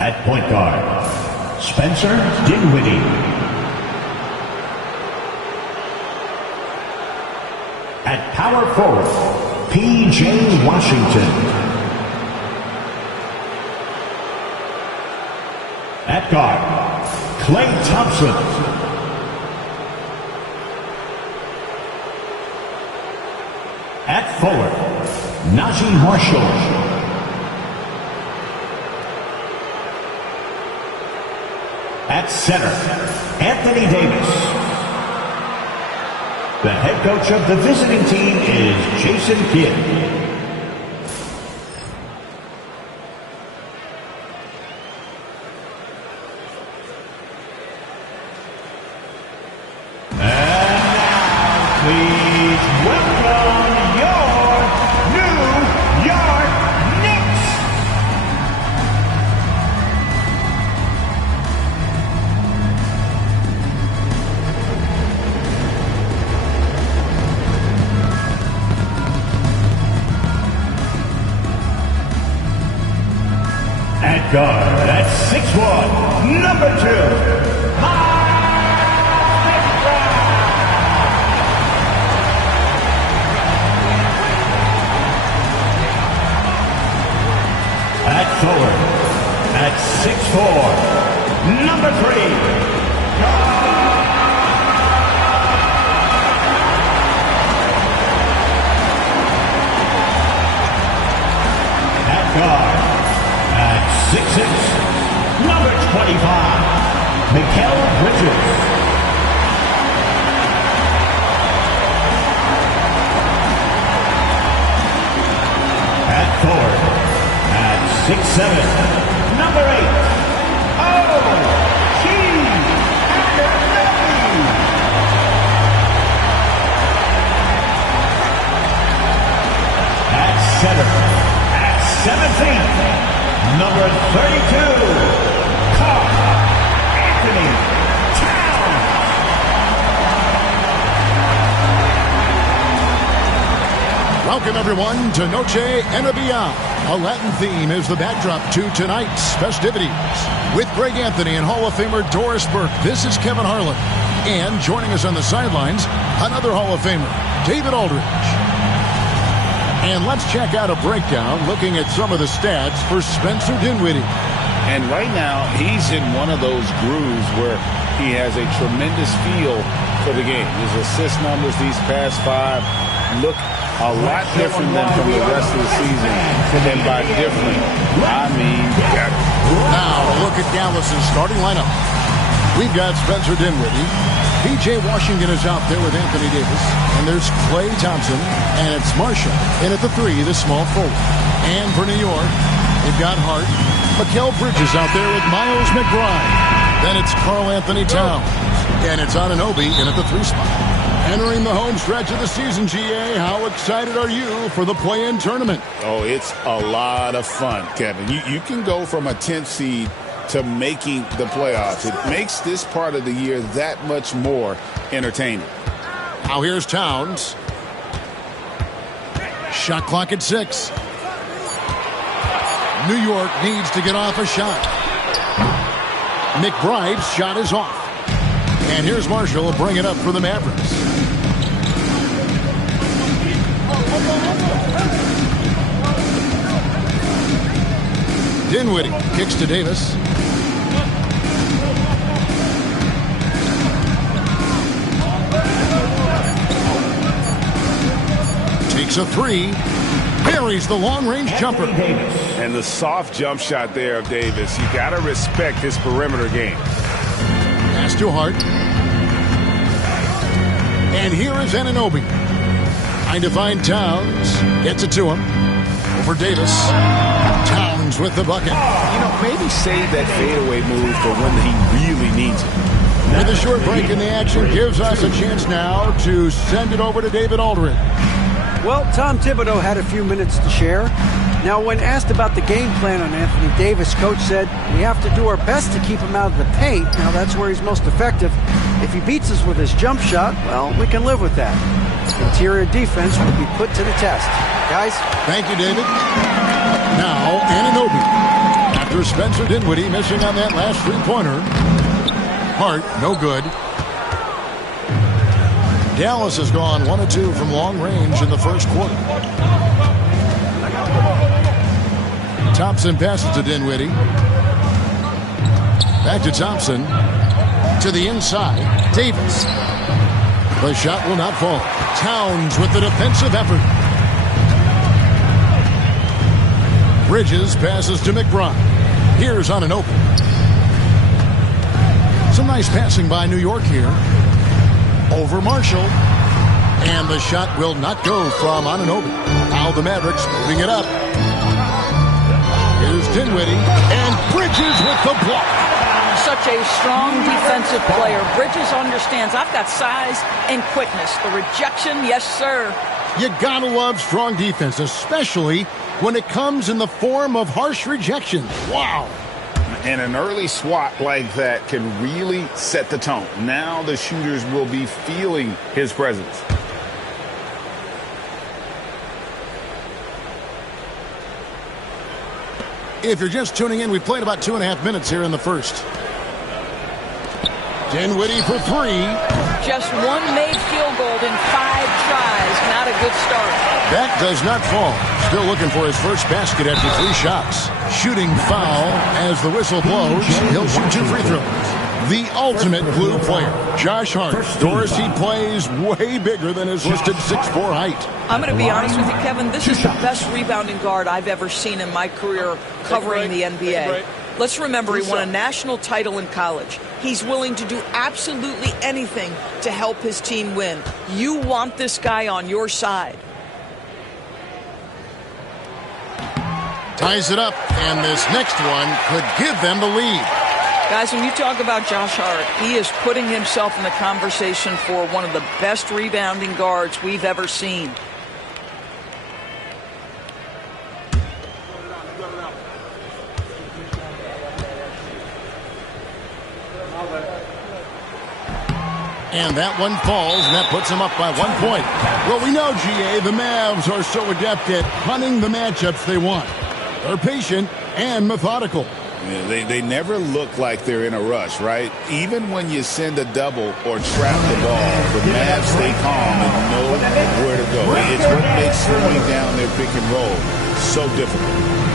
At point guard, Spencer Dinwiddie. At power forward, P.J. Washington. At guard, Klay Thompson. At forward, Najee Marshall. At center, Anthony Davis. The head coach of the visiting team is Jason Kidd. And now, please welcome your New York Knicks. At guard, at 6'1", number 2, at forward, at 6'4", number 3. At guard, at 6'6", number 25, Mikal Bridges. At forward, at 6'7", number 8, O.G. Anunoby. At center, at 17, number 32, Karl-Anthony Towns. Welcome, everyone, to Noche Enabia. A Latin theme is the backdrop to tonight's festivities. With Greg Anthony and Hall of Famer Doris Burke, this is Kevin Harlan. And joining us on the sidelines, another Hall of Famer, David Aldridge. And let's check out a breakdown looking at some of the stats for Spencer Dinwiddie. And right now, he's in one of those grooves where he has a tremendous feel for the game. His assist numbers these past 5 look a lot different than from the rest of the season. And by different, I mean better. Now, a look at Dallas's starting lineup. We've got Spencer Dinwiddie. P.J. Washington is out there with Anthony Davis. And there's Klay Thompson. And it's Marshall. And at the 3, the small forward. And for New York, they've got Hart. Mikal Bridges out there with Miles McBride. Then it's Karl-Anthony Towns. And it's Anunoby in at the 3 spot. Entering the home stretch of the season, GA, how excited are you for the play-in tournament? Oh, it's a lot of fun, Kevin. You can go from a 10th seed to making the playoffs. It makes this part of the year that much more entertaining. Now here's Towns. Shot clock at 6. New York needs to get off a shot. McBride's shot is off. And here's Marshall bring it up for the Mavericks. Dinwiddie kicks to Davis. Takes a 3. Buries the long-range jumper. And the soft jump shot there of Davis. You got to respect his perimeter game. Pass to Hart. And here is Anunoby. Trying to find Towns. Gets it to him. Over Davis. Towns with the bucket. You know, maybe save that fadeaway move for when he really needs it. With a short break in the action, gives us a chance now to send it over to David Aldridge. Well, Tom Thibodeau had a few minutes to share. Now, when asked about the game plan on Anthony Davis, Coach said, we have to do our best to keep him out of the paint. Now, that's where he's most effective. If he beats us with his jump shot, well, we can live with that. Interior defense will be put to the test. Guys? Thank you, David. Now, Anunoby. After Spencer Dinwiddie missing on that last three-pointer. Hart, no good. Dallas has gone 1 of 2 from long range in the first quarter. Thompson passes to Dinwiddie. Back to Thompson. To the inside. Davis. The shot will not fall. Towns with the defensive effort. Bridges passes to McBride. Here's on an open. Some nice passing by New York here. Over Marshall. And the shot will not go from Anunoby. Now the Mavericks moving it up. Here's Dinwiddie. And Bridges with the block. Such a strong defensive player. Bridges understands I've got size and quickness. The rejection, yes, sir. You gotta love strong defense, especially when it comes in the form of harsh rejection. Wow. And an early swat like that can really set the tone. Now the shooters will be feeling his presence. If you're just tuning in, we played about 2.5 minutes here in the first. Dinwiddie for three. Just one made field goal in 5 tries. Not a good start. That does not fall. Still looking for his first basket after 3 shots. Shooting foul as the whistle blows. He'll shoot 2 free throws. The ultimate blue player, Josh Hart. Dorsey plays way bigger than his listed 6'4" height. I'm going to be honest with you, Kevin. This is the best rebounding guard I've ever seen in my career covering the NBA. Let's remember he won a national title in college. He's willing to do absolutely anything to help his team win. You want this guy on your side. Ties it up, and this next one could give them the lead. Guys, when you talk about Josh Hart, he is putting himself in the conversation for one of the best rebounding guards we've ever seen. And that one falls, and that puts him up by 1 point. Well, we know, GA, the Mavs are so adept at hunting the matchups they want. They're patient and methodical. Yeah, they never look like they're in a rush, right? Even when you send a double or trap the ball, the Mavs stay calm and know where to go. It's what makes slowing down their pick and roll so difficult.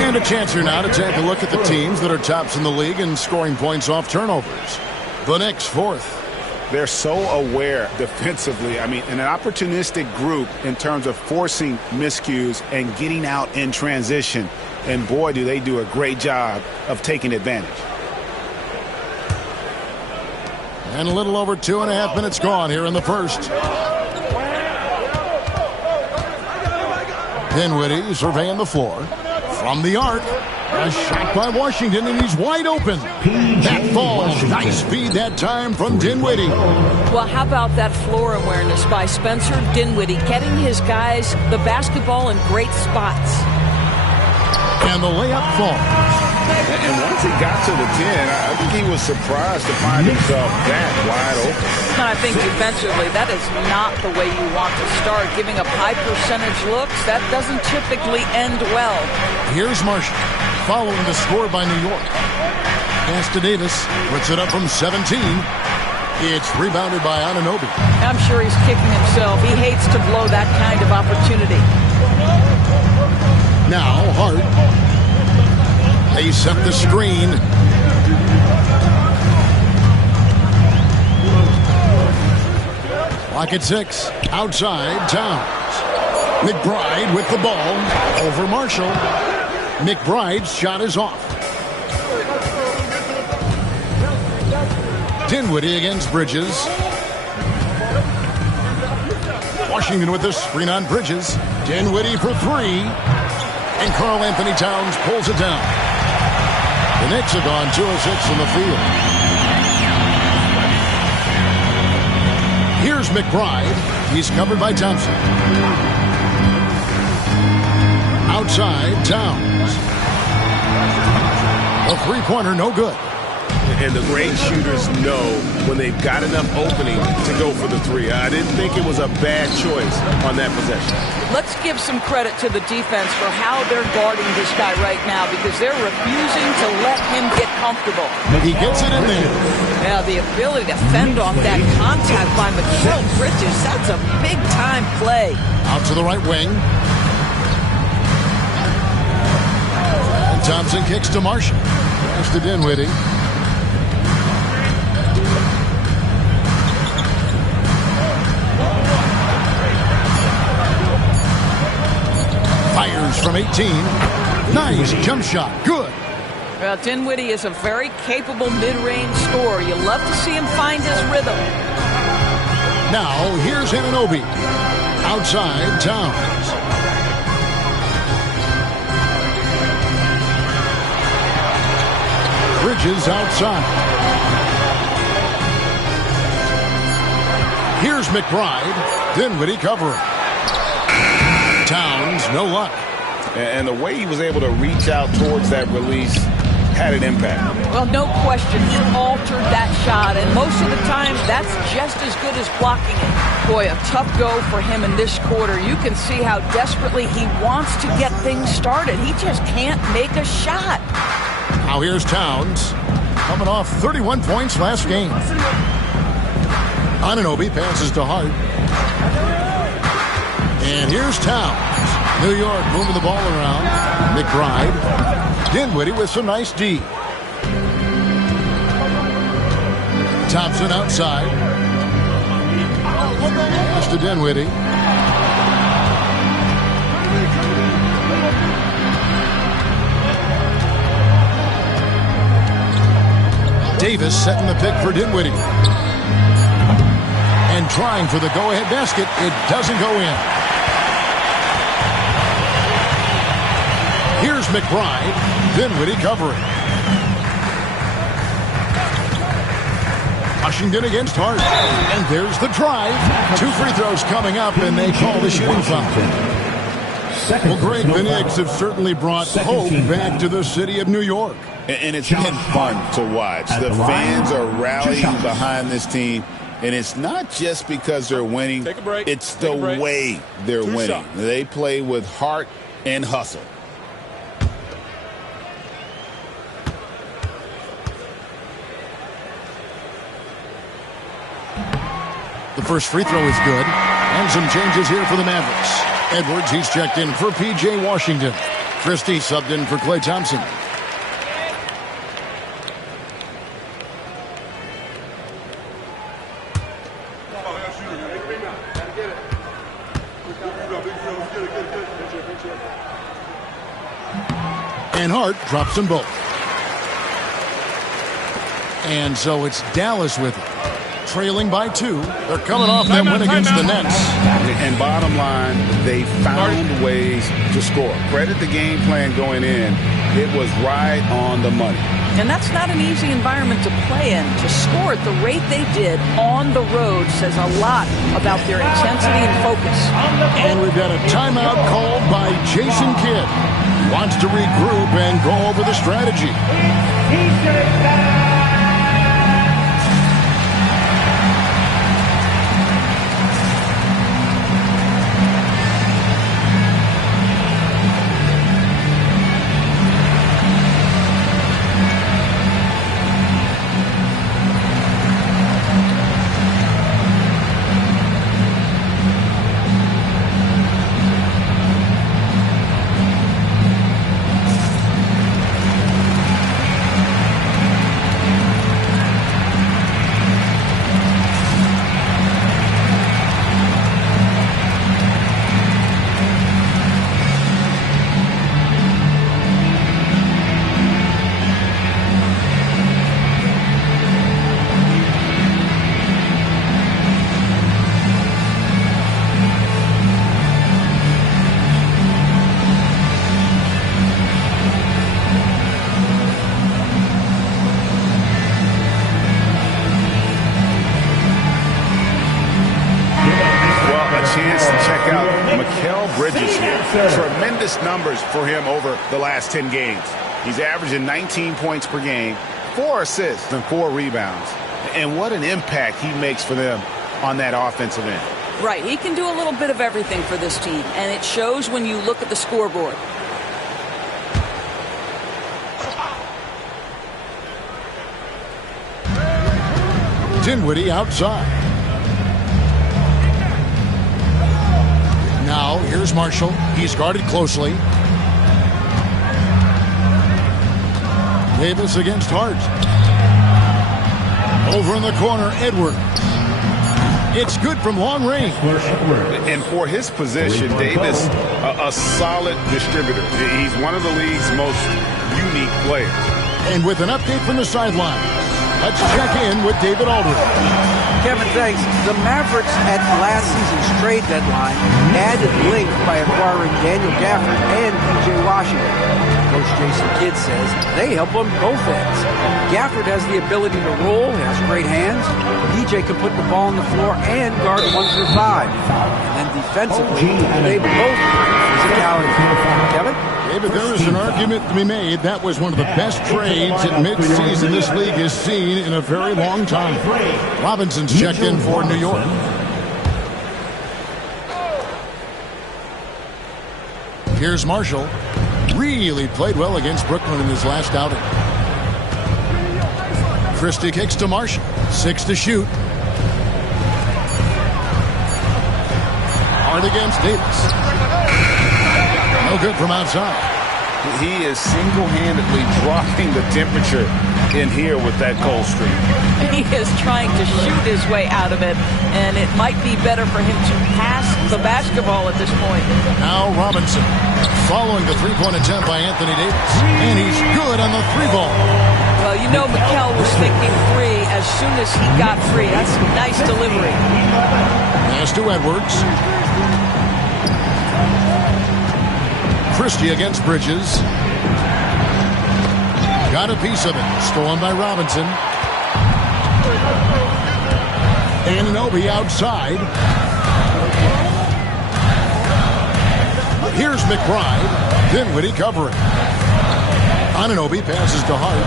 And a chance here now to take a look at the teams that are tops in the league in scoring points off turnovers. The Knicks, 4th. They're so aware defensively. I mean, an opportunistic group in terms of forcing miscues and getting out in transition. And boy, do they do a great job of taking advantage. And a little over 2.5 minutes gone here in the first. Dinwiddie surveying the floor. From the arc, a shot by Washington, and he's wide open. That falls. Nice feed that time from Dinwiddie. Well, how about that floor awareness by Spencer Dinwiddie, getting his guys the basketball in great spots. And the layup falls. And once he got to the 10, I think he was surprised to find himself that wide open. And I think defensively, that is not the way you want to start. Giving up high percentage looks, that doesn't typically end well. Here's Marshall, following the score by New York. Pass to Davis, puts it up from 17. It's rebounded by Anunoby. I'm sure he's kicking himself. He hates to blow that kind of opportunity. Now Hart. They set the screen. Clock at 6. Outside, Towns. McBride with the ball. Over Marshall. McBride's shot is off. Dinwiddie against Bridges. Washington with the screen on Bridges. Dinwiddie for 3. And Karl Anthony Towns pulls it down. The Knicks have gone 2 of 6 from the field. Here's McBride. He's covered by Thompson. Outside, Towns. A three-pointer, no good. And the great shooters know when they've got enough opening to go for the 3. I didn't think it was a bad choice on that possession. Let's give some credit to the defense for how they're guarding this guy right now because they're refusing to let him get comfortable. He gets it in there. Yeah, the ability to fend off that contact by Mikal Bridges, that's a big-time play. Out to the right wing. And Thompson kicks to Marshall. Pass to Dinwiddie. Fires from 18. Nice jump shot. Good. Well, Dinwiddie is a very capable mid-range scorer. You love to see him find his rhythm. Now, here's Anunoby. Outside, Towns. Bridges outside. Here's McBride. Dinwiddie covering. Towns, no luck. And the way he was able to reach out towards that release had an impact. Well, no question. He altered that shot, and most of the time, that's just as good as blocking it. Boy, a tough go for him in this quarter. You can see how desperately he wants to get things started. He just can't make a shot. Now here's Towns, coming off 31 points last game. Anunoby passes to Hart. And here's Towns. New York moving the ball around. McBride. Dinwiddie with some nice D. Thompson outside. Pass to Dinwiddie. Davis setting the pick for Dinwiddie. And trying for the go-ahead basket. It doesn't go in. Here's McBride. Dinwiddie covering. Washington against Hart. And there's the drive. 2 free throws coming up, and they call the shooting foul. Well, Greg, the Knicks have certainly brought hope back to the city of New York. And it's been fun to watch. The fans are rallying behind this team. And it's not just because they're winning. It's the way they're winning. They play with heart and hustle. The first free throw is good. And some changes here for the Mavericks. Edwards, he's checked in for P.J. Washington. Christie subbed in for Klay Thompson. And Hart drops them both. And so it's Dallas with it. Trailing by 2. They're coming off that win against the Nets. And bottom line, they found ways to score. Credit the game plan going in. It was right on the money. And that's not an easy environment to play in. To score at the rate they did on the road says a lot about their intensity and focus. And we've got a timeout called by Jason Kidd. Wants to regroup and go over the strategy. out Mikal Bridges here. Tremendous numbers for him over the last 10 games. He's averaging 19 points per game, 4 assists and 4 rebounds. And what an impact he makes for them on that offensive end. Right, he can do a little bit of everything for this team, and it shows when you look at the scoreboard. Dinwiddie outside. Now, here's Marshall. He's guarded closely. Davis against Hart. Over in the corner, Edwards. It's good from long range. And for his position, Davis, a solid distributor. He's one of the league's most unique players. And with an update from the sideline, let's check in with David Aldridge. Kevin, thanks. The Mavericks at last season's trade deadline added length by acquiring Daniel Gafford and P.J. Washington. Coach Jason Kidd says they help on both ends. Gafford has the ability to roll, has great hands. P.J. can put the ball on the floor and guard 1 through 5. And then defensively, they both bring physicality. Kevin? David, there is an argument to be made. That was one of the best trades at midseason this league has seen in a very long time. Robinson's checked in for New York. Here's Marshall. Really played well against Brooklyn in his last outing. Christie kicks to Marshall. 6 to shoot. Hard against Davis. No good from outside. He is single-handedly dropping the temperature in here with that cold streak. He is trying to shoot his way out of it, and it might be better for him to pass the basketball at this point. Now Robinson following the three-point attempt by Anthony Davis. And he's good on the 3-ball. Well, you know Mikal was thinking 3 as soon as he got free. That's a nice delivery. Pass to Edwards. Christie against Bridges. Got a piece of it. Stolen by Robinson. Anunoby outside. Here's McBride. Dinwiddie covering. Anunoby passes to Hart.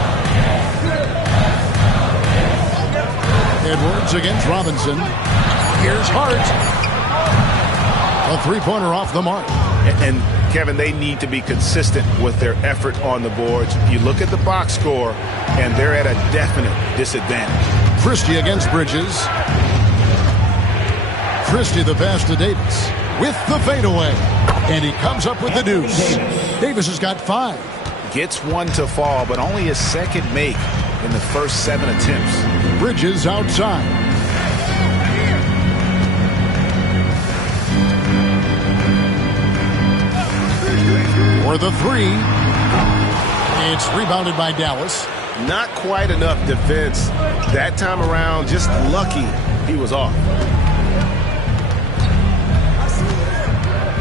Edwards against Robinson. Here's Hart. A three-pointer off the mark. And Kevin, they need to be consistent with their effort on the boards. You look at the box score, and they're at a definite disadvantage. Christie against Bridges. Christie the pass to Davis with the fadeaway. And he comes up with the deuce. Davis has got 5. Gets one to fall, but only his second make in the first 7 attempts. Bridges outside. For the 3. It's rebounded by Dallas. Not quite enough defense that time around. Just lucky he was off.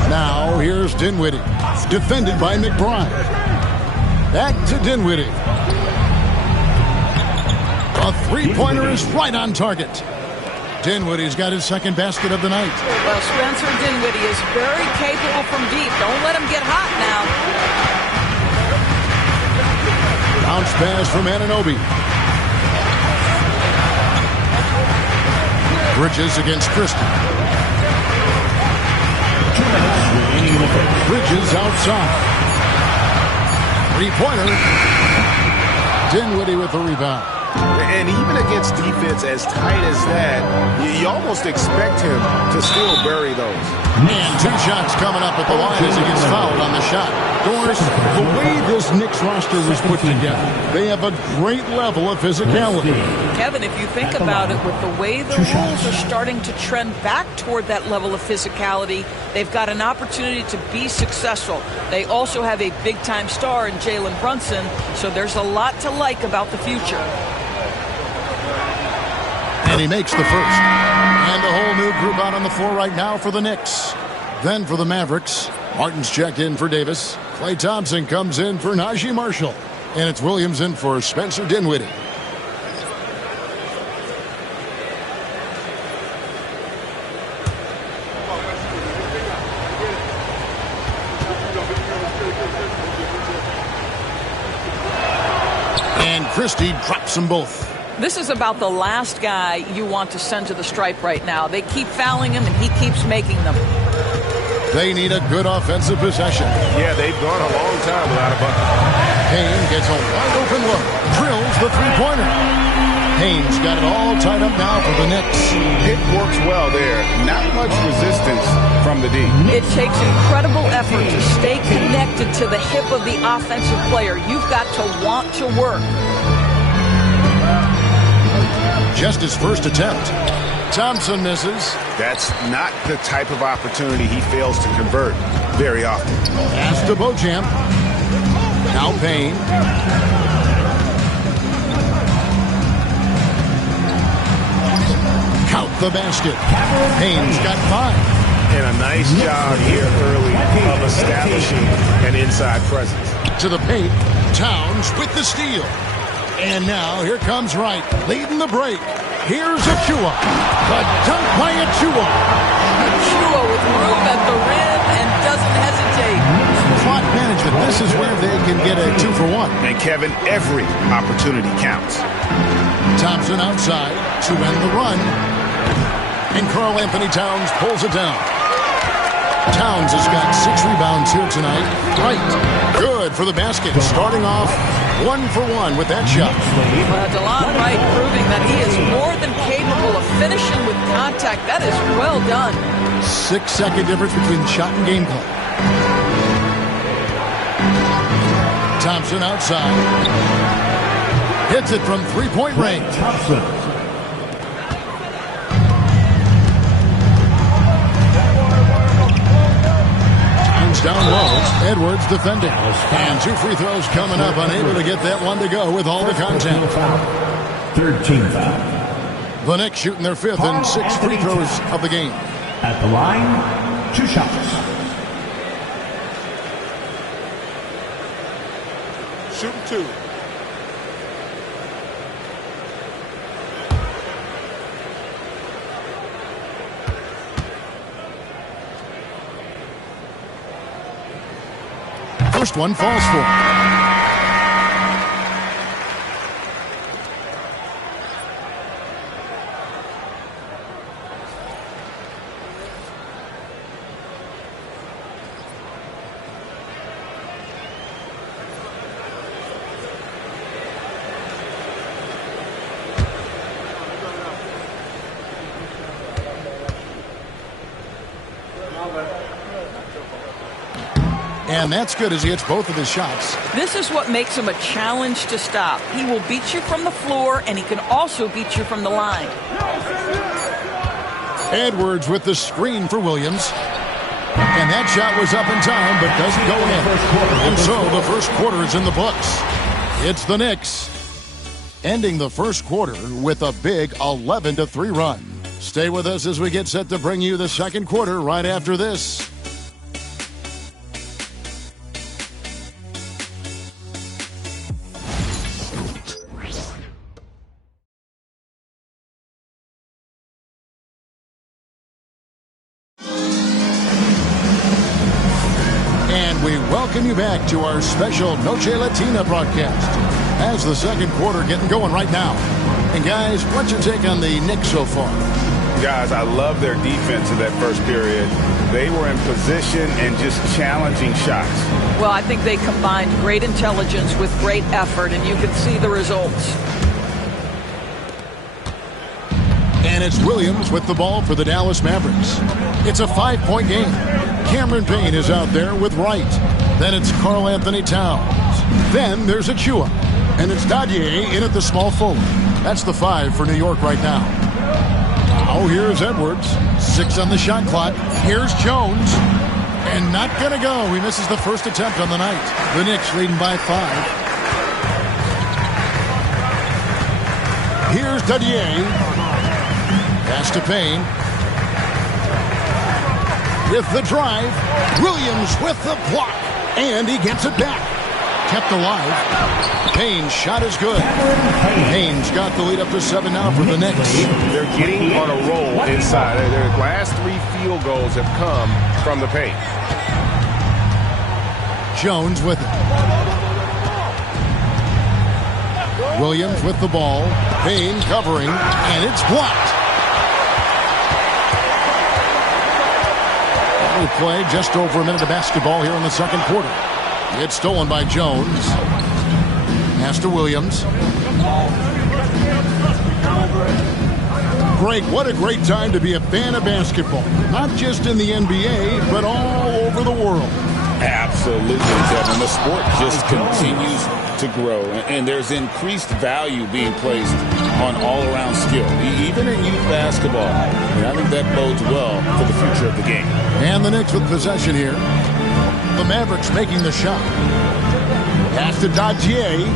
Now here's Dinwiddie. Defended by McBride. Back to Dinwiddie. A three-pointer is right on target. Dinwiddie's got his second basket of the night. Well, Spencer Dinwiddie is very capable from deep. Don't let him get hot now. Bounce pass from Anunoby. Bridges against Christie. Bridges outside. Three-pointer. Dinwiddie with the rebound. And even against defense as tight as that, you almost expect him to still bury those. And 2 shots coming up at the line as he gets fouled on the shot. Doris, the way this Knicks roster was put together, they have a great level of physicality. Kevin, if you think about it, with the way the rules are starting to trend back toward that level of physicality, they've got an opportunity to be successful. They also have a big-time star in Jalen Brunson, so there's a lot to like about the future. And he makes the first. And a whole new group out on the floor right now for the Knicks. Then for the Mavericks, Martin's checked in for Davis. Klay Thompson comes in for Najee Marshall. And it's Williams in for Spencer Dinwiddie. Christie drops them both. This is about the last guy you want to send to the stripe right now. They keep fouling him, and he keeps making them. They need a good offensive possession. Yeah, they've gone a long time without a bucket. Payne gets a wide-open look. Drills the three-pointer. Payne's got it all tied up now for the Knicks. It works well there. Not much resistance from the D. It takes incredible effort to stay connected to the hip of the offensive player. You've got to want to work. Just his first attempt. Thompson misses. That's not the type of opportunity he fails to convert very often. Pass to Beauchamp. Now Payne. Count the basket. Payne's got 5. And a nice job here early of establishing an inside presence. To the paint. Towns with the steal. And now here comes Wright, leading the break. Here's Achua. The dunk by Achua. Achua with room at the rim and doesn't hesitate. Clock management. This is where they can get a 2-for-1. And Kevin, every opportunity counts. Thompson outside to end the run. And Karl Anthony Towns pulls it down. Towns has got 6 rebounds here tonight. Right. Good for the basket. Starting off 1-for-1 with that shot. DeLon Wright proving that he is more than capable of finishing with contact. That is well done. 6-second difference between the shot and game clock. Thompson outside. Hits it from three-point range. Thompson. Down low. Edwards defending. And 2 free throws coming up. Unable to get that one to go with all the contact. Third team foul. The Knicks shooting their 5th and 6th free throws of the game. At the line, 2 shots. Shooting 2. First one falls for. And that's good as he hits both of his shots. This is what makes him a challenge to stop. He will beat you from the floor, and he can also beat you from the line. Edwards with the screen for Williams. And that shot was up in time, but doesn't go in. And so the first quarter is in the books. It's the Knicks ending the first quarter with a big 11-3 run. Stay with us as we get set to bring you the second quarter right after this. Welcome you back to our special Noche Latina broadcast as the second quarter getting going right now. And guys, what's your take on the Knicks so far? Guys, I love their defense in that first period. They were in position and just challenging shots. Well, I think they combined great intelligence with great effort, and you can see the results. And it's Williams with the ball for the Dallas Mavericks. It's a 5-point game. Cameron Payne is out there with Wright. Then it's Karl Anthony Towns. Then there's Achua. And it's Dadier in at the small forward. That's the 5 for New York right now. Now here's Edwards. 6 on the shot clock. Here's Jones. And not going to go. He misses the first attempt on the night. The Knicks leading by 5. Here's Dadier. Pass to Payne. With the drive. Williams with the block. And he gets it back. Kept alive. Payne's shot is good. Payne's got the lead up to 7 now for the Knicks. They're getting on a roll inside. Their last 3 field goals have come from the paint. Jones with it. Williams with the ball. Payne covering, and it's blocked. We played just over a minute of basketball here in the second quarter. It's stolen by Jones. Pass to Williams. Greg, what a great time to be a fan of basketball. Not just in the NBA, but all over the world. Absolutely, Kevin. The sport just continues to grow, and there's increased value being placed on all-around skill, even in youth basketball. And I think that bodes well for the future of the game. And the Knicks with possession here. The Mavericks making the shot. Pass to Dadier.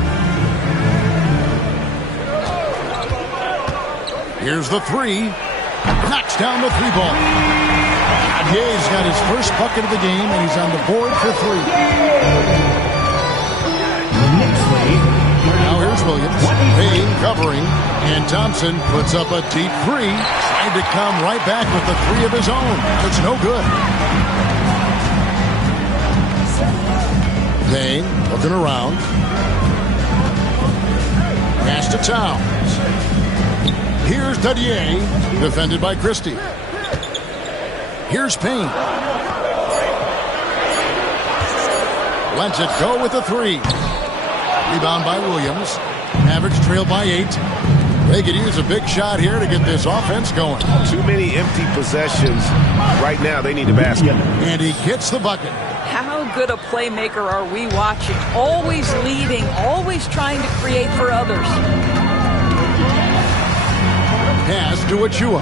Here's the three. Knocks down the three ball. Dadier's got his first bucket of the game, and he's on the board for three. Now here's Williams. Payne covering, and Thompson puts up a deep three. Trying to come right back with the three of his own. It's no good. Payne looking around. Pass to Towns. Here's Dadier, defended by Christie. Here's Payne. Lets it go with the three. Rebound by Williams. Mavericks trail by 8. They could use a big shot here to get this offense going. Too many empty possessions. Right now, they need a basket. And he gets the bucket. How good a playmaker are we watching? Always leading, always trying to create for others. Pass to Achua.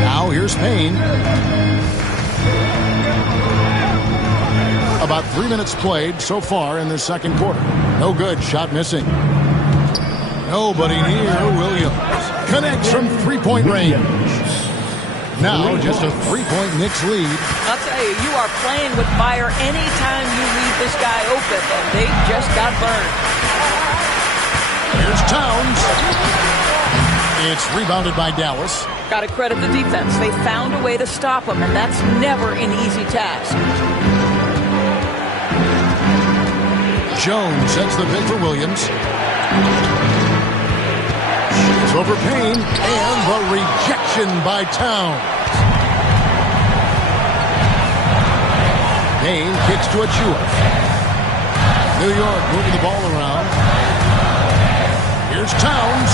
Now here's Payne. About 3 minutes played so far in the second quarter. No good. Shot missing. Nobody near Williams. Connects from three-point range. Now just a three-point Knicks lead. I'll tell you, you are playing with fire anytime you leave this guy open, and they just got burned. Here's Towns. It's rebounded by Dallas. Got to credit the defense. They found a way to stop him, and that's never an easy task. Jones sets the pick for Williams. It's over Payne, and the rejection by Towns. Payne kicks to Achua. New York moving the ball around. Here's Towns.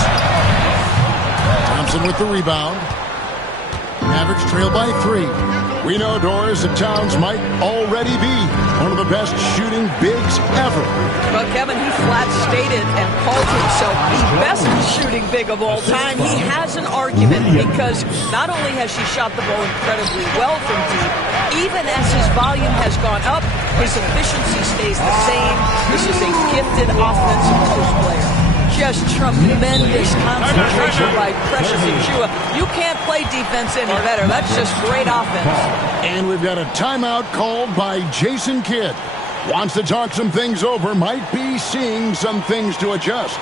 Thompson with the rebound. Mavericks trail by 3. We know, Doris, that Towns might already be one of the best shooting bigs ever. Well, Kevin, he flat stated and called himself the best shooting big of all time. He has an argument because not only has he shot the ball incredibly well from deep, even as his volume has gone up, his efficiency stays the same. This is a gifted offensive post player. Just tremendous concentration by Precious Achua. You can't play defense any better. That's just great offense. And we've got a timeout called by Jason Kidd. Wants to talk some things over. Might be seeing some things to adjust.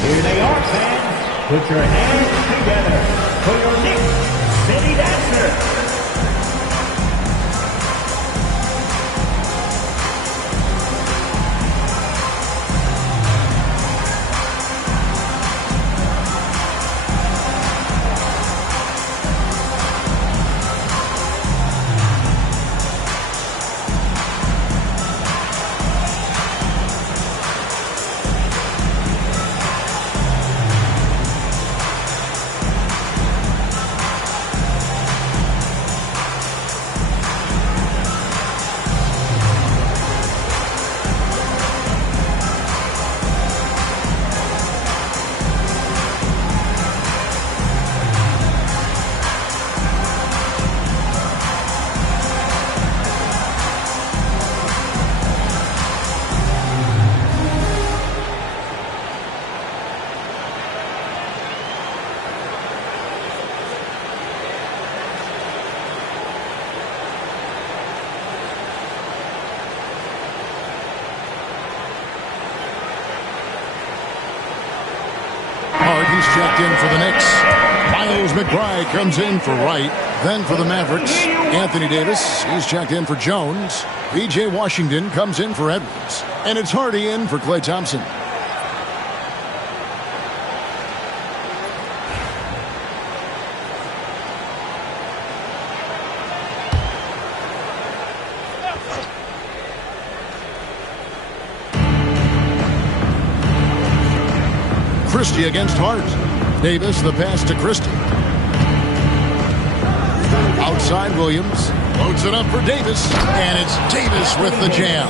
Here they are, fans. Put your hands together for your Knicks City Dancer. Checked in for the Knicks. Miles McBride comes in for Wright. Then for the Mavericks, Anthony Davis. He's checked in for Jones. P.J. Washington comes in for Edwards. And it's Hardy in for Klay Thompson. Christie against Hart. Davis, the pass to Christie. Outside Williams. Loads it up for Davis. And it's Davis with the jam.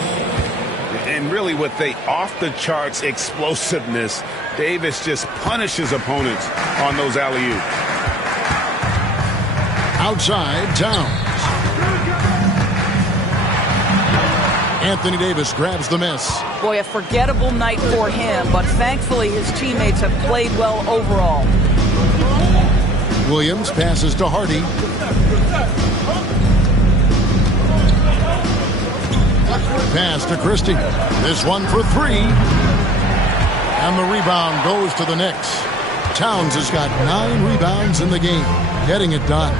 And really with the off-the-charts explosiveness, Davis just punishes opponents on those alley-oops. Outside, Towns. Anthony Davis grabs the miss. Boy, a forgettable night for him, but thankfully his teammates have played well overall. Williams passes to Hardy. Pass to Christie. This one for three. And the rebound goes to the Knicks. Towns has got 9 rebounds in the game, getting it done.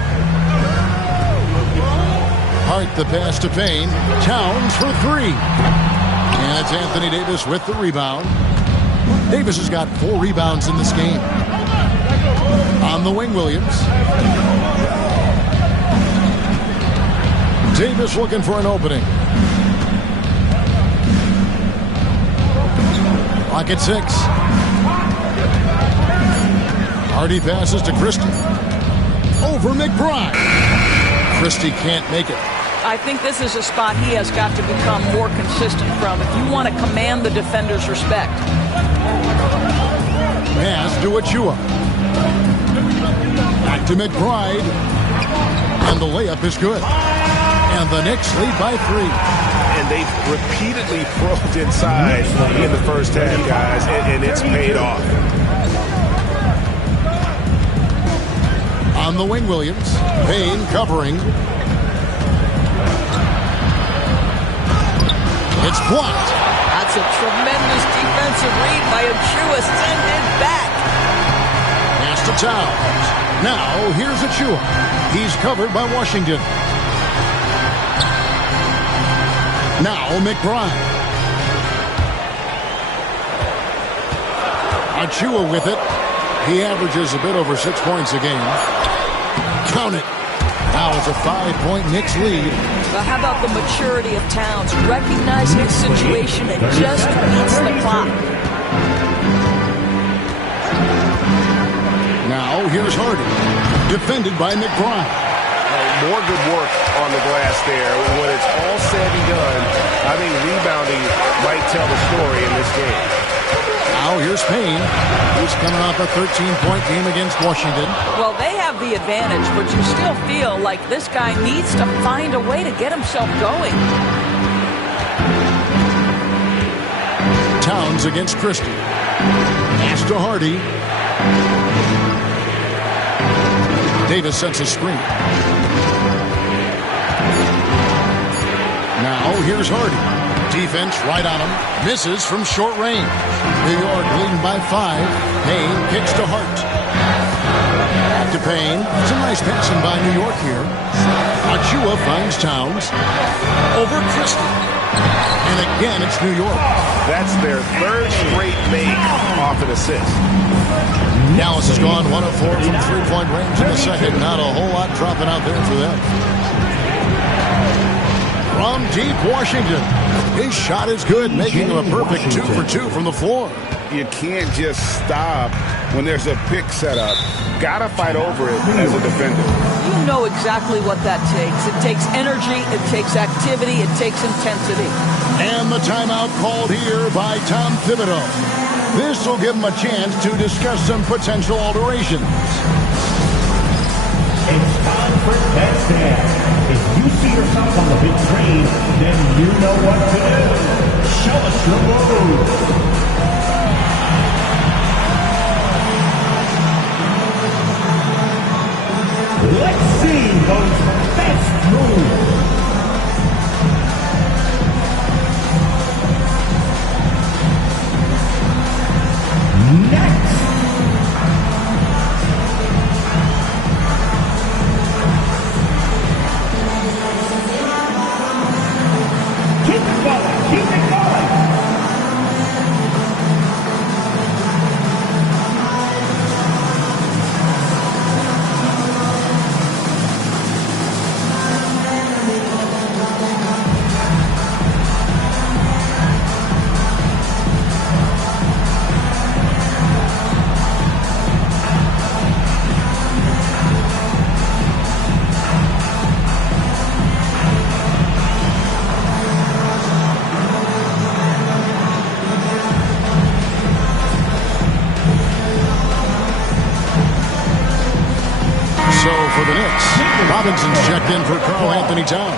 Hart the pass to Payne. Towns for three. And it's Anthony Davis with the rebound. Davis has got 4 rebounds in this game. On the wing, Williams. Davis looking for an opening. Clock at 6. Hardy passes to Christie. Over McBride. Christie can't make it. I think this is a spot he has got to become more consistent from if you want to command the defender's respect. Pass to Achua. Back to McBride. And the layup is good. And the Knicks lead by 3. And they've repeatedly probed inside in the first half, guys, and it's paid off. On the wing, Williams. Payne covering. It's blocked. That's a tremendous defensive read by Achua. Send it back. Pass to Towns. Now, here's Achua. He's covered by Washington. Now, McBride. Achua with it. He averages a bit over 6 points a game. Count it. Now it's a 5-point Knicks lead. Well, how about the maturity of Towns? Recognizing his situation and just beats the clock. Now here's Hardy. Defended by McBride. More good work on the glass there. When it's all said and done, I think rebounding might tell the story in this game. Now here's Payne. He's coming off a 13-point game against Washington. Well, they have the advantage, but you still feel like this guy needs to find a way to get himself going. Towns against Christie. Pass to Hardy. Davis sets a screen. Now here's Hardy. Defense right on him. Misses from short range. New York leading by 5. Payne kicks to Hart. Back to Payne. It's a nice passing by New York here. Achua finds Towns. Over Christie. And again, it's New York. That's their 3rd straight make off an assist. Dallas has gone 1 of 4 from 3-point range in the second. Not a whole lot dropping out there for them. From deep Washington. His shot is good, making him a perfect 2 for 2 from the floor. You can't just stop when there's a pick set up. Gotta fight over it as a defender. You know exactly what that takes. It takes energy, it takes activity, it takes intensity. And the timeout called here by Tom Thibodeau. This will give him a chance to discuss some potential alterations. It's time for headstand. If you see yourself on the big screen, then you know what to do. Show us your move. Let's see those best moves. Next. Robinson's checked in for Karl Anthony Towns.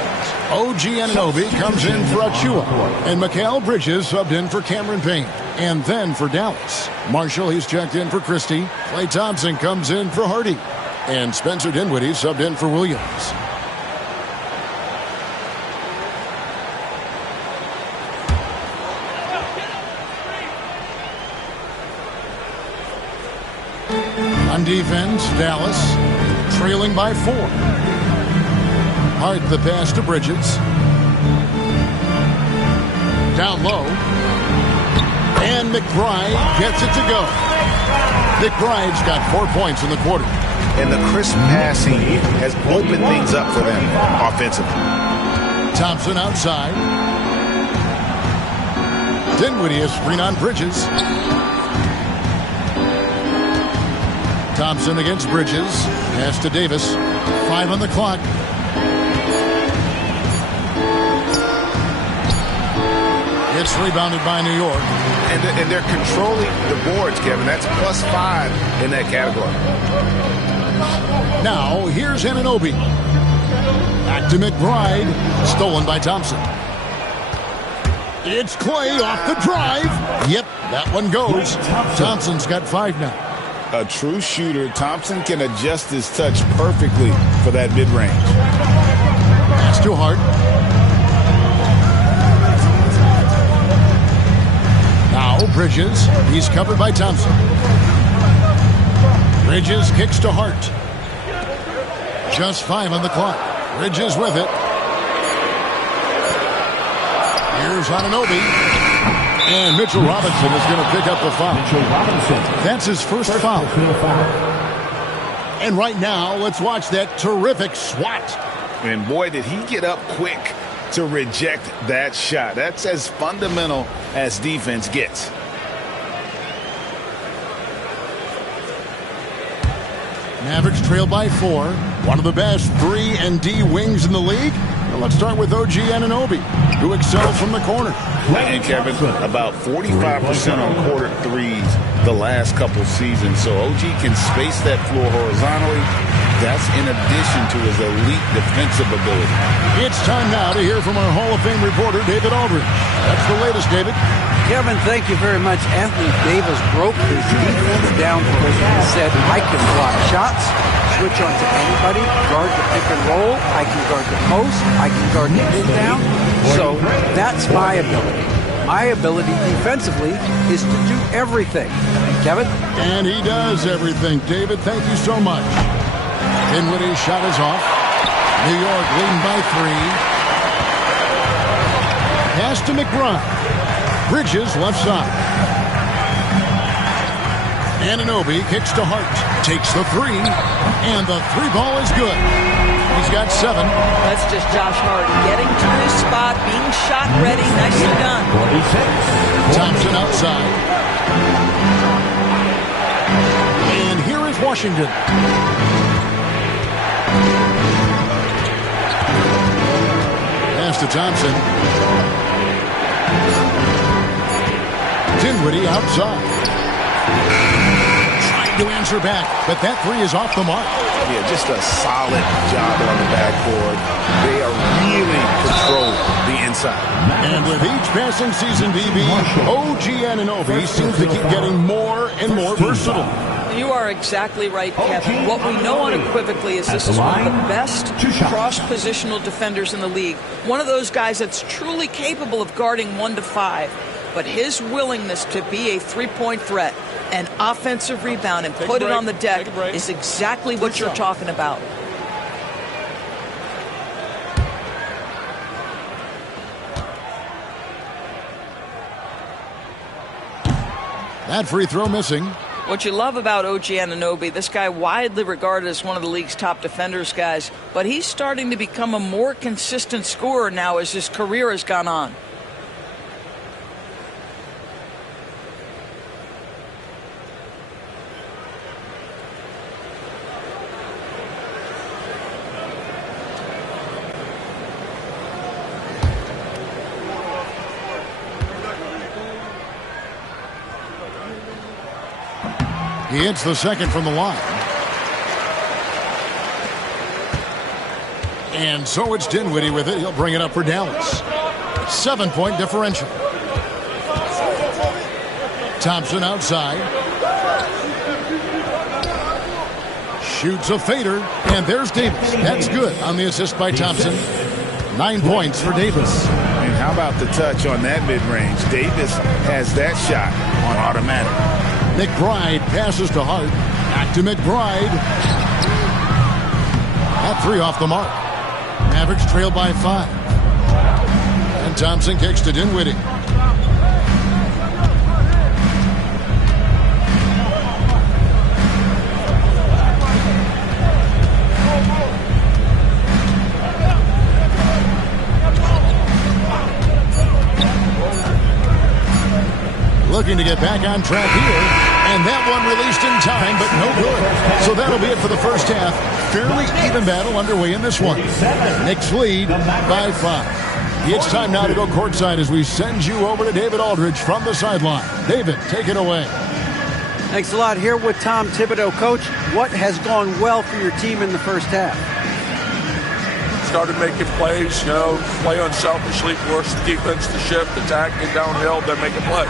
OG Anunoby comes in for Achua. And Mikal Bridges subbed in for Cameron Payne. And then for Dallas, Marshall, he's checked in for Christie. Klay Thompson comes in for Hardy. And Spencer Dinwiddie subbed in for Williams. On defense, Dallas trailing by 4. Hart the pass to Bridges. Down low. And McBride gets it to go. McBride's got 4 points in the quarter. And the crisp passing has opened things up for them offensively. Thompson outside. Dinwiddie is screen on Bridges. Thompson against Bridges. Pass to Davis. 5 on the clock. It's rebounded by New York. And they're controlling the boards, Kevin. That's +5 in that category. Now, here's Anunoby. Back to McBride. Stolen by Thompson. It's Klay off the drive. Yep, that one goes. Thompson's got 5 now. A true shooter, Thompson can adjust his touch perfectly for that mid-range. Pass to Hart. Now Bridges. He's covered by Thompson. Bridges kicks to Hart. Just 5 on the clock. Bridges with it. Here's Anunoby. And Mitchell Robinson is going to pick up the foul. That's his first foul. And right now, let's watch that terrific swat. And boy, did he get up quick to reject that shot. That's as fundamental as defense gets. Mavericks trail by 4. One of the best 3 and D wings in the league. Well, let's start with OG Anunoby, who excels from the corner. And Kevin, about 45% on quarter threes the last couple seasons. So OG can space that floor horizontally. That's in addition to his elite defensive ability. It's time now to hear from our Hall of Fame reporter, David Aldridge. That's the latest, David. Kevin, thank you very much. Anthony Davis broke his defense down for us. He said, I can block shots, switch on to anybody, guard the pick and roll, I can guard the post, I can guard the pin down. So that's my ability. My ability defensively is to do everything. Kevin? And he does everything. David, thank you so much. Dinwiddie's shot is off. New York leading by 3. Pass to McBride. Bridges left side. Anunoby kicks to Hart. Takes the 3. And the 3 ball is good. He's got 7. That's just Josh Hart getting to his spot, being shot ready. Nicely done. Thompson outside. And here is Washington. Pass to Thompson. Dinwiddie outside. Trying to answer back, but that 3 is off the mark. Yeah, just a solid job on the backboard. They are really controlling the inside. And with each passing season, BB, OG Anunoby seems to keep getting more and more versatile. You are exactly right, Kevin. What we know unequivocally is this is one of the best cross-positional defenders in the league. One of those guys that's truly capable of guarding 1 to 5. But his willingness to be a three-point threat, an offensive rebound, and put it on the deck is exactly what you're talking about. That free throw missing. What you love about OG Anunoby, this guy widely regarded as one of the league's top defenders, guys, but he's starting to become a more consistent scorer now as his career has gone on. He hits the second from the line. And so it's Dinwiddie with it. He'll bring it up for Dallas. 7-point differential. Thompson outside. Shoots a fader. And there's Davis. That's good on the assist by Thompson. 9 points for Davis. And how about the touch on that mid-range? Davis has that shot on automatic. McBride passes to Hart. Back to McBride. That three off the mark. Mavericks trail by 5. And Thompson kicks to Dinwiddie. Looking to get back on track here. And that one released in time, but no good. So that'll be it for the first half. Fairly even battle underway in this one. Knicks lead by 5. It's time now to go courtside as we send you over to David Aldridge from the sideline. David, take it away. Thanks a lot. Here with Tom Thibodeau. Coach, what has gone well for your team in the first half? Started making plays, play unselfishly, force the defense to shift, attack, get downhill, then make a play.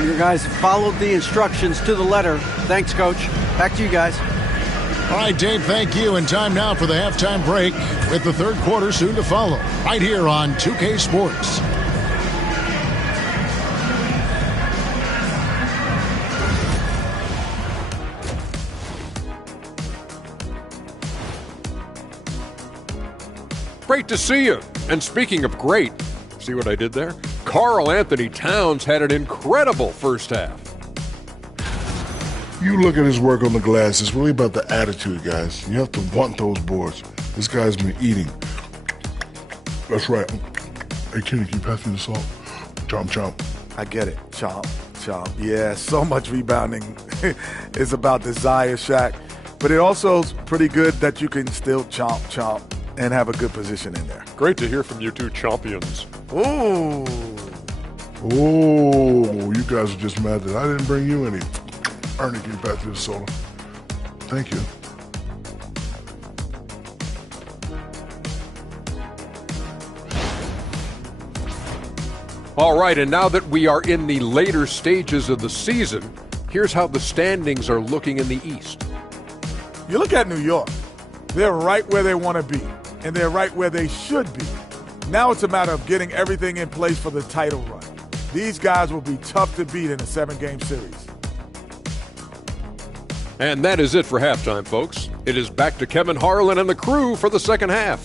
You guys followed the instructions to the letter. Thanks, Coach. Back to you guys. All right, Dave, thank you. And time now for the halftime break with the third quarter soon to follow. Right here on 2K Sports. Great to see you. And speaking of great, see what I did there? Karl Anthony Towns had an incredible first half. You look at his work on the glass, it's really about the attitude, guys. You have to want those boards. This guy's been eating. That's right. Hey, Kenny, can you pass me the salt? Chomp, chomp. I get it. Chomp, chomp. Yeah, so much rebounding is about desire, Shaq. But it also is pretty good that you can still chomp, chomp, and have a good position in there. Great to hear from you two champions. Ooh. Oh, you guys are just mad that I didn't bring you any. Ernie, can you pass me the soda? Thank you. All right, and now that we are in the later stages of the season, here's how the standings are looking in the East. You look at New York. They're right where they want to be, and they're right where they should be. Now it's a matter of getting everything in place for the title run. These guys will be tough to beat in a 7-game series. And that is it for halftime, folks. It is back to Kevin Harlan and the crew for the second half.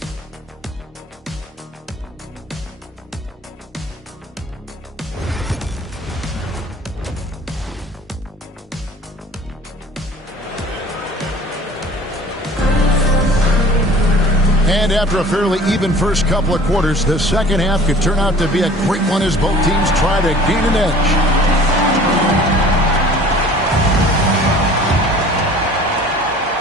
And after a fairly even first couple of quarters, the second half could turn out to be a great one as both teams try to gain an edge.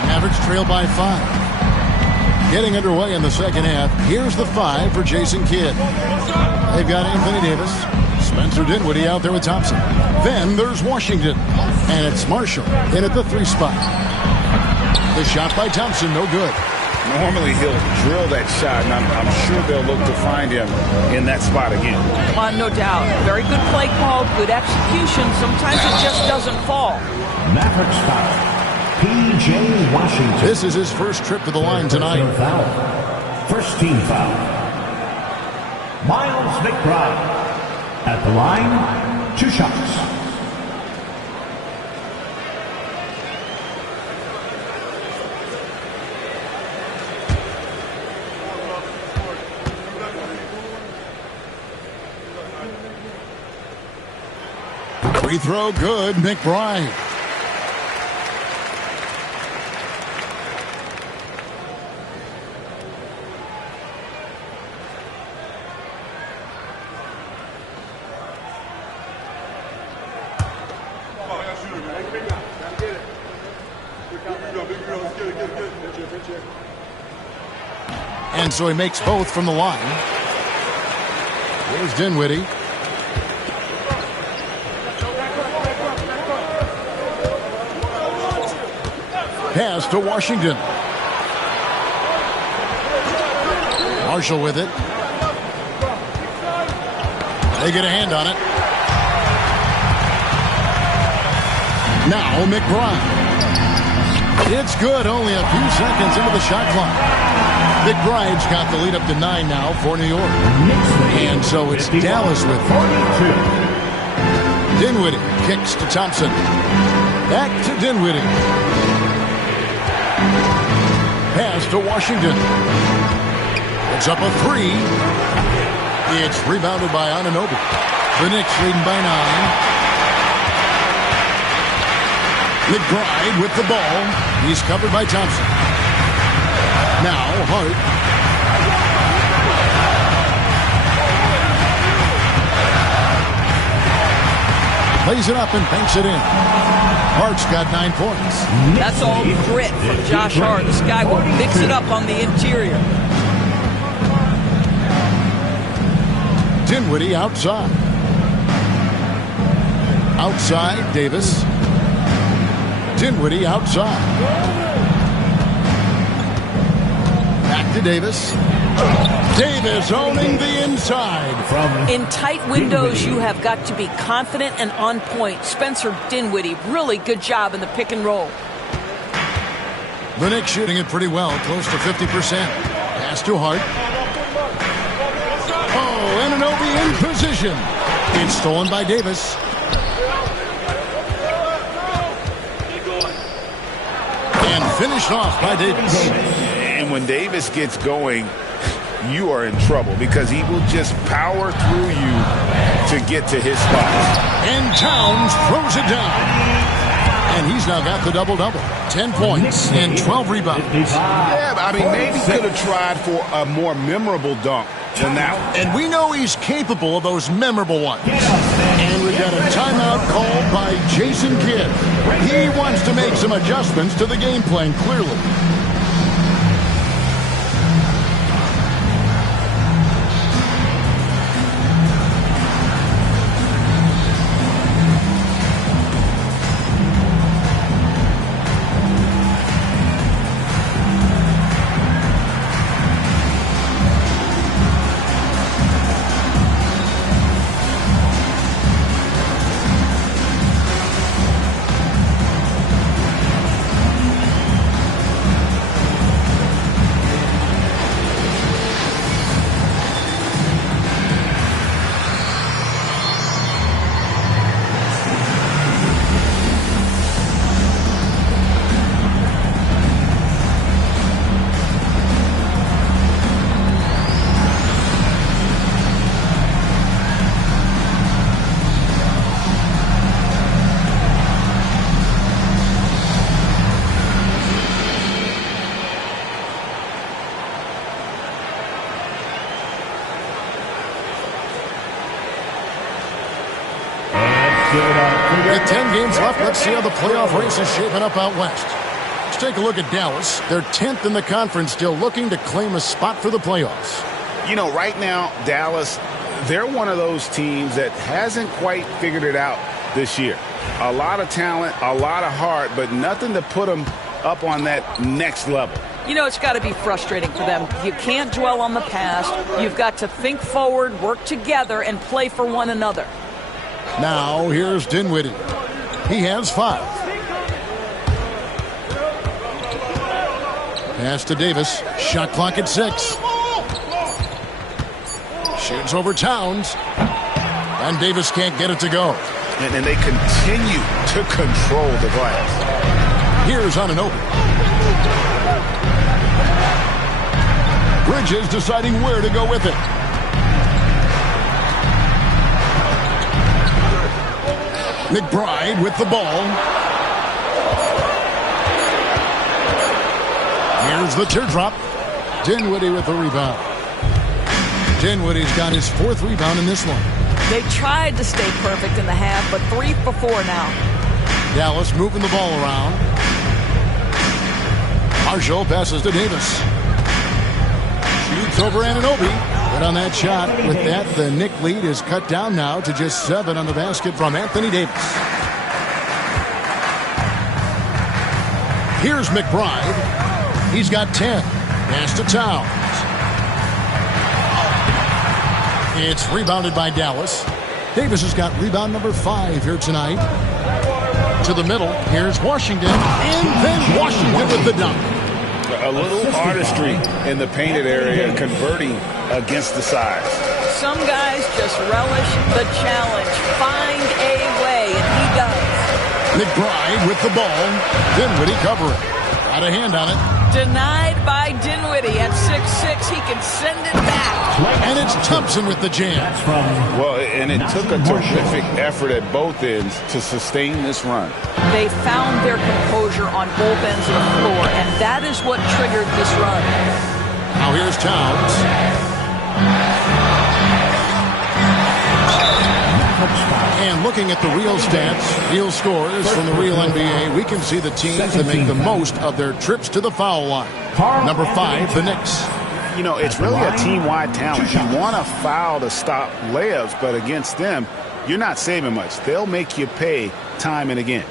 Mavericks trail by 5. Getting underway in the second half, here's the 5 for Jason Kidd. They've got Anthony Davis, Spencer Dinwiddie out there with Thompson. Then there's Washington, and it's Marshall in at the 3 spot. The shot by Thompson, no good. Normally he'll drill that shot, and I'm sure they'll look to find him in that spot again. No doubt. Very good play call, good execution. Sometimes it just doesn't fall. Mavericks foul. P.J. Washington. This is his first trip to the line tonight. Foul. First team foul. Miles McBride. At the line, 2 shots. Free throw good, McBride. And so he makes both from the line. Here's Dinwiddie. Pass to Washington. Marshall with it. They get a hand on it. Now McBride. It's good, only a few seconds into the shot clock. McBride's got the lead up to 9 now for New York. And so it's Dallas with 42. Dinwiddie kicks to Thompson. Back to Dinwiddie. Pass to Washington. It's up a 3. It's rebounded by Anunoby. The Knicks leading by 9. McBride with the ball. He's covered by Thompson. Now Hart. Plays it up and banks it in. Hart's got 9 points. That's all grit from Josh Hart. This guy will mix it up on the interior. Dinwiddie outside. Outside, Davis. Dinwiddie outside. Back to Davis. Davis owning the inside. In tight windows, you have got to be confident and on point. Spencer Dinwiddie, really good job in the pick and roll. The Knicks shooting it pretty well, close to 50%. Pass to Hart. Oh, Anunoby in position. It's stolen by Davis. And finished off by Davis. And when Davis gets going, you are in trouble because he will just power through you to get to his spot. And Towns throws it down. And he's now got the double-double. 10 points and 12 rebounds. Yeah, I mean, maybe could have tried for a more memorable dunk than that one. And we know he's capable of those memorable ones. And we've got a timeout called by Jason Kidd. He wants to make some adjustments to the game plan, clearly. With 10 games left, let's see how the playoff race is shaping up out west. Let's take a look at Dallas. They're 10th in the conference, still looking to claim a spot for the playoffs. You know, right now, Dallas, they're one of those teams that hasn't quite figured it out this year. A lot of talent, a lot of heart, but nothing to put them up on that next level. You know, it's got to be frustrating for them. You can't dwell on the past. You've got to think forward, work together, and play for one another. Now, here's Dinwiddie. He has 5. Pass to Davis. Shot clock at 6. Shoots over Towns. And Davis can't get it to go. And they continue to control the glass. Here's Anunoby. Bridges deciding where to go with it. McBride with the ball. Here's the teardrop. Dinwiddie with the rebound. Dinwiddie's got his 4th rebound in this one. They tried to stay perfect in the half, but 3 for 4 now. Dallas moving the ball around. Marshall passes to Davis. Shoots over Anunoby. Good on that shot. With that, the Knick lead is cut down now to just 7 on the basket from Anthony Davis. Here's McBride. He's got 10. Pass to Towns. It's rebounded by Dallas. Davis has got rebound number 5 here tonight. To the middle. Here's Washington. And then Washington with the dunk. A little artistry in the painted area, converting against the size. Some guys just relish the challenge. Find a way, and he does. McBride with the ball. Dinwiddie covering. Got a hand on it. Denied by Dinwiddie. At 6'6", he can send it back. And it's Thompson with the jam. Well, and it took a terrific effort at both ends to sustain this run. They found their composure on both ends of the floor, and that is what triggered this run. Now here's Towns. And looking at the real stats, real scores from the real NBA, we can see the teams that make the most of their trips to the foul line. Number 5, the Knicks. You know, it's really a team-wide talent. You want a foul to stop layups, but against them, you're not saving much. They'll make you pay time and again.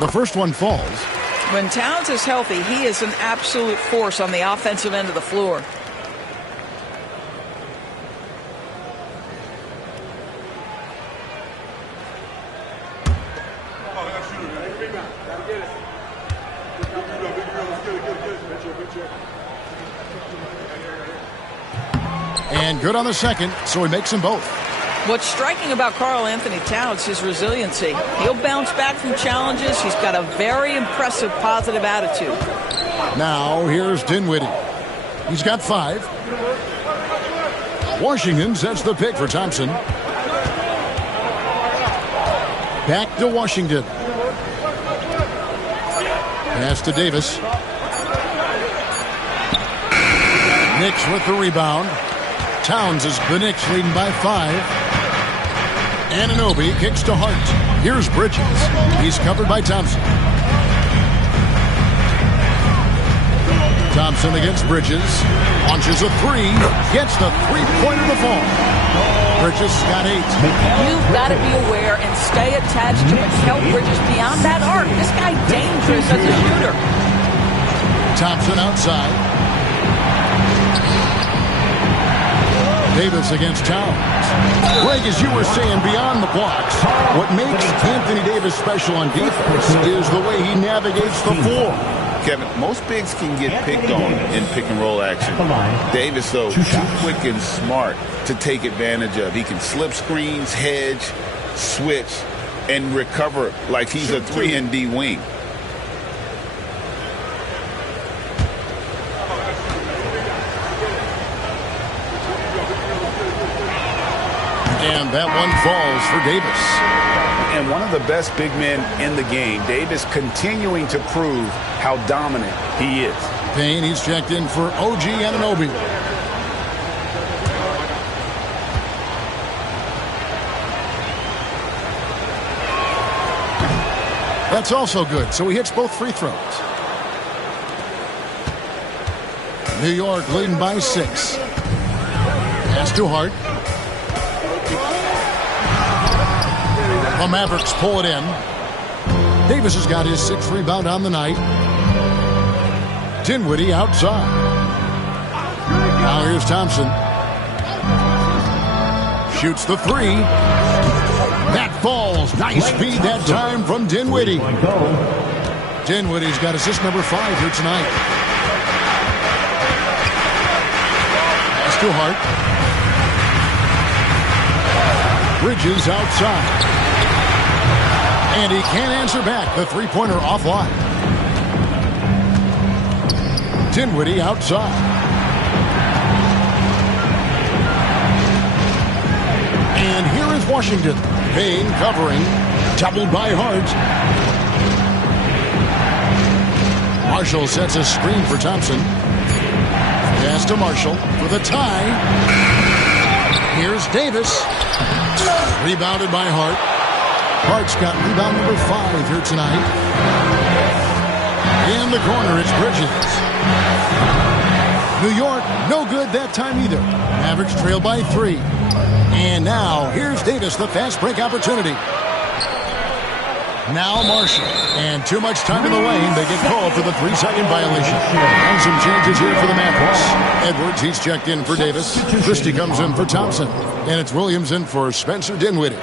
The first one falls. When Towns is healthy, he is an absolute force on the offensive end of the floor. And good on the second, so he makes them both. What's striking about Karl Anthony Towns is resiliency. He'll bounce back from challenges. He's got a very impressive positive attitude. Now here's Dinwiddie. He's got 5. Washington sets the pick for Thompson. Back to Washington. Pass to Davis. Knicks with the rebound. Towns is the Knicks leading by 5. Anunoby kicks to Hart. Here's Bridges. He's covered by Thompson. Thompson against Bridges. Launches a 3. Gets the three-pointer to fall. Bridges got 8. You've got to be aware and stay attached to Mikal Bridges beyond that arc. This guy dangerous as a shooter. Thompson outside. Davis against Towns. Greg, as you were saying, beyond the blocks, what makes Anthony Davis special on defense is the way he navigates the floor. Kevin, most bigs can get picked on in pick-and-roll action. Davis, though, too quick and smart to take advantage of. He can slip screens, hedge, switch, and recover like he's a 3-and-D wing. And that one falls for Davis. And one of the best big men in the game, Davis continuing to prove how dominant he is. Payne, he's checked in for OG Anunoby. That's also good, so he hits both free throws. New York leading by 6. Pass to Hart. The Mavericks pull it in. Davis has got his 6th rebound on the night. Dinwiddie outside. Now here's Thompson. Shoots the 3. That falls. Nice feed that time from Dinwiddie. Dinwiddie's got assist number 5 here tonight. Pass to Hart. Bridges outside. And he can't answer back. The three-pointer offline. Dinwiddie outside. And here is Washington. Payne covering. Doubled by Hart. Marshall sets a screen for Thompson. Pass to Marshall for the tie. Here's Davis. Rebounded by Hart. Hart's got rebound number 5 here tonight. In the corner, it's Bridges. New York, no good that time either. Mavericks trail by 3. And now, here's Davis, the fast break opportunity. Now Marshall. And too much time in the lane. They get called for the 3-second violation. And some changes here for the Mavericks. Edwards, he's checked in for Davis. Christie comes in for Thompson. And it's Williams in for Spencer Dinwiddie.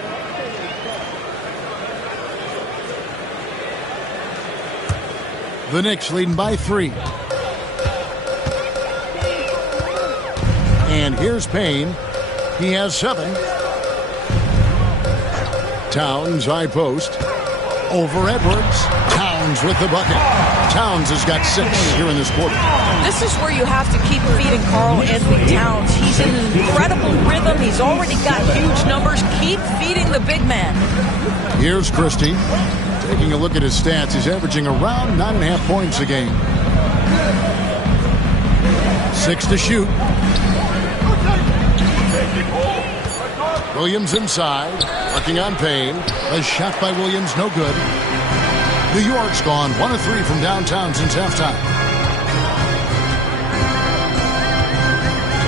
The Knicks leading by 3. And here's Payne. He has 7. Towns, high post. Over Edwards. Towns with the bucket. Towns has got 6 here in this quarter. This is where you have to keep feeding Karl Anthony Towns. He's in an incredible rhythm. He's already got huge numbers. Keep feeding the big man. Here's Christie. Taking a look at his stats, he's averaging around 9.5 points a game. 6 to shoot. Williams inside, working on Payne. A shot by Williams, no good. New York's gone 1 of 3 from downtown since halftime.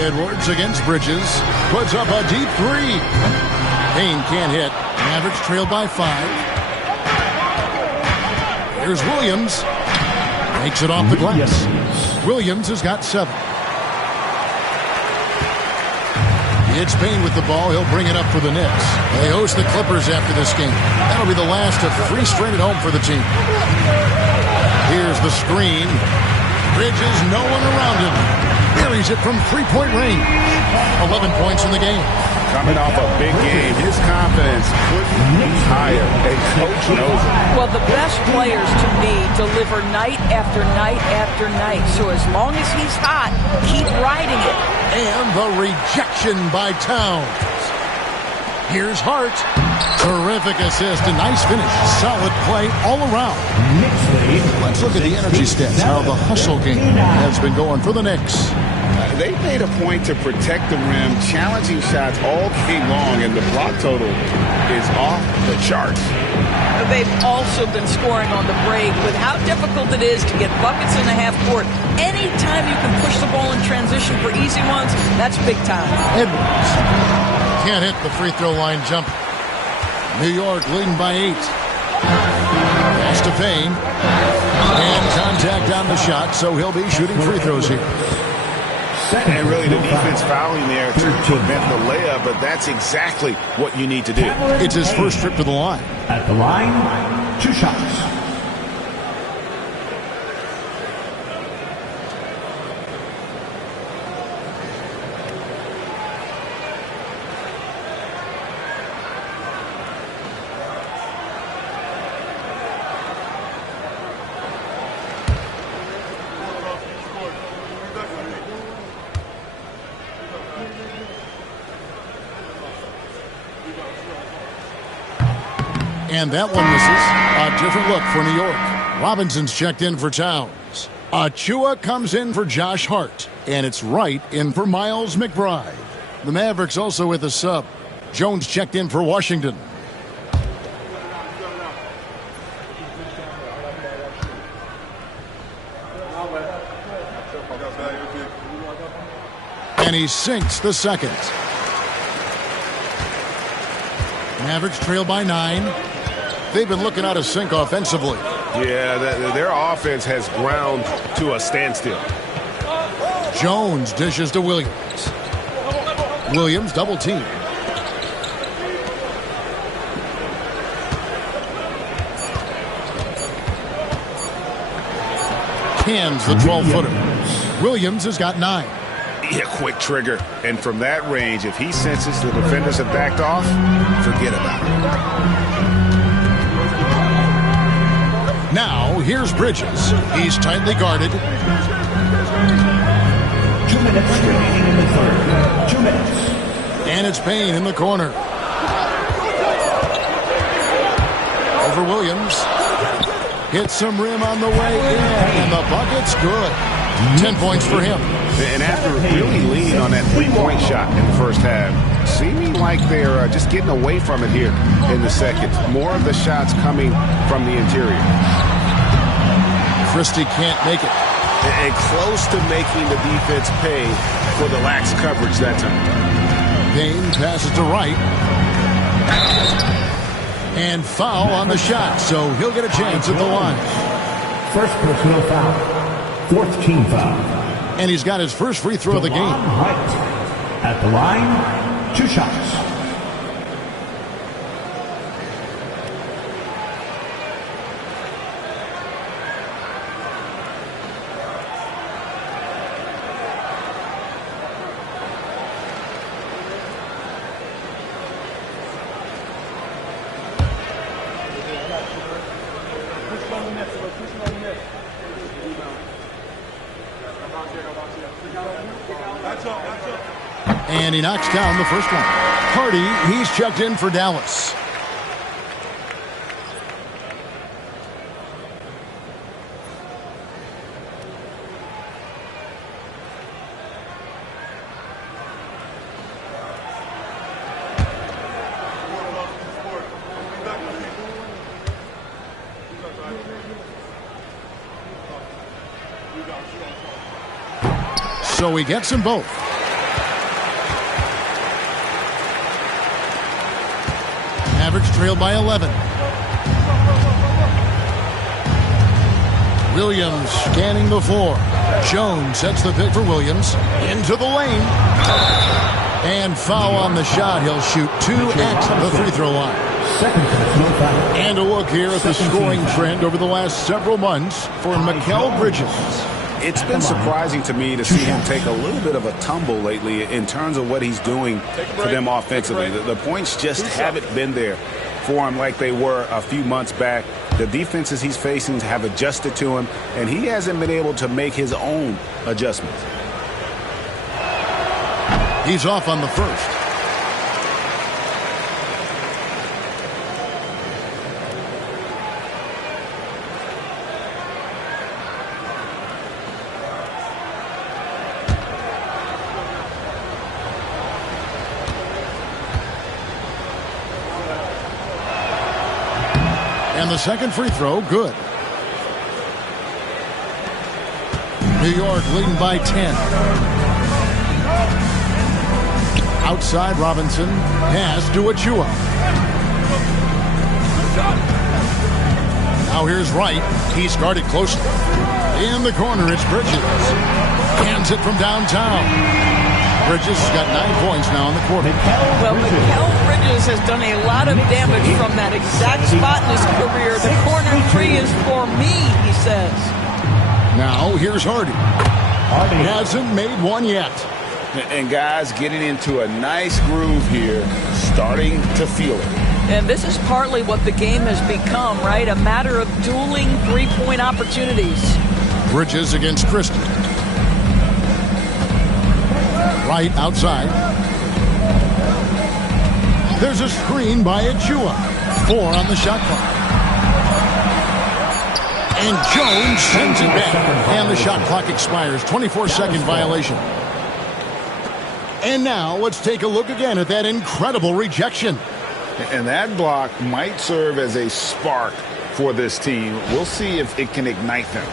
Edwards against Bridges. Puts up a deep 3. Payne can't hit. Mavericks trail by 5. Here's Williams. Makes it off the glass. Williams has got 7. It's Payne with the ball. He'll bring it up for the Knicks. They host the Clippers after this game. That'll be the last of 3 straight at home for the team. Here's the screen. Bridges, no one around him. Buries it from 3-point range. 11 points in the game. Coming off a big game, his confidence couldn't be higher. A coach knows it. Well, the best players, to me, deliver night after night after night. So as long as he's hot, keep riding it. And the rejection by Towns. Here's Hart. Terrific assist, a nice finish. Solid play all around. Let's look at the energy stats, how the hustle game has been going for the Knicks. They made a point to protect the rim, challenging shots all game long, and the block total is off the charts. They've also been scoring on the break. With how difficult it is to get buckets in the half court, anytime you can push the ball in transition for easy ones, that's big time. Edwards can't hit the free throw line jump. New York leading by 8. Pass to Payne. And contact on the shot, so he'll be shooting free throws here. And really the defense fouling there to prevent the layup, but that's exactly what you need to do. It's his first trip to the line. At the line, 2 shots. And that one misses. A different look for New York. Robinson's checked in for Towns. Achua comes in for Josh Hart. And it's Wright in for Miles McBride. The Mavericks also with a sub. Jones checked in for Washington. And he sinks the second. Mavericks trail by 9. They've been looking out of sync offensively. Yeah, their offense has ground to a standstill. Jones dishes to Williams. Williams double team. Cans the 12-footer. Williams has got 9. Yeah, quick trigger. And from that range, if he senses the defenders have backed off, forget about it. Now, here's Bridges. He's tightly guarded. 2 minutes remaining in the third. 2 minutes. And it's Payne in the corner. Over Williams. Hits some rim on the way in, and the bucket's good. 10 points for him. And after really leaning on that 3-point shot in the first half, seeming like they're just getting away from it here in the second. More of the shots coming from the interior. Christie can't make it. and close to making the defense pay for the lax coverage that time. Payne passes to Wright. And foul on the shot, so he'll get a chance at the line. First personal foul. Fourth team foul. And he's got his first free throw of the game. Wright at the line, 2 shots. And he knocks down the first one. Hardy, he's checked in for Dallas. So he gets them both. Mavericks trail by 11. Williams scanning the floor. Jones sets the pick for Williams. Into the lane. And foul on the shot. He'll shoot 2 at the free throw line. And a look here at the scoring trend over the last several months for Mikal Bridges. It's been surprising to me to see him take a little bit of a tumble lately in terms of what he's doing for them offensively. The points just haven't been there for him like they were a few months back. The defenses he's facing have adjusted to him, and he hasn't been able to make his own adjustments. He's off on the first. And the second free throw, good. New York leading by 10. Outside Robinson, pass to Achua. Now here's Wright. He's guarded closely. In the corner, it's Bridges. Hands it from downtown. Bridges has got 9 points now in the quarter. Well, Mikal Bridges has done a lot of damage from that exact spot in his career. The corner 3 is for me, he says. Now here's Hardy. Hardy hasn't made one yet. And guys getting into a nice groove here, starting to feel it. And this is partly what the game has become, right? A matter of dueling three-point opportunities. Bridges against Christie. Right outside. There's a screen by Achua. 4 on the shot clock. And Jones sends it back. And the shot clock expires. 24-second violation. And now let's take a look again at that incredible rejection. And that block might serve as a spark for this team. We'll see if it can ignite them.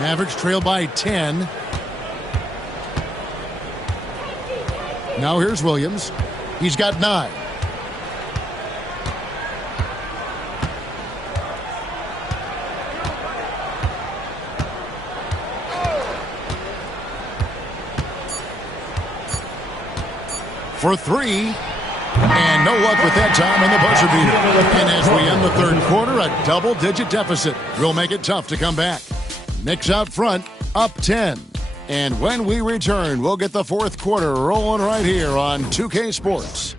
Mavericks trail by 10. Now here's Williams. He's got 9. For 3. And no luck with that time on the buzzer beater. And as we end the third quarter, a double-digit deficit will make it tough to come back. Knicks out front, up 10. And when we return, we'll get the fourth quarter rolling right here on 2K Sports.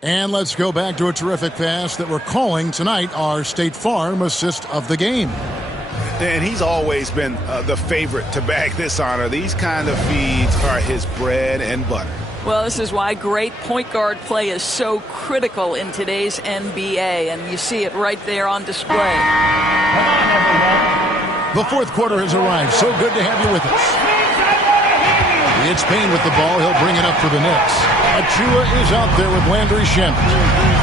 And let's go back to a terrific pass that we're calling tonight our State Farm assist of the game. And he's always been the favorite to bag this honor. These kind of feeds are his bread and butter. Well, this is why great point guard play is so critical in today's NBA, and you see it right there on display. The fourth quarter has arrived. So good to have you with us. It's Payne with the ball. He'll bring it up for the Knicks. Achua is out there with Landry Shamet.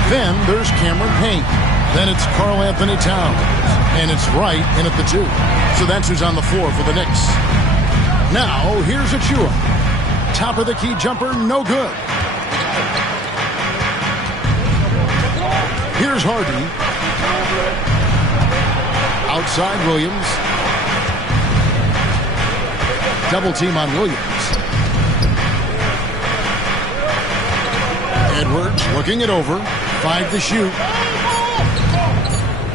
Then there's Cameron Payne. Then it's Karl Anthony Towns. And it's Wright in at the 2. So that's who's on the floor for the Knicks. Now, here's Achua. Top of the key jumper, no good. Here's Hardy. Outside Williams. Double team on Williams. Edwards looking it over. 5 to shoot.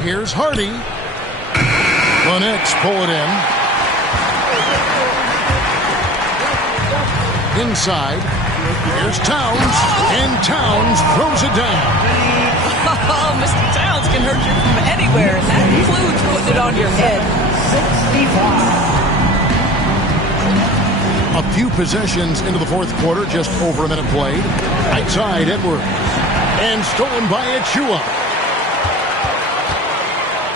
Here's Hardy. The Knicks pull it in. Inside. Here's Towns. And Towns throws it down. Oh, Mr. Towns can hurt you from anywhere, and that includes putting it on your head. 65. A few possessions into the fourth quarter, just over a minute played. Outside Edwards. And stolen by Achua.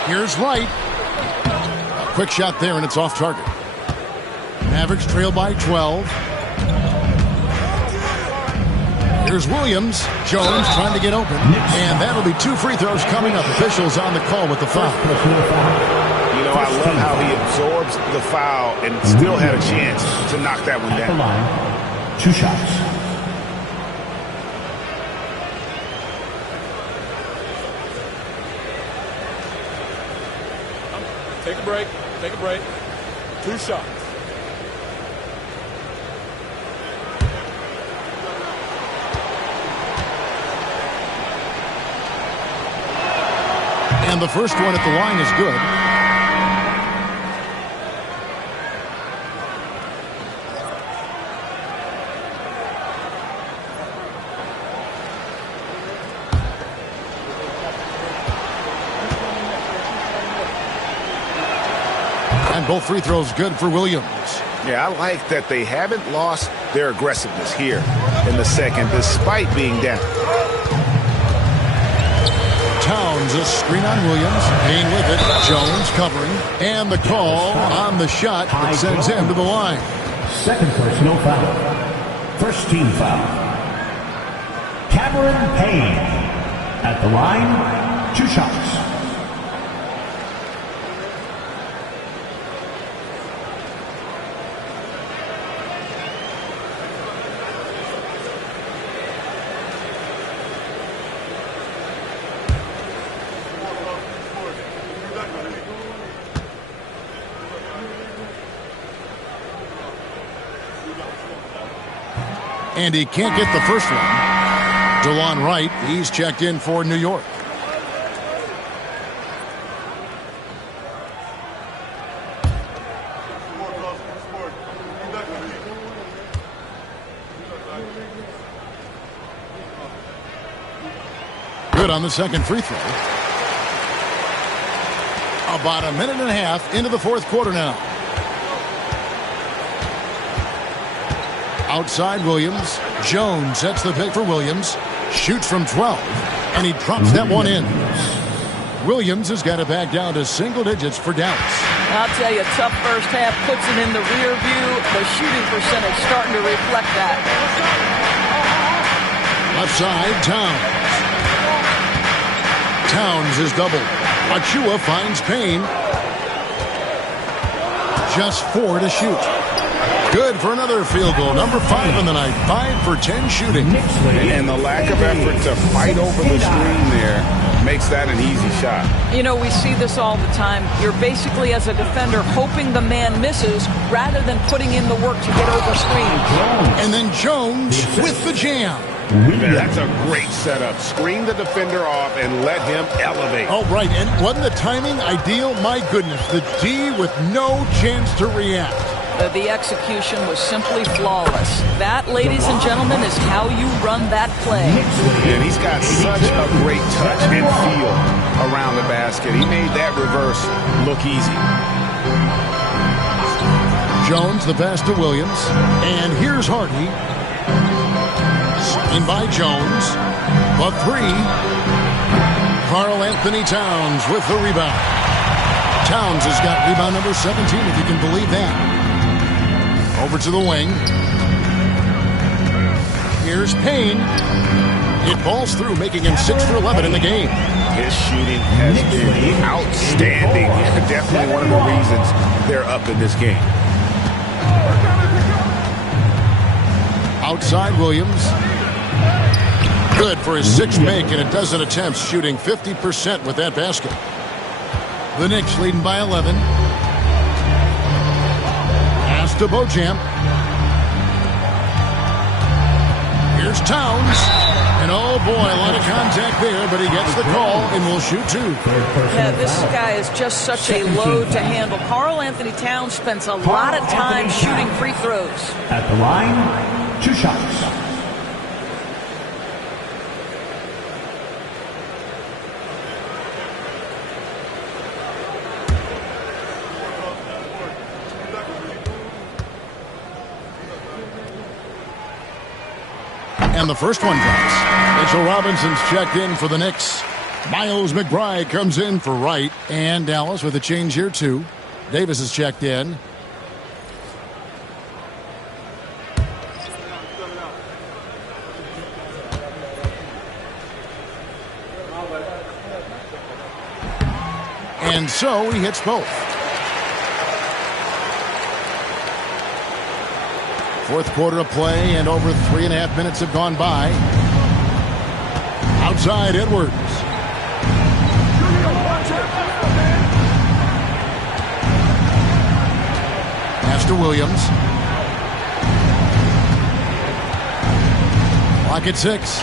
Here's Wright. A quick shot there, and it's off target. Mavericks trail by 12. Here's Williams. Jones trying to get open. And that'll be 2 free throws coming up. Officials on the call with the foul. You know, I love how he absorbs the foul and still had a chance to knock that one down. Line, 2 shots. Take a break. Take a break. 2 shots. And the first one at the line is good. And both free throws good for Williams. Yeah, I like that they haven't lost their aggressiveness here in the second, despite being down. Towns, a screen on Williams. Payne with it. Jones covering. And the call on the shot that sends him to the line. Second personal foul. First team foul. Cameron Payne. At the line, 2 shots. And he can't get the first one. DeLon Wright, he's checked in for New York. Good on the second free throw. About a minute and a half into the fourth quarter now. Outside Williams. Jones sets the pick for Williams. Shoots from 12. And he drops that one in. Williams has got it back down to single digits for Dallas. I'll tell you, tough first half puts it in the rear view. The shooting percentage starting to reflect that. Left side, Towns. Towns is doubled. Achua finds Payne. Just 4 to shoot. Good for another field goal. Number 5 in the night. 5 for 10 shooting. And the lack of effort to fight over the screen there makes that an easy shot. You know, we see this all the time. You're basically, as a defender, hoping the man misses rather than putting in the work to get over screen. And then Jones with the jam. That's a great setup. Screen the defender off and let him elevate. Oh, right. And wasn't the timing ideal? My goodness. The D with no chance to react. The execution was simply flawless. That, ladies and gentlemen, is how you run that play. And he's got such a great touch and feel around the basket. He made that reverse look easy. Jones, the pass to Williams. And here's Hardy. Screen by Jones. The 3. Karl Anthony Towns with the rebound. Towns has got rebound number 17, if you can believe that. Over to the wing. Here's Payne. It falls through, making him 6 for 11 in the game. His shooting has been outstanding. Definitely one of the reasons they're up in this game. Outside Williams. Good for his 6th make and a dozen attempts, shooting 50% with that basket. The Knicks leading by 11. Pass to Beauchamp. Here's Towns. And oh boy, a lot of contact there, but he gets the call and will shoot 2. Yeah, this guy is just such a load to handle. Karl Anthony Towns spends a lot of time shooting free throws. At the line, 2 shots. And the first one drops. Mitchell Robinson's checked in for the Knicks. Miles McBride comes in for Wright. And Dallas with a change here, too. Davis is checked in. And so he hits both. Fourth quarter of play, and over 3.5 minutes have gone by. Outside Edwards. Pass to Williams. Clock at 6.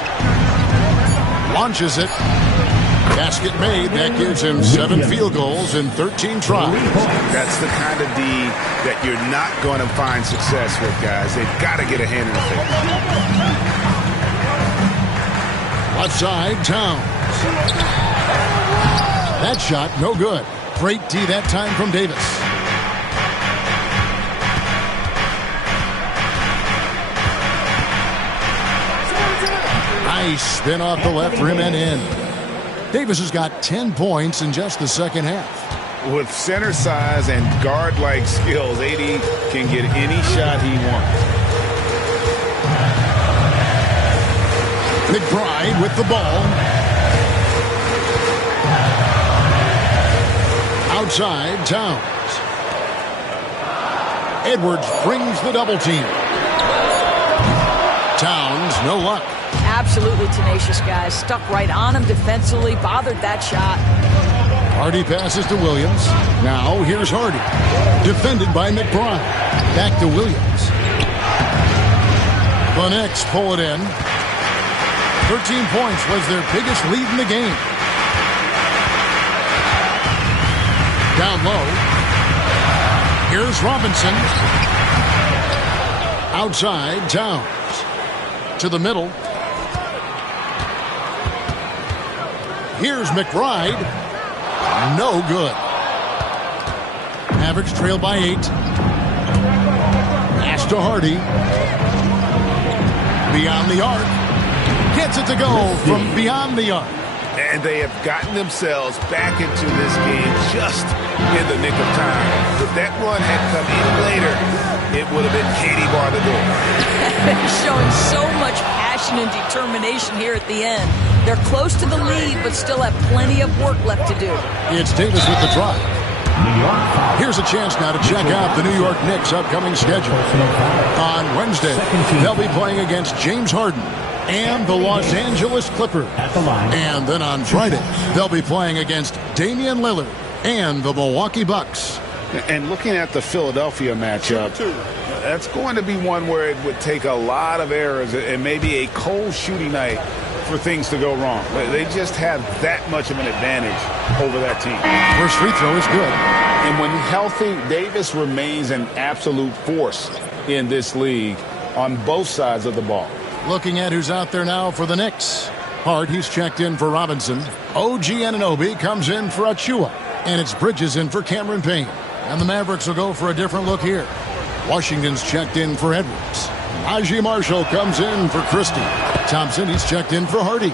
Launches it. Basket made. That gives him 7 field goals in 13 tries. That's the kind of D that you're not going to find success with, guys. They've got to get a hand in the face. Left side, Towns. That shot, no good. Great D that time from Davis. Nice spin off the left rim and in. Davis has got 10 points in just the second half. With center size and guard-like skills, AD can get any shot he wants. McBride with the ball. Outside, Towns. Edwards brings the double team. Towns, no luck. Absolutely tenacious, guys. Stuck right on him defensively, bothered that shot. Hardy passes to Williams. Now here's Hardy. Defended by McBride. Back to Williams. The Knicks pull it in. 13 points was their biggest lead in the game. Down low. Here's Robinson. Outside, Towns. To the middle. Here's McBride. No good. Mavericks trail by 8. Pass to Hardy. Beyond the arc. Gets it to go from beyond the arc. And they have gotten themselves back into this game just in the nick of time. If that run had come in later, it would have been Katie bar the door. Showing so much passion and determination here at the end. They're close to the lead, but still have plenty of work left to do. It's Davis with the drive. Here's a chance now to check out the New York Knicks' upcoming schedule. On Wednesday, they'll be playing against James Harden and the Los Angeles Clippers. And then on Friday, they'll be playing against Damian Lillard and the Milwaukee Bucks. And looking at the Philadelphia matchup, that's going to be one where it would take a lot of errors and maybe a cold shooting night for things to go wrong. They just have that much of an advantage over that team. First free throw is good. And when healthy, Davis remains an absolute force in this league on both sides of the ball. Looking at who's out there now for the Knicks. Hart, he's checked in for Robinson. OG Anunoby comes in for Achua. And it's Bridges in for Cameron Payne. And the Mavericks will go for a different look here. Washington's checked in for Edwards. Najee Marshall comes in for Christie. Thompson, he's checked in for Hardy.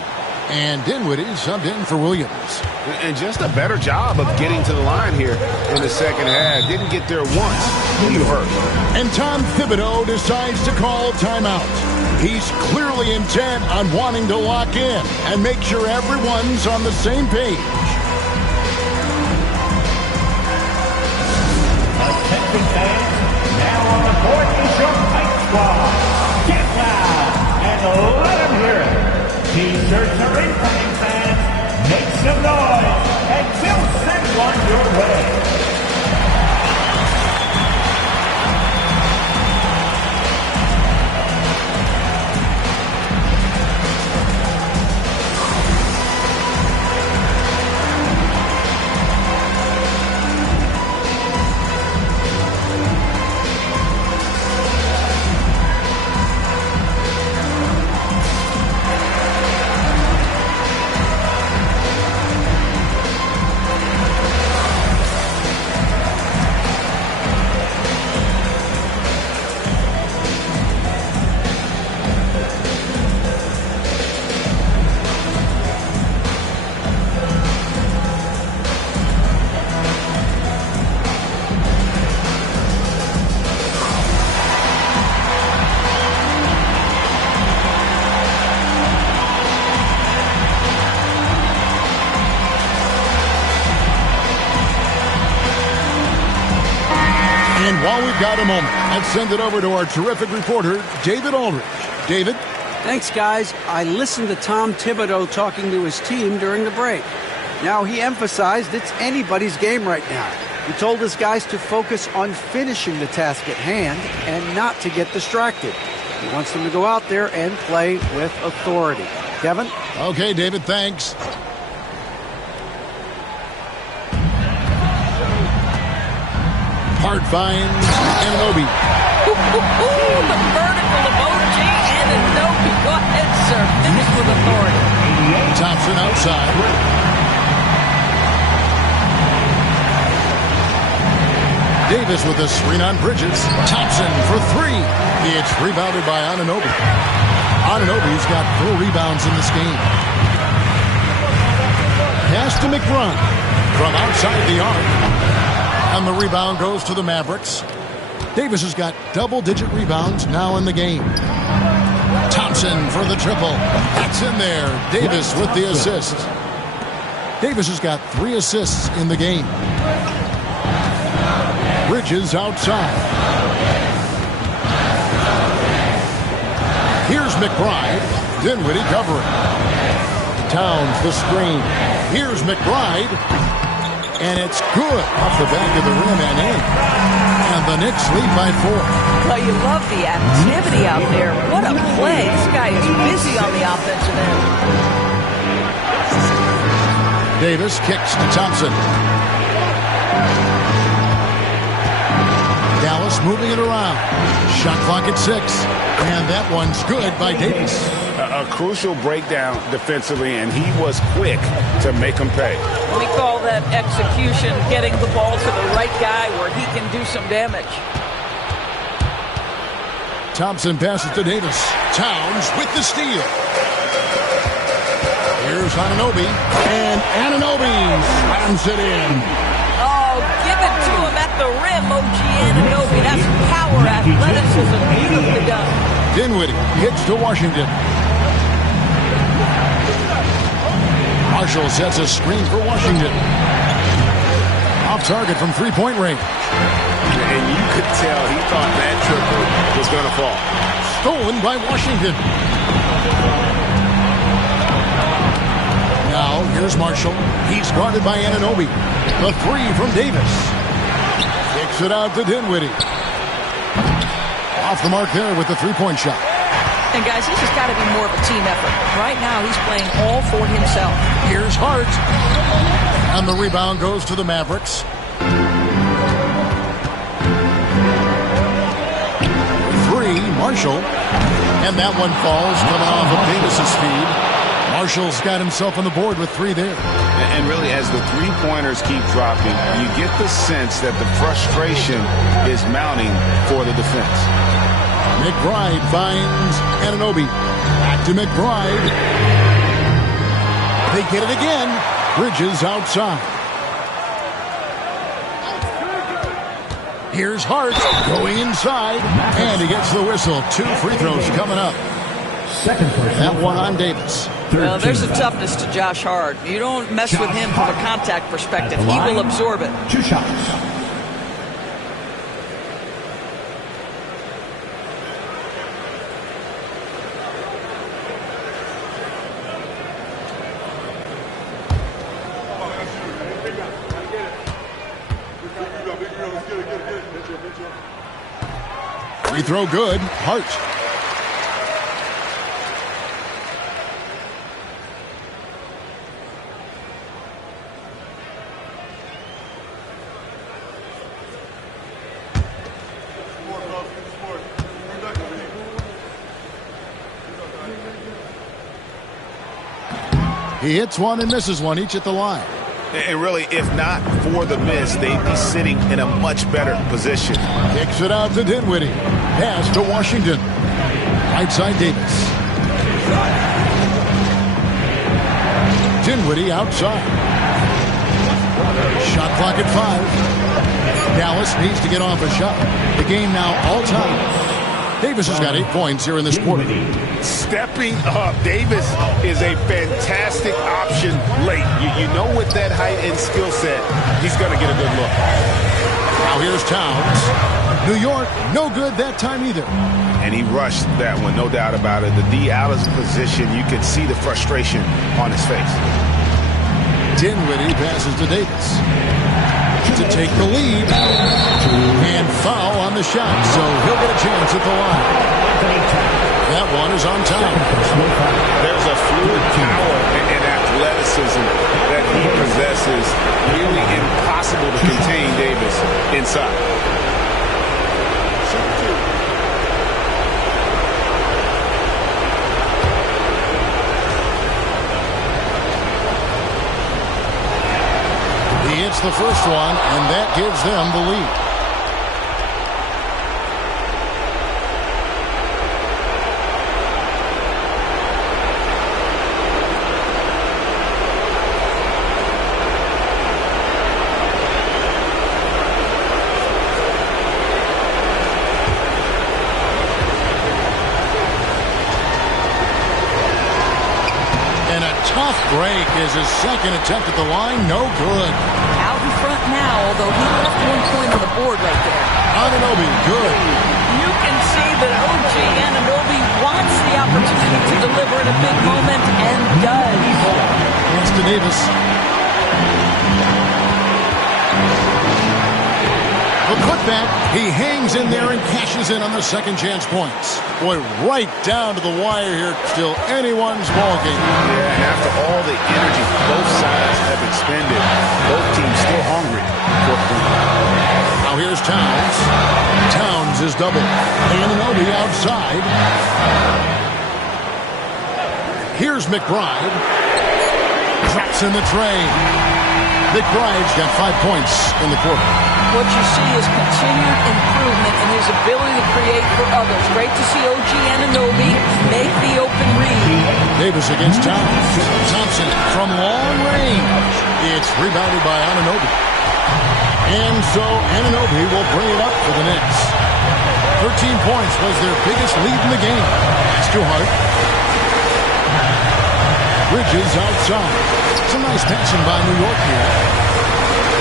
And Dinwiddie subbed in for Williams. And just a better job of getting to the line here in the second half. Didn't get there once. He hurt. And Tom Thibodeau decides to call timeout. He's clearly intent on wanting to lock in and make sure everyone's on the same page. Attention fans, now on the court is your fight squad. Get loud and let them hear it. T-shirts are incoming, fans. Make some noise and we'll send one your way. While we've got a moment, let's send it over to our terrific reporter, David Aldridge. David? Thanks, guys. I listened to Tom Thibodeau talking to his team during the break. Now, he emphasized it's anybody's game right now. He told his guys to focus on finishing the task at hand and not to get distracted. He wants them to go out there and play with authority. Kevin? Okay, David, thanks. Hart finds Anunoby. The vertical emoji, Anunoby. Go ahead, sir. Finish with authority. Thompson outside. Davis with a screen on Bridges. Thompson for three. It's rebounded by Anunoby. Anunoby's got 4 rebounds in this game. Pass to McBride from outside the arc. And the rebound goes to the Mavericks. Davis has got double-digit rebounds now in the game. Thompson for the triple. That's in there. Davis with the assist. Davis has got 3 assists in the game. Bridges outside. Here's McBride. Dinwiddie covering. Towns the screen. Here's McBride. And it's good off the back of the rim and in. And the Knicks lead by 4. Well, you love the activity out there. What a play. This guy is busy on the offensive end. Davis kicks to Thompson. Dallas moving it around. Shot clock at 6. And that one's good by Davis. A crucial breakdown defensively, and he was quick to make him pay. We call that execution, getting the ball to the right guy where he can do some damage. Thompson passes to Davis. Towns with the steal. Here's Anunoby. And Anunoby slams it in. Oh, give it to him at the rim, OG Anunoby. That's power, athleticism, beautifully done. Dinwiddie hits to Washington. Marshall sets a screen for Washington. Off target from 3-point range. And you could tell he thought that triple was going to fall. Stolen by Washington. Now, here's Marshall. He's guarded by Anunoby. The 3 from Davis. Kicks it out to Dinwiddie. Off the mark there with the 3-point shot. And guys, this has got to be more of a team effort. Right now, he's playing all for himself. Here's Hart. And the rebound goes to the Mavericks. 3, Marshall. And that one falls coming off of Davis's feed. Marshall's got himself on the board with 3 there. And really, as the 3-pointers keep dropping, you get the sense that the frustration is mounting for the defense. McBride finds Anunoby. Back to McBride. They get it again. Bridges outside. Here's Hart going inside. And he gets the whistle. 2 free throws coming up. Second personal That one on Davis. Well, there's a toughness to Josh Hart. You don't mess with him from a contact perspective. He will absorb it. 2 shots. Free throw good. Hart. He hits one and misses one, each at the line. And really, if not for the miss, they'd be sitting in a much better position. Kicks it out to Dinwiddie. Pass to Washington. Right side Davis. Dinwiddie outside. Shot clock at 5. Dallas needs to get off a shot. The game now all time. Davis has got 8 points here in this quarter. Stepping up. Davis is a fantastic option late. You know, with that height and skill set, he's going to get a good look. Now here's Towns. New York, no good that time either. And he rushed that one, no doubt about it. The D out of position, you can see the frustration on his face. Dinwiddie passes to Davis to take the lead. And foul on the shot, so he'll get a chance at the line. That one is on time. There's a fluid power and athleticism that he possesses. Really impossible to contain Davis inside. He hits the first one, and that gives them the lead. Break is his second attempt at the line. No good. Out in front now, although he left 1 point on the board right there. Anunoby, good. You can see that OG Anunoby wants the opportunity to deliver in a big moment and does. Pass to Davis. The putback, he hangs in there and cashes in on the second chance points. Boy, right down to the wire here. Still anyone's ballgame. Yeah, and after all the energy both sides have expended, both teams still hungry for a point. Now here's Towns. Towns is double. Anunoby outside. Here's McBride. Drops in the tray. McBride's got 5 points in the quarter. What you see is continued improvement in his ability to create for others. Great to see OG Anunoby make the open read. Davis against Towns. Thompson from long range. It's rebounded by Anunoby. And so Anunoby will bring it up for the Knicks. 13 points was their biggest lead in the game. That's too hard. Bridges outside. Some nice passing by New York here.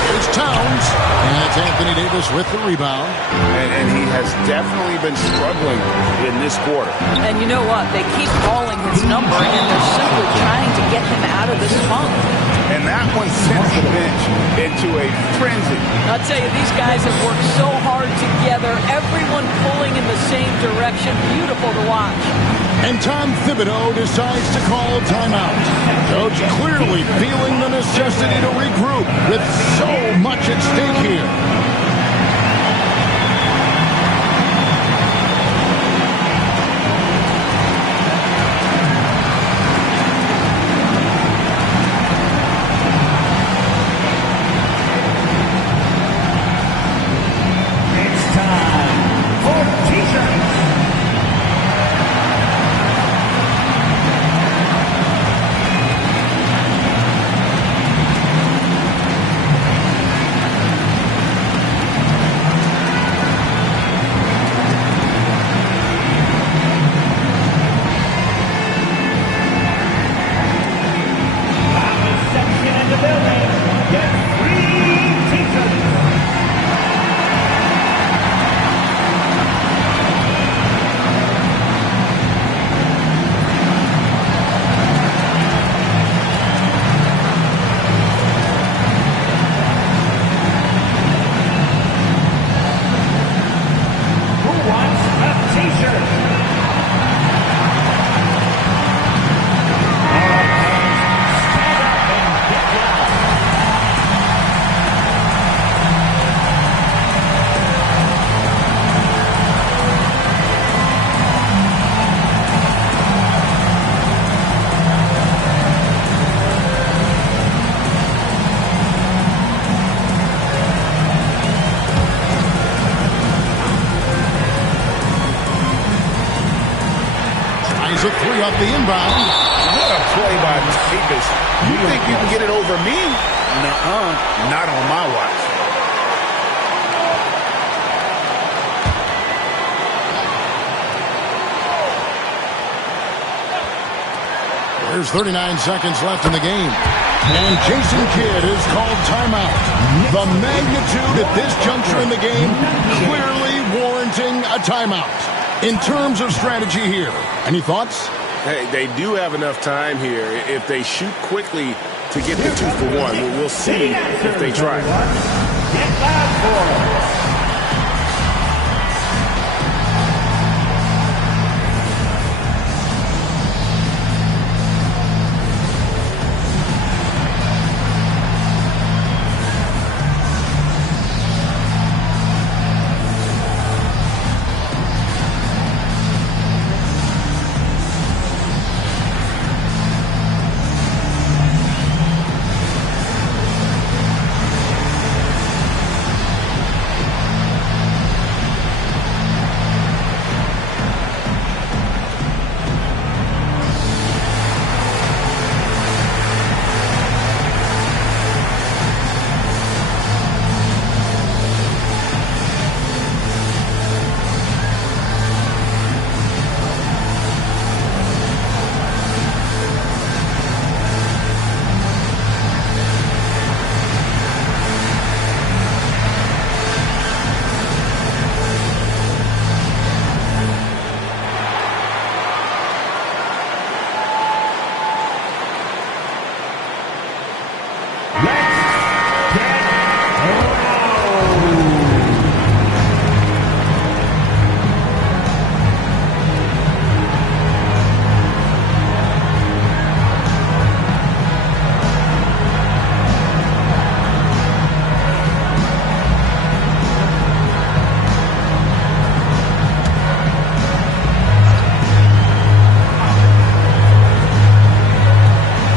Here's Towns. And that's Anthony Davis with the rebound. And he has definitely been struggling in this quarter. And you know what? They keep calling his number, and they're simply trying to get him out of this funk. And that one sends the bench into a frenzy. I'll tell you, these guys have worked so hard together. Everyone pulling in the same direction. Beautiful to watch. And Tom Thibodeau decides to call timeout. Coach clearly feeling the necessity to regroup with so much at stake here. It's time for T-shirts. misses a three off the inbound. What a play by Davis. You think you can get it over me? Nuh-uh. Not on my watch. There's 39 seconds left in the game. And Jason Kidd is called timeout. The magnitude at this juncture in the game clearly warranting a timeout. In terms of strategy here, any thoughts? Hey, they do have enough time here. If they shoot quickly to get the 2 for 1, we'll see if they try. Get loud for it.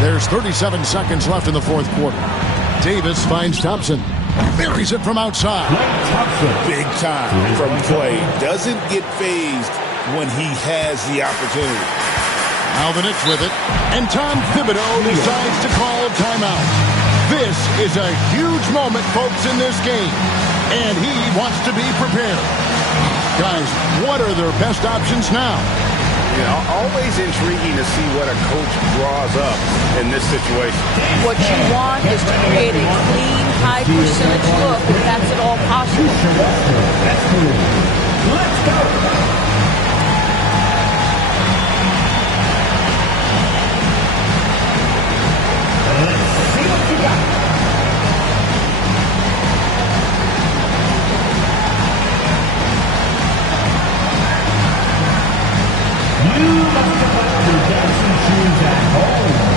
There's 37 seconds left in the fourth quarter. Davis finds Thompson. Buries it from outside. Big time from play. Doesn't get phased when he has the opportunity. Now the Knicks with it. And Tom Thibodeau decides to call timeout. This is a huge moment, folks, in this game. And he wants to be prepared. Guys, what are their best options now? You know, always intriguing to see what a coach draws up in this situation. What you want is to create a clean, high percentage look, if that's at all possible. Let's go. Let's see what you got. You must have left your dancing shoes at home.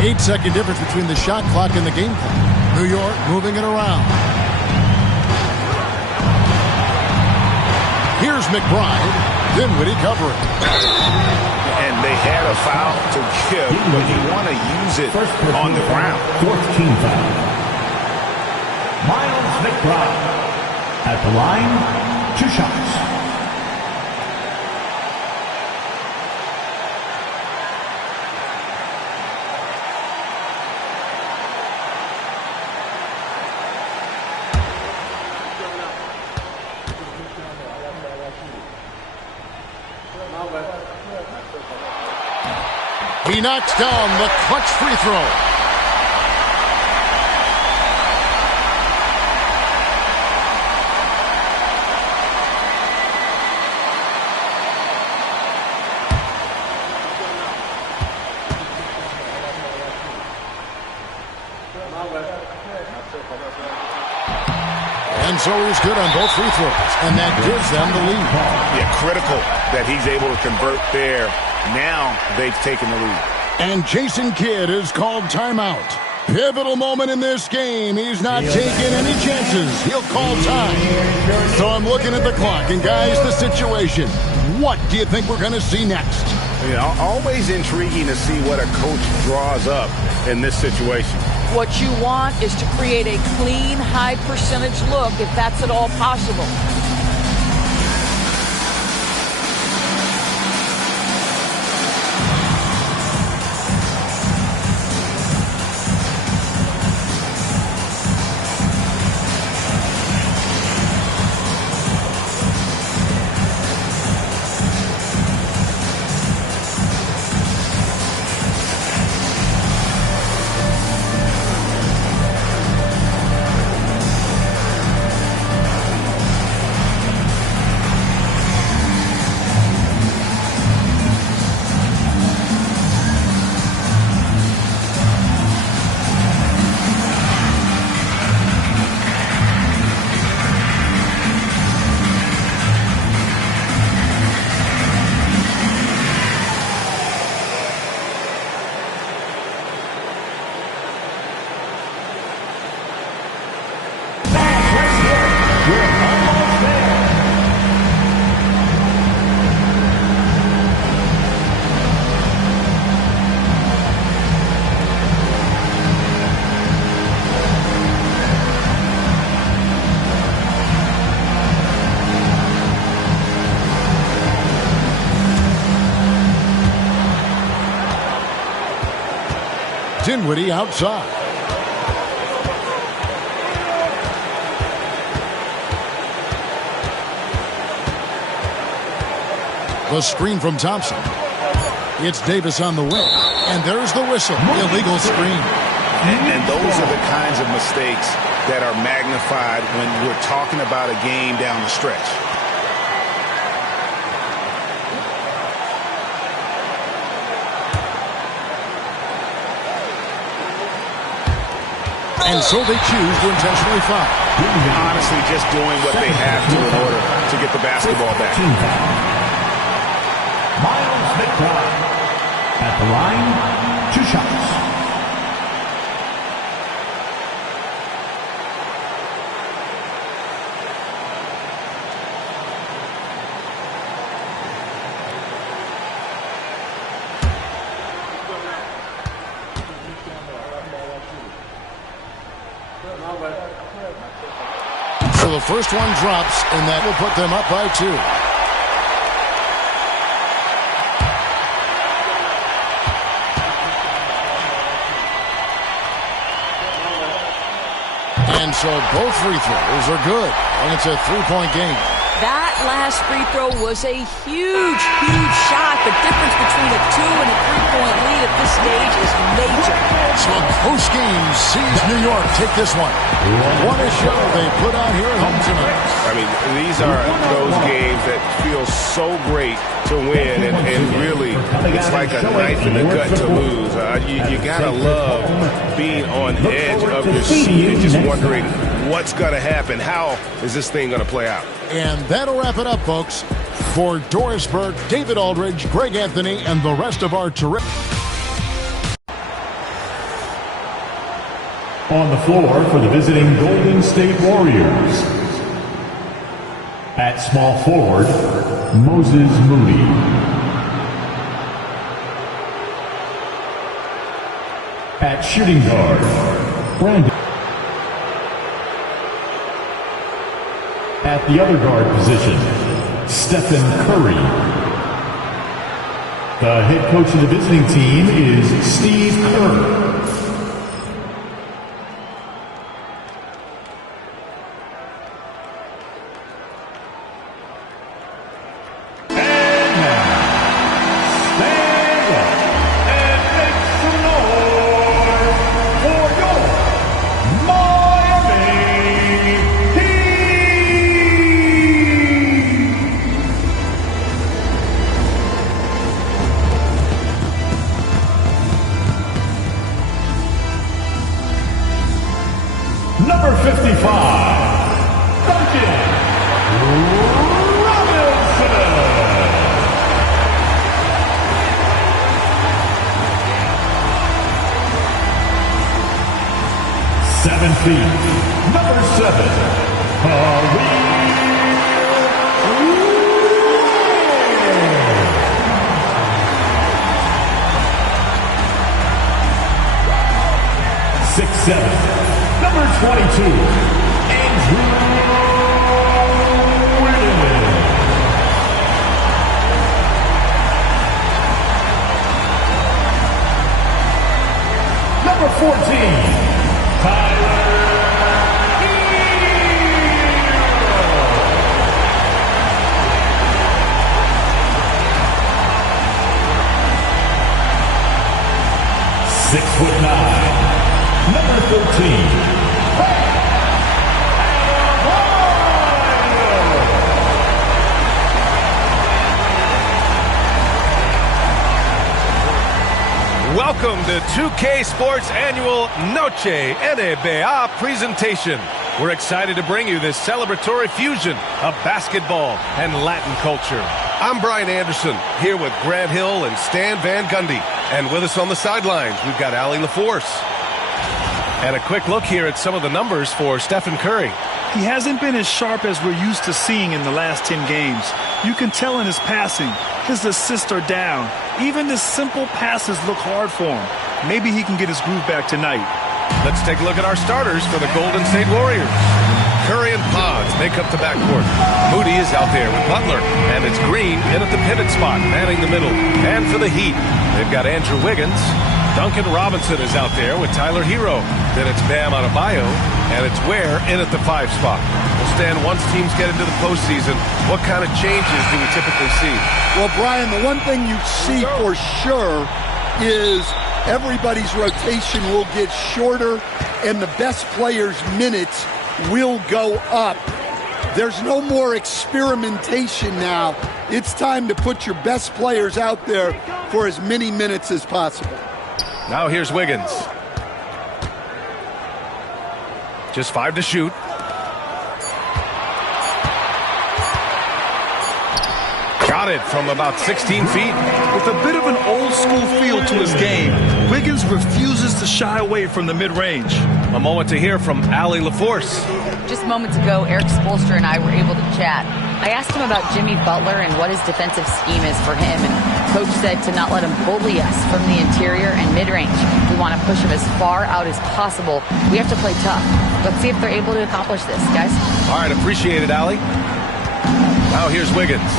Eight-second difference between the shot clock and the game clock. New York moving it around. Here's McBride. Dinwiddie covering. And they had a foul to give, but you want to use it on the ground. Fourth team foul. Miles McBride at the line, 2 shots. He knocks down the clutch free throw. And so he's good on both free throws, and that gives them the lead. Yeah, critical that he's able to convert there. Now they've taken the lead. And Jason Kidd is called timeout. Pivotal moment in this game. He's not taking any chances. He'll call time. So I'm looking at the clock, and guys, the situation. What do you think we're going to see next? Yeah, always intriguing to see what a coach draws up in this situation. What you want is to create a clean, high percentage look, if that's at all possible. Dinwiddie outside. The screen from Thompson. It's Davis on the wing. And there's the whistle. Illegal screen. And those are the kinds of mistakes that are magnified when we're talking about a game down the stretch. And so they choose to intentionally foul. Honestly, just doing what they have to in order to get the basketball back. Miles McBride at the line, 2 shots. So the first one drops, and that will put them up by 2. And so both free throws are good, and it's a 3-point game. That last free throw was a huge, huge shot. The difference between a 2 and a 3-point lead at this stage is major. So a close game sees New York take this one. What a show they put on here at home tonight. I mean, these are those games that feel so great to win, and really, it's like a knife in the gut to lose. You gotta love being on edge of your seat and just wondering what's gonna happen. How is this thing gonna play out? And that'll wrap it up, folks. For Doris Burke, David Aldridge, Greg Anthony, and the rest of our terrific... On the floor for the visiting Golden State Warriors. At small forward, Moses Moody. At shooting guard, Brandon. At the other guard position, Stephen Curry. The head coach of the visiting team is Steve Kerr. And now, 55, Duncan Robinson. 7 feet, number 7, Khalid. 6'7", number 22, Andrew Wiggins. Number 14, Tyler Hero. 6'9". Number 13, welcome to 2K Sports Annual Noche NBA presentation. We're excited to bring you this celebratory fusion of basketball and Latin culture. I'm Brian Anderson, here with Grant Hill and Stan Van Gundy. And with us on the sidelines, we've got Allie LaForce. And a quick look here at some of the numbers for Stephen Curry. He hasn't been as sharp as we're used to seeing in the last 10 games. You can tell in his passing. His assists are down. Even the simple passes look hard for him. Maybe he can get his groove back tonight. Let's take a look at our starters for the Golden State Warriors. Curry and Pods make up the backcourt. Moody is out there with Butler. And it's Green in at the pivot spot, manning the middle. And for the Heat, they've got Andrew Wiggins. Duncan Robinson is out there with Tyler Hero. Then it's Bam Adebayo, and it's Ware in at the 5 spot. Well, Stan, once teams get into the postseason, what kind of changes do we typically see? Well, Brian, the one thing you see for sure is everybody's rotation will get shorter, and the best players' minutes will go up. There's no more experimentation now. It's time to put your best players out there for as many minutes as possible. Now here's Wiggins. Just 5 to shoot. Got it from about 16 feet. With a bit of an old-school feel to his game, Wiggins refuses to shy away from the mid-range. A moment to hear from Allie LaForce. Just moments ago, Eric Spoelstra and I were able to chat. I asked him about Jimmy Butler and what his defensive scheme is for him, and Coach said to not let him bully us from the interior and mid-range. We want to push him as far out as possible. We have to play tough. Let's see if they're able to accomplish this, guys. All right, appreciate it, Allie. Now here's Wiggins.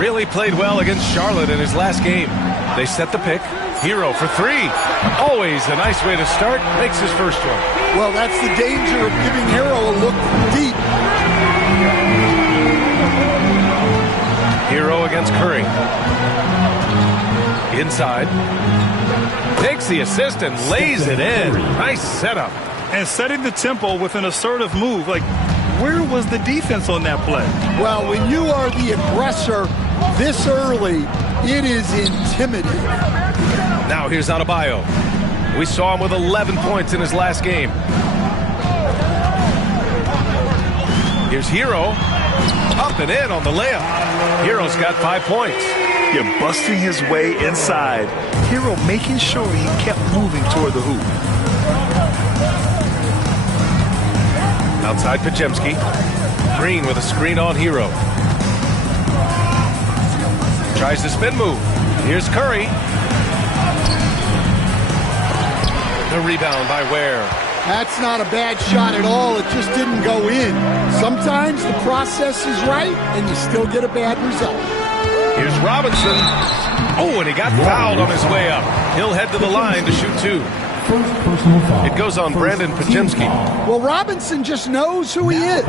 Really played well against Charlotte in his last game. They set the pick. Hero for 3. Always a nice way to start. Makes his first one. Well, that's the danger of giving Hero a look deep. Hero against Curry. Inside. Takes the assist and lays it in. Nice setup. And setting the tempo with an assertive move. Like, where was the defense on that play? Well, when you are the aggressor this early, it is intimidating. Now here's Adebayo. We saw him with 11 points in his last game. Here's Hero. Up and in on the layup. Hero's got 5 points. You're busting his way inside. Hero making sure he kept moving toward the hoop. Outside Pajemski. Green with a screen on Hero. Tries the spin move. Here's Curry. The rebound by Ware. That's not a bad shot at all. It just didn't go in. Sometimes the process is right, and you still get a bad result. Here's Robinson. Oh, and he got fouled on his way up. He'll head to the line to shoot 2. It goes on Brandon Pajemski. Well, Robinson just knows who he is,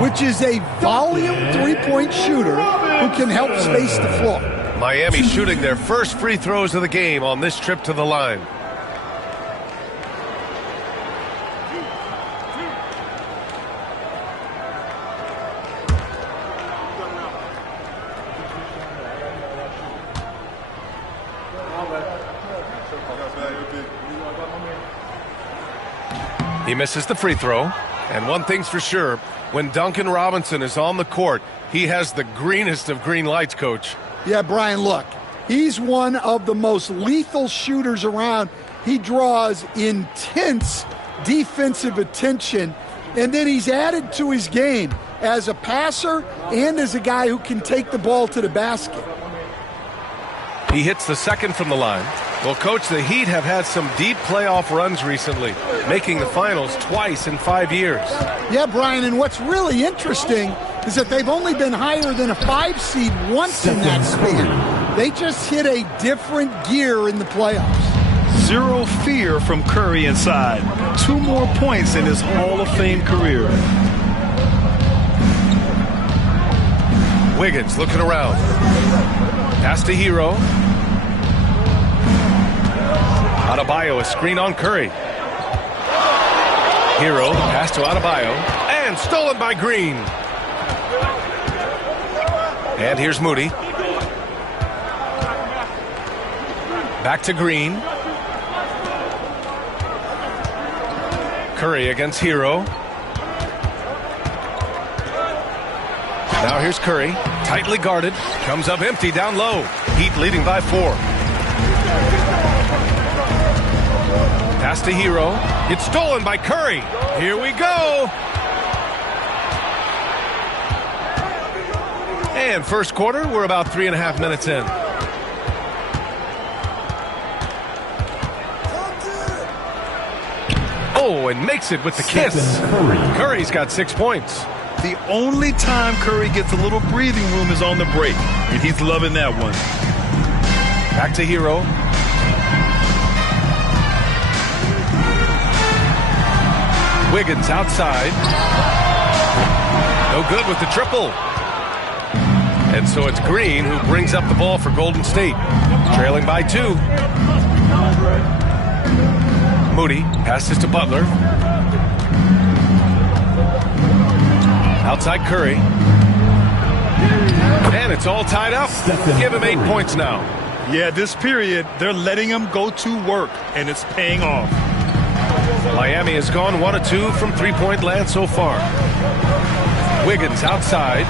which is a volume three-point shooter who can help space the floor. Miami shooting their first free throws of the game on this trip to the line. He misses the free throw. And one thing's for sure, when Duncan Robinson is on the court, he has the greenest of green lights, Coach. Yeah, Brian, look, he's one of the most lethal shooters around. He draws intense defensive attention, and then he's added to his game as a passer and as a guy who can take the ball to the basket. He hits the second from the line. Well, Coach, the Heat have had some deep playoff runs recently, making the finals twice in 5 years. Yeah, Brian, and what's really interesting is that they've only been higher than a 5 seed once in that span. They just hit a different gear in the playoffs. Zero fear from Curry inside. 2 more points in his Hall of Fame career. Wiggins looking around. Pass to Hero. Adebayo, a screen on Curry. Hero, pass to Adebayo. And stolen by Green. And here's Moody. Back to Green. Curry against Hero. Now here's Curry, tightly guarded, comes up empty down low. Heat leading by 4. Pass to Hero. It's stolen by Curry. Here we go. And first quarter, we're about 3.5 minutes in. Oh, and makes it with the kiss. Curry's got 6 points. The only time Curry gets a little breathing room is on the break, and he's loving that one. Back to Hero. Wiggins outside. No good with the triple. And so it's Green who brings up the ball for Golden State. Trailing by 2. Moody passes to Butler. Outside Curry. And it's all tied up. Give him 8 points now. Yeah, this period, they're letting him go to work, and it's paying off. Miami has gone 1 of 2 from three-point land so far. Wiggins outside.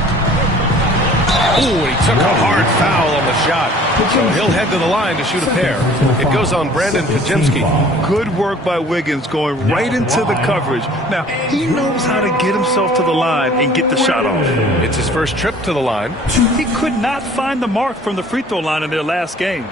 Ooh, he took a hard foul on the shot. So he'll head to the line to shoot a pair. It goes on Brandon Pajemski. Good work by Wiggins going right into the coverage. Now, he knows how to get himself to the line and get the shot off. It's his first trip to the line. He could not find the mark from the free throw line in their last game.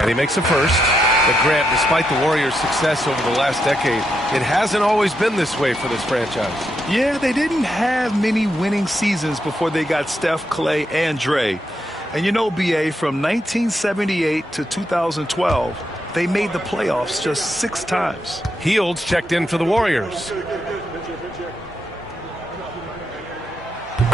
And he makes a first. But Grant, despite the Warriors' success over the last decade, it hasn't always been this way for this franchise. Yeah, they didn't have many winning seasons before they got Steph, Clay, and Dre. And you know, B.A., from 1978 to 2012, they made the playoffs just 6 times. Hields checked in for the Warriors.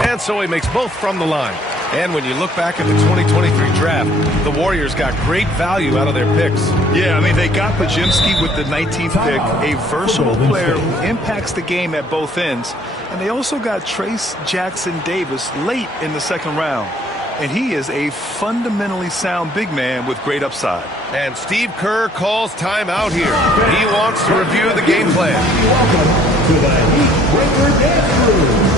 And so he makes both from the line. And when you look back at the 2023 draft, the Warriors got great value out of their picks. Yeah, I mean, they got Pajemski with the 19th pick, a versatile player who impacts the game at both ends. And they also got Trace Jackson Davis late in the second round. And he is a fundamentally sound big man with great upside. And Steve Kerr calls timeout here. He wants to review the game plan. Welcome to the Heat Breaker Dance Room.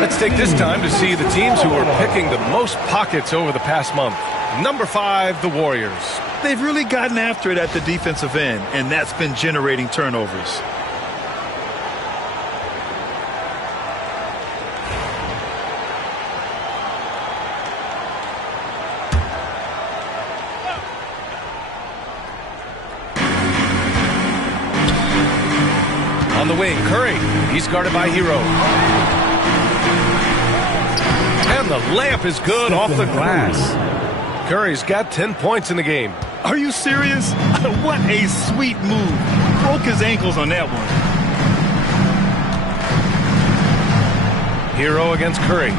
Let's take this time to see the teams who are picking the most pockets over the past month. Number 5, the Warriors. They've really gotten after it at the defensive end, and that's been generating turnovers. On the wing, Curry. He's guarded by Hero. And the layup is good off the glass. Curry's got 10 points in the game. Are you serious? What a sweet move. Broke his ankles on that one. Hero against Curry.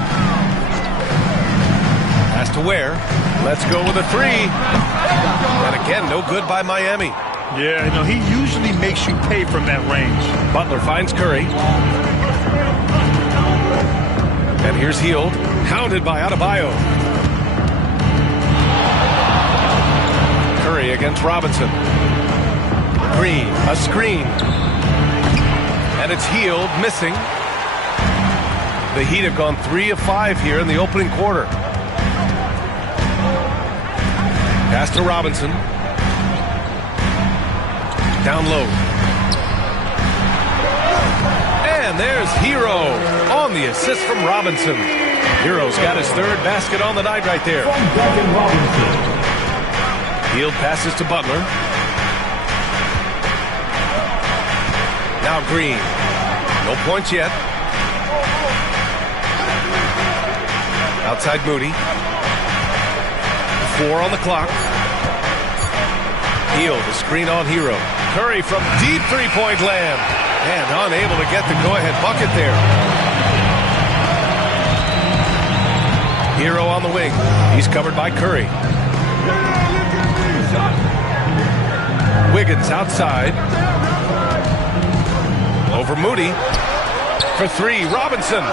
Pass to Ware. Let's go with a 3. And again, no good by Miami. Yeah, no, he usually makes you pay from that range. Butler finds Curry. And here's Hield. Hounded by Adebayo. Curry against Robinson. Green, a screen. And it's Hield missing. The Heat have gone 3 of 5 here in the opening quarter. Pass to Robinson. Down low. And there's Hero on the assist from Robinson. Hero's got his 3rd basket on the night right there. Hield passes to Butler. Now Green. No points yet. Outside Moody. 4 on the clock. Hield, the screen on Hero. Curry from deep 3-point land. And unable to get the go-ahead bucket there. Hero on the wing. He's covered by Curry. Wiggins outside. Over Moody. For 3, Robinson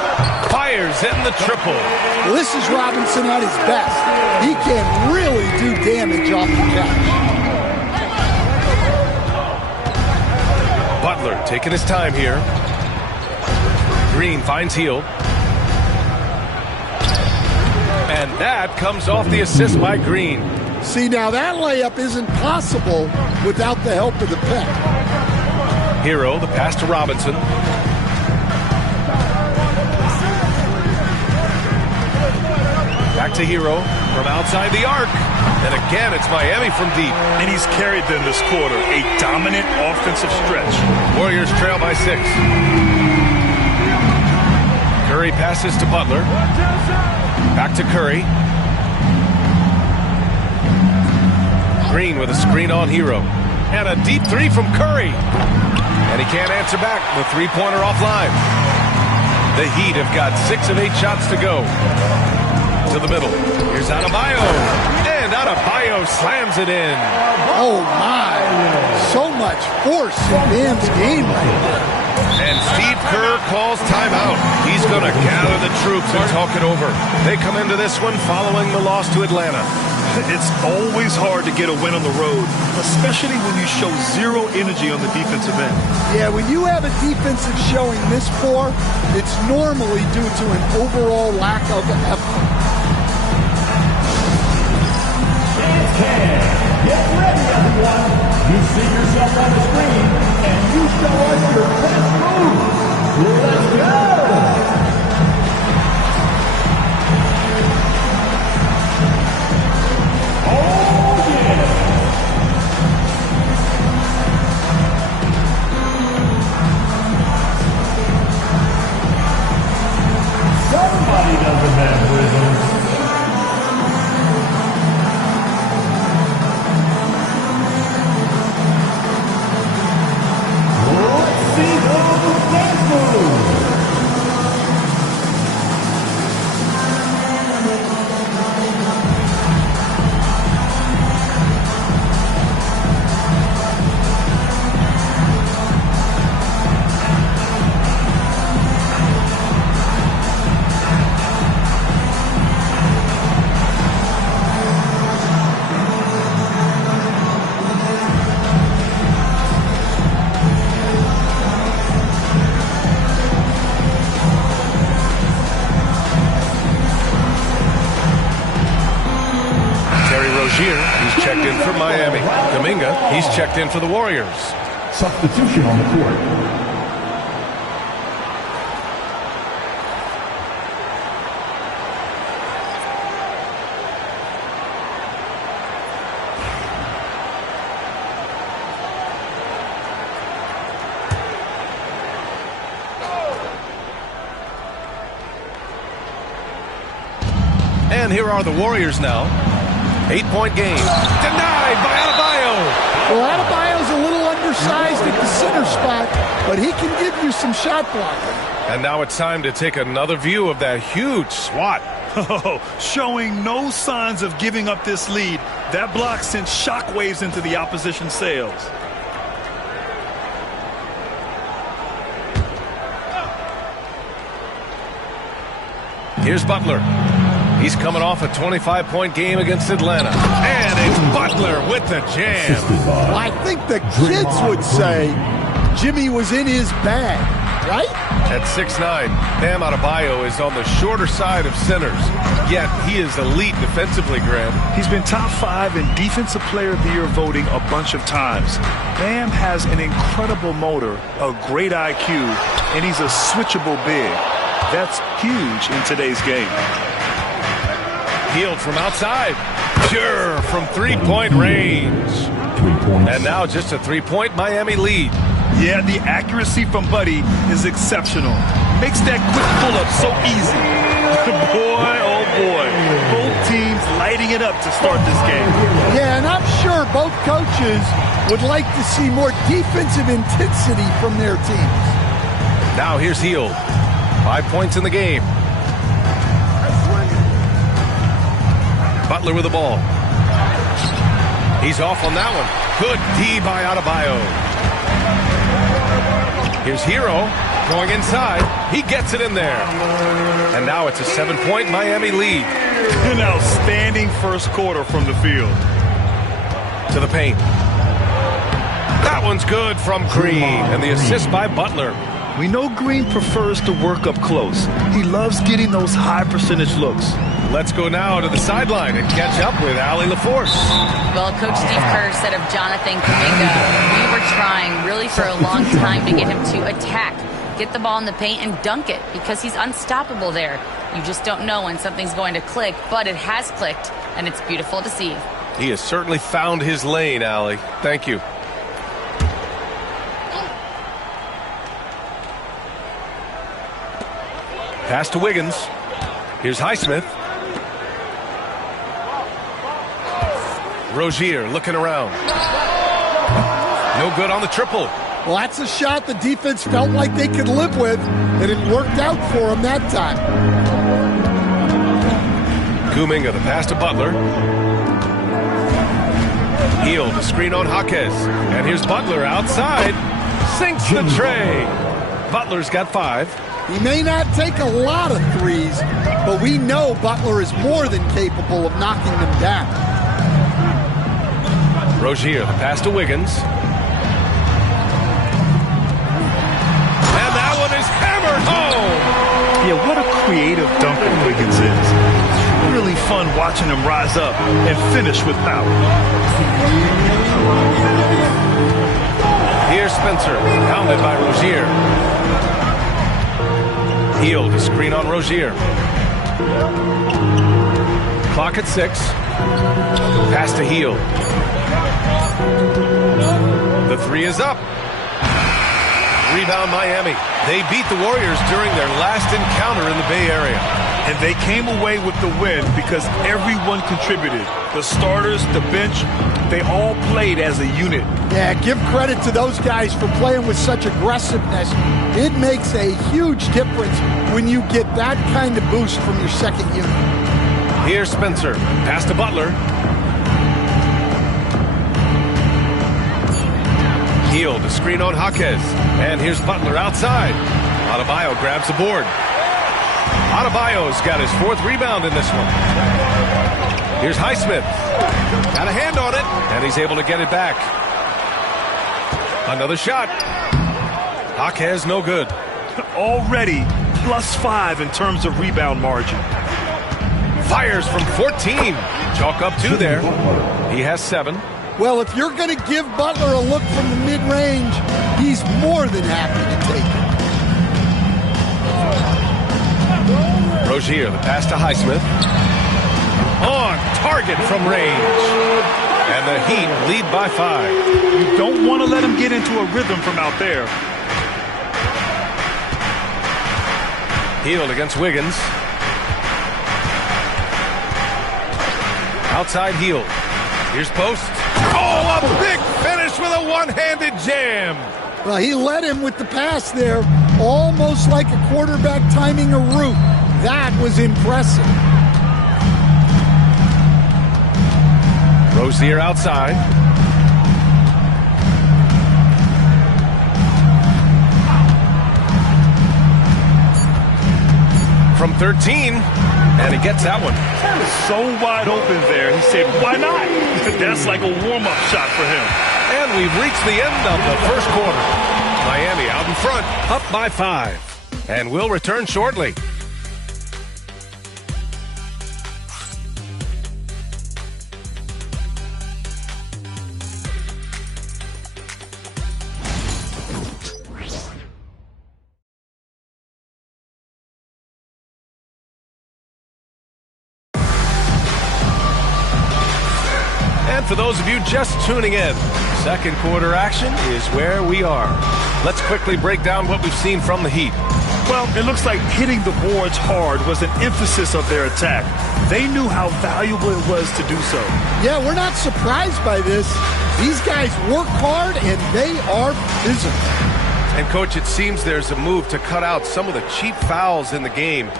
fires in the triple. Well, this is Robinson at his best. He can really do damage off the catch. Butler taking his time here. Green finds Hield. And that comes off the assist by Green. See, now that layup isn't possible without the help of the pick. Hero, the pass to Robinson. Back to Hero from outside the arc. And again, it's Miami from deep. And he's carried them this quarter. A dominant offensive stretch. Warriors trail by 6. Curry passes to Butler. Back to Curry. Green with a screen on Hero. And a deep 3 from Curry. And he can't answer back. The 3-pointer offline. The Heat have got 6 of 8 shots to go. To the middle. Here's Adebayo. And Adebayo slams it in. Oh, my. So much force in Bam's game right there. And Steve Kerr calls timeout. He's going to gather the troops and talk it over. They come into this one following the loss to Atlanta. It's always hard to get a win on the road, especially when you show 0 energy on the defensive end. Yeah, when you have a defensive showing this poor, it's normally due to an overall lack of effort. Get ready, everyone. You see yourself on the screen, and you show us your best move. Let's go! Oh, yeah! Somebody doesn't have rhythms. He's checked in for the Warriors. Substitution on the court. And here are the Warriors now. 8-point game. Denied by Adebayo. Well, Adebayo's a little undersized at the center spot, but he can give you some shot blocking. And now it's time to take another view of that huge swat. Oh, showing no signs of giving up this lead. That block sent shockwaves into the opposition sails. Here's Butler. He's coming off a 25-point game against Atlanta. And it's Butler with the jam. Well, I think the kids would say Jimmy was in his bag, right? At 6'9", Bam Adebayo is on the shorter side of centers. Yet he is elite defensively, Graham. He's been top 5 in Defensive Player of the Year voting a bunch of times. Bam has an incredible motor, a great IQ, and he's a switchable big. That's huge in today's game. Healed from outside. Sure, from three-point range. 3 points. And now just a three-point Miami lead. Yeah, the accuracy from Buddy is exceptional. Makes that quick pull-up so easy. Boy, oh boy. Both teams lighting it up to start this game. Yeah, and I'm sure both coaches would like to see more defensive intensity from their teams. Now here's Hield. 5 points in the game. Butler with the ball. He's off on that one. Good D by Adebayo. Here's Hero going inside. He gets it in there. And now it's a 7-point Miami lead. An outstanding first quarter from the field. To the paint. That one's good from Green. And the assist by Butler. We know Green prefers to work up close. He loves getting those high percentage looks. Let's go now to the sideline and catch up with Allie LaForce. Well, Coach Steve Kerr said of Jonathan Kuminga, we were trying really for a long time to get him to attack, get the ball in the paint and dunk it because he's unstoppable there. You just don't know when something's going to click, but it has clicked, and it's beautiful to see. He has certainly found his lane, Allie. Thank you. Pass to Wiggins. Here's Highsmith. Rozier looking around. No good on the triple. Well, that's a shot the defense felt like they could live with, and it worked out for them that time. Kuminga, the pass to Butler. Hield, the screen on Jaquez. And here's Butler outside. Sinks the tray. Butler's got 5. He may not take a lot of threes, but we know Butler is more than capable of knocking them down. Rozier, the pass to Wiggins. And that one is hammered home. Yeah, what a creative dunker Wiggins is. Really fun watching him rise up and finish with power. Here's Spencer, pounded by Rozier. Hield, the screen on Rozier. Clock at 6. Pass to Hield. The 3 is up. Rebound Miami. They beat the Warriors during their last encounter in the Bay Area. And they came away with the win because everyone contributed. The starters, the bench, they all played as a unit. Yeah, give credit to those guys for playing with such aggressiveness. It makes a huge difference when you get that kind of boost from your second unit. Here's Spencer. Pass to Butler. Hield, the screen on Jaquez. And here's Butler outside. Adebayo grabs the board. Adebayo's got his 4th rebound in this one. Here's Highsmith. Got a hand on it, and he's able to get it back. Another shot. Jaquez no good. Already +5 in terms of rebound margin. Fires from 14. Chalk up 2 there. He has 7. Well, if you're going to give Butler a look from the mid-range, he's more than happy to take it. Rozier, the pass to Highsmith. On target from range. And the Heat lead by 5. You don't want to let him get into a rhythm from out there. Hield against Wiggins. Outside Hield. Here's Post. Oh, a big finish with a one-handed jam. Well, he led him with the pass there, almost like a quarterback timing a route. That was impressive. Rozier outside. From 13, and he gets that one. So wide open there. He said, why not? That's like a warm-up shot for him. And we've reached the end of the first quarter. Miami out in front, up by 5. And we'll return shortly. For those of you just tuning in, second quarter action is where we are. Let's quickly break down what we've seen from the Heat. Well, it looks like hitting the boards hard was an emphasis of their attack. They knew how valuable it was to do so. Yeah, we're not surprised by this. These guys work hard and they are physical. And, Coach, it seems there's a move to cut out some of the cheap fouls in the game.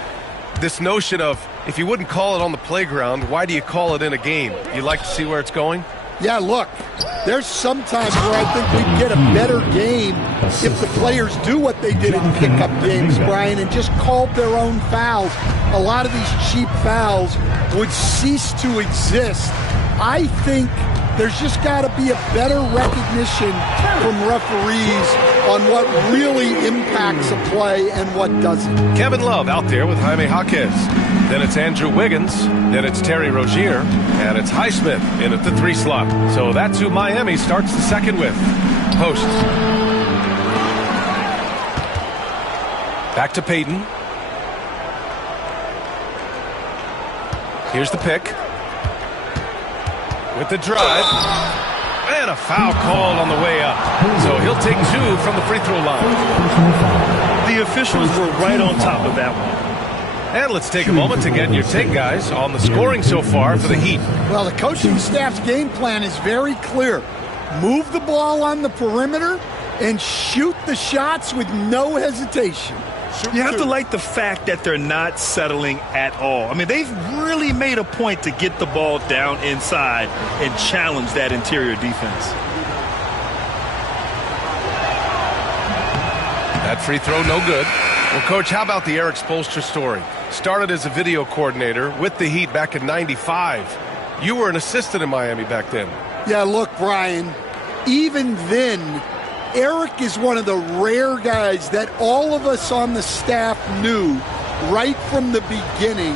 This notion of, if you wouldn't call it on the playground, why do you call it in a game? You like to see where it's going? Yeah, look, there's some times where I think we'd get a better game if the players do what they did in pickup games, Brian, and just called their own fouls. A lot of these cheap fouls would cease to exist. I think there's just got to be a better recognition from referees on what really impacts a play and what doesn't. Kevin Love out there with Jaime Jaquez. Then it's Andrew Wiggins. Then it's Terry Rozier. And it's Highsmith in at the 3 slot. So that's who Miami starts the second with. Post. Back to Payton. Here's the pick. With the drive. And a foul call on the way up. So he'll take 2 from the free throw line. The officials were right on top of that one. And let's take a moment to get your take, guys, on the scoring so far for the Heat. Well, the coaching staff's game plan is very clear. Move the ball on the perimeter and shoot the shots with no hesitation. You have to like the fact that they're not settling at all. I mean, they've really made a point to get the ball down inside and challenge that interior defense. That free throw, no good. Well, Coach, how about the Eric Spoelstra story? Started as a video coordinator with the Heat back in '95. You were an assistant in Miami back then. Yeah, look, Brian, even then, Eric is one of the rare guys that all of us on the staff knew right from the beginning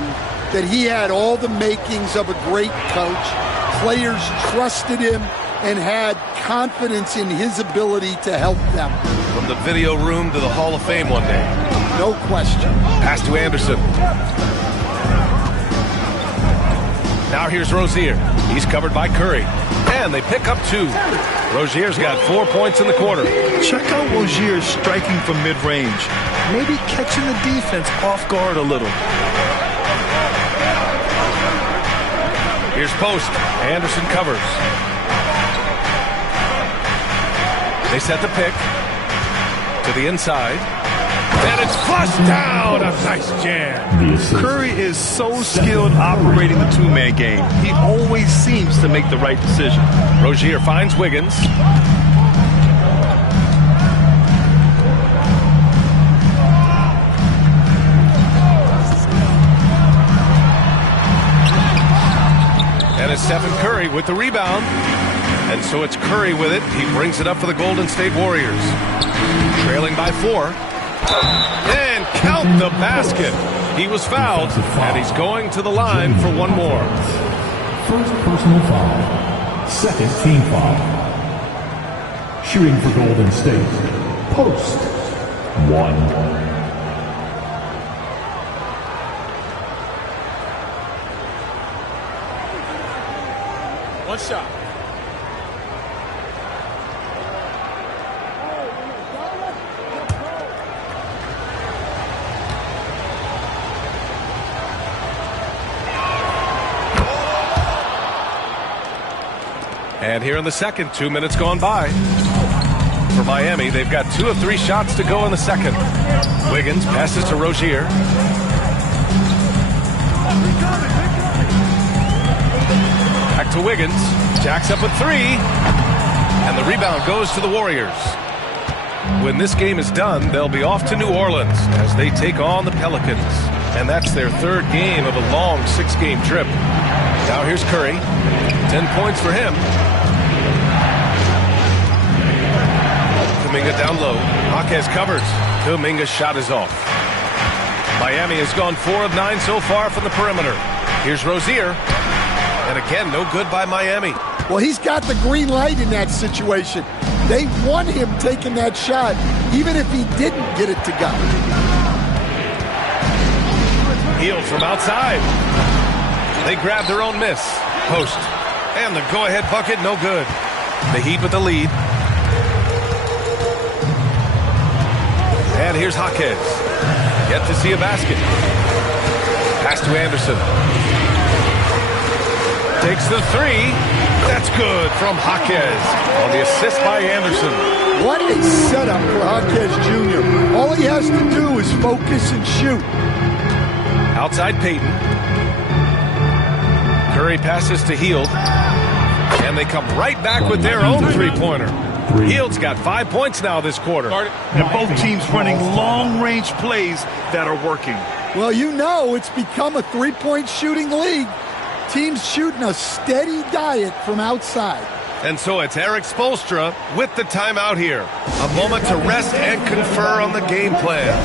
that he had all the makings of a great coach. Players trusted him and had confidence in his ability to help them. From the video room to the Hall of Fame one day. No question. Pass to Anderson. Now here's Rozier. He's covered by Curry. And they pick up 2. Rozier's got 4 points in the quarter. Check out Rozier striking from mid-range. Maybe catching the defense off guard a little. Here's Post. Anderson covers. They set the pick to the inside. And it's flushed down. A nice jam. Curry is so skilled operating the two-man game. He always seems to make the right decision. Rozier finds Wiggins. And it's Stephen Curry with the rebound. And so it's Curry with it. He brings it up for the Golden State Warriors. Trailing by 4. And count the basket. He was fouled, and he's going to the line for one more. First personal foul. second team foul. Shooting for Golden State, post 1. One shot. And here in the second, 2 minutes gone by. For Miami, they've got 2 of 3 shots to go in the second. Wiggins passes to Rozier. Back to Wiggins. Jacks up with 3. And the rebound goes to the Warriors. When this game is done, they'll be off to New Orleans as they take on the Pelicans. And that's their 3rd game of a long 6-game trip. Now here's Curry. 10 points for him. Kuminga down low. Jaquez covers. Kuminga's shot is off. Miami has gone 4 of 9 so far from the perimeter. Here's Rozier. And again, no good by Miami. Well, he's got the green light in that situation. They want him taking that shot, even if he didn't get it to go. Hield from outside. They grab their own miss. Post. And the go-ahead bucket, no good. The Heat with the lead. And here's Jaquez. Yet to see a basket. Pass to Anderson. Takes the 3. That's good from Jaquez on the assist by Anderson. What a setup for Jaquez Jr. All he has to do is focus and shoot. Outside Payton. Curry passes to Hield. And they come right back with their own three-pointer. Hield's got 5 points now this quarter. And both teams running long-range plays that are working. Well, you know it's become a three-point shooting league. Teams shooting a steady diet from outside. And so it's Eric Spoelstra with the timeout here. A moment to rest and confer on the game plan.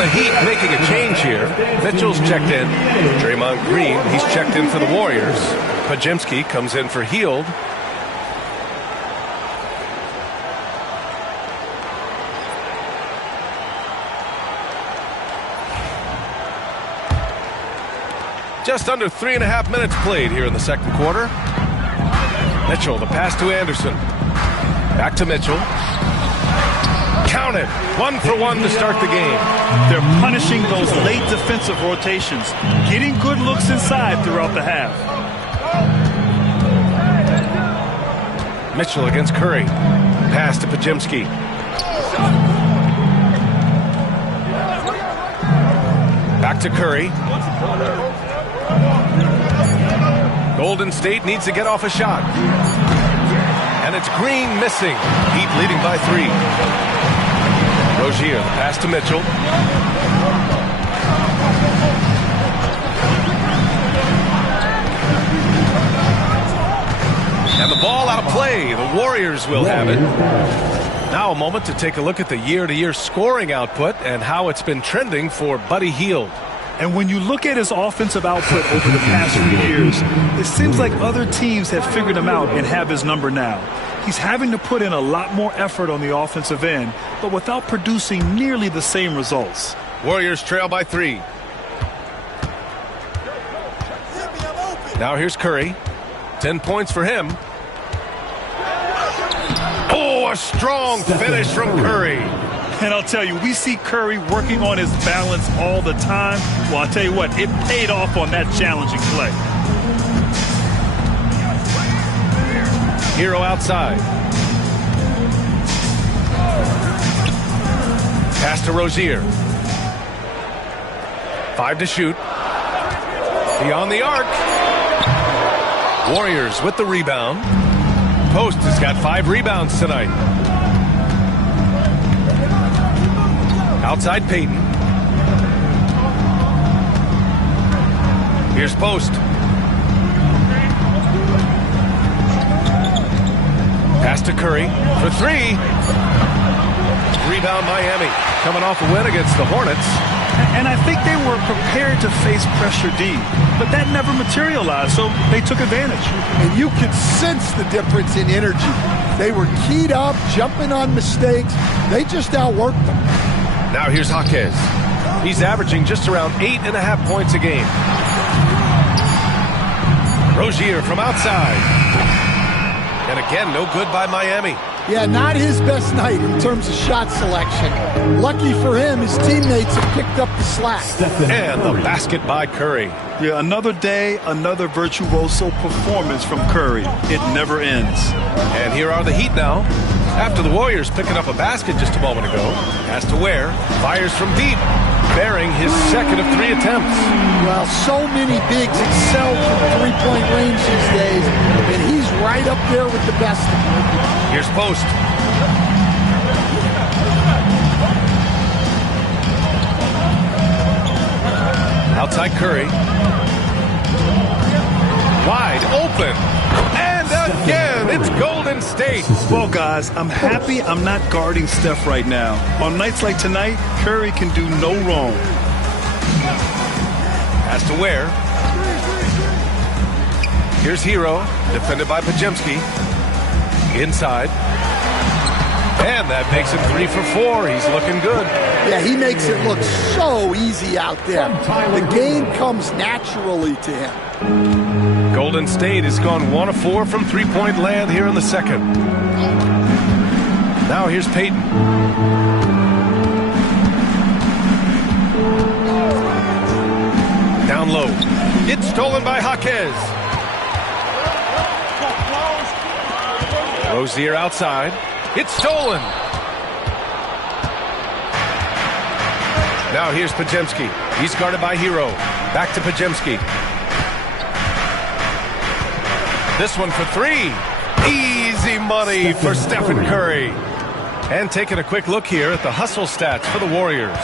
The Heat making a change here. Mitchell's checked in. Draymond Green, he's checked in for the Warriors. Podziemski comes in for Hield. Just under 3.5 minutes played here in the second quarter. Mitchell, the pass to Anderson. Back to Mitchell. Count it. 1 for 1 to start the game. They're punishing those late defensive rotations, getting good looks inside throughout the half. Mitchell against Curry. Pass to Podziemski. Back to Curry. Golden State needs to get off a shot. And it's Green missing. Heat leading by 3. Rozier, the pass to Mitchell. And the ball out of play. The Warriors will have it. Now a moment to take a look at the year-to-year scoring output and how it's been trending for Buddy Hield. And when you look at his offensive output over the past few years, it seems like other teams have figured him out and have his number now. He's having to put in a lot more effort on the offensive end, but without producing nearly the same results. Warriors trail by 3. Now here's Curry. 10 points for him. Oh, a strong finish from Curry. And I'll tell you, we see Curry working on his balance all the time. Well, I'll tell you what, it paid off on that challenging play. Hero outside. Pass to Rozier. 5 to shoot. Beyond the arc. Warriors with the rebound. Post has got 5 rebounds tonight. Outside Payton. Here's Post. Pass to Curry for 3. Rebound Miami. Coming off a win against the Hornets. And I think they were prepared to face pressure D, but that never materialized, so they took advantage. And you could sense the difference in energy. They were keyed up, jumping on mistakes. They just outworked them. Now here's Jaquez. He's averaging just around 8.5 points a game. Rozier from outside. And again, no good by Miami. Yeah, not his best night in terms of shot selection. Lucky for him, his teammates have picked up the slack. And the basket by Curry. Yeah, another day, another virtuoso performance from Curry. It never ends. And here are the Heat now. After the Warriors picking up a basket just a moment ago. Has to Ware. Fires from deep. Bearing his second of 3 attempts. Well, so many bigs excel from three-point range these days, and he's right up there with the best of them. Here's Post. Outside Curry. Wide open. And again, it's Golden State. Well, guys, I'm happy I'm not guarding Steph right now. On nights like tonight, Curry can do no wrong. Has to Ware. Here's Hero, defended by Pajemski. Inside. And that makes him 3 for 4. He's looking good. Yeah, he makes it look so easy out there. The game comes naturally to him. Golden State has gone 1 of 4 from three-point land here in the second. Now here's Payton. Down low. It's stolen by Jaquez. Rozier outside. It's stolen. Now here's Pajemski. He's guarded by Hero. Back to Pajemski. This one for 3. Easy money for Stephen Curry. And taking a quick look here at the hustle stats for the Warriors.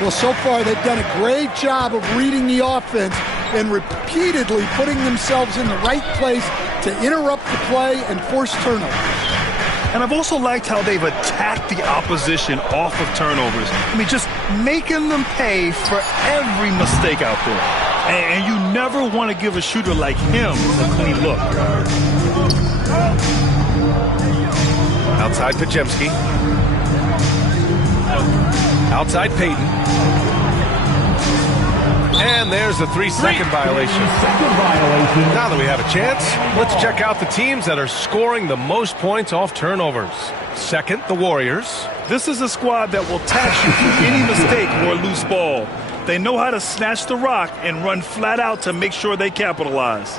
Well, so far they've done a great job of reading the offense and repeatedly putting themselves in the right place to interrupt the play and force turnovers. And I've also liked how they've attacked the opposition off of turnovers. I mean, just making them pay for every mistake out there. And you never want to give a shooter like him a clean look. Outside Pajemski. Outside Payton. And there's a 3-second violation. Now that we have a chance, let's check out the teams that are scoring the most points off turnovers. Second, the Warriors. This is a squad that will tax you for any mistake or loose ball. They know how to snatch the rock and run flat out to make sure they capitalize.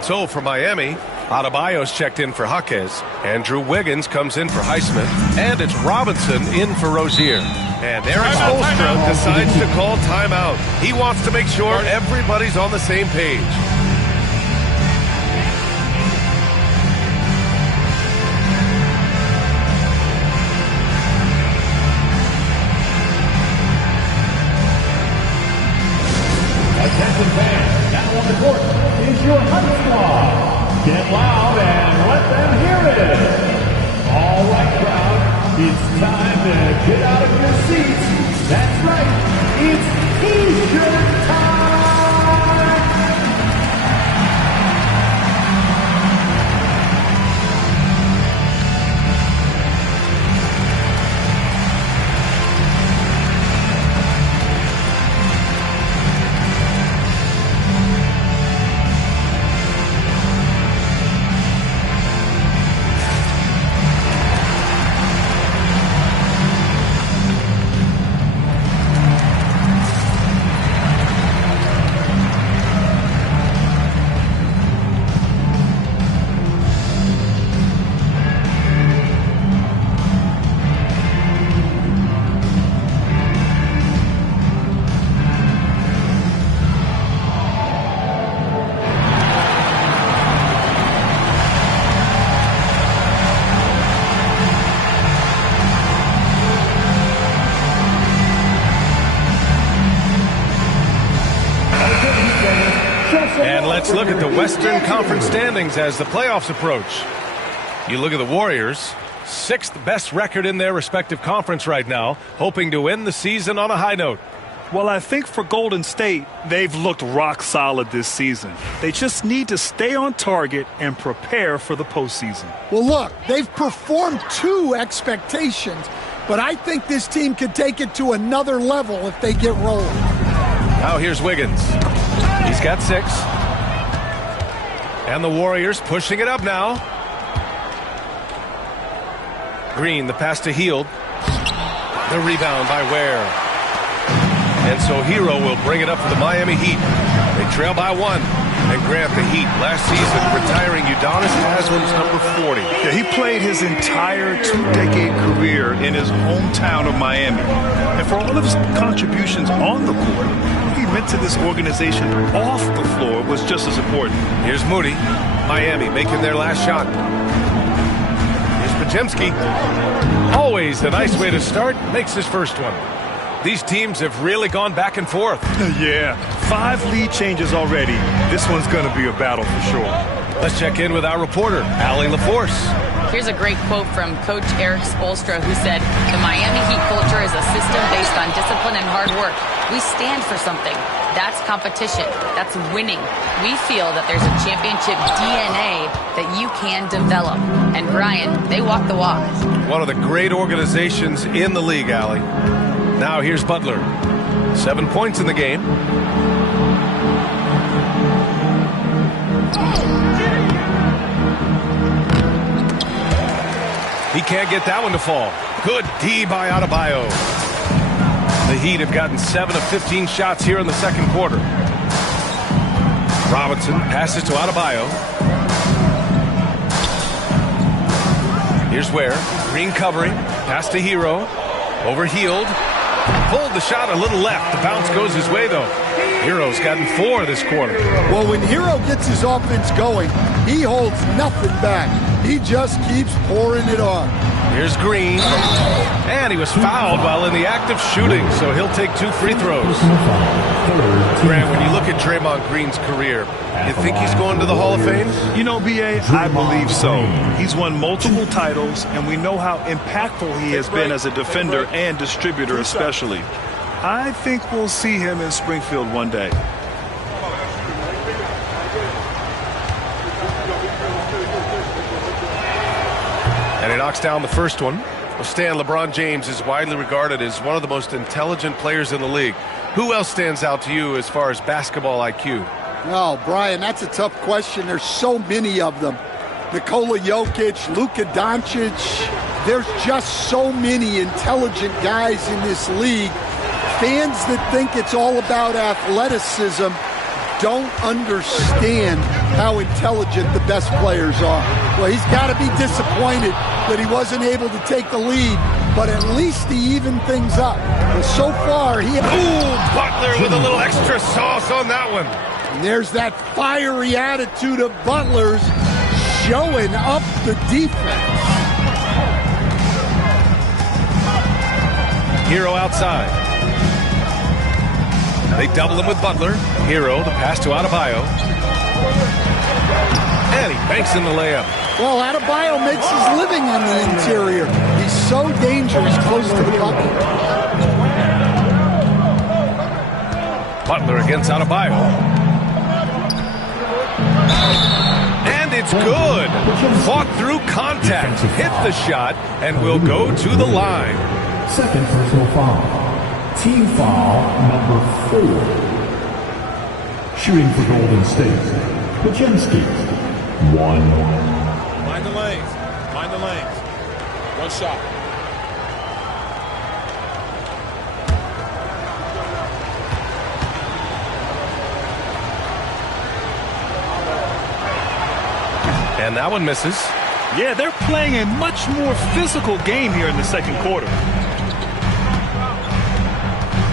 So for Miami, Adebayo's checked in for Jaquez. Andrew Wiggins comes in for Highsmith. And it's Robinson in for Rozier. And Eric Spoelstra decides to call timeout. He wants to make sure everybody's on the same page. Attention fans, now on the court is your Hunt Squad. Get loud and let them hear it. All right, crowd, it's time to get out of your seats. That's right, it's T-shirt time. And let's look at the Western Conference standings as the playoffs approach. You look at the Warriors, 6th best record in their respective conference right now, hoping to end the season on a high note. Well, I think for Golden State, they've looked rock solid this season. They just need to stay on target and prepare for the postseason. Well, look, they've performed to expectations, but I think this team could take it to another level if they get rolling. Now here's Wiggins. He's got 6. And the Warriors pushing it up now. Green, the pass to Hield. The rebound by Ware. And so Hero will bring it up for the Miami Heat. They trail by 1. And Grant, the Heat, last season retiring Udonis Haslam's number 40. Yeah, he played his entire 2-decade career in his hometown of Miami. And for all of his contributions on the court, what he meant to this organization off the floor was just as important. Here's Moody. Miami making their last shot. Here's Podziemski. Always a nice way to start. Makes his first one. These teams have really gone back and forth. Yeah, 5 lead changes already. This one's going to be a battle for sure. Let's check in with our reporter, Allie LaForce. Here's a great quote from Coach Eric Spoelstra, who said, "The Miami Heat culture is a system based on discipline and hard work. We stand for something. That's competition. That's winning. We feel that there's a championship DNA that you can develop." And Brian, they walk the walk. One of the great organizations in the league, Allie. Now here's Butler. 7 points in the game. He can't get that one to fall. Good D by Adebayo. The Heat have gotten 7 of 15 shots here in the second quarter. Robinson passes to Adebayo. Here's Ware. Green covering. Pass to Hero. Over Hield. Pulled the shot a little left. The bounce goes his way, though. Hero's gotten 4 this quarter. Well, when Hero gets his offense going, he holds nothing back. He just keeps pouring it on. Here's Green. And he was fouled while in the act of shooting, so he'll take 2 free throws. Grant, when you look at Draymond Green's career, you think he's going to the Hall of Fame? You know, B.A., I believe so. He's won multiple titles, and we know how impactful he has been as a defender and distributor especially. I think we'll see him in Springfield one day. And he knocks down the first one. Well, Stan, LeBron James is widely regarded as one of the most intelligent players in the league. Who else stands out to you as far as basketball IQ? Oh, Brian, that's a tough question. There's so many of them. Nikola Jokic, Luka Doncic. There's just so many intelligent guys in this league. Fans that think it's all about athleticism don't understand how intelligent the best players are. Well, he's got to be disappointed that he wasn't able to take the lead, but at least he evened things up. Well, so far, he... Ooh, Butler with a little extra sauce on that one. And there's that fiery attitude of Butler's showing up the defense. Hero outside. They double him with Butler. Hero, the pass to Adebayo. And he banks in the layup. Well, Adebayo makes his living on the interior. He's so dangerous close to the bucket. Butler against Adebayo. And it's good. Fought through contact. Hit the shot and will go to the line. Second personal foul. Team foul number 4. Shooting for Golden State, Podziemski. 1. Mind the lanes. Mind the lanes. One shot. And that one misses. Yeah, they're playing a much more physical game here in the second quarter.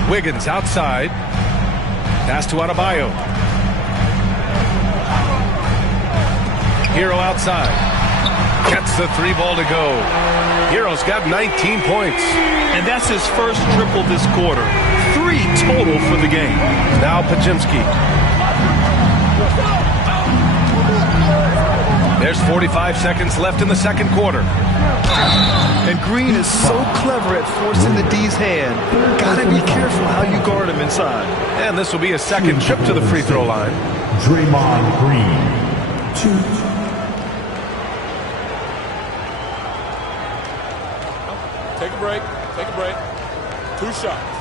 Wiggins outside. Pass to Adebayo. Hero outside. Gets the 3 ball to go. Hero's got 19 points. And that's his first triple this quarter. 3 total for the game. Now Podziemski. There's 45 seconds left in the second quarter. And Green is so clever at forcing the D's hand. Gotta be careful how you guard him inside. And this will be a second trip to the free throw line. Draymond Green. 2. Take a break. Take a break. 2 shots.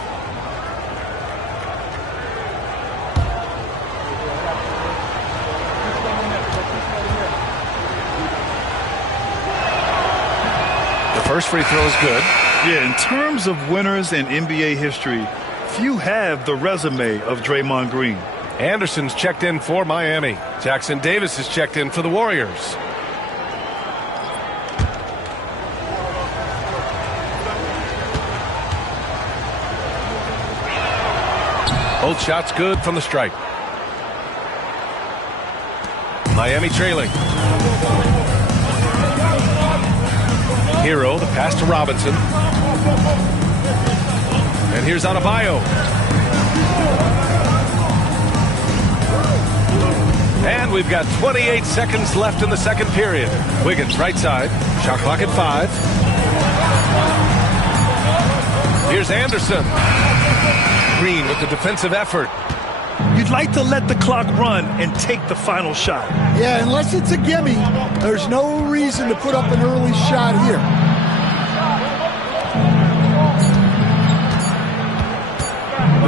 First free throw is good. Yeah, in terms of winners in NBA history, few have the resume of Draymond Green. Anderson's checked in for Miami. Jackson Davis is checked in for the Warriors. Both shots good from the stripe. Miami trailing. Hero, the pass to Robinson. And here's Adebayo. And we've got 28 seconds left in the second period. Wiggins right side. Shot clock at 5. Here's Anderson. Green with the defensive effort. You'd like to let the clock run and take the final shot. Yeah, unless it's a gimme, there's no reason to put up an early shot here.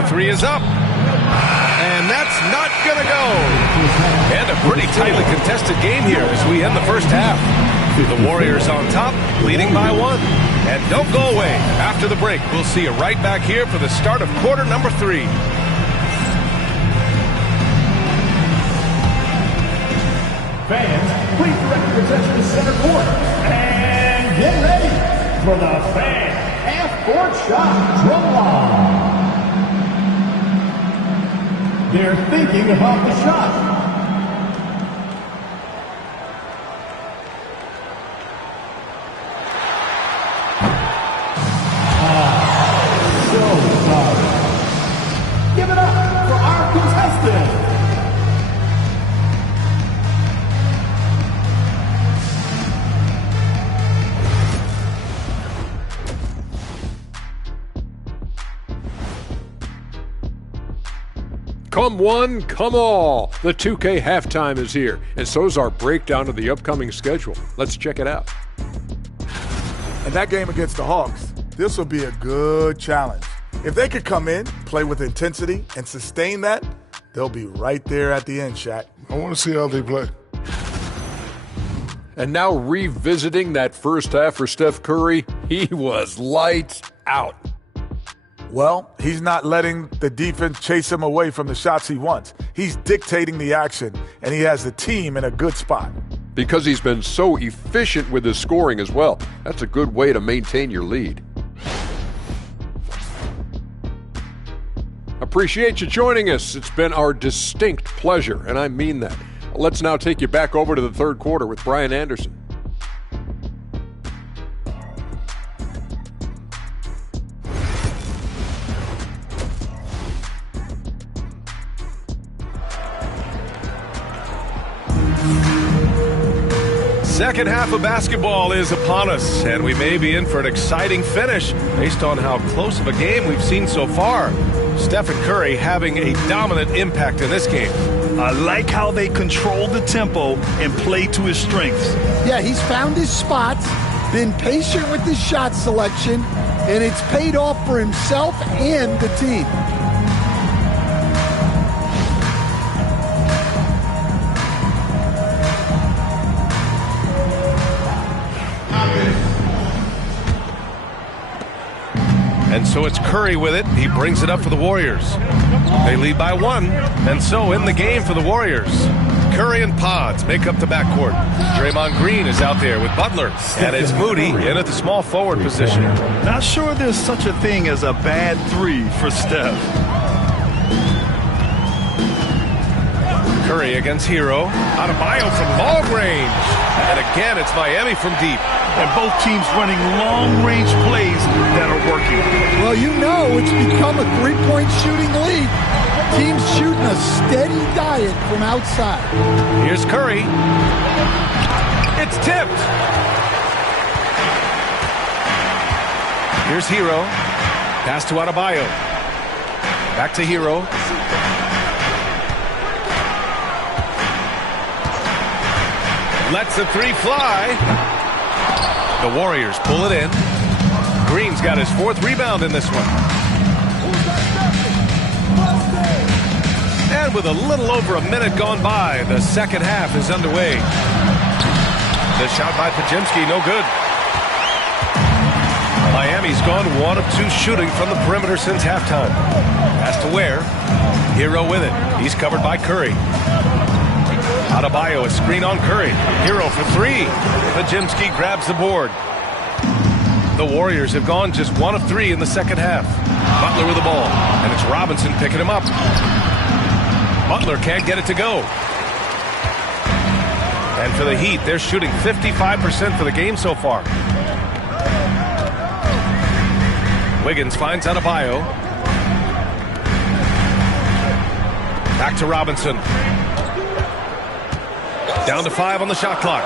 The 3 is up. And that's not going to go. And a pretty tightly contested game here as we end the first half. The Warriors on top, leading by 1. And don't go away. After the break, we'll see you right back here for the start of quarter number 3. Fans, please direct your attention to center court. And get ready for the fan half-court shot drum line. They're thinking about the shot. So sorry. Give it up for our contestant. Come one, come all. The 2K halftime is here, and so's our breakdown of the upcoming schedule. Let's check it out. And that game against the Hawks, this will be a good challenge. If they could come in, play with intensity, and sustain that, they'll be right there at the end, Shaq. I want to see how they play. And now revisiting that first half for Steph Curry, he was lights out. Well, he's not letting the defense chase him away from the shots he wants. He's dictating the action, and he has the team in a good spot. Because he's been so efficient with his scoring as well. That's a good way to maintain your lead. Appreciate you joining us. It's been our distinct pleasure, and I mean that. Let's now take you back over to the third quarter with Brian Anderson. Second half of basketball is upon us, and we may be in for an exciting finish based on how close of a game we've seen so far. Stephen Curry having a dominant impact in this game. I like how they control the tempo and play to his strengths. Yeah, he's found his spots, been patient with his shot selection, and it's paid off for himself and the team. And so it's Curry with it. He brings it up for the Warriors. They lead by 1. And so in the game for the Warriors, Curry and Pods make up the backcourt. Draymond Green is out there with Butler. And it's Moody in at the small forward position. Not sure there's such a thing as a bad 3 for Steph. Curry against Hero. Adebayo from long range. And again, it's Miami from deep. And both teams running long-range plays that are working. Well, you know it's become a three-point shooting league. Teams shooting a steady diet from outside. Here's Curry. It's tipped. Here's Hero. Pass to Adebayo. Back to Hero. Lets the three fly. The Warriors pull it in. Green's got his 4th rebound in this one. And with a little over a minute gone by, the second half is underway. The shot by Pajemski, no good. Miami's gone 1 of 2 shooting from the perimeter since halftime. Pass to Ware. Hero with it. He's covered by Curry. Adebayo, a screen on Curry. Hero for 3. Pajemski grabs the board. The Warriors have gone just 1 of 3 in the second half. Butler with the ball, and it's Robinson picking him up. Butler can't get it to go. And for the Heat, they're shooting 55% for the game so far. Wiggins finds Adebayo. Back to Robinson. Down to 5 on the shot clock.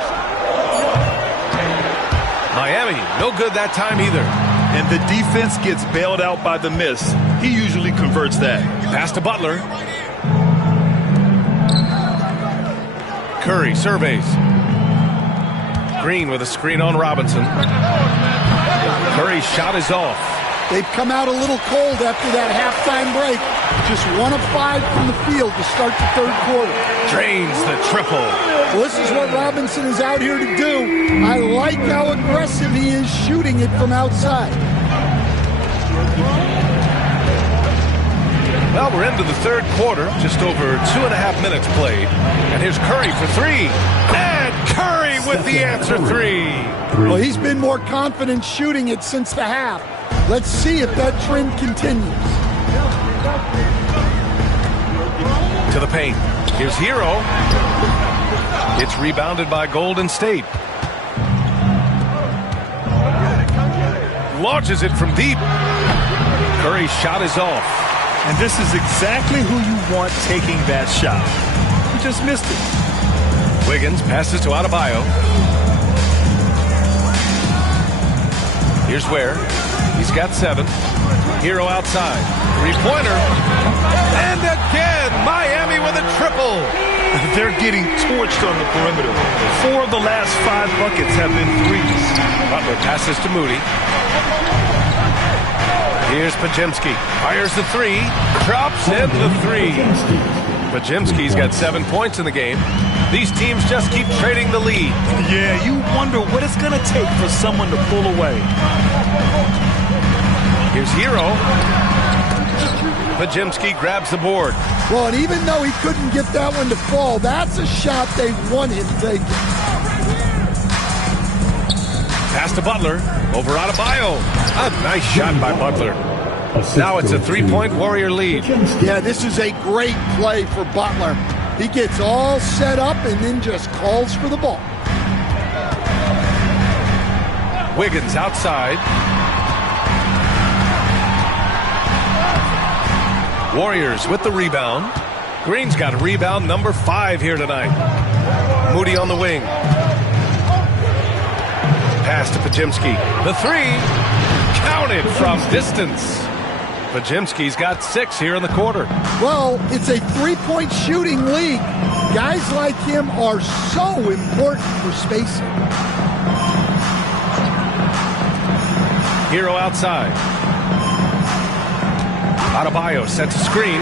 Miami, no good that time either. And the defense gets bailed out by the miss. He usually converts that. Pass to Butler. Curry surveys. Green with a screen on Robinson. Curry's shot is off. They've come out a little cold after that halftime break. Just 1 of 5 from the field to start the third quarter. Drains the triple. Well, this is what Robinson is out here to do. I like how aggressive he is shooting it from outside. Well, we're into the third quarter. Just over 2.5 minutes played. And here's Curry for 3. And Curry with the answer 3. Well, he's been more confident shooting it since the half. Let's see if that trend continues. To the paint. Here's Hero. It's rebounded by Golden State. Launches it from deep. Curry's shot is off. And this is exactly who you want taking that shot. He just missed it. Wiggins passes to Adebayo. Here's Ware. He's got 7. Hero outside. 3-pointer. And again, Miami with a triple. They're getting torched on the perimeter. 4 of the last 5 buckets have been threes. Butler passes to Moody. Here's Pajemski. Fires the 3. Drops in the 3. Pajemski's got 7 points in the game. These teams just keep trading the lead. Yeah, you wonder what it's going to take for someone to pull away. Here's Hero. Pajemski grabs the board. Well, and even though he couldn't get that one to fall, that's a shot they want him taking. Pass to Butler. Over Adebayo. A nice shot by Butler. Now it's a 3-point Warrior lead. Yeah, this is a great play for Butler. He gets all set up and then just calls for the ball. Wiggins outside. Warriors with the rebound. Green's got a rebound number 5 here tonight. Moody on the wing. Pass to Pajemski. The 3. Counted from distance. Pajemski's got 6 here in the quarter. Well, it's a 3-point shooting league. Guys like him are so important for spacing. Hero outside. Adebayo sets a screen.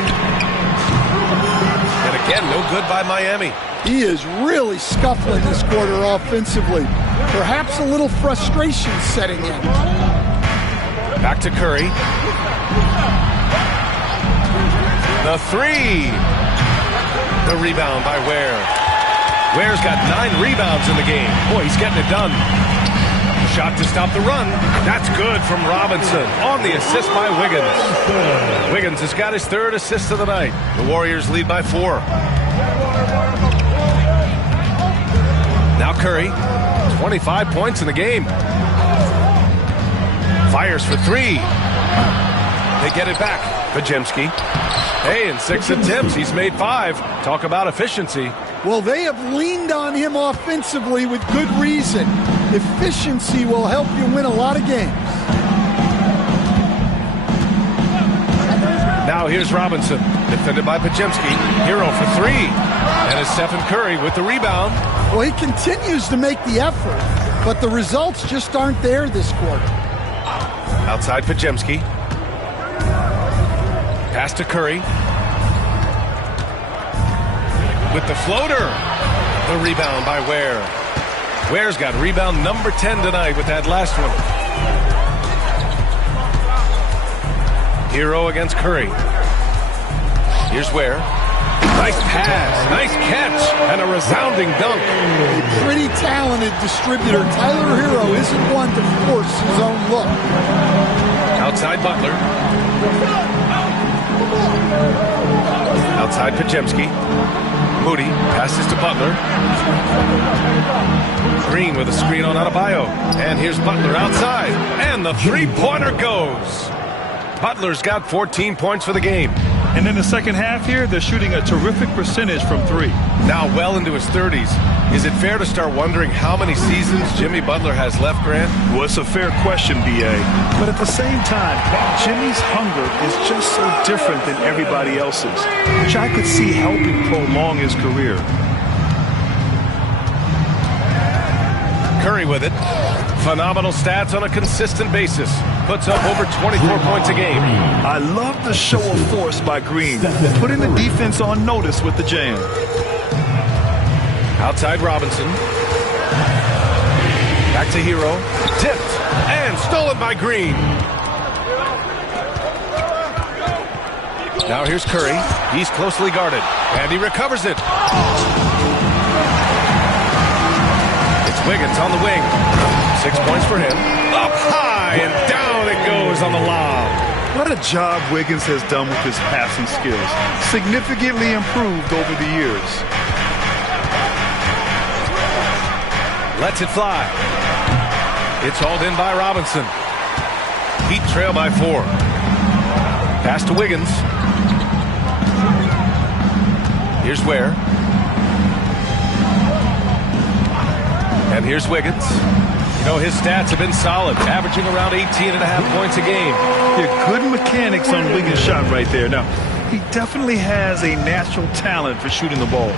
And again, no good by Miami. He is really scuffling this quarter offensively. Perhaps a little frustration setting in. Back to Curry. The 3. The rebound by Ware. Ware's got 9 rebounds in the game. Boy, he's getting it done. Shot to stop the run. That's good from Robinson on the assist by Wiggins. Wiggins has got his 3rd assist of the night. The Warriors lead by 4. Now Curry, 25 points in the game. Fires for 3. They get it back. Pajemski. Hey, in 6 attempts, he's made 5. Talk about efficiency. Well, they have leaned on him offensively with good reason. Efficiency will help you win a lot of games. Now here's Robinson, defended by Podziemski. Hero for 3. And it's Stephen Curry with the rebound. Well, he continues to make the effort, but the results just aren't there this quarter. Outside Podziemski. Pass to Curry. With the floater. The rebound by Ware. Ware's got rebound number 10 tonight with that last one. Hero against Curry. Here's Ware. Nice pass, nice catch, and a resounding dunk. A pretty talented distributor. Tyler Hero isn't one to force his own look. Outside Butler. Outside Podziemski. Moody passes to Butler. Green with a screen on Adebayo. And here's Butler outside. And the three-pointer goes. Butler's got 14 points for the game. And in the second half here, they're shooting a terrific percentage from 3. Now well into his 30s. Is it fair to start wondering how many seasons Jimmy Butler has left, Grant? Well, it's a fair question, B.A. But at the same time, Jimmy's hunger is just so different than everybody else's, which I could see helping prolong his career. Curry with it. Phenomenal stats on a consistent basis. Puts up over 24 points a game. I love the show of force by Green, putting the defense on notice with the jam. Outside Robinson. Back to Hero. Tipped and stolen by Green. Now here's Curry. He's closely guarded. And he recovers it. It's Wiggins on the wing. 6 points for him. Up high and down it goes on the lob. What a job Wiggins has done with his passing skills. Significantly improved over the years. Lets it fly. It's hauled in by Robinson. Heat trail by 4. Pass to Wiggins. Here's Ware. And here's Wiggins. You know, his stats have been solid, averaging around 18.5 points a game. Yeah, good mechanics on Wiggins' shot right there. Now, he definitely has a natural talent for shooting the ball.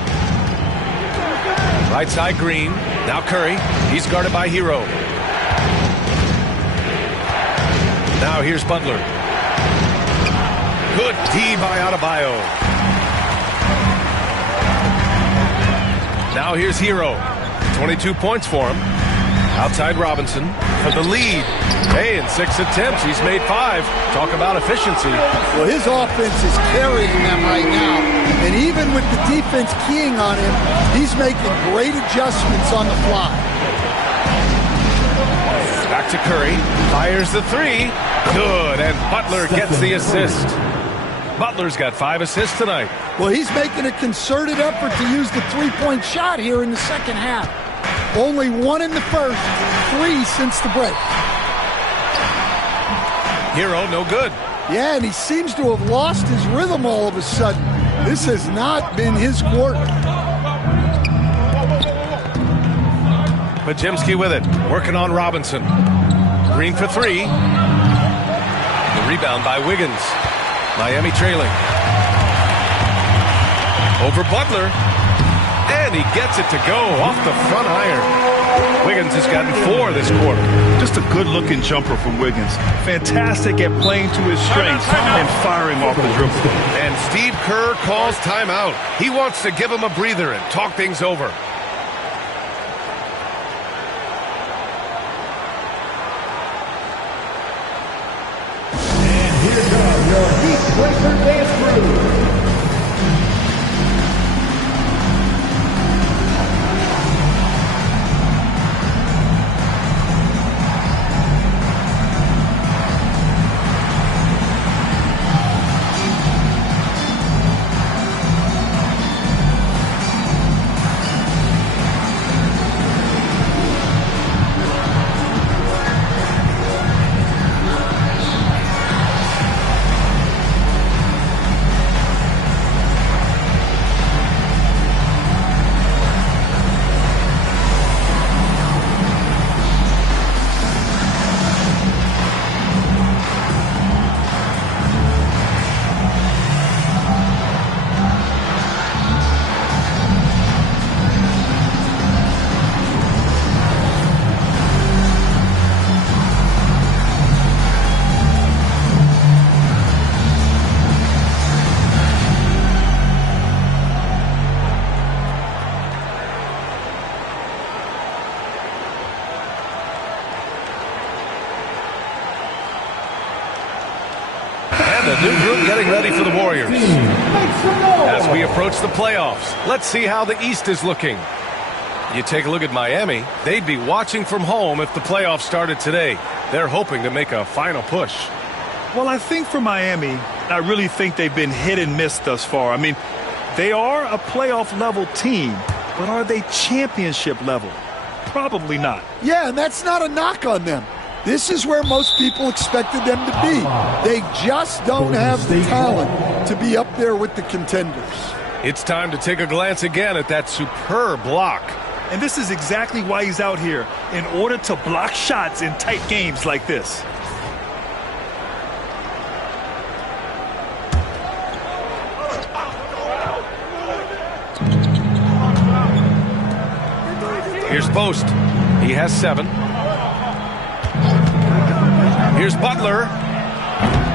Right side Green. Now Curry. He's guarded by Hero. Now here's Butler. Good D by Adebayo. Now here's Hero. 22 points for him. Outside Robinson for the lead. Hey, in 6 attempts, he's made 5. Talk about efficiency. Well, his offense is carrying them right now. And even with the defense keying on him, he's making great adjustments on the fly. Back to Curry. Fires the 3. Good. And Butler gets the assist. Butler's got 5 assists tonight. Well, he's making a concerted effort to use the three-point shot here in the second half. Only 1 in the first, 3 since the break. Hero, no good. Yeah, and he seems to have lost his rhythm all of a sudden. This has not been his quarter. Podziemski with it, working on Robinson. Green for 3. The rebound by Wiggins. Miami trailing. Over Butler. And he gets it to go off the front iron. Wiggins has gotten 4 this quarter. Just a good-looking jumper from Wiggins. Fantastic at playing to his strengths and firing off the dribble. And Steve Kerr calls timeout. He wants to give him a breather and talk things over. And here comes your Heat Breaker dance crew. getting ready for the Warriors. As we approach the playoffs, let's see how the East is looking. You take a look at Miami, they'd be watching from home if the playoffs started today. They're hoping to make a final push. Well, I think for Miami, I really think they've been hit and miss thus far. I mean, they are a playoff-level team, but are they championship level? Probably not. Yeah, and that's not a knock on them. This is where most people expected them to be. They just don't have the talent to be up there with the contenders. It's time to take a glance again at that superb block. And this is exactly why he's out here, in order to block shots in tight games like this. Here's Post. He has 7. Here's Butler.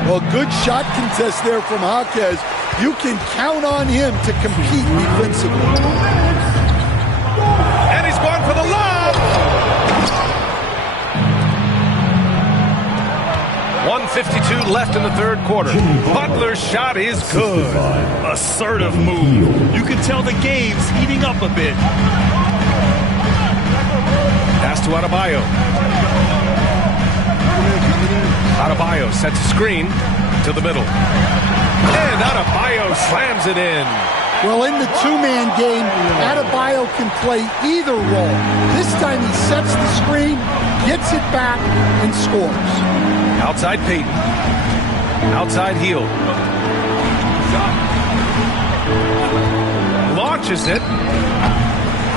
Well, good shot contest there from Jaquez. You can count on him to compete defensively. And he's going for the lob. 1:52 left in the third quarter. Butler's shot is good. Assertive move. You can tell the game's heating up a bit. Pass to Adebayo. Adebayo sets a screen to the middle. And Adebayo slams it in. Well, in the two-man game, Adebayo can play either role. This time he sets the screen, gets it back, and scores. Outside Payton. Outside Hill. Launches it.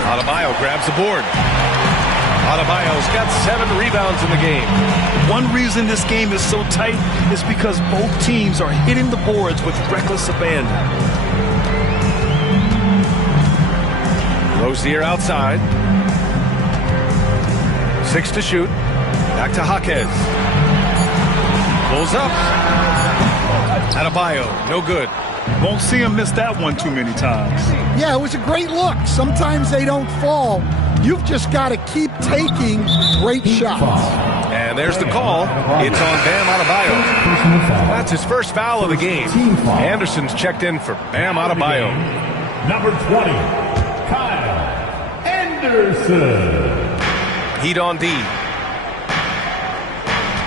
Adebayo grabs the board. Adebayo's got 7 rebounds in the game. One reason this game is so tight is because both teams are hitting the boards with reckless abandon. Rozier outside. 6 to shoot. Back to Jaquez. Pulls up. Adebayo, no good. Won't see him miss that one too many times. Yeah, it was a great look. Sometimes they don't fall. You've just got to keep taking great shots. And there's the call. It's on Bam Adebayo. That's his first foul of the game. Anderson's checked in for Bam Adebayo. Number 20, Kyle Anderson. Heat on D.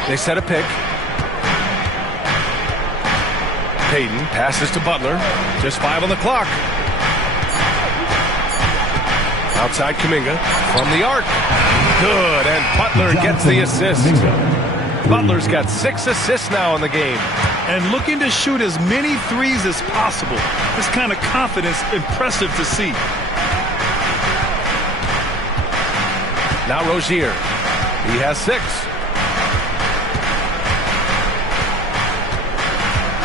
They set a pick. Payton passes to Butler. Just 5 on the clock. Outside Kuminga from the arc. Good, and Butler gets the assist. Butler's got 6 assists now in the game. And looking to shoot as many threes as possible. This kind of confidence, impressive to see. Now Rozier. He has 6.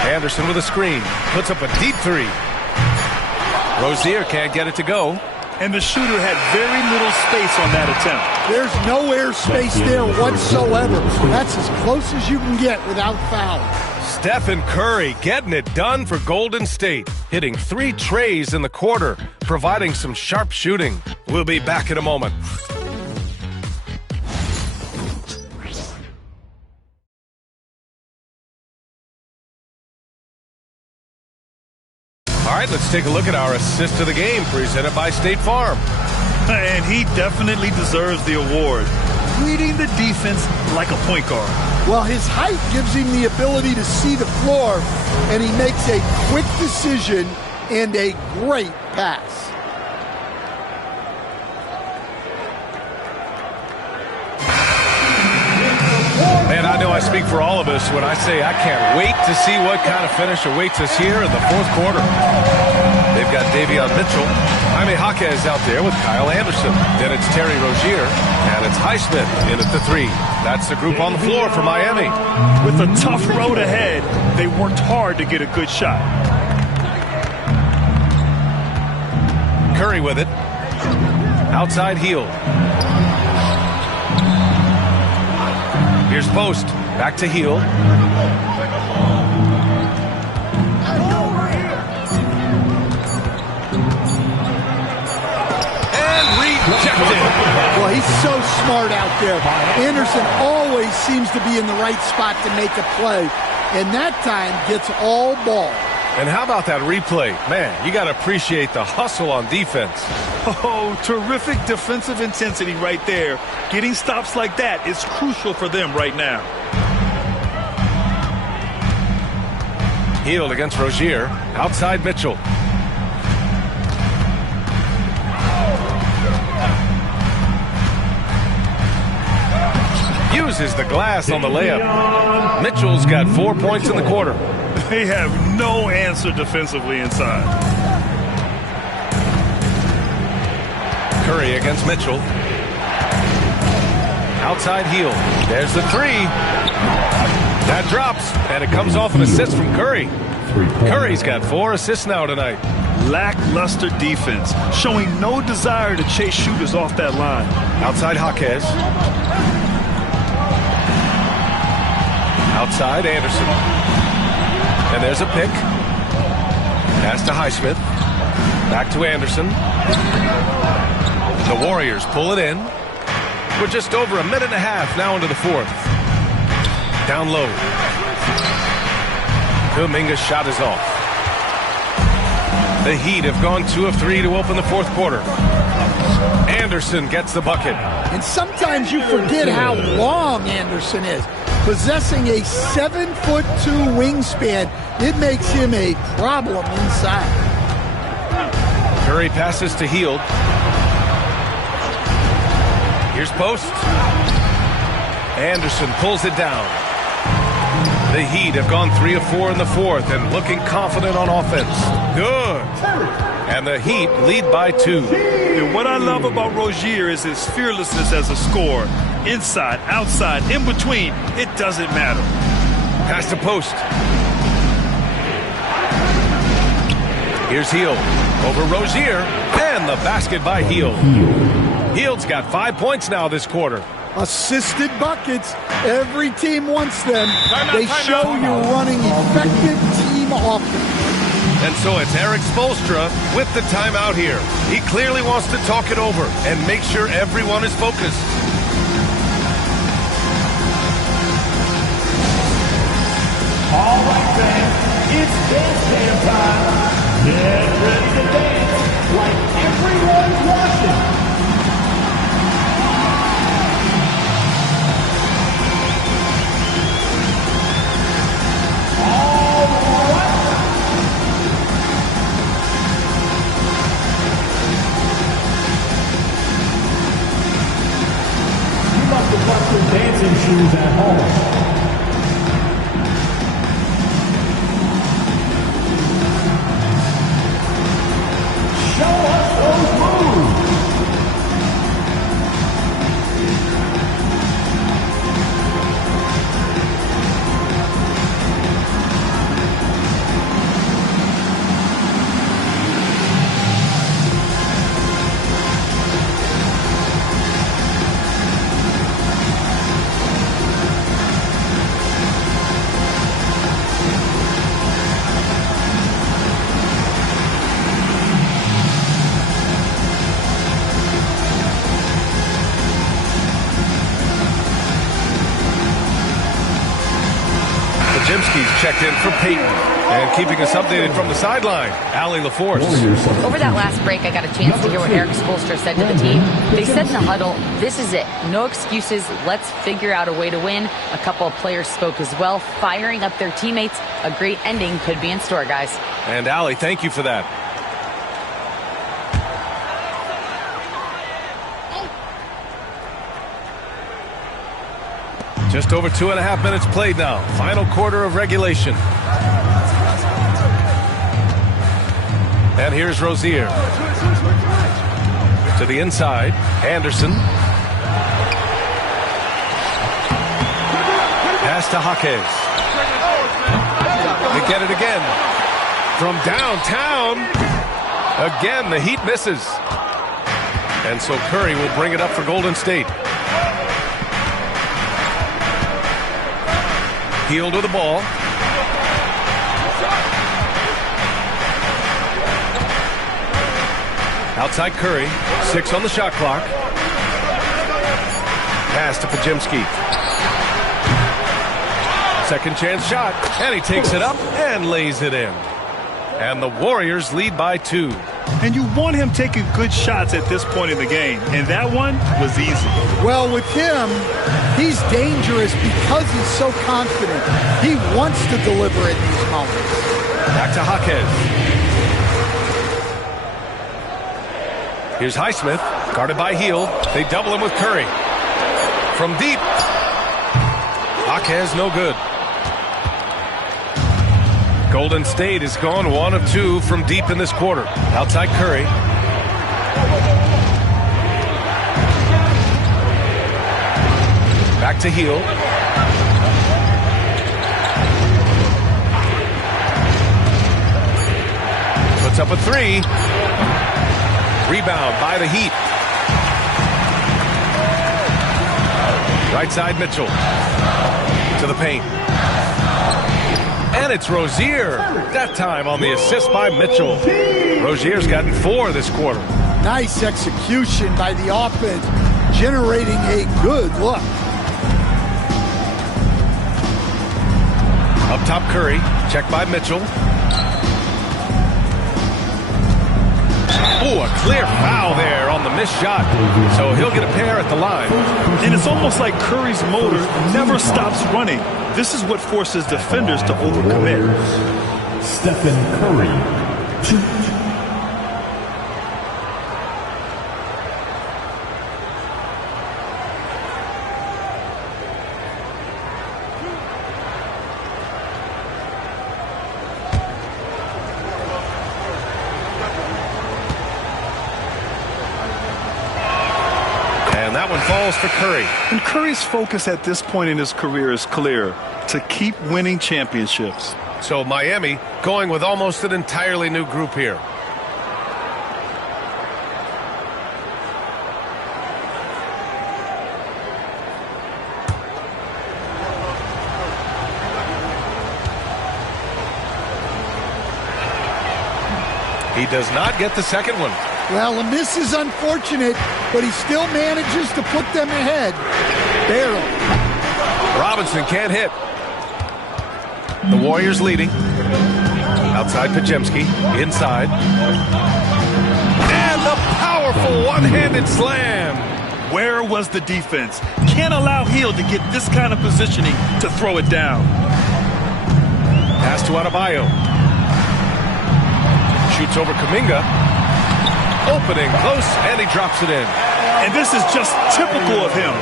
Anderson with a screen. Puts up a deep 3. Rozier can't get it to go. And the shooter had very little space on that attempt. There's no air space there whatsoever. That's as close as you can get without foul. Stephen Curry getting it done for Golden State. Hitting 3 trays in the quarter, providing some sharp shooting. We'll be back in a moment. All right, let's take a look at our assist of the game presented by State Farm. And he definitely deserves the award. Reading the defense like a point guard. Well, his height gives him the ability to see the floor, and he makes a quick decision and a great pass. Man, I know I speak for all of us when I say I can't wait to see what kind of finish awaits us here in the fourth quarter. They've got Davion Mitchell. Jaime Jaquez out there with Kyle Anderson. Then it's Terry Rozier, and it's Highsmith in at the 3. That's the group on the floor for Miami. With a tough road ahead, they worked hard to get a good shot. Curry with it. Outside heel. Here's Post. Back to heel. And rejected. Well, he's so smart out there. Anderson always seems to be in the right spot to make a play. and that time gets all ball. And how about that replay? Man, you got to appreciate the hustle on defense. Oh, terrific defensive intensity right there. Getting stops like that is crucial for them right now. Hield against Rozier. Outside Mitchell. Uses the glass on the layup. Mitchell's got 4 points in the quarter. They have no answer defensively inside. Curry against Mitchell. Outside Hield. There's the three. That drops, and it comes off an assist from Curry. Curry's got 4 assists now tonight. Lackluster defense, showing no desire to chase shooters off that line. Outside Jaquez. Outside Anderson. And there's a pick. Pass to Highsmith. Back to Anderson. The Warriors pull it in. We're just over a minute and a half now into the fourth. Down low. Kuminga's shot is off. The Heat have gone 2 of 3 to open the fourth quarter. Anderson gets the bucket. And sometimes you forget how long Anderson is. Possessing a 7'2" wingspan, it makes him a problem inside. Curry passes to Hield. Here's post. Anderson pulls it down. The Heat have gone 3 of 4 in the fourth and looking confident on offense. Good. And the Heat lead by 2. And what I love about Rozier is his fearlessness as a scorer. Inside, outside, in between, it doesn't matter. Pass to post. Here's Hield over Rozier, and the basket by Hield. Hield's got 5 points now this quarter. Assisted buckets. Every team wants them. They show you're running effective team offense. And so it's Eric Spoelstra with the timeout here. He clearly wants to talk it over and make sure everyone is focused. All right, fans, it's dance jam time. Get ready to dance like everyone's watching. All right. You must have left your dancing shoes at home. Show us those moves. Jimsky's checked in for Peyton. And keeping us updated from the sideline, Allie LaForce. Over that last break, I got a chance to hear what Eric Spoelstra said to the team. They said in the huddle, this is it. No excuses. Let's figure out a way to win. A couple of players spoke as well, firing up their teammates. A great ending could be in store, guys. And Allie, thank you for that. Just over 2.5 minutes played now. Final quarter of regulation. And here's Rozier. To the inside. Anderson. Pass to Jaquez. They get it again. From downtown. Again, the Heat misses. And so Curry will bring it up for Golden State. Hield with the ball. Outside Curry. 6 on the shot clock. Pass to Pajimski. Second chance shot, and he takes it up and lays it in. And the Warriors lead by 2. And you want him taking good shots at this point in the game, and that one was easy. Well, with him, he's dangerous because he's so confident. He wants to deliver at these moments. Back to Jaquez. Here's Highsmith, guarded by Hield. They double him with Curry. From deep. Jaquez no good. Golden State has gone 1 of 2 from deep in this quarter. Outside Curry. Back to Hield. Puts up a 3. Rebound by the Heat. Right side Mitchell. To the paint. And it's Rozier. That time on the assist by Mitchell. Rozier's gotten 4 this quarter. Nice execution by the offense, generating a good look. Up top Curry. Checked by Mitchell. Oh, a clear foul there on the missed shot. So he'll get a pair at the line. And it's almost like Curry's motor never stops running. This is what forces defenders to overcommit. Stephen Curry, 2. That one falls for Curry. And Curry's focus at this point in his career is clear: to keep winning championships. So Miami going with almost an entirely new group here. He does not get the second one. Well, a miss is unfortunate, but he still manages to put them ahead. Barely. Robinson can't hit. The Warriors leading. Outside Pajemski. Inside. And the powerful one-handed slam. Where was the defense? Can't allow Hield to get this kind of positioning to throw it down. Pass to Adebayo. Shoots over Kuminga. Opening close, and he drops it in. And this is just typical of him.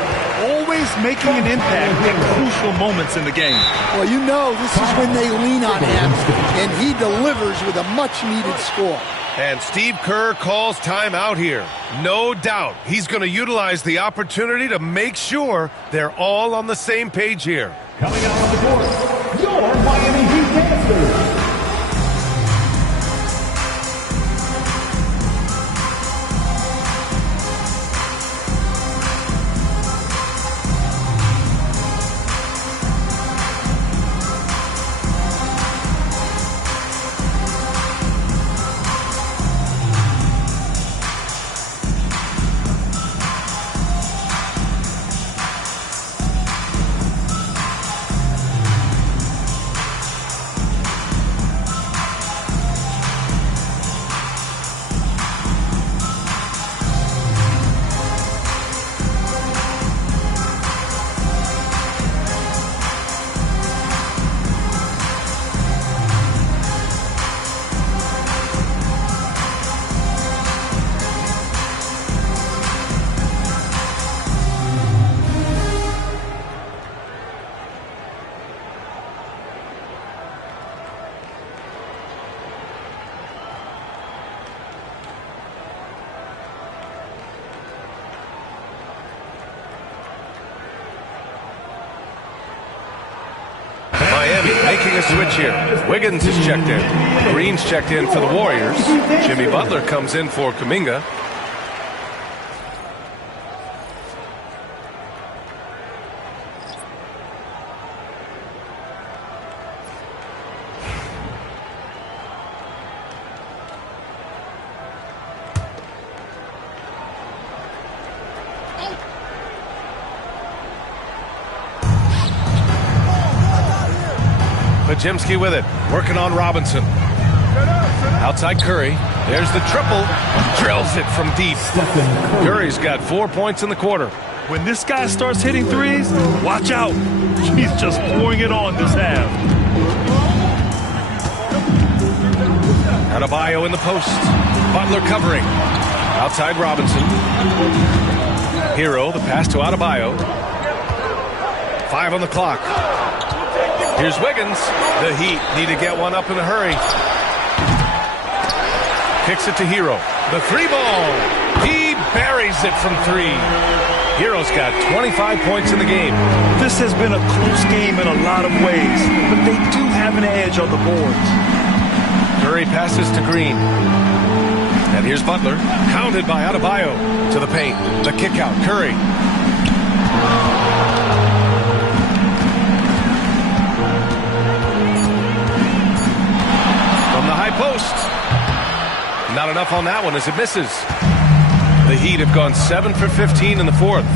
Always making an impact at crucial moments in the game. Well, you know this is when they lean on him, and he delivers with a much-needed score. And Steve Kerr calls timeout here. No doubt he's going to utilize the opportunity to make sure they're all on the same page here. Coming out on the court, your Miami Heat dancers. Making a switch here. Wiggins is checked in. Green's checked in for the Warriors. Jimmy Butler comes in for Kuminga. Podziemski with it, working on Robinson. Outside Curry. There's the triple. Drills it from deep. Curry's got 4 points in the quarter. When this guy starts hitting threes, watch out. He's just pouring it on this half. Adebayo in the post. Butler covering. Outside Robinson. Hero, the pass to Adebayo. 5 on the clock. Here's Wiggins. The Heat need to get one up in a hurry. Kicks it to Hero. The 3-ball. He buries it from 3. Hero's got 25 points in the game. This has been a close game in a lot of ways, but they do have an edge on the boards. Curry passes to Green. And here's Butler. Hounded by Adebayo. To the paint. The kick out. Curry. From the high post. Not enough on that one as it misses. The Heat have gone 7 for 15 in the fourth.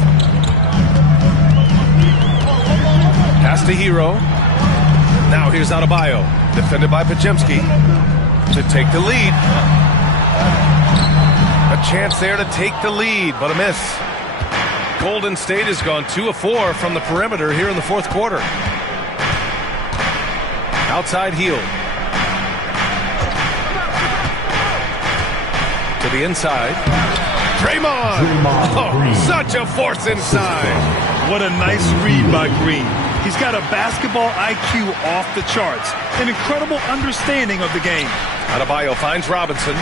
Pass to Hero. Now here's Adebayo. Defended by Podziemski. To take the lead. A chance there to take the lead, but a miss. Golden State has gone 2 of 4 from the perimeter here in the fourth quarter. Outside Hield. To the inside. Draymond! Oh, such a force inside. What a nice read by Green. He's got a basketball IQ off the charts. An incredible understanding of the game. Adebayo finds Robinson.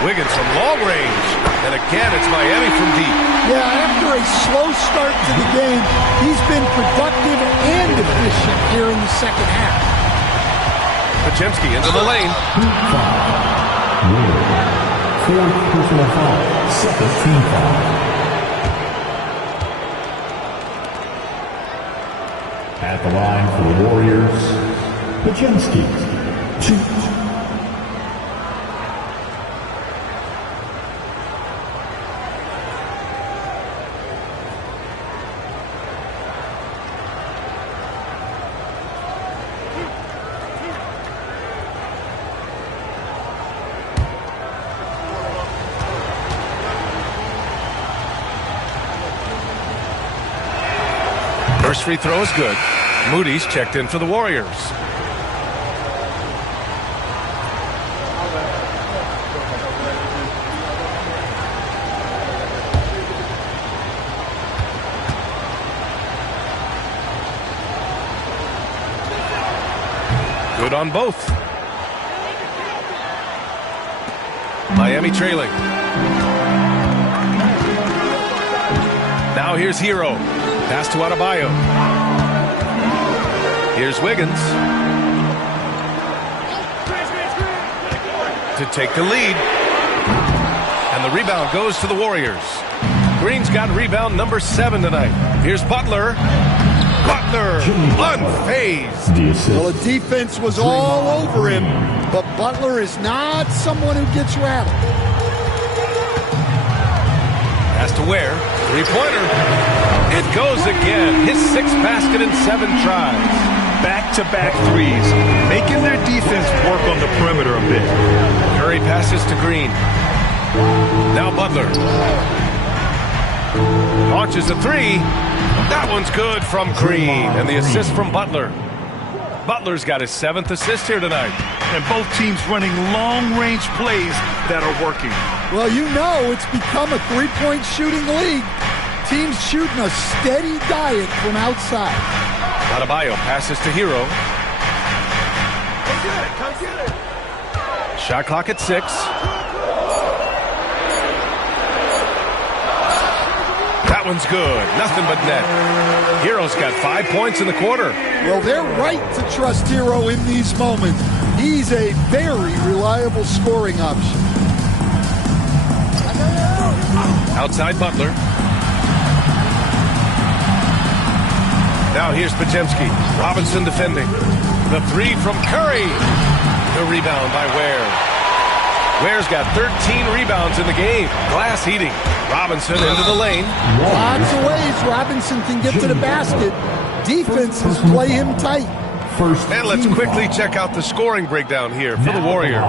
Wiggins from long range. And again, it's Miami from deep. Yeah, after a slow start to the game, he's been productive and efficient here in the second half. Podziemski into the lane. Fourth personal foul, second team foul. At the line for the Warriors, Podziemski, 2. First free throw is good. Moody's checked in for the Warriors. Good on both. Miami trailing. Now here's Hero. Pass to Adebayo. Here's Wiggins. To take the lead. And the rebound goes to the Warriors. Green's got rebound number 7 tonight. Here's Butler. Butler, unfazed. Well, the defense was all over him, but Butler is not someone who gets rattled. Has to Ware. Three-pointer. It goes again. His 6th basket in 7 tries. Back-to-back threes, making their defense work on the perimeter a bit. Curry passes to Green. Now Butler. Launches a 3. That one's good from Green. And the assist from Butler. Butler's got his 7th assist here tonight. And both teams running long-range plays that are working. Well, you know it's become a three-point shooting league. Teams shooting a steady diet from outside. Adebayo passes to Hero. Come get it. Shot clock at 6. That one's good. Nothing but net. Hero's got 5 points in the quarter. Well, they're right to trust Hero in these moments. He's a very reliable scoring option. Outside Butler. Now here's Podziemski. Robinson defending. The 3 from Curry. The rebound by Ware. Ware's got 13 rebounds in the game. Glass heating. Robinson into the lane. Lots of ways Robinson can get to the basket. defenses play him tight. And let's quickly check out the scoring breakdown here for the Warriors.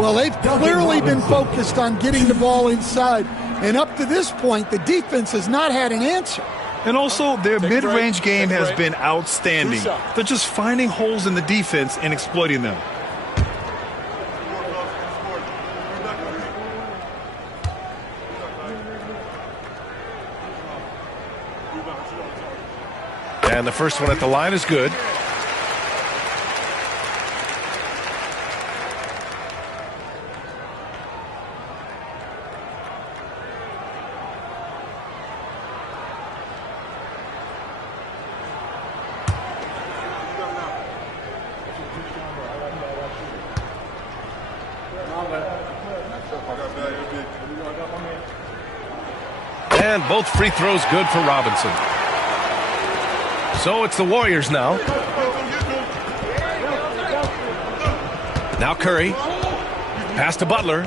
Well, they've clearly been focused on getting the ball inside. And up to this point, the defense has not had an answer. And also, their mid-range game has been outstanding. They're just finding holes in the defense and exploiting them. And the first one at the line is good. And both free throws good for Robinson. So it's the Warriors now. Now Curry. Pass to Butler.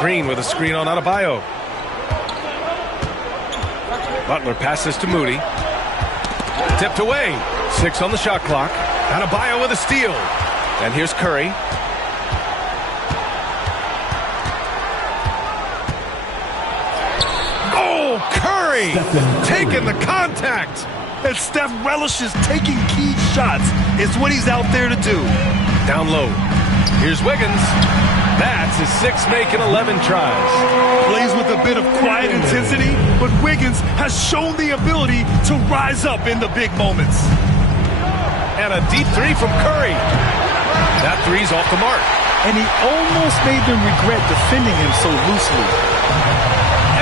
Green with a screen on Adebayo. Butler passes to Moody. Tipped away. 6 on the shot clock. Adebayo with a steal. And here's Curry. Oh, Curry taking the contact. And Steph relishes taking key shots. It's what he's out there to do. Down low. Here's Wiggins. That's his 6th make in 11 tries. Plays with a bit of quiet intensity, but Wiggins has shown the ability to rise up in the big moments. And a deep 3 from Curry. That 3's off the mark. And he almost made them regret defending him so loosely.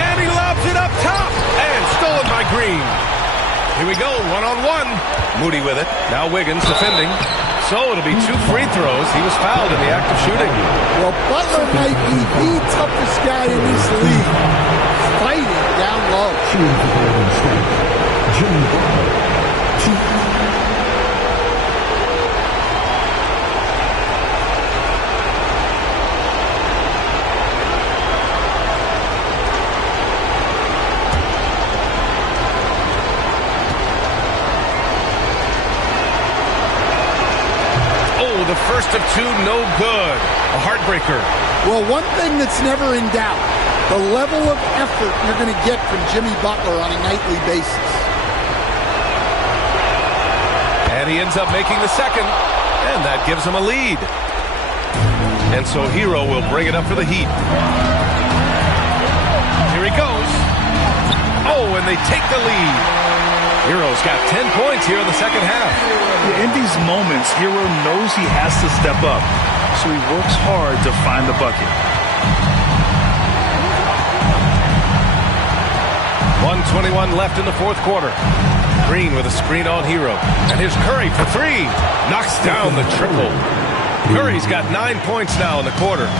And he lobs it up top. And stolen by Green. Here we go, one-on-one. Moody with it. Now Wiggins defending. So it'll be 2 free throws. He was fouled in the act of shooting. Well, Butler might be the toughest guy in this league. Fighting down low. Shooting for Golden State, Jimmy Butler. The first of 2, no good. A heartbreaker. Well, one thing that's never in doubt, the level of effort you're going to get from Jimmy Butler on a nightly basis. And he ends up making the second, and that gives him a lead. And so Hero will bring it up for the Heat. Here he goes. Oh, and they take the lead. Hero's got 10 points here in the second half. In these moments, Hero knows he has to step up, so he works hard to find the bucket. 1:21 left in the fourth quarter. Green with a screen on Hero. And here's Curry for 3. Knocks down the triple. Curry's got 9 points now in the quarter.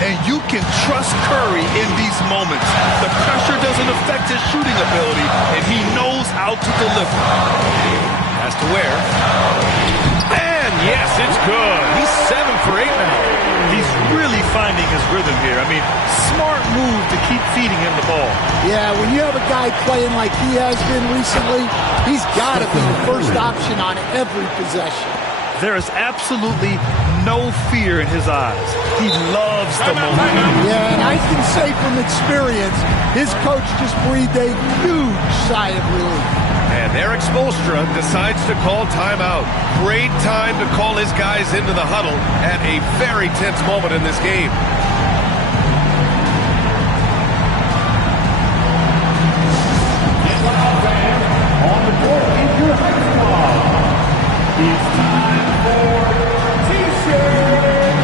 And you can trust Curry in these moments. The pressure doesn't affect his shooting ability, and he knows how to deliver. Has to wear. And yes, it's good. He's 7 for 8 now. He's really finding his rhythm here. I mean, smart move to keep feeding him the ball. Yeah, when you have a guy playing like he has been recently, he's got to be the first option on every possession. There is absolutely no fear in his eyes. He loves the moment. Yeah, and I can say from experience, his coach just breathed a huge sigh of relief. And Eric Spoelstra decides to call timeout. Great time to call his guys into the huddle at a very tense moment in this game. On the court in your high squad. It's time for T-shirts.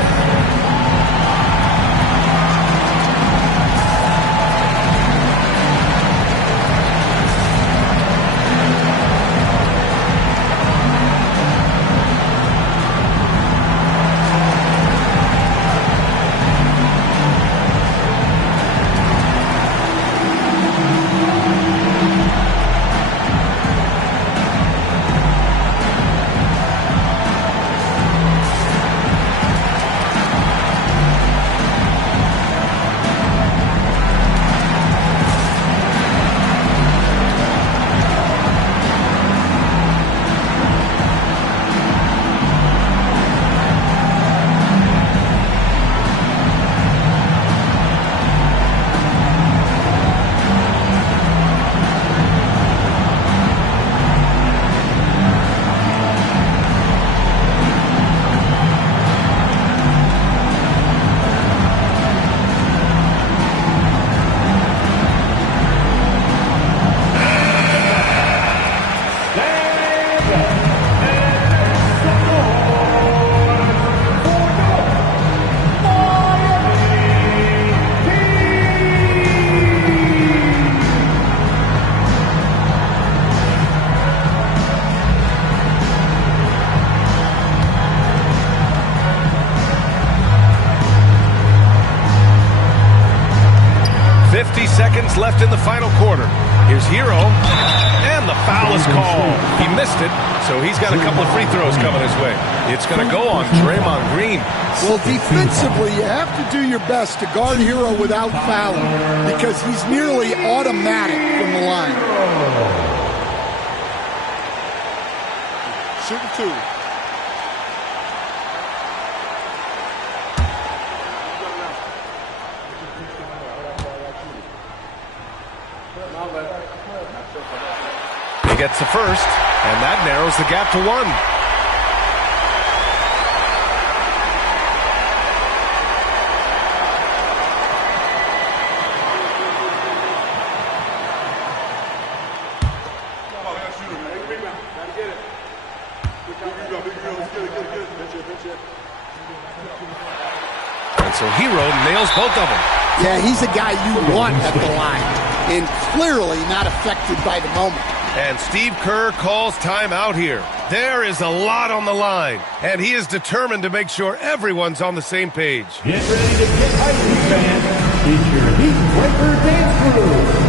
seconds left in the final quarter. Here's Hero, and the foul is called. He missed it, so he's got a couple of free throws coming his way. It's going to go on Draymond Green. Well, defensively, you have to do your best to guard Hero without fouling because he's nearly automatic from the line. Shooting two. He gets the first, and that narrows the gap to 1. And so Hero nails both of them. Yeah, he's a guy you want at the line, and clearly not affected by the moment. And Steve Kerr calls timeout here. There is a lot on the line, and he is determined to make sure everyone's on the same page. Get ready to get hyped, fans. It's your Heat Breaker Dance Crew.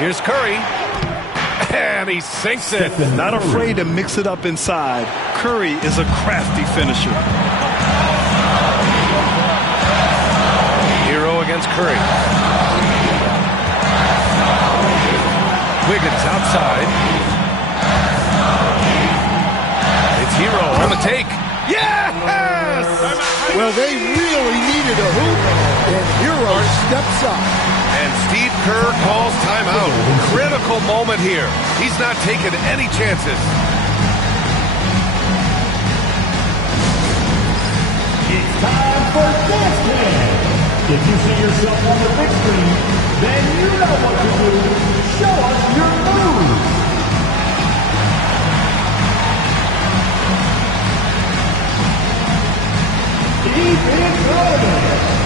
Here's Curry, and he sinks it. Not afraid to mix it up inside. Curry is a crafty finisher. Hero against Curry. Wiggins outside. It's Hero on the take. Yes! Well, they really needed a hoop, and Hero steps up. And Steve Kerr calls timeout. Critical moment here. He's not taking any chances. It's time for Dance Dance. If you see yourself on the big screen, then you know what to do. Show us your moves. Keep it going.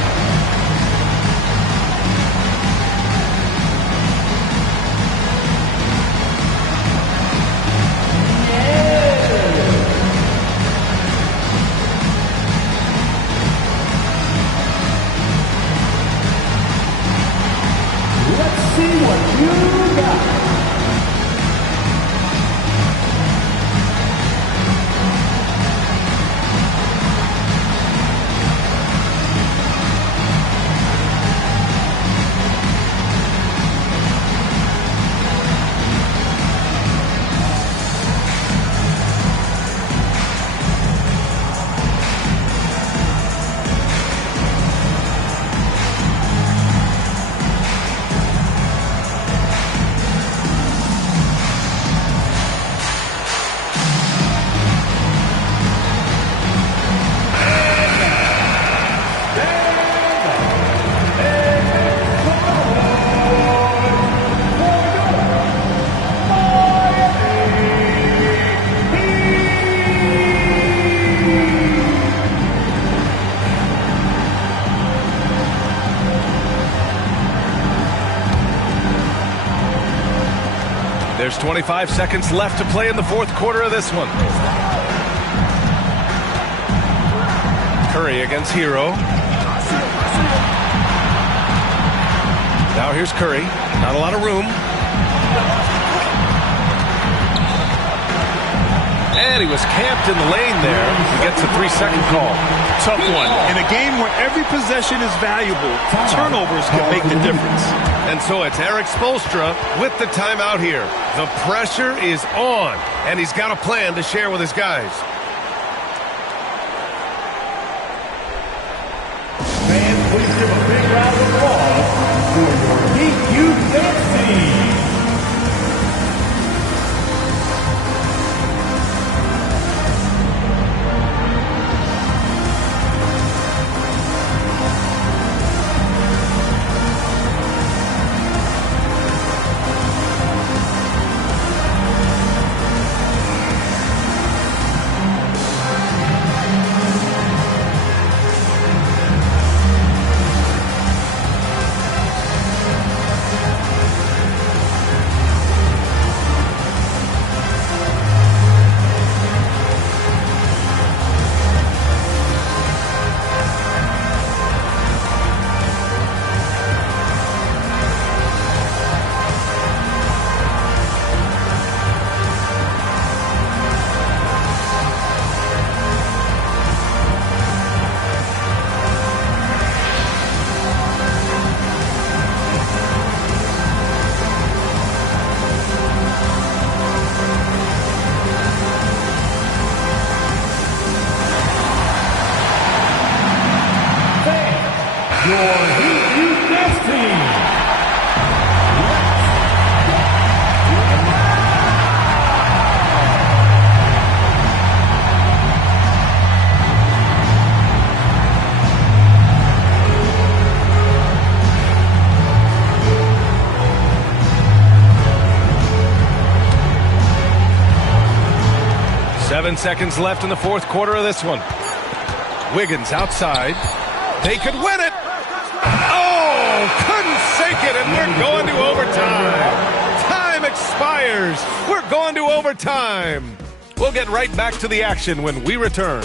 Let's see what you got. There's 25 seconds left to play in the fourth quarter of this one. Curry against Hero. Now here's Curry. Not a lot of room. And he was camped in the lane there. He gets a 3-second call. Tough one. In a game where every possession is valuable, turnovers can make the difference. And so it's Eric Spoelstra with the timeout here. The pressure is on, and he's got a plan to share with his guys. Fans, please give a big round of applause for your Heat Youth Dance Team. Your Heat Youth Dance Team. 7 seconds left in the fourth quarter of this one. Wiggins outside. They could win it. Oh, couldn't sink it, and we're going to overtime. Time expires. We're going to overtime. We'll get right back to the action when we return.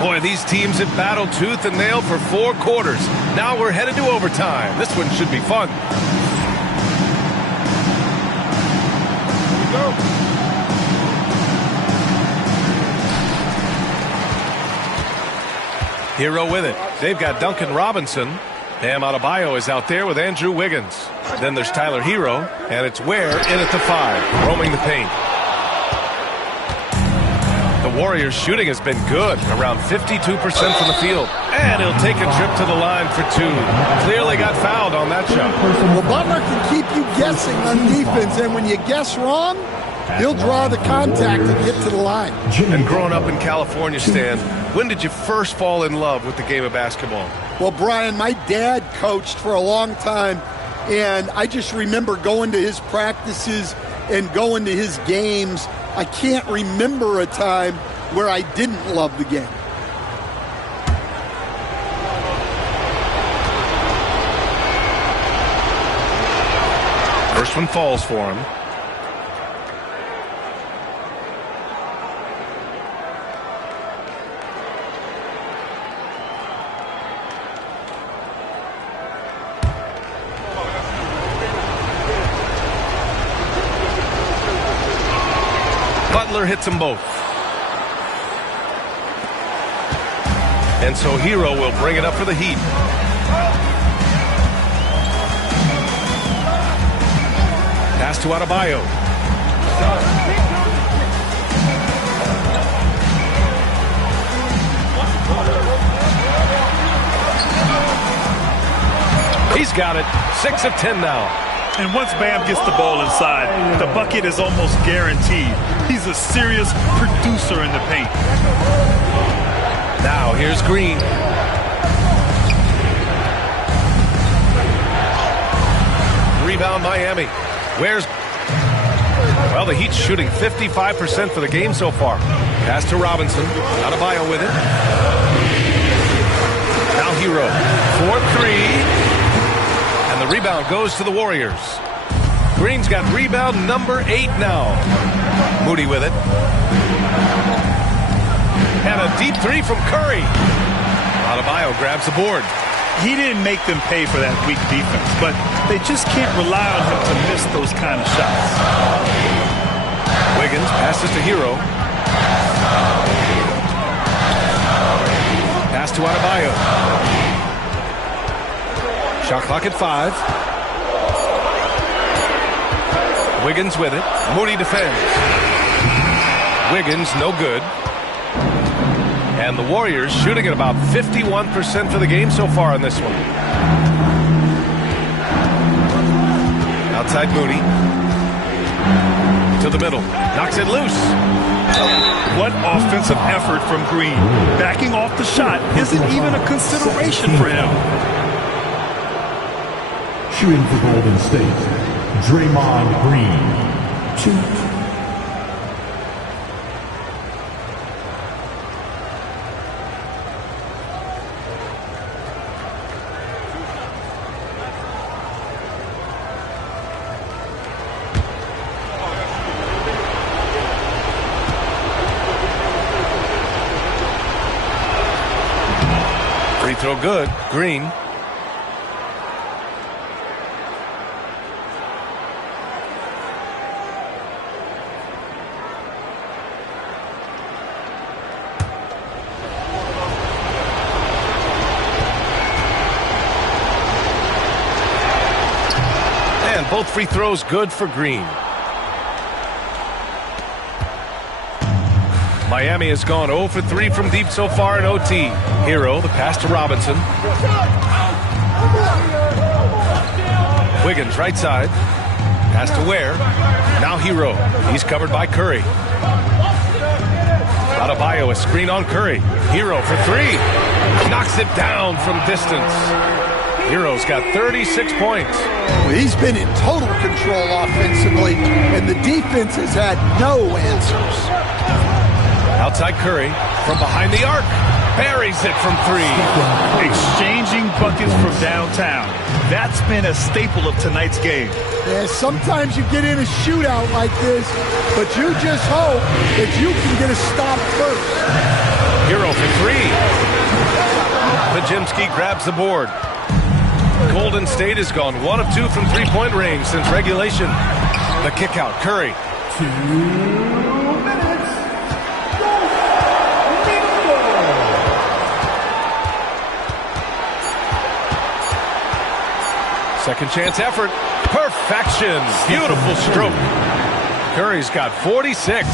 Boy, these teams have battled tooth and nail for 4 quarters. Now we're headed to overtime. This one should be fun. Here we go. Hero with it. They've got Duncan Robinson. Bam Adebayo is out there with Andrew Wiggins. Then there's Tyler Hero, and it's Ware in at the 5, roaming the paint. The Warriors' shooting has been good, around 52% from the field. And he'll take a trip to the line for 2. Clearly got fouled on that shot. Well, Butler can keep you guessing on defense, and when you guess wrong, he'll draw the contact and get to the line. And growing up in California, Stan, when did you first fall in love with the game of basketball? Well, Brian, my dad coached for a long time, and I just remember going to his practices and going to his games. I can't remember a time where I didn't love the game. First one falls for him. Butler hits them both. And so Hero will bring it up for the Heat. Pass to Adebayo. He's got it. 6 of 10 now. And once Bam gets the ball inside, the bucket is almost guaranteed. He's a serious producer in the paint. Now here's Green. on Miami. Well, the Heat's shooting 55% for the game so far. Pass to Robinson. Adebayo with it. Now Hero. 4-3. And the rebound goes to the Warriors. Green's got rebound number 8 now. Moody with it. And a deep 3 from Curry. Adebayo grabs the board. He didn't make them pay for that weak defense, but they just can't rely on him to miss those kind of shots. Wiggins passes to Hero. Pass to Adebayo. Shot clock at 5. Wiggins with it. Moody defends. Wiggins no good. And the Warriors shooting at about 51% for the game so far in this one. Outside Moody. To the middle. Knocks it loose. What offensive effort from Green. Backing off the shot isn't even a consideration for him. Shooting for Golden State, Draymond Green. 2. Free throw good. Green. And both free throws good for Green. Miami has gone 0 for 3 from deep so far in OT. Hero, the pass to Robinson. Wiggins, right side. Pass to Ware. Now Hero. He's covered by Curry. Adebayo, a screen on Curry. Hero for 3. Knocks it down from distance. Hero's got 36 points. Well, he's been in total control offensively, and the defense has had no answers. Outside Curry, from behind the arc, buries it from 3. Exchanging buckets from downtown. That's been a staple of tonight's game. Yeah, sometimes you get in a shootout like this, but you just hope that you can get a stop first. Hero for 3. Pajimski grabs the board. Golden State has gone 1 of 2 from three-point range since regulation. The kick out, Curry. 2 minutes. Second chance effort. Perfection. Beautiful stroke. Curry's got 46.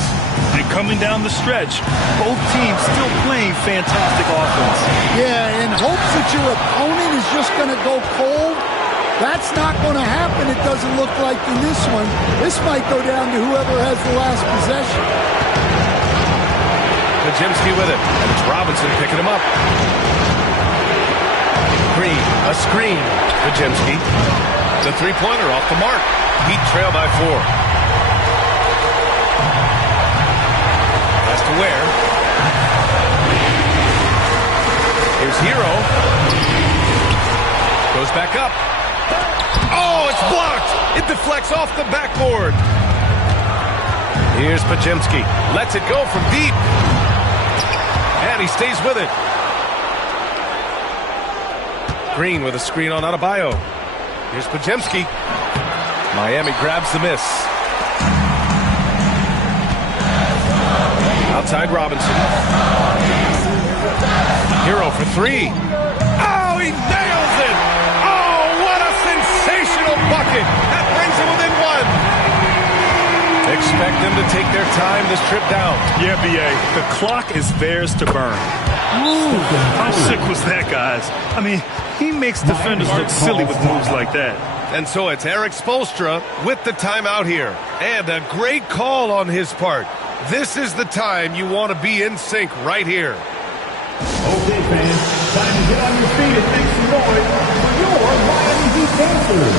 And coming down the stretch, both teams still playing fantastic offense. Yeah, in hopes that your opponent is just going to go cold. That's not going to happen, it doesn't look like in this one. This might go down to whoever has the last possession. Pajimski with it, and it's Robinson picking him up. Green, a screen. Pajimski. The three-pointer off the mark. Heat trail by 4. Pass to Ware. Here's Hero. Goes back up. Oh, it's blocked. It deflects off the backboard. Here's Pajimski. Lets it go from deep. And he stays with it. Green with a screen on Adebayo. Here's Pajimski. Miami grabs the miss. Outside Robinson. Hero for 3. Oh, he nails it! Oh, what a sensational bucket! That brings him within 1. Expect them to take their time this trip down. Yeah, B.A., the clock is theirs to burn. Ooh, how sick was that, guys? I mean, he makes defenders look silly with moves like that. And so it's Eric Spoelstra with the timeout here. And a great call on his part. This is the time you want to be in sync right here. Okay, fans, time to get on your feet and make some noise for your Miami Heat dancers.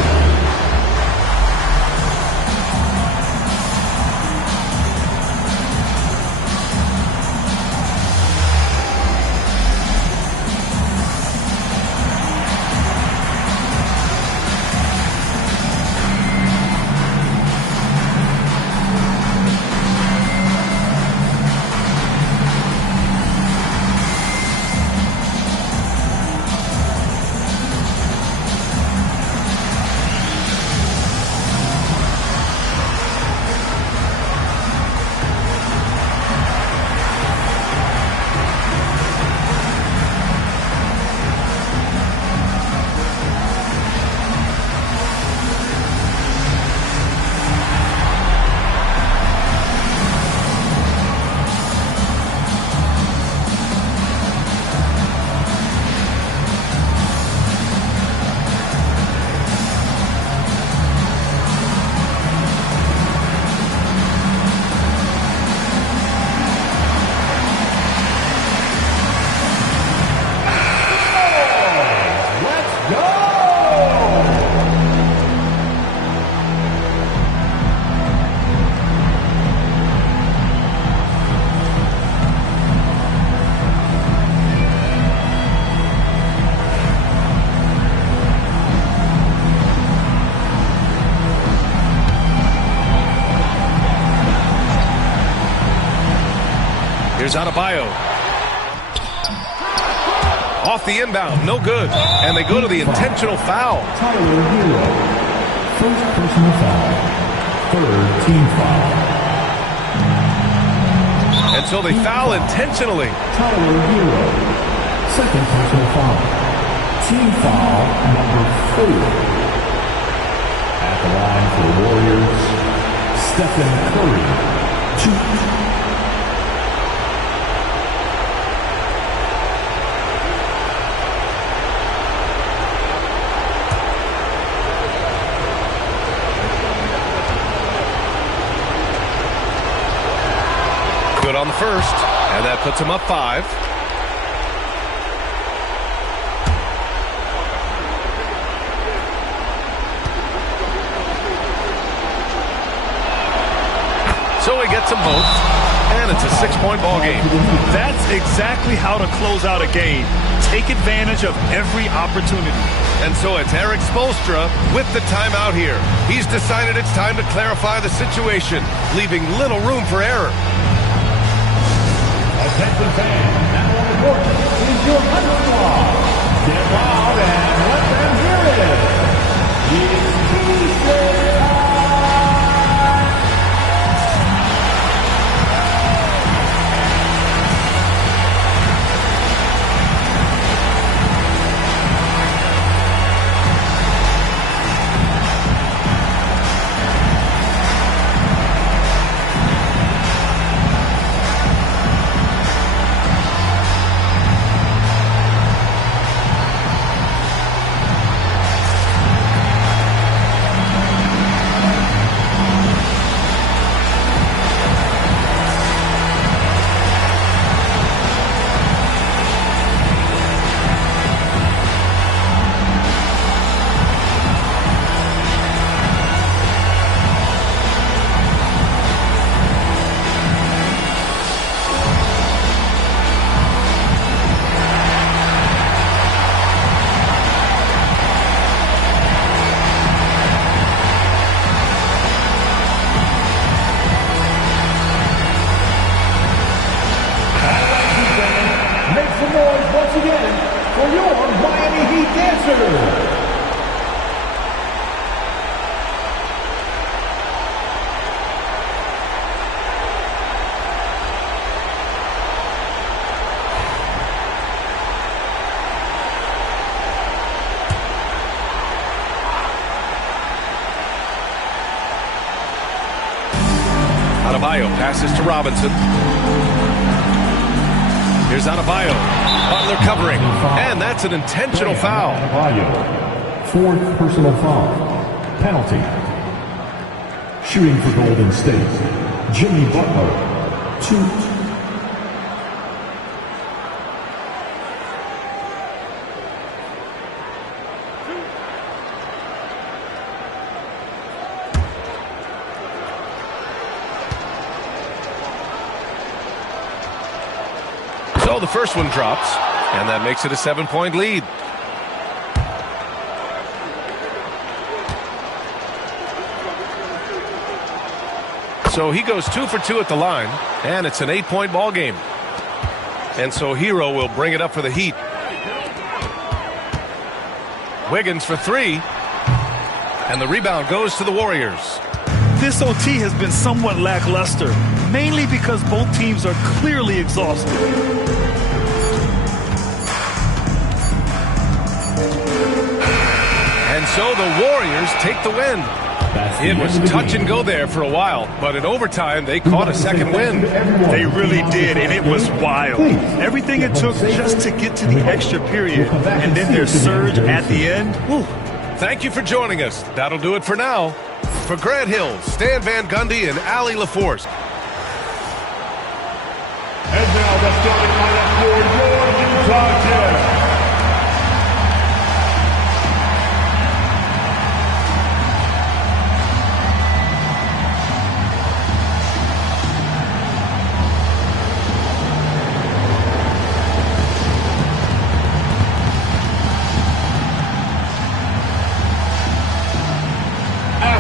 Here's Adebayo. Off the inbound, no good. And they go to the intentional foul. Tyler Hero. First personal foul. Third team foul. And so they foul intentionally. Tyler Hero. Second personal foul. Team foul number 4. At the line for the Warriors, Stephen Curry. 2. Good on the first, and that puts him up 5. So he gets them both, and it's a 6-point ball game. That's exactly how to close out a game. Take advantage of every opportunity. And so it's Eric Spoelstra with the timeout here. He's decided it's time to clarify the situation, leaving little room for error. Attention fans, now on the court is your high squad. Get loud and let them hear it. It's Tuesday time. Adebayo passes to Robinson. Here's Adebayo. Butler covering. And that's an intentional foul. Adebayo. Fourth personal foul. Penalty. Shooting for Golden State, Jimmy Butler. 2. So the first one drops, and that makes it a 7-point lead. So he goes 2 for 2 at the line, and it's an 8-point ball game. And so Hero will bring it up for the Heat. Wiggins for 3, and the rebound goes to the Warriors. This OT has been somewhat lackluster, mainly because both teams are clearly exhausted. And so the Warriors take the win. It was touch and go there for a while, but in overtime they caught a second win. They really did, and it was wild. Everything it took just to get to the extra period, and then their surge at the end. Whew. Thank you for joining us. That'll do it for now. For Grant Hill, Stan Van Gundy, and Allie LaForce. And now the starting lineup for your Utah Jazz.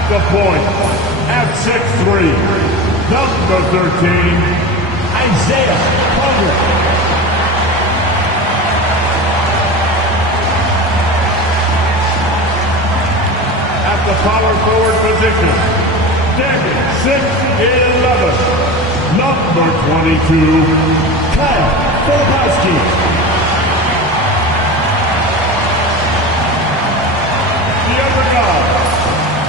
The point at 6'3", number 13, Isaiah At the power forward position, standing 6'11", number 22, Kyle Filipowski. The other guard,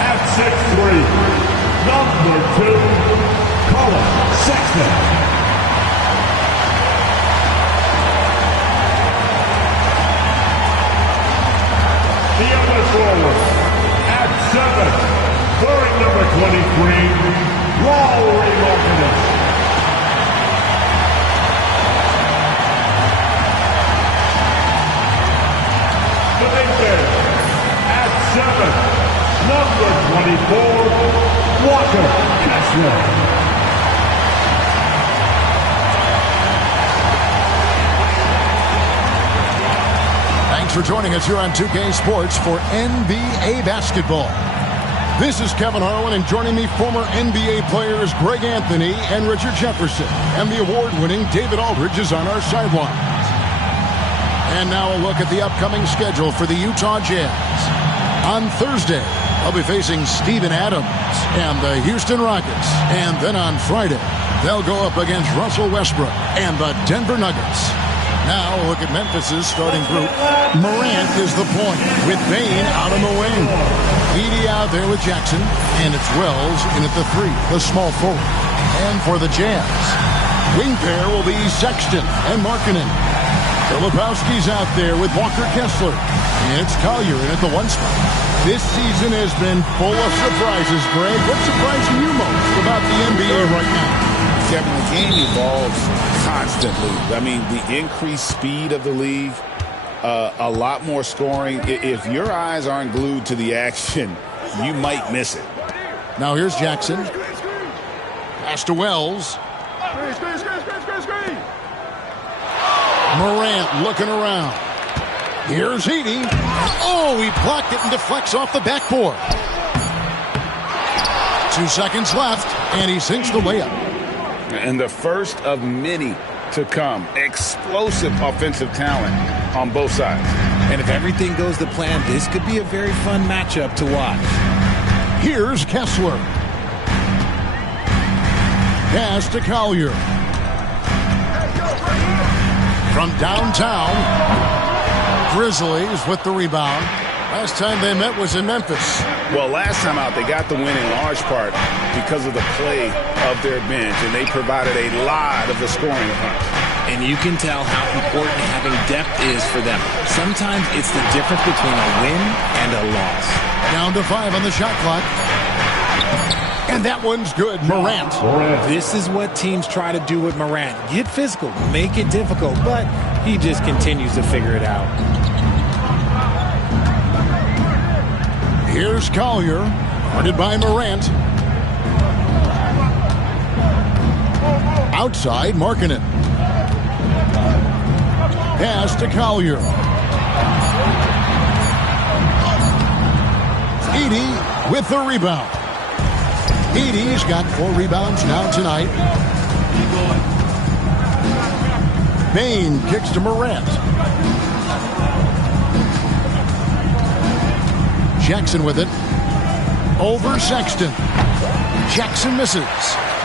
at 6'3", number 2, Colin Sexton. The other forward, at 7, wearing number 23, Lauri Markkanen. The big man, at 7, number 24, Walker Kessler. Thanks for joining us here on 2K Sports for NBA basketball. This is Kevin Harlan, and joining me, former NBA players Greg Anthony and Richard Jefferson. And the award-winning David Aldridge is on our sidelines. And now a look at the upcoming schedule for the Utah Jazz. On Thursday, they'll be facing Steven Adams and the Houston Rockets. And then on Friday, they'll go up against Russell Westbrook and the Denver Nuggets. Now, look at Memphis's starting group. Morant is the point, with Bane out on the wing. Edey out there with Jackson, and it's Wells in at the 3, the small forward. And for the Jazz, wing pair will be Sexton and Markkanen. Filipowski's out there with Walker Kessler, and it's Collier in at the 1 spot. This season has been full of surprises, Greg. What's surprising you most about the NBA right now? Kevin, the game evolves constantly. I mean, the increased speed of the league, a lot more scoring. If your eyes aren't glued to the action, you might miss it. Now here's Jackson. Pass to Wells. Morant looking around. Here's Edey. Oh, he blocked it and deflects off the backboard. 2 seconds left, and he sinks the layup. And the first of many to come. Explosive offensive talent on both sides. And if everything goes to plan, this could be a very fun matchup to watch. Here's Kessler. Pass to Collier. From downtown, Grizzlies with the rebound. Last time they met was in Memphis. Well, last time out, they got the win in large part because of the play of their bench, and they provided a lot of the scoring punch. And you can tell how important having depth is for them. Sometimes it's the difference between a win and a loss. Down to 5 on the shot clock. And that one's good. Morant. This is what teams try to do with Morant. Get physical, make it difficult, but he just continues to figure it out. Here's Collier, guarded by Morant. Outside, Markkanen. Pass to Collier. Edey with the rebound. Edey's got 4 rebounds now tonight. Bane kicks to Morant. Jackson with it. Over Sexton. Jackson misses.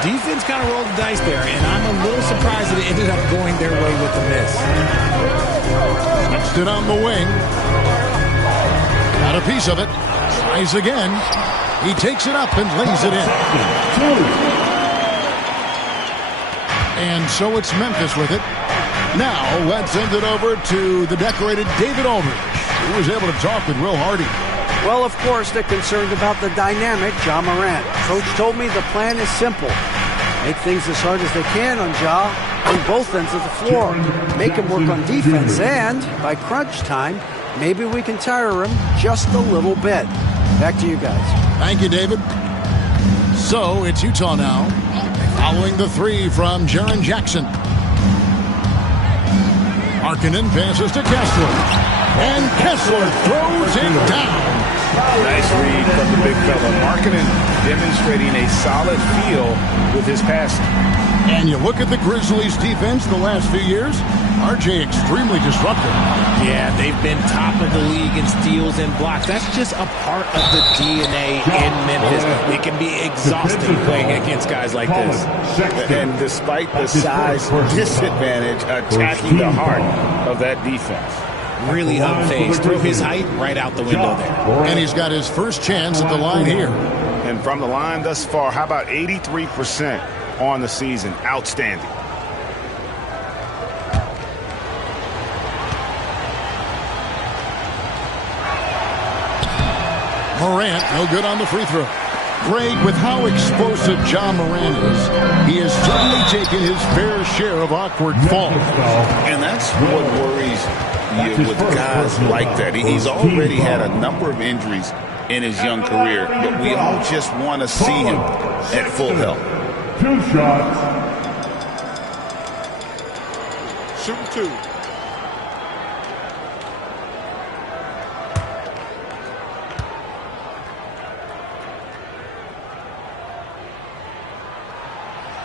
Defense kind of rolled the dice there, and I'm a little surprised that it ended up going their way with the miss. Sexton on the wing. Got a piece of it. Tries again. He takes it up and lays it in. And so it's Memphis with it. Now let's send it over to the decorated David Aldridge, who was able to talk with Will Hardy. Well, of course, they're concerned about the dynamic Ja Morant. Coach told me the plan is simple. Make things as hard as they can on Ja on both ends of the floor. Make him work on defense, and by crunch time, maybe we can tire him just a little bit. Back to you guys. Thank you, David. So it's Utah now, following the 3 from Jaren Jackson. Markkanen passes to Kessler. And Kessler throws it down. Nice read from the big fella. Markkanen demonstrating a solid feel with his passing. And you look at the Grizzlies' defense the last few years, RJ extremely disruptive. Yeah, they've been top of the league in steals and blocks. That's just a part of the DNA in Memphis. It can be exhausting playing against guys like this. And despite the size disadvantage, attacking the heart of that defense. Really unfazed. Throw his height right out the window there. And he's got his first chance at the line here. And from the line thus far, how about 83% on the season? Outstanding. Morant, no good on the free throw. Greg, with how explosive John Morant is, he has certainly taken his fair share of awkward falls. And that's what worries you with guys like that. He's already had a number of injuries in his young career, but we all just want to see him at full health. 2 shots. Shooting 2.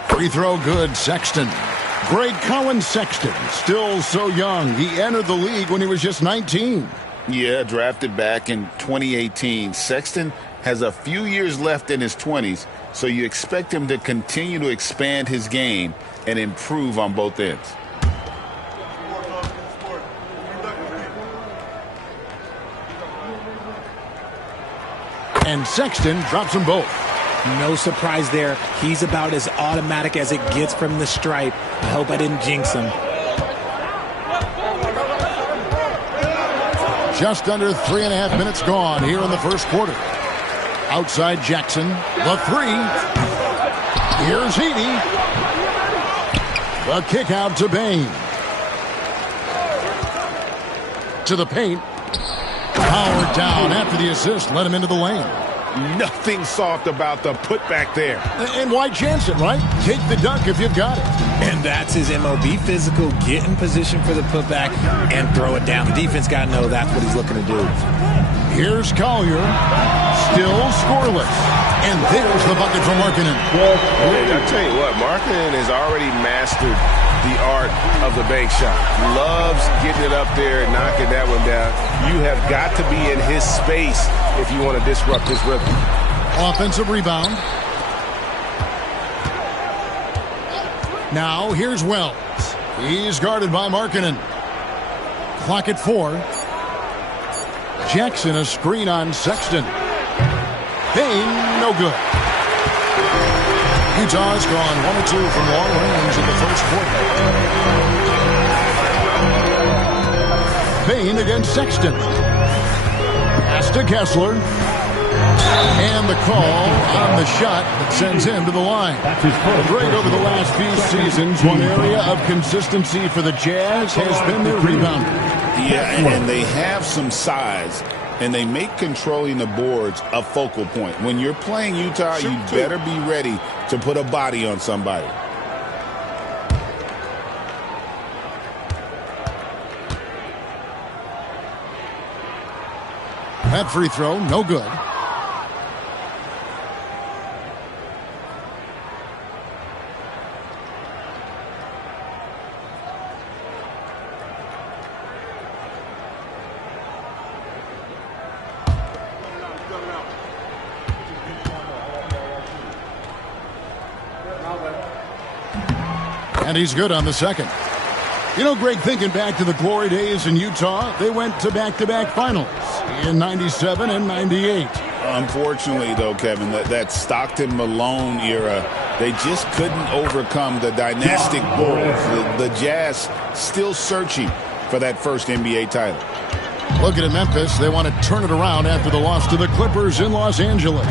Free throw good, Sexton. Greg Cowan Sexton, still so young. He entered the league when he was just 19. Yeah, drafted back in 2018. Sexton has a few years left in his 20s, so you expect him to continue to expand his game and improve on both ends. And Sexton drops them both. No surprise there. He's about as automatic as it gets from the stripe. I hope I didn't jinx him. Just under 3.5 minutes gone here in the first quarter. Outside Jackson, the 3. Here's Heaney. The kick out to Bain. To the paint. Powered down after the assist, let him into the lane. Nothing soft about the putback there. And why chance it, right? Take the dunk if you've got it. And that's his MO. Be physical, get in position for the putback, and throw it down. The defense got to know that's what he's looking to do. Here's Collier. Still scoreless. And there's the bucket from Markkanen. I'll tell you what, Markkanen has already mastered the art of the bank shot. Loves getting it up there and knocking that one down. You have got to be in his space if you want to disrupt his rhythm. Offensive rebound. Now here's Wells. He's guarded by Markkanen. Clock at 4. Jackson a screen on Sexton. Bain, no good. Utah's gone 1 or 2 from long range in the first quarter. Bain against Sexton. Pass to Kessler. And the call on the shot that sends him to the line. Great over the last few seasons. One area of consistency for the Jazz has been their rebounding. Yeah, and they have some size, and they make controlling the boards a focal point. When you're playing Utah, you better be ready to put a body on somebody. That free throw, no good. And he's good on the second. You know, Greg, thinking back to the glory days in Utah, they went to back-to-back finals in 97 and 98. Unfortunately, though, Kevin, that Stockton-Malone era, they just couldn't overcome the dynastic Bulls. The Jazz still searching for that first NBA title. Looking at Memphis, they want to turn it around after the loss to the Clippers in Los Angeles.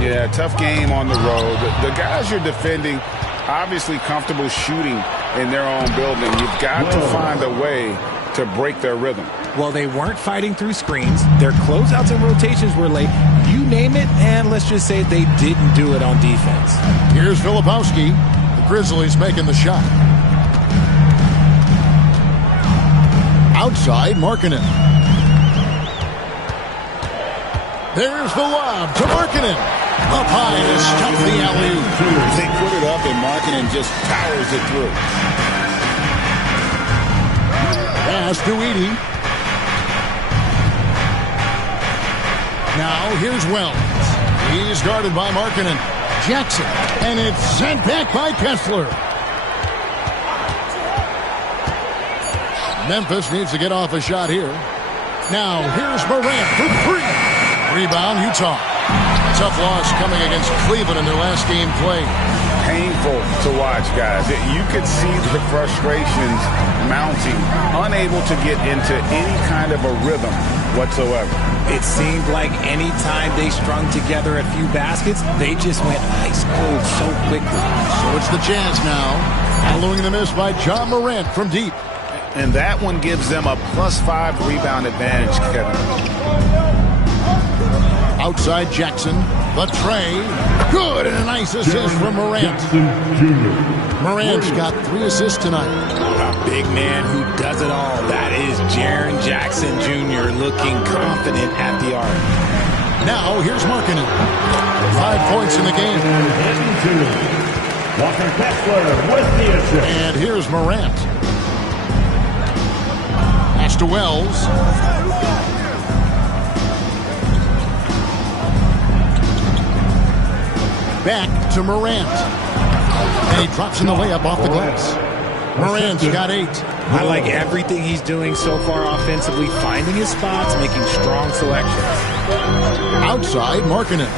Yeah, tough game on the road. The guys you're defending, obviously comfortable shooting in their own building. You've got to find a way to break their rhythm. Well, they weren't fighting through screens. Their closeouts and rotations were late. You name it, and let's just say they didn't do it on defense. Here's Filipowski. The Grizzlies making the shot. Outside, Markkanen. There's the lob to Markkanen. Up high to stop the alley-oop. They put it up and Markkanen just powers it through. Pass to Edey. Now here's Wells. He's guarded by Markkanen. Jackson. And it's sent back by Kessler. Memphis needs to get off a shot here. Now here's Morant for three. Rebound, Utah. Tough loss coming against Cleveland in their last game played. Painful to watch, guys. You could see the frustrations mounting, unable to get into any kind of a rhythm whatsoever. It seemed like any time they strung together a few baskets, they just went ice cold so quickly. So it's the Jazz now, following the miss by John Morant from deep. And that one gives them a +5 rebound advantage, Kevin. Outside Jackson, the tray. Good, and a nice assist from Morant. Morant's got 3 assists tonight. A big man who does it all. That is Jaren Jackson Jr. looking confident at the arc. Now here's Markkanen. 5 points in the game. Walker Kessler with the assist. And here's Morant. Pass to Wells. Back to Morant. And he drops in the layup off the glass. Morant's got 8. I like everything he's doing so far offensively, finding his spots, making strong selections. Outside, Markkanen.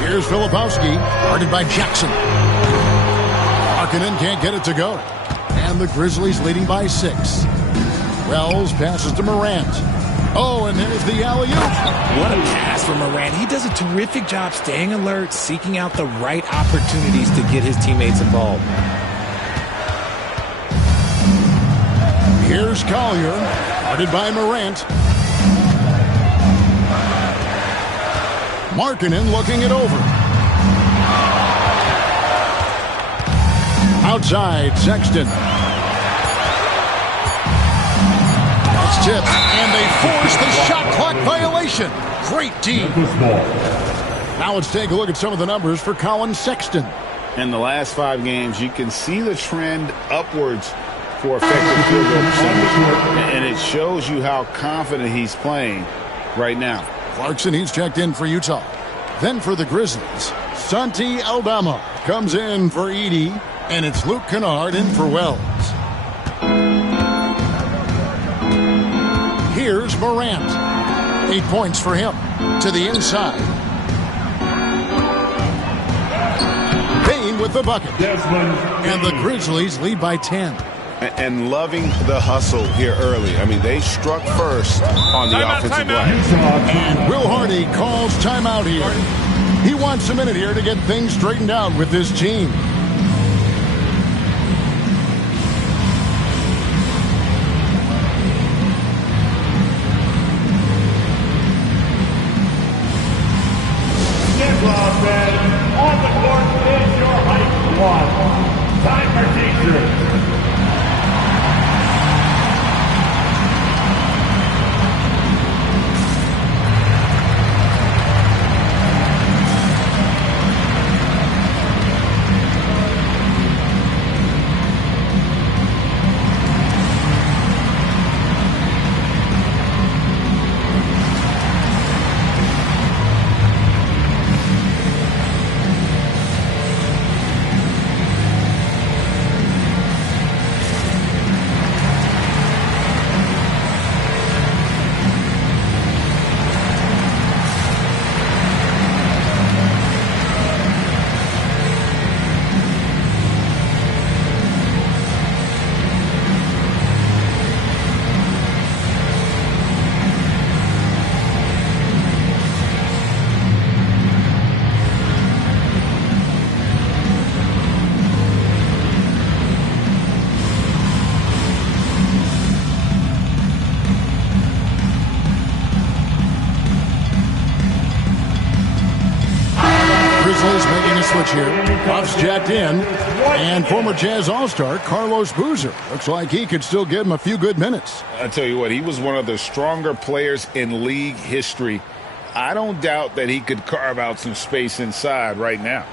Here's Filipowski, guarded by Jackson. Markkanen can't get it to go. And the Grizzlies leading by 6. Wells passes to Morant. Oh, and there's the alley-oop. What a pass from Morant. He does a terrific job staying alert, seeking out the right opportunities to get his teammates involved. Here's Collier, guarded by Morant. Markkanen looking it over. Outside, Sexton. That's tipped, and they force the shot clock violation. Great D. Now let's take a look at some of the numbers for Colin Sexton. In the last 5 games, you can see the trend upwards for effective field goal percentage, and it shows you how confident he's playing right now. Clarkson, he's checked in for Utah. Then for the Grizzlies, Santi Aldama comes in for Edey, and it's Luke Kennard in for Wells. Here's Morant. 8 points for him. To the inside. Payne with the bucket. And the Grizzlies lead by 10. And loving the hustle here early. I mean, they struck first on the offensive glass. And Will Hardy calls timeout here. He wants a minute here to get things straightened out with this team. On the court is your height squad. Time for teachers. switch here. Buff's jacked in. And former Jazz All-Star Carlos Boozer. Looks like he could still give him a few good minutes. I tell you what, he was one of the stronger players in league history. I don't doubt that he could carve out some space inside right now.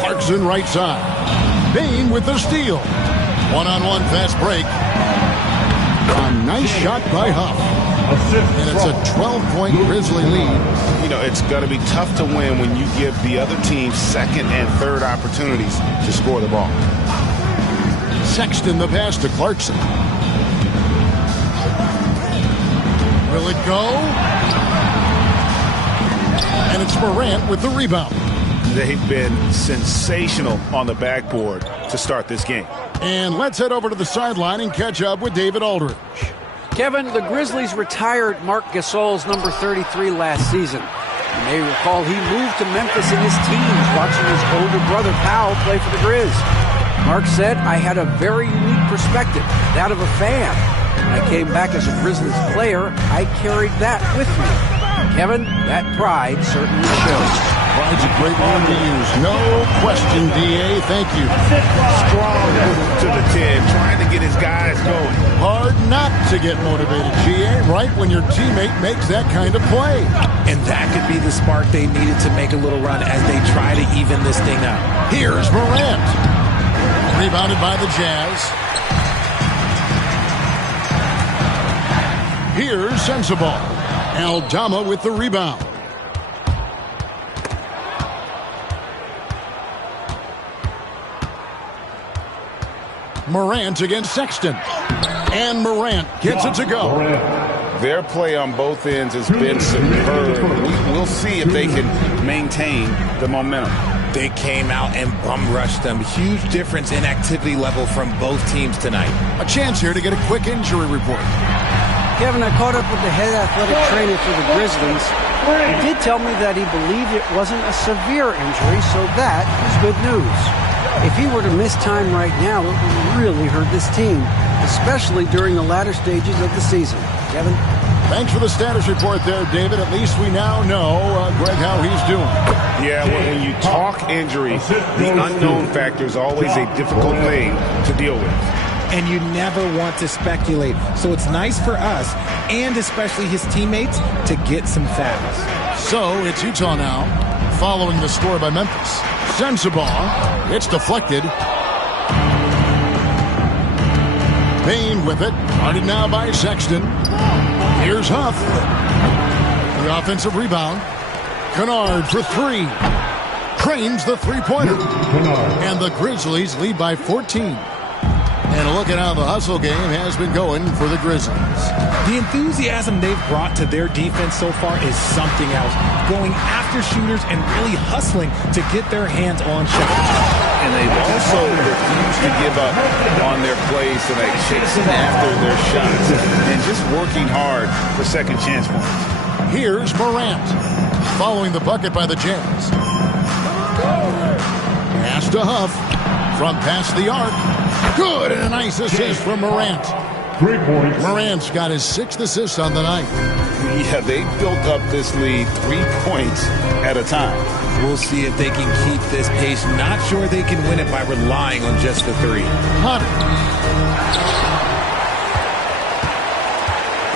Clarkson right side. Bain with the steal. One-on-one fast break. A nice shot by Huff. And it's a 12-point Grizzly lead. You know, it's going to be tough to win when you give the other team second and third opportunities to score the ball. Sexton the pass to Clarkson. Will it go? And it's Morant with the rebound. They've been sensational on the backboard to start this game. And let's head over to the sideline and catch up with David Aldridge. Kevin, the Grizzlies retired Marc Gasol's number 33 last season. You may recall he moved to Memphis in his teens, watching his older brother Powell play for the Grizz. Marc said, "I had a very unique perspective, that of a fan. When I came back as a Grizzlies player, I carried that with me." Kevin, that pride certainly shows. Pride's a great word to use. No question, D.A. Thank you. Strong to the 10, trying to get his guys going. Hard not to get motivated, G.A., right when your teammate makes that kind of play. And that could be the spark they needed to make a little run as they try to even this thing up. Here's Morant. Rebounded by the Jazz. Here's Sensabaugh. Aldama with the rebound. Morant against Sexton. And Morant gets it to go. Their play on both ends has been superb. We'll see if they can maintain the momentum. They came out and bum rushed them. Huge difference in activity level from both teams tonight. A chance here to get a quick injury report. Kevin, I caught up with the head athletic trainer for the Grizzlies. He did tell me that he believed it wasn't a severe injury, so that is good news. If he were to miss time right now, it would really hurt this team, especially during the latter stages of the season. Kevin? Thanks for the status report there, David. At least we now know, Greg, how he's doing. Yeah, when you talk injury, the unknown factor is always a difficult thing to deal with. And you never want to speculate. So it's nice for us, and especially his teammates, to get some fouls. So it's Utah now, following the score by Memphis. Sensabaugh, it's deflected. Bain with it, guarded now by Sexton. Here's Huff. The offensive rebound. Kennard for three. Cranes the three-pointer. And the Grizzlies lead by 14. And look at how the hustle game has been going for the Grizzlies. The enthusiasm they've brought to their defense so far is something else. Going after shooters and really hustling to get their hands on shots. And they've also refused to give up on their plays tonight, chasing after their shots and just working hard for second chance points. Here's Morant, following the bucket by the Jazz. Pass to Huff, from past the arc. Good, and a nice assist from Morant. 3 points. Morant's got his 6th assist on the night. Yeah, they built up this lead 3 points at a time. We'll see if they can keep this pace. Not sure they can win it by relying on just the three. Hunter.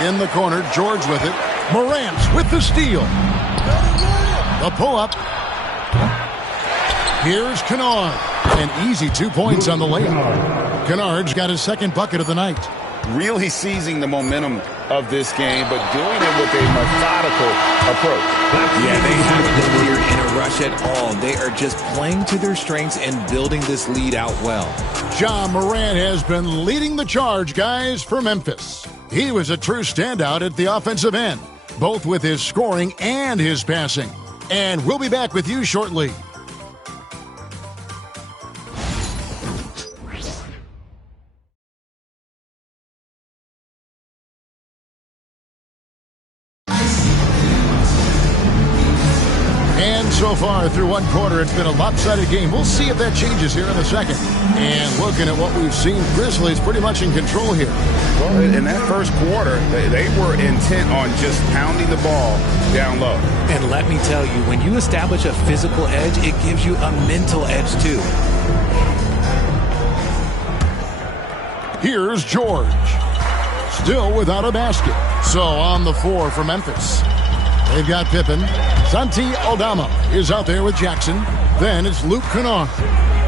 In the corner, George with it. Morant's with the steal. The pull-up. Here's Kennard. An easy 2 points on the layup. Kennard's got his 2nd bucket of the night. Really seizing the momentum of this game, but doing it with a methodical approach. Yeah, they haven't been here in a rush at all. They are just playing to their strengths and building this lead out well. Ja Morant has been leading the charge, guys, for Memphis. He was a true standout at the offensive end, both with his scoring and his passing. And we'll be back with you shortly. So far through one quarter, it's been a lopsided game. We'll see if that changes here in the second. And looking at what we've seen, Grizzlies pretty much in control here. Well, in that first quarter, they were intent on just pounding the ball down low. And let me tell you, when you establish a physical edge, it gives you a mental edge too. Here's George. Still without a basket. So on the floor for Memphis. They've got Pippen. Santi Aldama is out there with Jackson. Then it's Luke Kennard.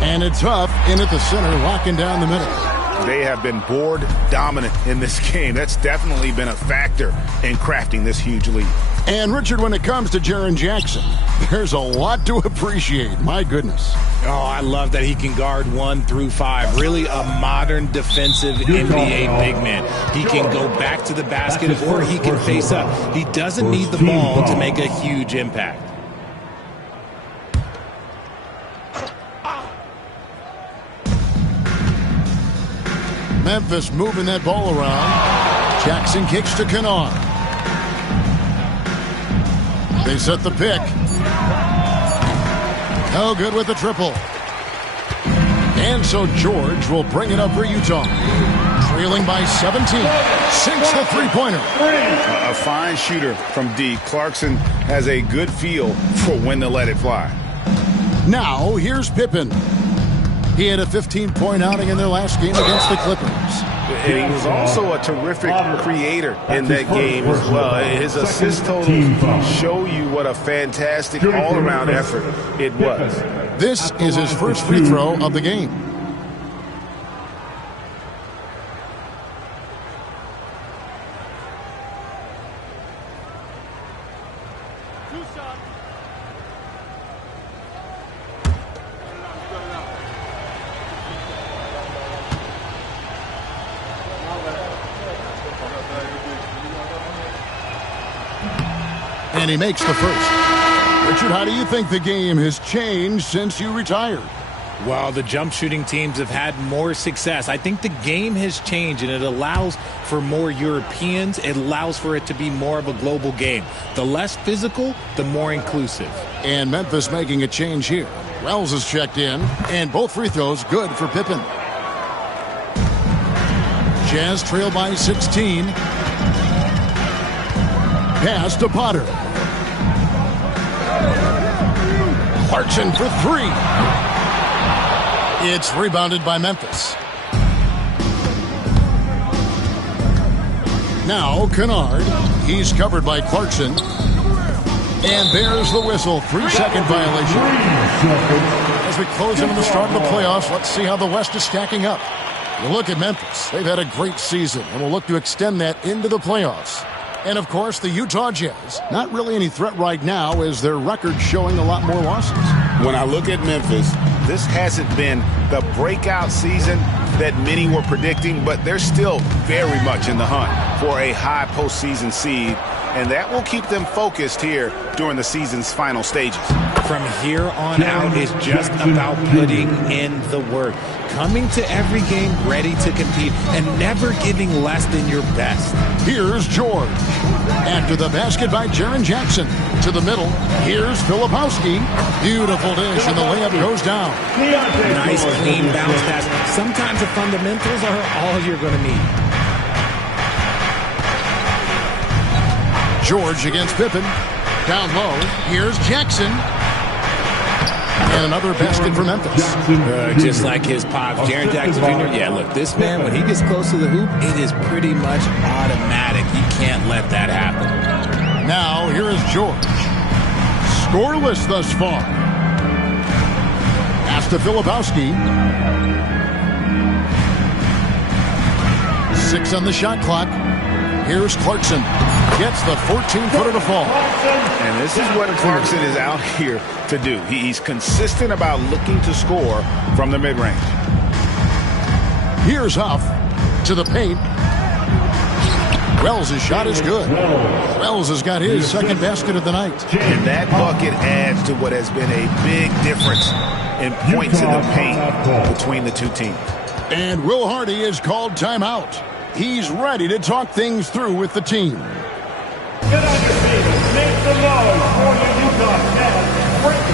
And it's Huff in at the center, locking down the middle. They have been board dominant in this game. That's definitely been a factor in crafting this huge lead. And Richard, when it comes to Jaren Jackson, there's a lot to appreciate. My goodness. Oh, I love that he can guard 1 through 5. Really a modern defensive NBA big man. He can go back to the basket or he can face up. He doesn't need the ball to make a huge impact. Memphis moving that ball around. Jackson kicks to Kennard. They set the pick. No good with the triple. And so George will bring it up for Utah. Trailing by 17. Sinks the three-pointer. A fine shooter from D. Clarkson has a good feel for when to let it fly. Now here's Pippen. He had a 15-point outing in their last game against the Clippers. And he was also a terrific creator in that game as well. His assist totals show you what a fantastic all-around effort it was. This is his first free throw of the game. And he makes the first. Richard, how do you think the game has changed since you retired? Well, the jump shooting teams have had more success. I think the game has changed, and it allows for more Europeans. It allows for it to be more of a global game. The less physical, the more inclusive. And Memphis making a change here. Wells has checked in, and both free throws good for Pippen. Jazz trail by 16. Pass to Potter. Clarkson for 3. It's rebounded by Memphis. Now Kennard. He's covered by Clarkson. And there's the whistle. 3-second violation. As we close in on the start of the playoffs, let's see how the West is stacking up. You look at Memphis. They've had a great season, and will look to extend that into the playoffs. And, of course, the Utah Jazz. Not really any threat right now, as their record showing a lot more losses. When I look at Memphis, this hasn't been the breakout season that many were predicting, but they're still very much in the hunt for a high postseason seed, and that will keep them focused here during the season's final stages. From here on out is just about putting in the work. Coming to every game ready to compete and never giving less than your best. Here's George. After the basket by Jaren Jackson. To the middle. Here's Filipowski. Beautiful dish, and the layup goes down. Nice, clean bounce pass. Sometimes the fundamentals are all you're going to need. George against Pippen. Down low. Here's Jackson. And another basket for Memphis. Just like his pops, Jaren Jackson Jr. Yeah, look, this man, when he gets close to the hoop, it is pretty much automatic. You can't let that happen. Now, here is George. Scoreless thus far. Pass to Filipowski. 6 on the shot clock. Here's Clarkson. Gets the 14-footer to fall. And this is what Clarkson is out here to do. He's consistent about looking to score from the mid-range. Here's Huff to the paint. Wells' shot is good. Wells has got his second basket of the night. And that bucket adds to what has been a big difference in points in the paint between the two teams. And Will Hardy is called timeout. He's ready to talk things through with the team. Get on your feet. Make some noise for your Utah Jazz.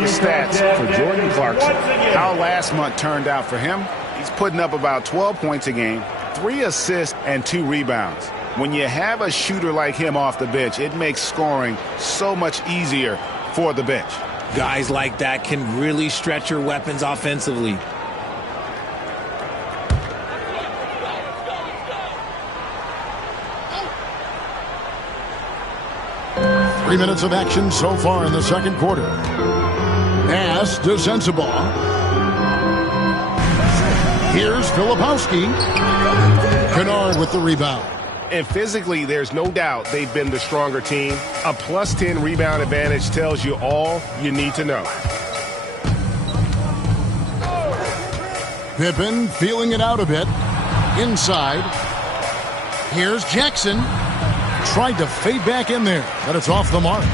the stats for Jordan Clarkson. How last month turned out for him, he's putting up about 12 points a game, 3 assists, and 2 rebounds. When you have a shooter like him off the bench, it makes scoring so much easier for the bench. Guys like that can really stretch your weapons offensively. Three minutes of action so far in the second quarter. Pass to Sensabaugh. Here's Filipowski. Kennard with the rebound. And physically, there's no doubt they've been the stronger team. A +10 rebound advantage tells you all you need to know. Pippen feeling it out a bit. Inside. Here's Jackson. Tried to fade back in there, but it's off the mark.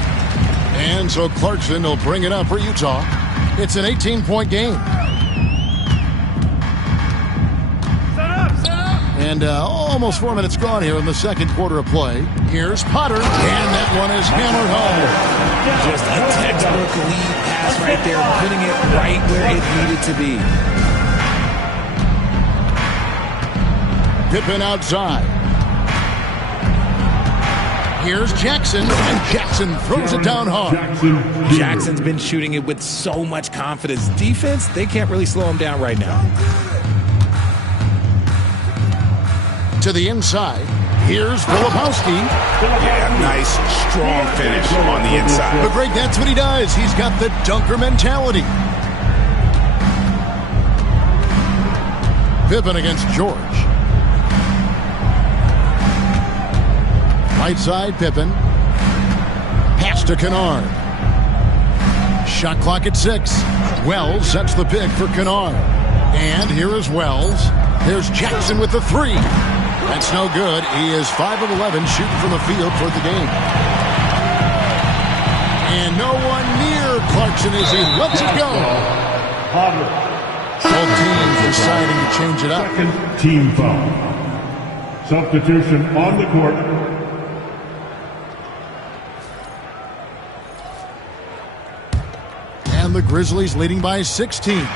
And so Clarkson will bring it up for Utah. It's an 18-point game. And almost 4 minutes gone here in the second quarter of play. Here's Potter, and that one is hammered home. Just a textbook lead pass right there, putting it right where it needed to be. Pippen outside. Here's Jackson, and Jackson throws it down hard. Jackson's been shooting it with so much confidence. Defense, they can't really slow him down right now. To the inside. Here's Filipowski. Yeah, nice, strong finish on the inside. But Greg, that's what he does. He's got the dunker mentality. Pippen against George. Right side, Pippen. Pass to Kennard. Shot clock at 6. Wells sets the pick for Kennard. And here is Wells. There's Jackson with the 3. That's no good. He is 5 of 11 shooting from the field for the game. And no one near Clarkson as he lets it go. Both teams deciding to change it up. Second team foul. Substitution on the court. And the Grizzlies leading by 16.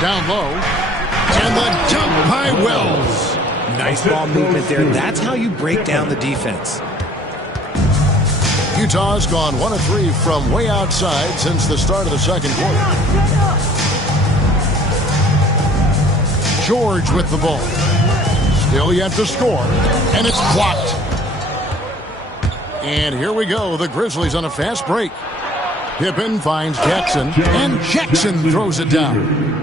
Down low. And the dunk by Wells. Nice ball movement there. That's how you break down the defense. Utah's gone 1 of 3 from way outside since the start of the second quarter. George with the ball. Still yet to score. And it's blocked. And here we go. The Grizzlies on a fast break. Pippen finds Jackson. And Jackson throws it down.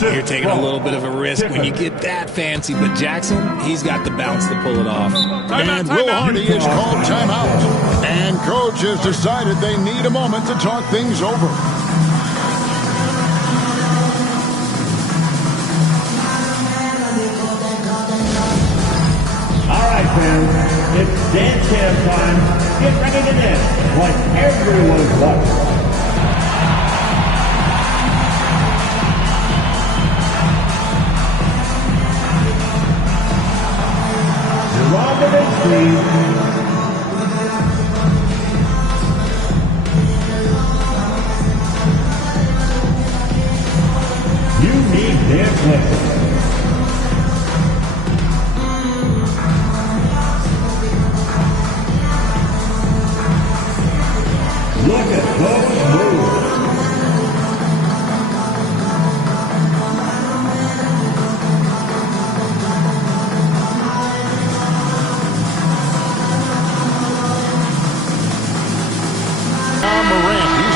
You're taking a little bit of a risk when you get that fancy, but Jackson, he's got the bounce to pull it off. And Will Hardy is called timeout. And coach has decided they need a moment to talk things over. All right, fans, it's dance jam time. Get ready to dance like everyone's watching. On the big screen. You need dance lessons. Look at those moves.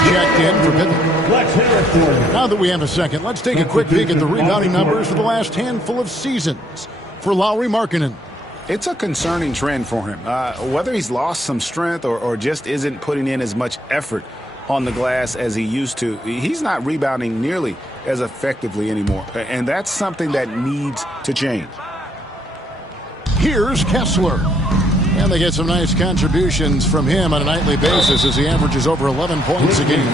Checked in for Pippen. Now that we have a second, let's take a quick peek at the rebounding numbers for the last handful of seasons for Lauri Markkanen. It's a concerning trend for him. Whether he's lost some strength or just isn't putting in as much effort on the glass as he used to, he's not rebounding nearly as effectively anymore. And that's something that needs to change. Here's Kessler. And they get some nice contributions from him on a nightly basis as he averages over 11 points a game.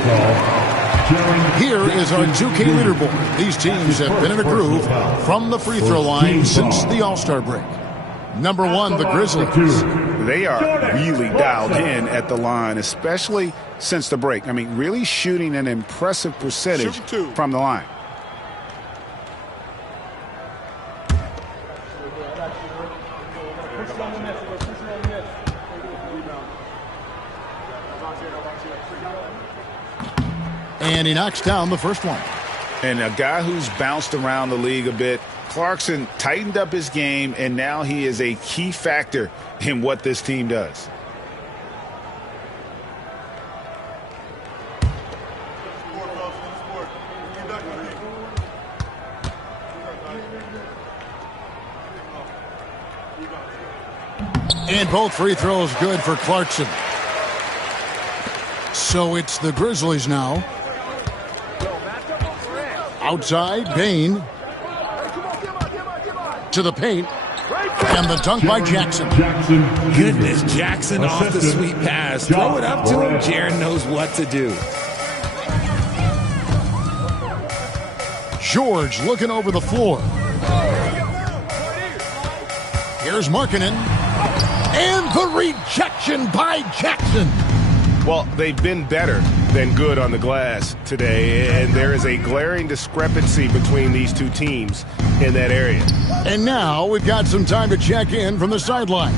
Here is our 2K leaderboard. These teams have been in a groove from the free throw line since the All-Star break. Number 1, the Grizzlies. They are really dialed in at the line, especially since the break. I mean, really shooting an impressive percentage from the line. And he knocks down the first one. And a guy who's bounced around the league a bit, Clarkson tightened up his game, and now he is a key factor in what this team does. And both free throws good for Clarkson. So it's the Grizzlies now. Outside, Bain to the paint, and the dunk by Jackson. Goodness, Jackson off the sweet pass. Throw it up to him. Jaren knows what to do. George looking over the floor. Here's Markkanen, and the rejection by Jackson. Well, they've been better than good on the glass today, and there is a glaring discrepancy between these two teams in that area. And now we've got some time to check in from the sidelines.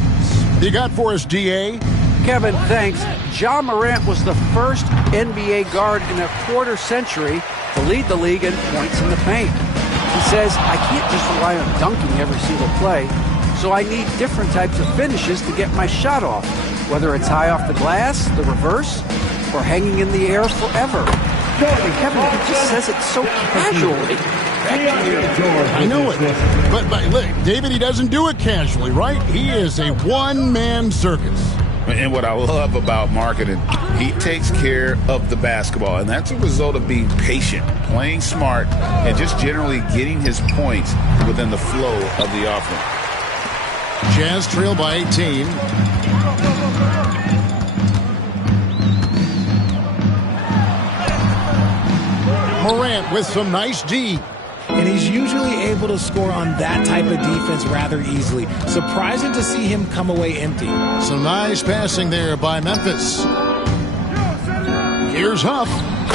You got for us, D.A.? Kevin, thanks. Ja Morant was the first NBA guard in a quarter century to lead the league in points in the paint. He says, I can't just rely on dunking every single play, so I need different types of finishes to get my shot off, whether it's high off the glass, the reverse, or hanging in the air forever. And Kevin, he just says it so casually. I know it. But look, David, he doesn't do it casually, right? He is a one-man circus. And what I love about Markkanen, he takes care of the basketball, and that's a result of being patient, playing smart, and just generally getting his points within the flow of the offense. Jazz trail by 18. Morant with some nice D. And he's usually able to score on that type of defense rather easily. Surprising to see him come away empty. Some nice passing there by Memphis. Here's Huff.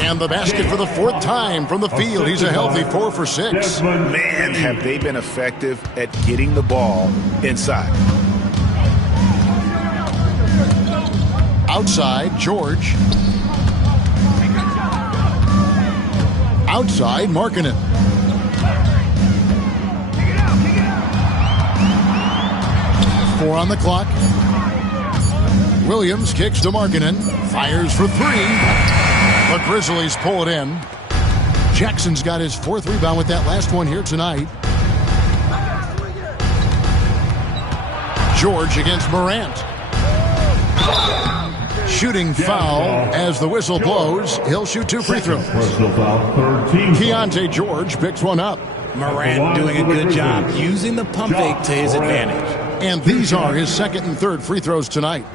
And the basket for the fourth time from the field. He's a healthy 4 for 6. Man, have they been effective at getting the ball inside. Outside, George. Outside, Markkanen. Four on the clock. Williams kicks to Markkanen. Fires for 3. The Grizzlies pull it in. Jackson's got his 4th rebound with that last one here tonight. George against Morant. Shooting foul as the whistle blows. He'll shoot 2 free throws. Keontae George picks one up. Morant doing a good job using the pump fake to his advantage. And these are his 2nd and 3rd free throws tonight.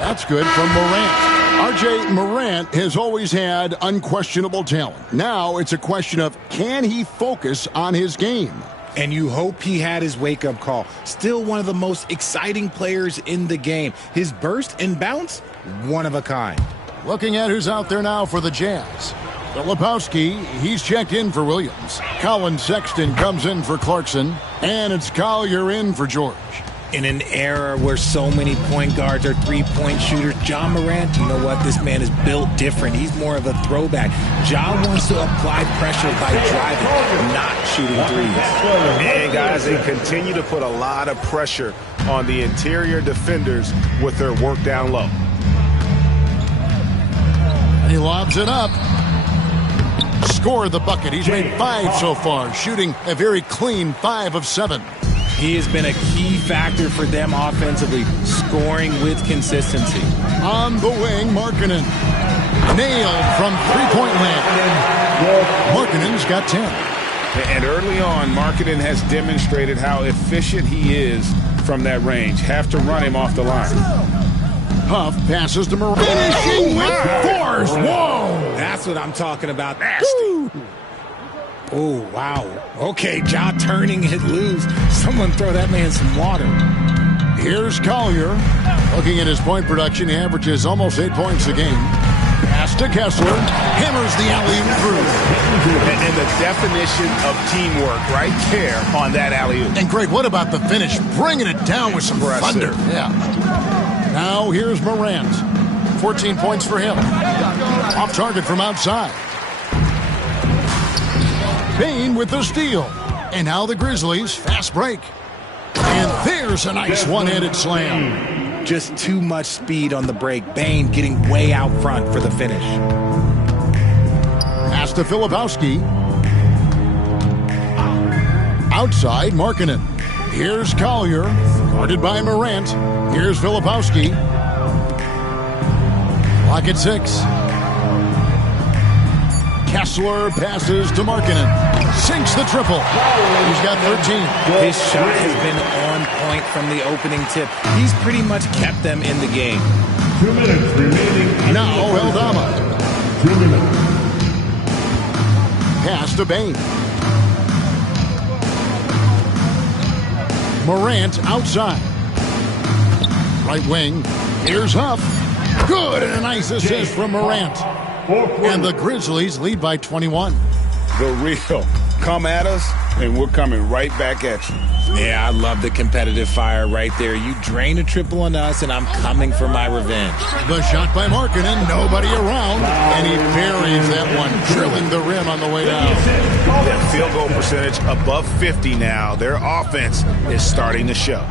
That's good from Morant. R.J. Morant has always had unquestionable talent. Now it's a question of, can he focus on his game? And you hope he had his wake-up call. Still one of the most exciting players in the game. His burst and bounce, one of a kind. Looking at who's out there now for the Jazz. Filipowski, he's checked in for Williams. Colin Sexton comes in for Clarkson. And it's Collier in for George. In an era where so many point guards are three-point shooters, Ja Morant, you know what? This man is built different. He's more of a throwback. Ja wants to apply pressure by driving, not shooting threes. And guys, they continue to put a lot of pressure on the interior defenders with their work down low. And he lobs it up. Scored the bucket. He's made 5 so far, shooting a very clean 5 of 7. He has been a key factor for them offensively, scoring with consistency. On the wing, Markkanen. Nailed from three-point land. Markkanen's got 10. And early on, Markkanen has demonstrated how efficient he is from that range. Have to run him off the line. Huff passes to Morant. Finishing with force. Whoa! That's what I'm talking about. Nasty. Oh, wow. Okay, Ja turning it loose. Someone throw that man some water. Here's Collier. Looking at his point production, he averages almost 8 points a game. Pass to Kessler. Hammers the alley-oop through. And the definition of teamwork right there on that alley-oop. And Greg, what about the finish? Bringing it down with some thunder. Yeah. Now here's Morant. 14 points for him. Off target from outside. Bane with the steal. And now the Grizzlies. Fast break. And there's a nice one-handed slam. Just too much speed on the break. Bane getting way out front for the finish. Pass to Filipowski. Outside, Markkanen. Here's Collier. Guarded by Morant. Here's Filipowski. Clock at 6. Kessler passes to Markkanen. Sinks the triple. He's got 13. His shot has been on point from the opening tip. He's pretty much kept them in the game. 2 minutes remaining. Now Eldama. 2 minutes. Pass to Bane. Morant outside. Right wing. Here's Huff. Good, and a nice assist from Morant. And the Grizzlies lead by 21. The real. Come at us, and we're coming right back at you. Yeah, I love the competitive fire right there. You drain a triple on us, and I'm coming for my revenge. The shot by Markkanen, nobody around, and he buries that one, drilling the rim on the way down. That field goal percentage above 50 now. Their offense is starting to show.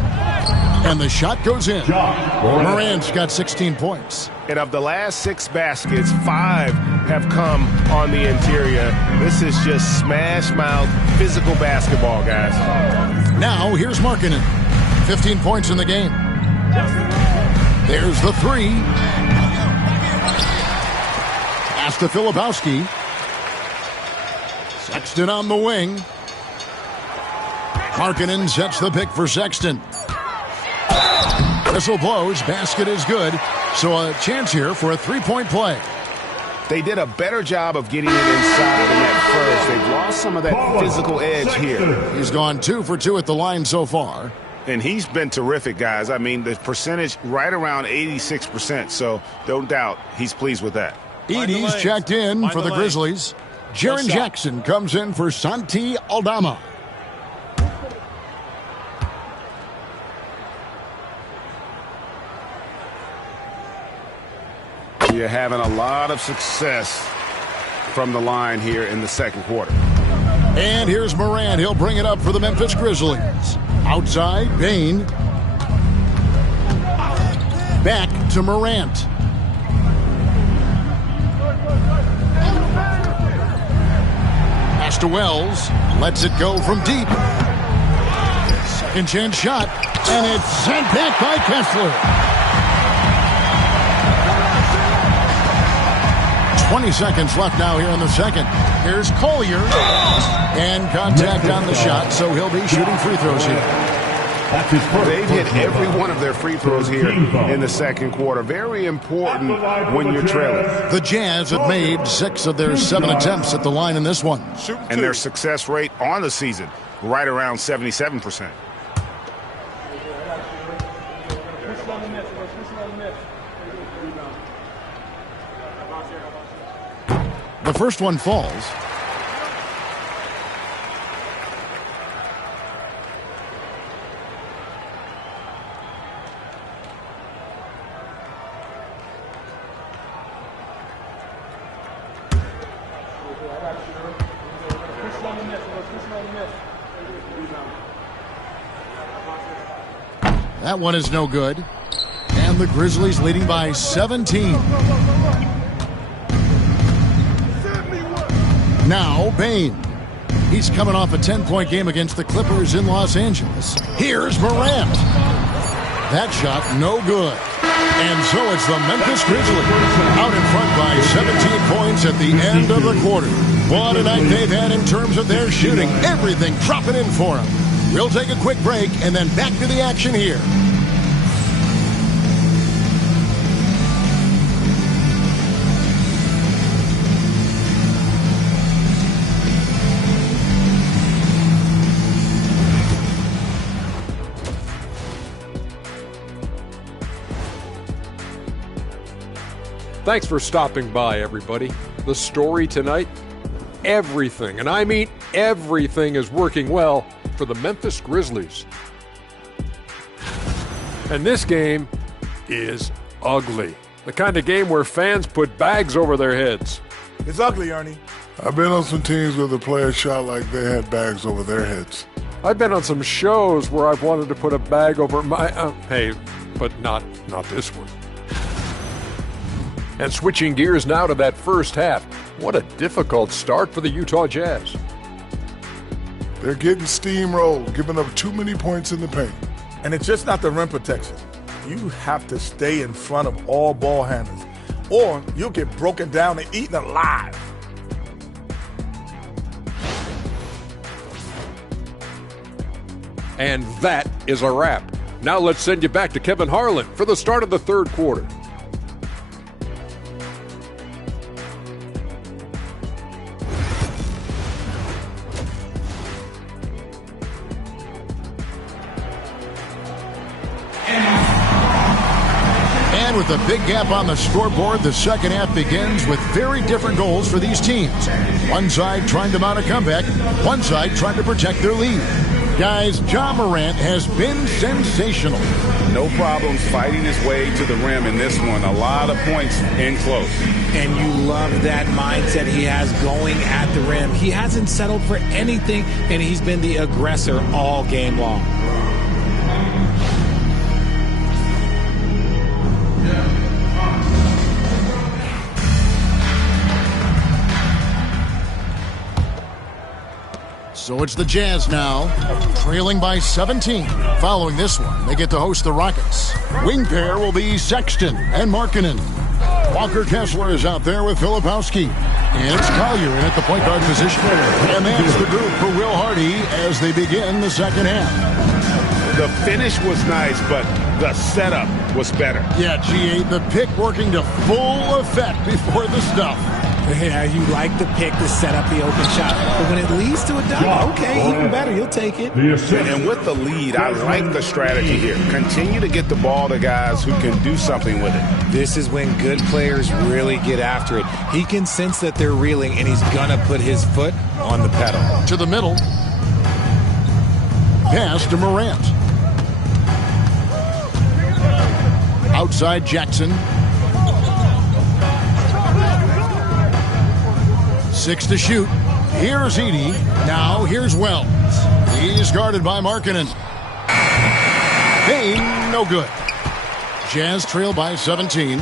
And the shot goes in. Morant's got 16 points. And of the last 6 baskets, 5 have come on the interior. This is just smash-mouth physical basketball, guys. Now here's Markkanen. 15 points in the game. There's the 3. Pass to Filipowski. Sexton on the wing. Markkanen sets the pick for Sexton. Whistle blows. Basket is good. So a chance here for a 3-point play. They did a better job of getting it inside in that first. They've lost some of that physical edge here. He's gone 2 for 2 at the line so far. And he's been terrific, guys. I mean, the percentage right around 86%. So no doubt he's pleased with that. Edie's checked in for the Grizzlies. Jaren Jackson comes in for Santi Aldama. You're having a lot of success from the line here in the second quarter. And here's Morant. He'll bring it up for the Memphis Grizzlies. Outside, Bane. Back to Morant. Pass to Wells. Lets it go from deep. Second chance shot. And it's sent back by Kessler. 20 seconds left now here in the second. Here's Collier. And contact on the shot, so he'll be shooting free throws here. They've hit every one of their free throws here in the second quarter. Very important when you're trailing. The Jazz have made 6 of their 7 attempts at the line in this one. And their success rate on the season, right around 77%. The first one falls. That one is no good. And the Grizzlies leading by 17. Now, Bane. He's coming off a 10-point game against the Clippers in Los Angeles. Here's Morant. That shot, no good. And so it's the Memphis Grizzlies out in front by 17 points at the end of the quarter. What a night they've had in terms of their shooting. Everything dropping in for them. We'll take a quick break and then back to the action here. Thanks for stopping by, everybody. The story tonight, everything, and I mean everything, is working well for the Memphis Grizzlies. And this game is ugly. The kind of game where fans put bags over their heads. It's ugly, Ernie. I've been on some teams where the players shot like they had bags over their heads. I've been on some shows where I've wanted to put a bag over my... hey, but not this one. And switching gears now to that first half. What a difficult start for the Utah Jazz. They're getting steamrolled, giving up too many points in the paint. And it's just not the rim protection. You have to stay in front of all ball handlers, or you'll get broken down and eaten alive. And that is a wrap. Now let's send you back to Kevin Harlan for the start of the third quarter. And with a big gap on the scoreboard, the second half begins with very different goals for these teams. One side trying to mount a comeback, one side trying to protect their lead. Guys, Ja Morant has been sensational. No problems fighting his way to the rim in this one. A lot of points in close. And you love that mindset he has going at the rim. He hasn't settled for anything, and he's been the aggressor all game long. So it's the Jazz now, trailing by 17. Following this one, they get to host the Rockets. Wing pair will be Sexton and Markkanen. Walker Kessler is out there with Filipowski. And it's Collier in at the point guard position. And that's the group for Will Hardy as they begin the second half. The finish was nice, but the setup was better. Yeah, G8, the pick working to full effect before the stuff. Yeah, you like the pick to set up the open shot. But when it leads to a dunk, okay, even better. You'll take it. And with the lead, I like the strategy here. Continue to get the ball to guys who can do something with it. This is when good players really get after it. He can sense that they're reeling, and he's going to put his foot on the pedal. To the middle. Pass to Morant. Outside Jackson. 6 to shoot. Here's Edey. Now here's Wells. He's guarded by Markkanen. Bang, no good. Jazz trail by 17.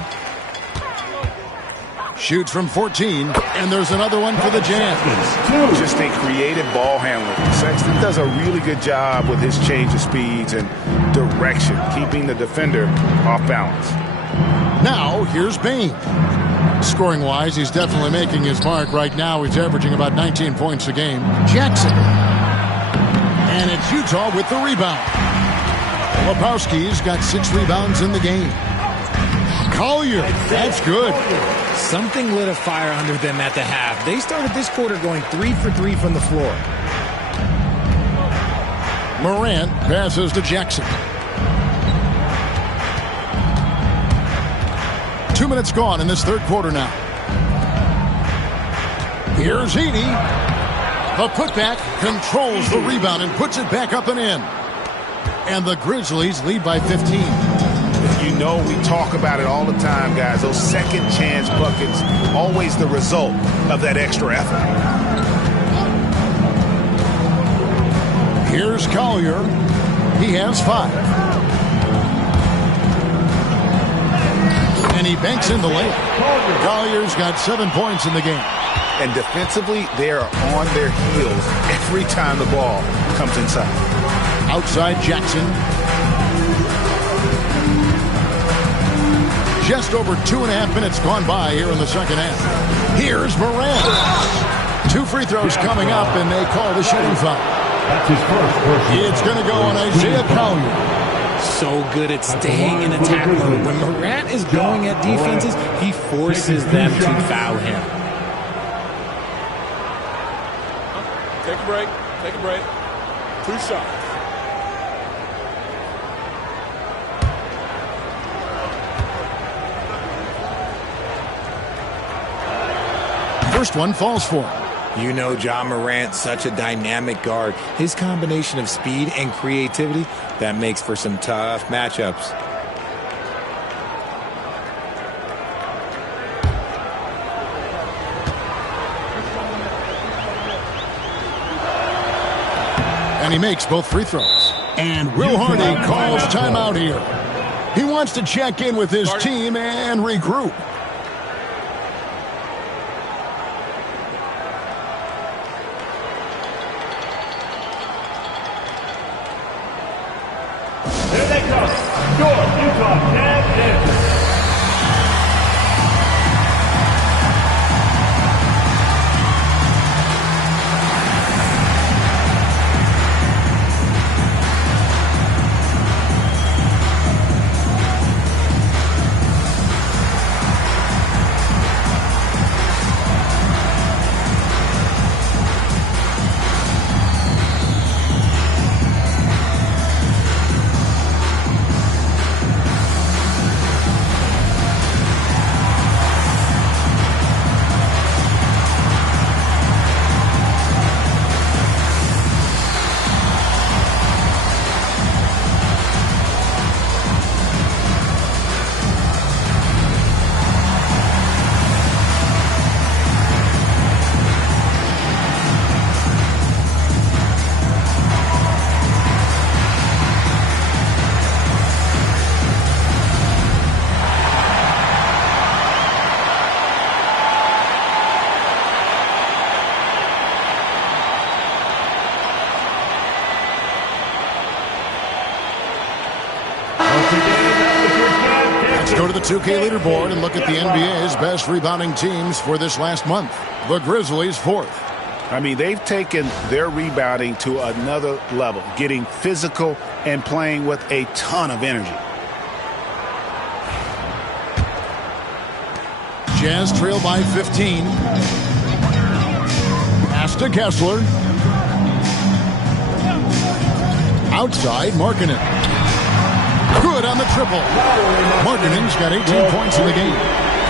Shoots from 14, and there's another one for the Jazz. Just a creative ball handler. Sexton does a really good job with his change of speeds and direction, keeping the defender off balance. Now here's Bane. Scoring-wise, he's definitely making his mark. Right now, he's averaging about 19 points a game. Jackson. And it's Utah with the rebound. Filipowski's got 6 rebounds in the game. Collier, that's good. Something lit a fire under them at the half. They started this quarter going 3 for 3 from the floor. Morant passes to Jackson. 2 minutes gone in this third quarter now. Here's Edey. The putback controls the rebound and puts it back up and in. And the Grizzlies lead by 15. You know we talk about it all the time, guys. Those second chance buckets, always the result of that extra effort. Here's Collier. He has 5. And he banks in the layup. Collier's got 7 points in the game. And defensively, they are on their heels every time the ball comes inside. Outside Jackson. Just over 2.5 minutes gone by here in the second half. Here's Morant. 2 free throws coming up, and they call the shooting foul. That's his first. It's going to go on Isaiah Collier. So good at staying in attack mode. When Morant is going at defenses, he forces them to foul him. Take a break. Take a break. 2 shots. first one falls for him. You know Ja Morant, such a dynamic guard. His combination of speed and creativity, that makes for some tough matchups. And he makes both free throws. And Will Hardy calls timeout here. He wants to check in with his team and regroup. Here they come. North Utah Cavs. Let's go to the 2K leaderboard and look at the NBA's best rebounding teams for this last month. The Grizzlies, 4th. I mean, they've taken their rebounding to another level, getting physical and playing with a ton of energy. Jazz trail by 15. Pass to Kessler. Outside, Markkanen. Good on the triple. Markkanen's got 18 points in the game.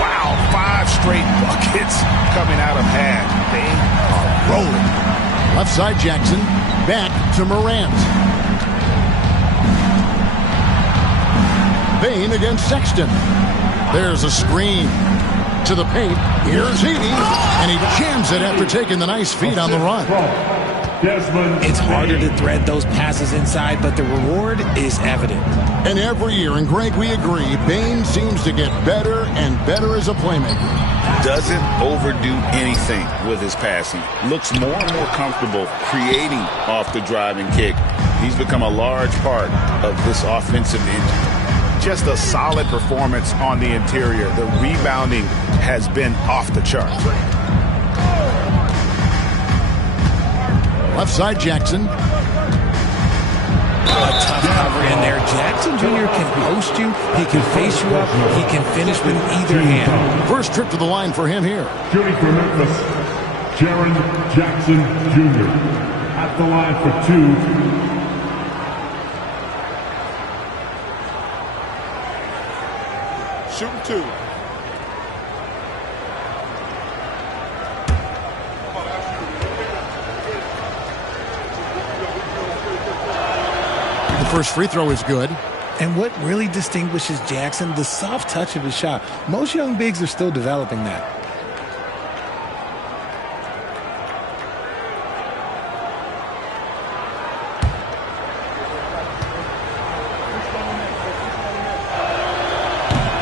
Wow, 5 straight buckets coming out of half. They are rolling. Left side, Jackson. Back to Morant. Bane against Sexton. There's a screen. To the paint. Here's Heaney. And he jams it after taking the nice feed on the run. It's harder to thread those passes inside, but the reward is evident. And every year, and Greg, we agree, Bane seems to get better and better as a playmaker. Doesn't overdo anything with his passing. Looks more and more comfortable creating off the driving kick. He's become a large part of this offensive engine. Just a solid performance on the interior. The rebounding has been off the charts. Left side, Jackson. A tough cover in there. Jackson Jr. can post you. He can face you up. He can finish with either hand. First trip to the line for him here. Shooting for Memphis, Jaren Jackson Jr. At the line for 2. Shooting 2. The first free throw is good. And what really distinguishes Jackson, the soft touch of his shot. Most young bigs are still developing that.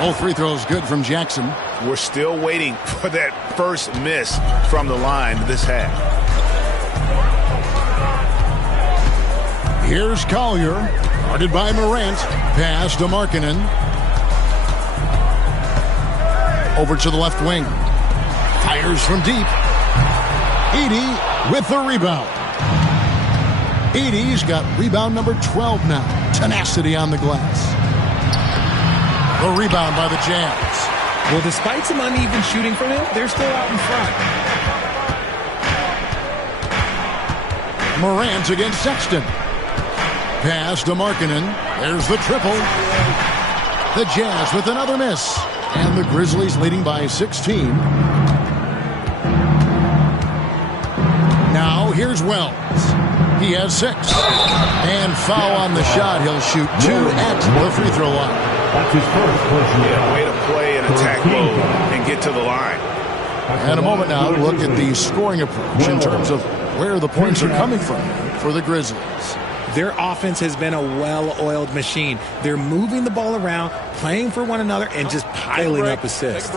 All free throws good from Jackson. We're still waiting for that first miss from the line this half. Here's Collier, guarded by Morant. Pass to Markkanen. Over to the left wing. Fires from deep. Edey with the rebound. Edey's got rebound number 12 now. Tenacity on the glass. The rebound by the Jazz. Well, despite some uneven shooting from him, they're still out in front. Morant against Sexton. Pass to Markkanen. There's the triple. The Jazz with another miss. And the Grizzlies leading by 16. here's Wells. He has 6. And foul on the shot. He'll shoot 2 at the free throw line. That's his first personal. Way to play an attack mode and get to the line. And a moment now to look at the scoring approach in terms of where the points are coming from for the Grizzlies. Their offense has been a well-oiled machine. They're moving the ball around, playing for one another, and just piling up assists.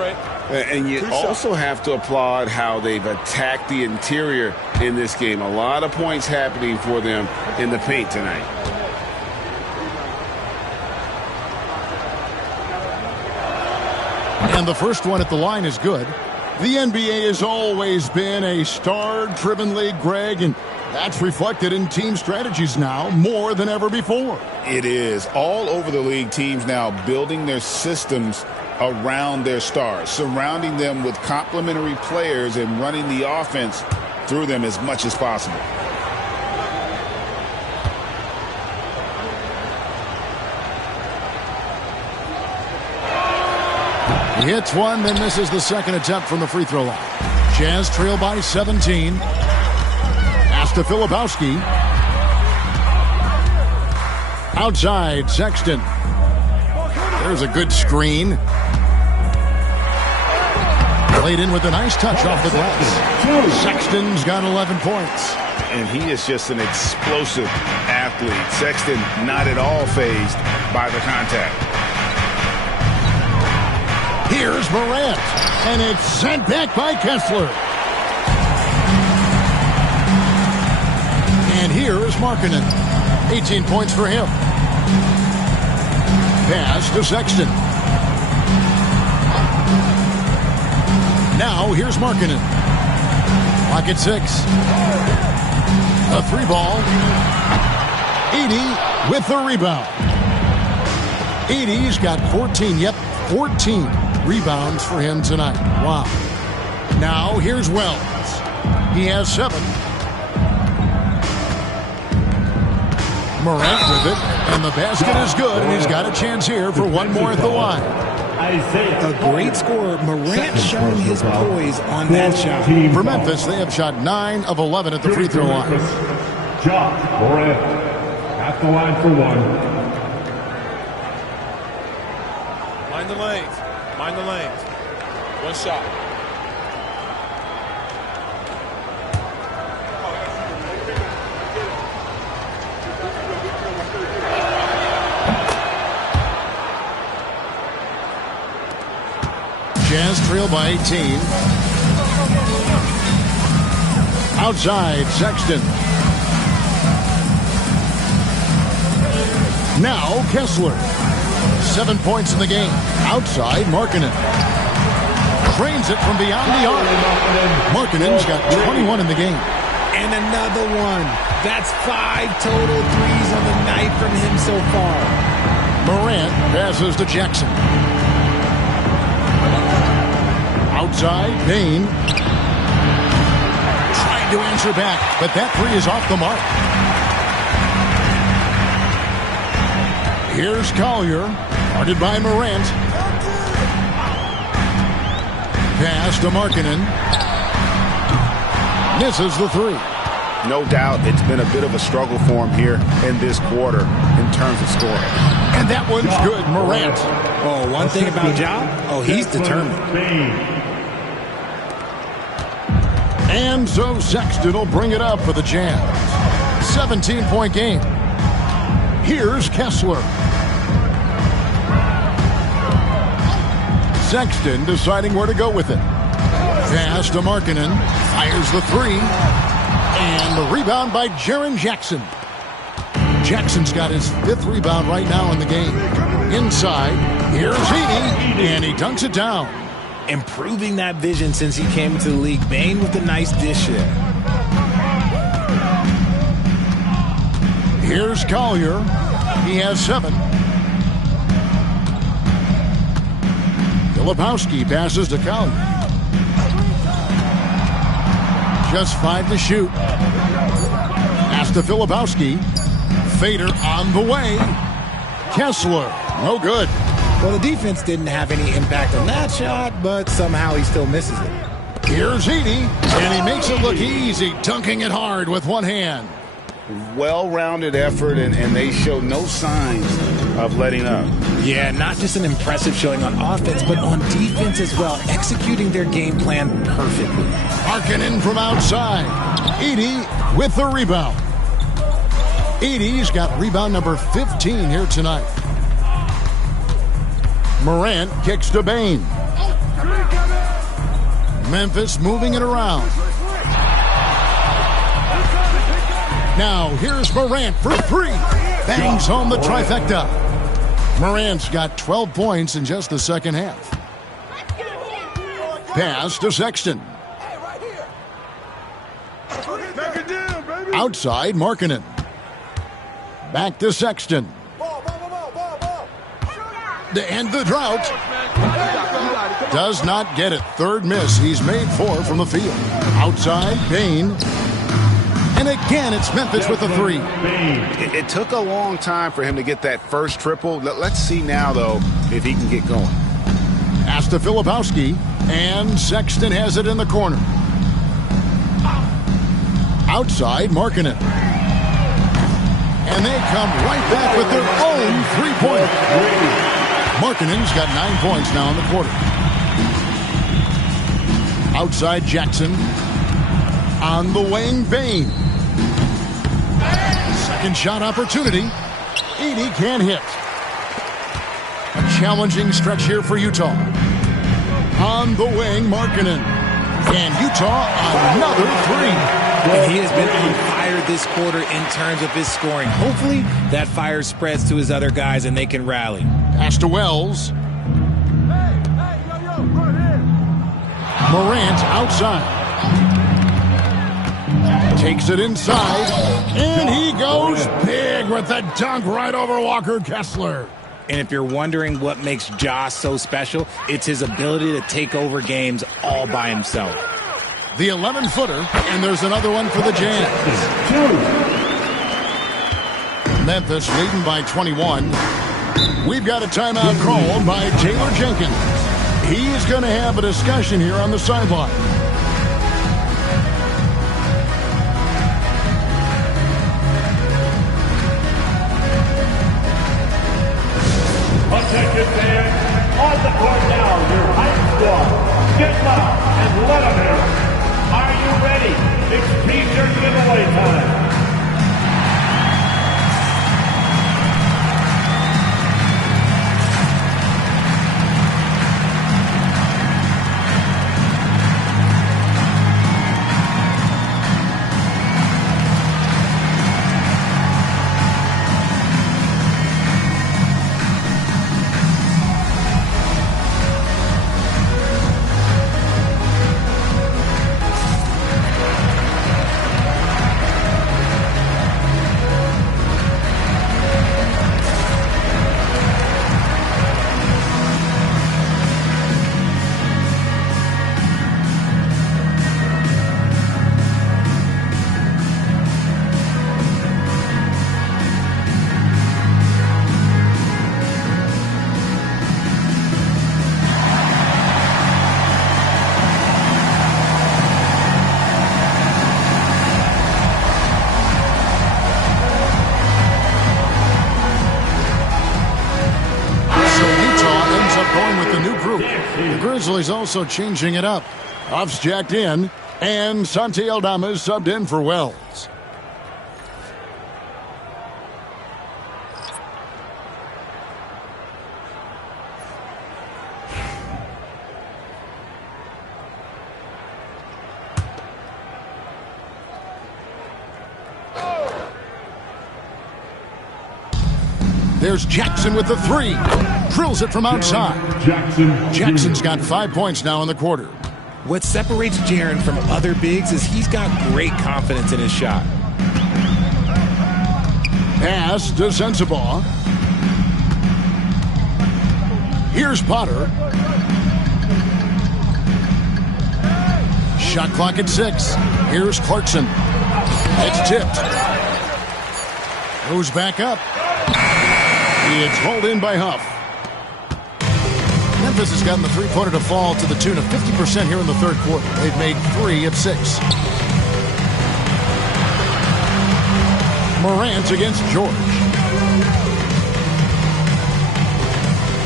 And you also have to applaud how they've attacked the interior in this game. A lot of points happening for them in the paint tonight. And the first one at the line is good. The NBA has always been a star-driven league, Greg, and that's reflected in team strategies now more than ever before. It is. All over the league, teams now building their systems around their stars, surrounding them with complementary players and running the offense through them as much as possible. He hits one, then misses the second attempt from the free throw line. Jazz trail by 17. Pass to Filipowski. Outside, Sexton. There's a good screen. Played in with a nice touch off the glass. Sexton's got 11 points. And he is just an explosive athlete. Sexton not at all fazed by the contact. Here's Morant, and it's sent back by Kessler. And here is Markkanen. 18 points for him. Pass to Sexton. Now here's Markkanen. Clock at 6. A 3-ball. Edey with the rebound. Edey's got 14. Yep, 14 rebounds for him tonight. Wow. Now here's Wells. He has 7. Morant with it, and the basket is good, and he's got a chance here for one more at the line. A great scorer. Morant showing his poise on that shot. For Memphis, they have shot 9 of 11 at the free throw line. Ja Morant at the line for 1. Mind the lanes. Mind the lanes. One shot. Jazz trail by 18. Outside, Sexton. Now Kessler. 7 points in the game. Outside, Markkanen. Trains it from beyond the arc. Markkanen's got 21 in the game. And another one. That's 5 total threes on the night from him so far. Morant passes to Jackson. Outside, Payne. Trying to answer back, but that 3 is off the mark. Here's Collier, guarded by Morant. Pass to Markkanen. Misses the 3. No doubt it's been a bit of a struggle for him here in this quarter in terms of scoring. And that one's good, Morant. Oh, one thing about Ja, he's determined. And so Sexton will bring it up for the Jazz. 17-point game. Here's Kessler. Sexton deciding where to go with it. Pass to Markkanen. Fires the 3. And the rebound by Jaren Jackson. Jackson's got his 5th rebound right now in the game. Inside, here's Edey, and he dunks it down. Improving that vision since he came into the league. Bane with a nice dish there. Here's Collier. He has 7. Filipowski passes to Collier. Just 5 to shoot. Pass to Filipowski. Fader on the way. Kessler, no good. Well, the defense didn't have any impact on that shot, but somehow he still misses it. Here's Edey, and he makes it look easy, dunking it hard with one hand. Well-rounded effort, and they show no signs of letting up. Yeah, not just an impressive showing on offense, but on defense as well, executing their game plan perfectly. Markkanen from outside. Edey with the rebound. Edey's got rebound number 15 here tonight. Morant kicks to Bane. Memphis moving it around. Now here's Morant for three. Bangs home the trifecta. Morant's got 12 points in just the second half. Pass to Sexton. Outside Markkanen. Back to Sexton. To end the drought. Does not get it. Third miss. He's made 4 from the field. Outside Bane. And again, it's Memphis with the 3. It took a long time for him to get that first triple. Let's see now, though, if he can get going. Pass to Filipowski, and Sexton has it in the corner. Outside, Markkanen. And they come right back with their own 3-point. Markkanen's got 9 points now in the quarter. Outside, Jackson. On the wing, Bane. Second shot opportunity. Edey can't hit. A challenging stretch here for Utah. On the wing, Markkanen. And Utah another 3. And he has been on fire this quarter in terms of his scoring. Hopefully that fire spreads to his other guys and they can rally. Pass to Wells. Morant outside. Takes it inside, and he goes big with the dunk right over Walker Kessler. And if you're wondering what makes Josh so special, it's his ability to take over games all by himself. The 11-footer, and there's another one for the Jazz. Memphis leading by 21. We've got a timeout called by Taylor Jenkins. He's going to have a discussion here on the sideline. Attention fans, on the court now, your hype squad. Get loud and let them hear it. Are you ready? It's T-shirt giveaway time. Grizzlies also changing it up. Huff's jacked in, and Santi Aldama is subbed in for Wells. There's Jackson with the 3. Drills it from outside. Jackson's got 5 points now in the quarter. What separates Jaren from other bigs is he's got great confidence in his shot. Pass to Sensabaugh. Here's Potter. Shot clock at 6. Here's Clarkson. It's tipped. Goes back up. It's hauled in by Huff. Memphis has gotten the three-pointer to fall to the tune of 50% here in the third quarter. They've made 3 of 6. Morant against George.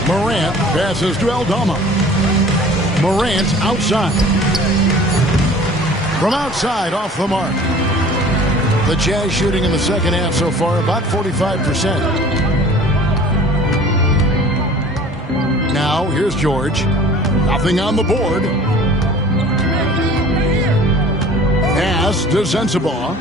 Morant passes to Aldama. Morant outside. From outside, off the mark. The Jazz shooting in the second half so far about 45%. Now, here's George. Nothing on the board. Pass to Sensabaugh.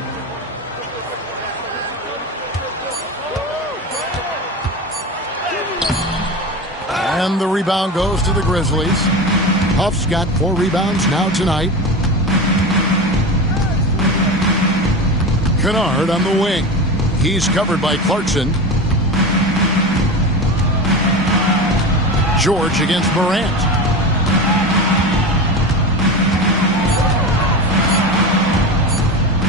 And the rebound goes to the Grizzlies. Huff's got 4 rebounds now tonight. Kennard on the wing. He's covered by Clarkson. George against Morant.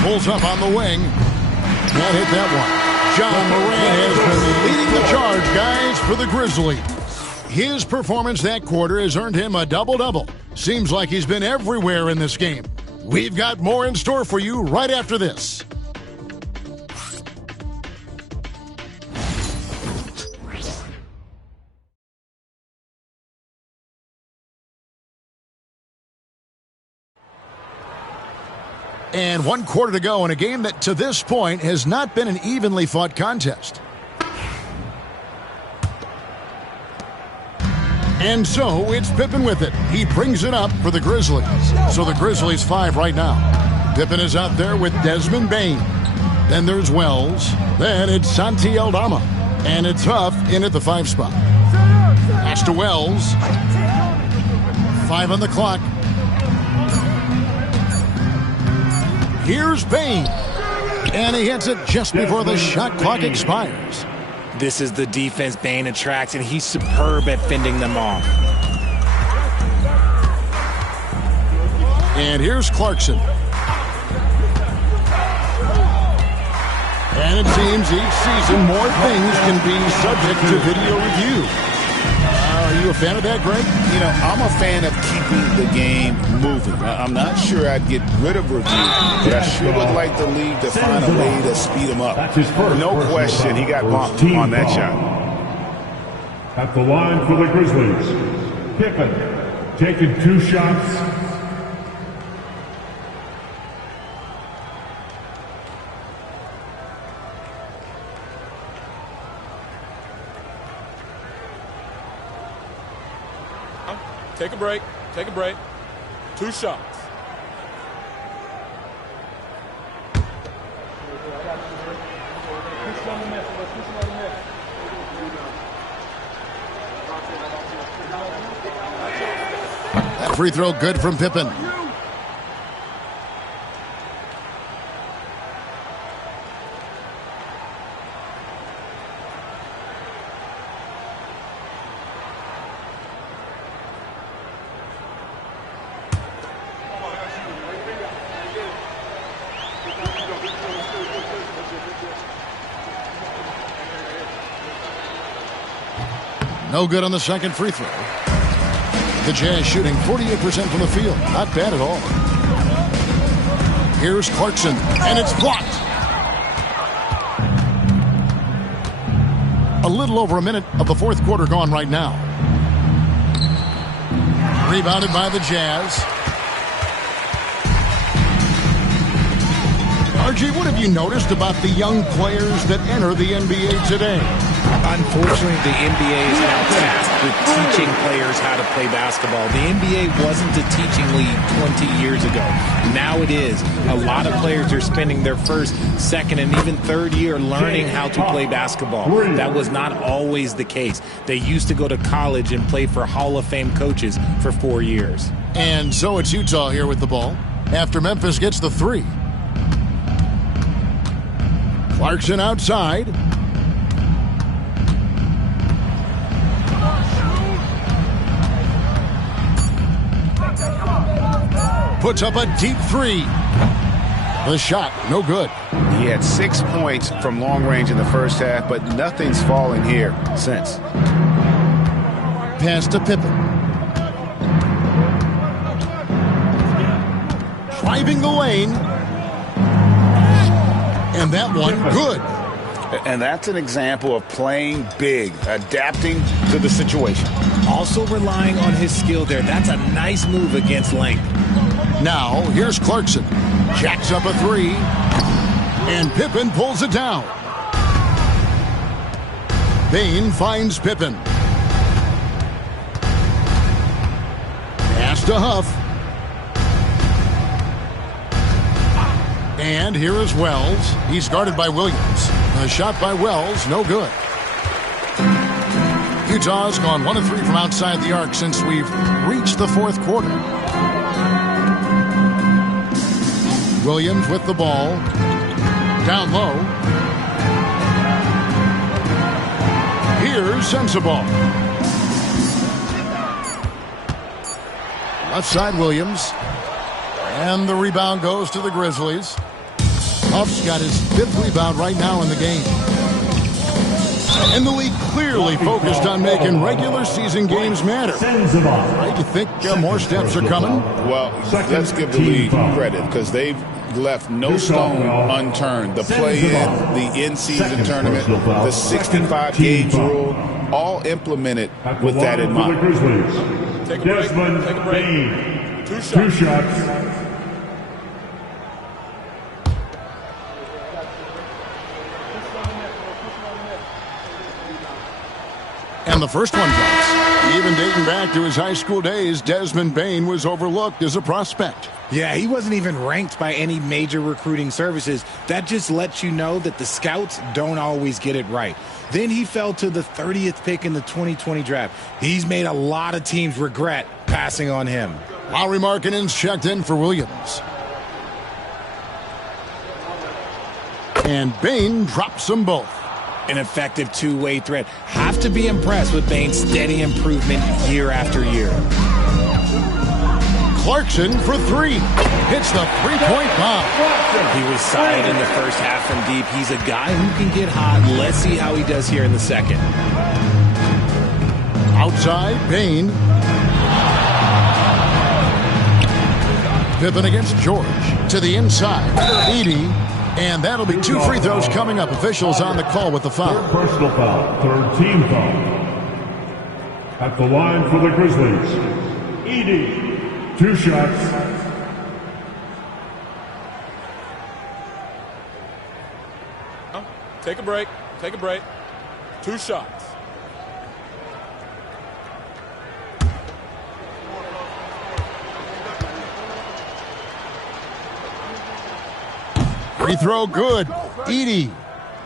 Pulls up on the wing. Can't hit that one. John Morant has been leading the charge, guys, for the Grizzlies. His performance that quarter has earned him a double-double. Seems like he's been everywhere in this game. We've got more in store for you right after this. And 1 quarter to go in a game that to this point has not been an evenly fought contest. And so it's Pippen with it. He brings it up for the Grizzlies. So the Grizzlies 5 right now. Pippen is out there with Desmond Bane. Then there's Wells. Then it's Santi Aldama. And it's Huff in at the 5 spot. Pass to Wells. 5 on the clock. Here's Bane. And he hits it just before the shot clock expires. This is the defense Bane attracts, and he's superb at fending them off. And here's Clarkson. And it seems each season more things can be subject to video review. Are you a fan of that, Greg? You know, I'm a fan of keeping the game moving. I'm not sure I'd get rid of review, but I sure would like the league to find a way to speed him up. No question, he got bumped on that shot. At the line for the Grizzlies, Pippen taking 2 shots. Take a break. Take a break. 2 shots. That free throw good from Pippen. No good on the second free throw. The Jazz shooting 48% from the field. Not bad at all. Here's Clarkson, and it's blocked. A little over a minute of the fourth quarter gone right now. Rebounded by the Jazz. RG, what have you noticed about the young players that enter the NBA today? Unfortunately, the NBA is now tasked with teaching players how to play basketball. The NBA wasn't a teaching league 20 years ago. Now it is. A lot of players are spending their first, second, and even third year learning how to play basketball. That was not always the case. They used to go to college and play for Hall of Fame coaches for 4 years. And so it's Utah here with the ball after Memphis gets the 3. Clarkson outside. Puts up a deep 3. The shot, no good. He had 6 points from long range in the first half, but nothing's fallen here since. Pass to Pippen. driving the lane. And that one, good. And that's an example of playing big, adapting to the situation. Also relying on his skill there. That's a nice move against length. Now, here's Clarkson. Jacks up a three. And Pippen pulls it down. Bane finds Pippen. Pass to Huff. And here is Wells. He's guarded by Williams. A shot by Wells, no good. Utah's gone 1 of 3 from outside the arc since we've reached the fourth quarter. Williams with the ball. Down low. Here's Sensabaugh. Left side Williams. And the rebound goes to the Grizzlies. Huff's got his 5th rebound right now in the game. And the league clearly focused on making regular season games matter. Right? You think more steps are coming? Well, let's give the league credit because they've left no stone unturned. The play-in, the in-season tournament, the 65-gauge rule, all implemented with that in mind. Take a break. Take a break. 2 shots. And the first one drops. Even dating back to his high school days, Desmond Bane was overlooked as a prospect. Yeah, he wasn't even ranked by any major recruiting services. That just lets you know that the scouts don't always get it right. Then he fell to the 30th pick in the 2020 draft. He's made a lot of teams regret passing on him. Lauri Markkanen's checked in for Williams. And Bane drops them both. An effective two-way threat. Have to be impressed with Bane's steady improvement year after year. Clarkson for 3. Hits the three-point bomb. He was solid in the first half from deep. He's a guy who can get hot. Let's see how he does here in the second. Outside, Bane. Pippen against George. To the inside. Edey. And that'll be 2 free throws coming up. Officials on the call with the foul. 3rd personal foul. 3rd team foul. At the line for the Grizzlies, Edey. 2 shots. Take a break. Take a break. 2 shots. Free throw good. Edey.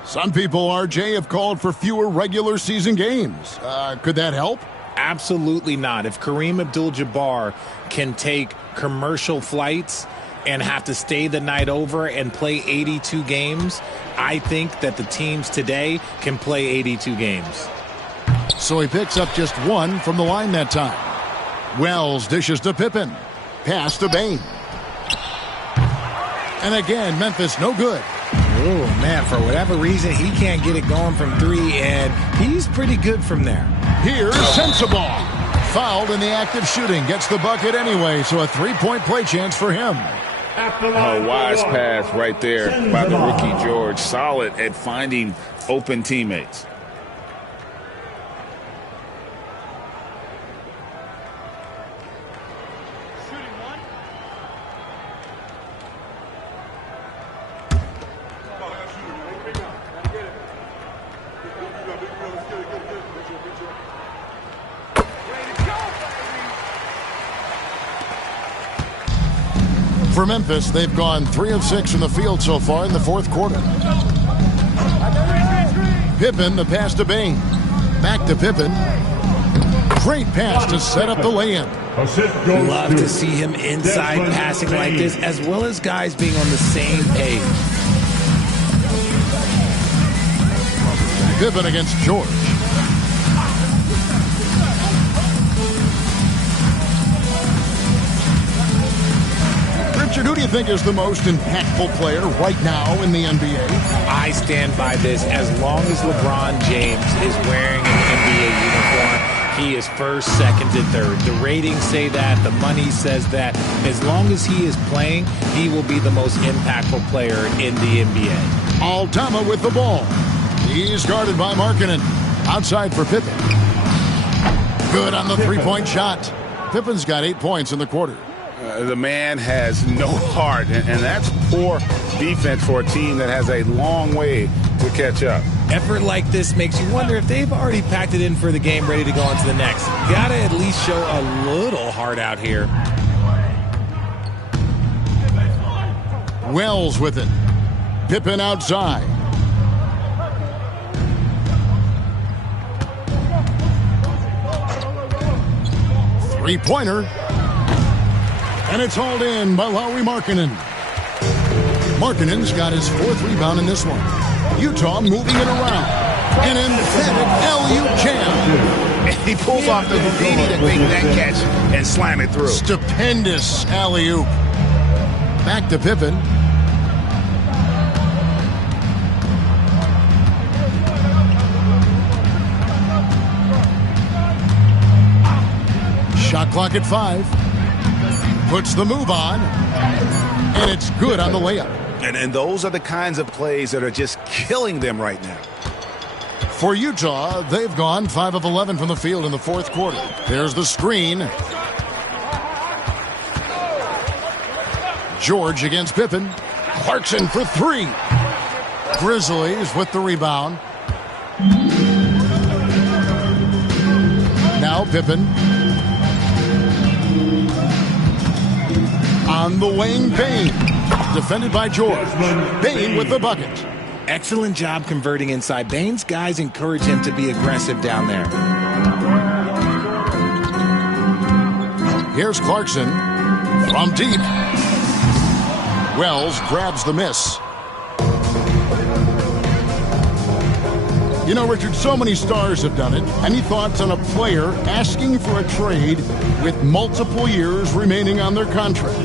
Some people, RJ, have called for fewer regular season games. Could that help? Absolutely not. If Kareem Abdul-Jabbar can take commercial flights and have to stay the night over and play 82 games, I think that the teams today can play 82 games. So he picks up just 1 from the line that time. Wells dishes to Pippen. Pass to Bane. And again, Memphis no good. Oh, man, for whatever reason, he can't get it going from 3, and he's pretty good from there. Here's Sensabaugh. Fouled in the act of shooting. Gets the bucket anyway, so a 3-point play chance for him. A wise pass right there by the rookie George. Solid at finding open teammates. For Memphis, they've gone 3 of 6 from the field so far in the fourth quarter. Pippen, the pass to Bane. Back to Pippen. Great pass to set up the lay-in. Love to see him inside passing like this, as well as guys being on the same page. Pippen against George. Richard, who do you think is the most impactful player right now in the NBA? I stand by this. As long as LeBron James is wearing an NBA uniform, he is first, second, and third. The ratings say that. The money says that. As long as he is playing, he will be the most impactful player in the NBA. Aldama with the ball. He's guarded by Markkanen. Outside for Pippen. Good on the three-point shot. Pippen's got 8 points in the quarter. The man has no heart, and that's poor defense for a team that has a long way to catch up. Effort like this makes you wonder if they've already packed it in for the game, ready to go on to the next. Gotta at least show a little heart out here. Wells with it. Pippen outside. Three-pointer. And it's hauled in by Lauri Markkanen. Markkanen's got his 4th rebound in this one. Utah moving it around. An emphatic LU jam. And he pulls off the Houdini to make that catch and slam it through. Stupendous alley-oop. Back to Pippen. Shot clock at 5. Puts the move on, and it's good on the layup. And those are the kinds of plays that are just killing them right now. For Utah, they've gone 5 of 11 from the field in the 4th quarter. There's the screen. George against Pippen. Clarkson for 3. Grizzlies with the rebound. Now Pippen. On the wing, Bane. Defended by George. Bane with the bucket. Excellent job converting inside. Bane's guys encourage him to be aggressive down there. Here's Clarkson from deep. Wells grabs the miss. You know, Richard, so many stars have done it. Any thoughts on a player asking for a trade with multiple years remaining on their contract?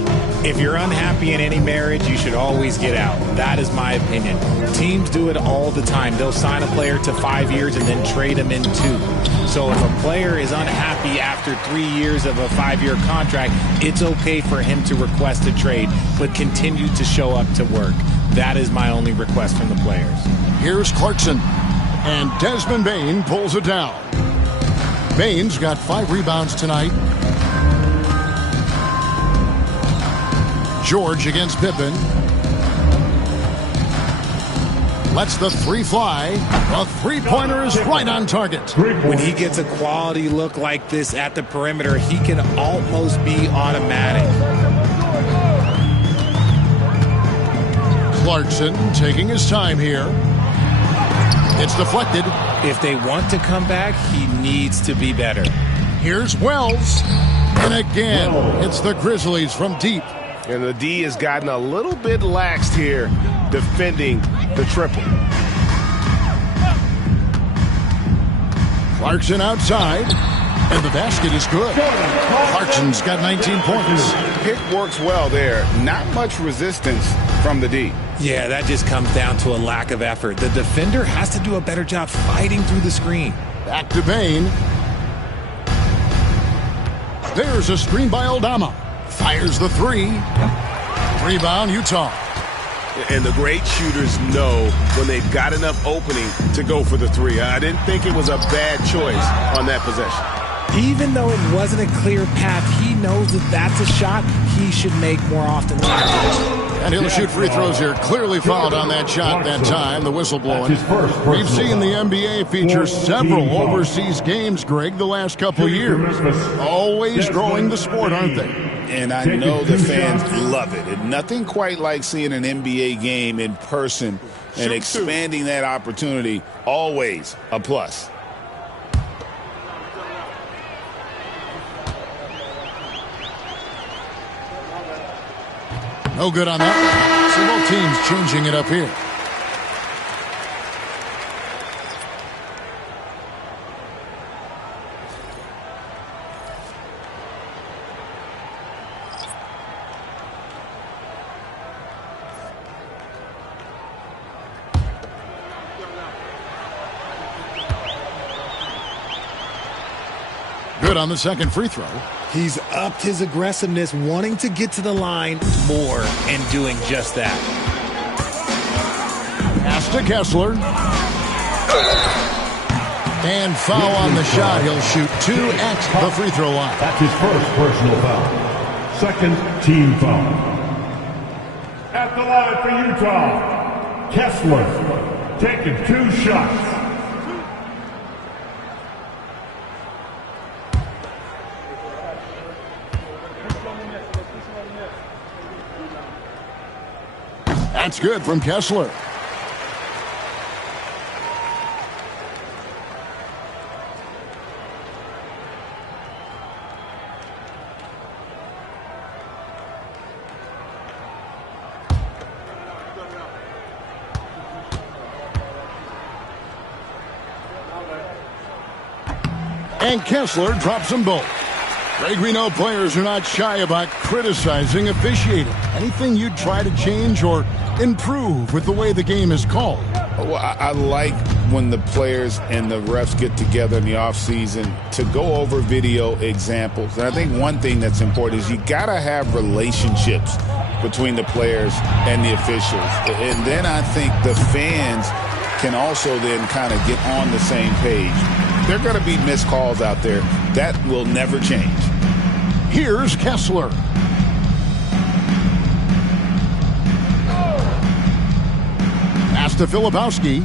If you're unhappy in any marriage, you should always get out. That is my opinion. Teams do it all the time. They'll sign a player to 5 years and then trade him in 2. So if a player is unhappy after 3 years of a 5-year contract, it's okay for him to request a trade, but continue to show up to work. That is my only request from the players. Here's Clarkson, and Desmond Bane pulls it down. Bane's got 5 rebounds tonight. George against Pippen. Lets the 3 fly. The three-pointer is right on target. When he gets a quality look like this at the perimeter, he can almost be automatic. Clarkson taking his time here. It's deflected. If they want to come back, he needs to be better. Here's Wells. And again, it's the Grizzlies from deep. And the D has gotten a little bit laxed here defending the triple. Clarkson outside, and the basket is good. Clarkson's got 19 points. Pick works well there. Not much resistance from the D. Yeah, that just comes down to a lack of effort. The defender has to do a better job fighting through the screen. Back to Bane. There's a screen by Aldama. Fires the 3. Rebound, Utah. And the great shooters know when they've got enough opening to go for the 3. I didn't think it was a bad choice on that possession. Even though it wasn't a clear path, he knows that that's a shot he should make more often than not. And he'll shoot free throws here. Clearly fouled on that shot that time. The whistle blowing. We've seen the NBA feature several overseas games, Greg, the last couple years. Always growing the sport, aren't they? And I know the fans love it. And nothing quite like seeing an NBA game in person and expanding that opportunity. Always a plus. No good on that. So both teams changing it up here. Good on the second free throw. He's upped his aggressiveness, wanting to get to the line more and doing just that. Pass to Kessler. And foul on the shot. He'll shoot 2 at the free throw line. That's his first personal foul. Second team foul. At the line for Utah, Kessler taking 2 shots. That's good from Kessler. And Kessler drops them both. Greg, we know players are not shy about criticizing officiating. Anything you'd try to change or improve with the way the game is called? Well, I like when the players and the refs get together in the offseason to go over video examples. And I think one thing that's important is you got to have relationships between the players and the officials. And then I think the fans can also then kind of get on the same page. There are going to be missed calls out there. That will never change. Here's Kessler. Pass to Filipowski.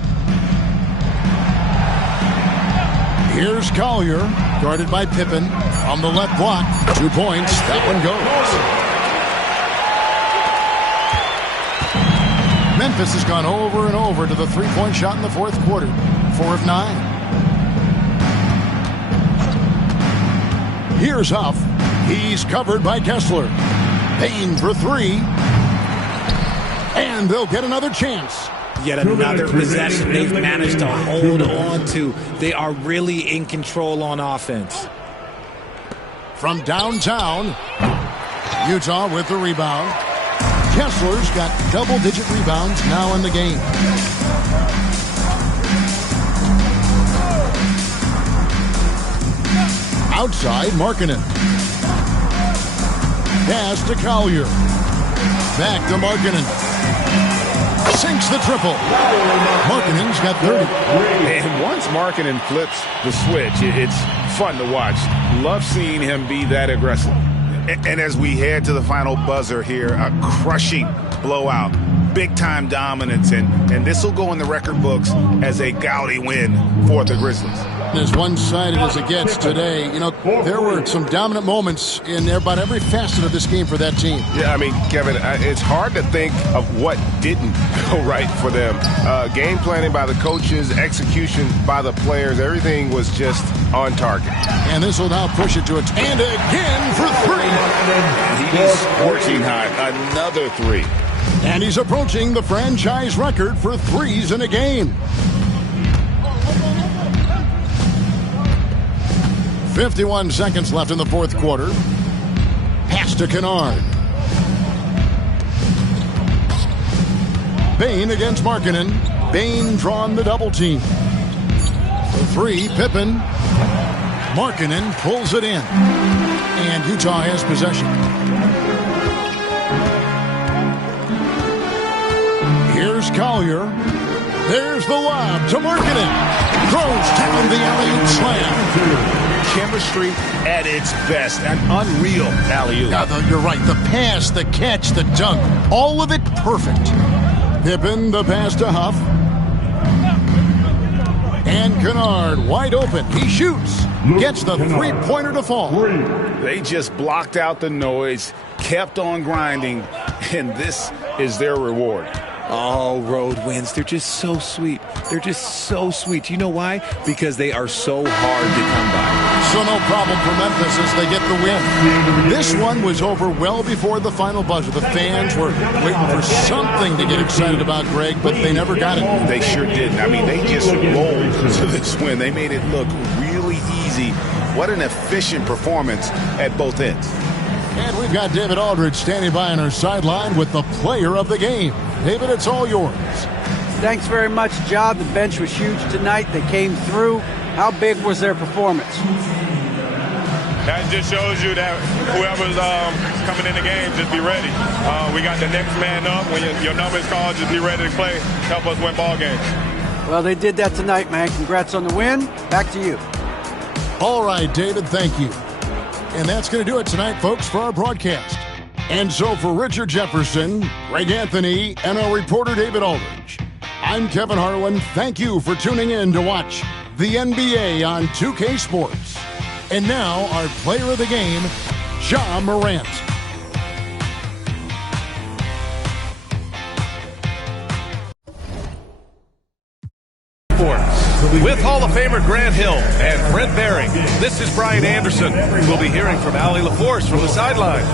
Here's Collier, guarded by Pippen. On the left block, 2 points. That one goes. Memphis has gone over and over to the three-point shot in the fourth quarter. 4 of 9. Here's Huff. He's covered by Kessler. Payne for 3. And they'll get another chance. Yet another possession they've managed to hold on to. They are really in control on offense. From downtown, Utah with the rebound. Kessler's got double-digit rebounds now in the game. Outside, Markkanen. Pass to Collier. Back to Markkanen. Sinks the triple. Markkanen's got 30. And once Markkanen flips the switch, it's fun to watch. Love seeing him be that aggressive. And as we head to the final buzzer here, a crushing blowout. Big-time dominance, and this will go in the record books as a gaudy win for the Grizzlies. As one-sided as it gets today, you know, there were some dominant moments in about every facet of this game for that team. Yeah, I mean, Kevin, it's hard to think of what didn't go right for them. Game planning by the coaches, execution by the players, everything was just on target. And this will now push it to a and again for 3. He's scorching hot. Another 3. And he's approaching the franchise record for threes in a game. 51 seconds left in the fourth quarter. Pass to Kennard. Payne against Markkanen. Payne drawn the double team. For 3, Pippen. Markkanen pulls it in. And Utah has possession. Here's Collier. There's the lob to Markkanen. Throws down the alley-oop slam. Chemistry at its best. An unreal alley-oop. Yeah, you're right. The pass, the catch, the dunk. All of it perfect. Pippen, the pass to Huff. And Kennard wide open. He shoots. Gets the three-pointer to fall. They just blocked out the noise, kept on grinding, and this is their reward. Oh, road wins. They're just so sweet. They're just so sweet. You know why? Because they are so hard to come by. So no problem for Memphis as they get the win. This one was over well before the final buzzer. The fans were waiting for something to get excited about, Greg, but they never got it. They sure didn't. I mean, they just rolled to this win. They made it look really easy. What an efficient performance at both ends. And we've got David Aldridge standing by on our sideline with the player of the game. David, it's all yours. Thanks very much, Ja. The bench was huge tonight. They came through. How big was their performance? that just shows you that whoever's coming in the game, just be ready. We got the next man up. When your number is called, just be ready to play. Help us win ball games. Well, they did that tonight, man. Congrats on the win. Back to you. All right, David, thank you. And that's going to do it tonight, folks, for our broadcast. And so for Richard Jefferson, Greg Anthony, and our reporter David Aldridge, I'm Kevin Harlan. Thank you for tuning in to watch the NBA on 2K Sports. And now our player of the game, Ja Morant. With Hall of Famer Grant Hill and Brent Barry, this is Brian Anderson. We'll be hearing from Ali LaForce from the sideline.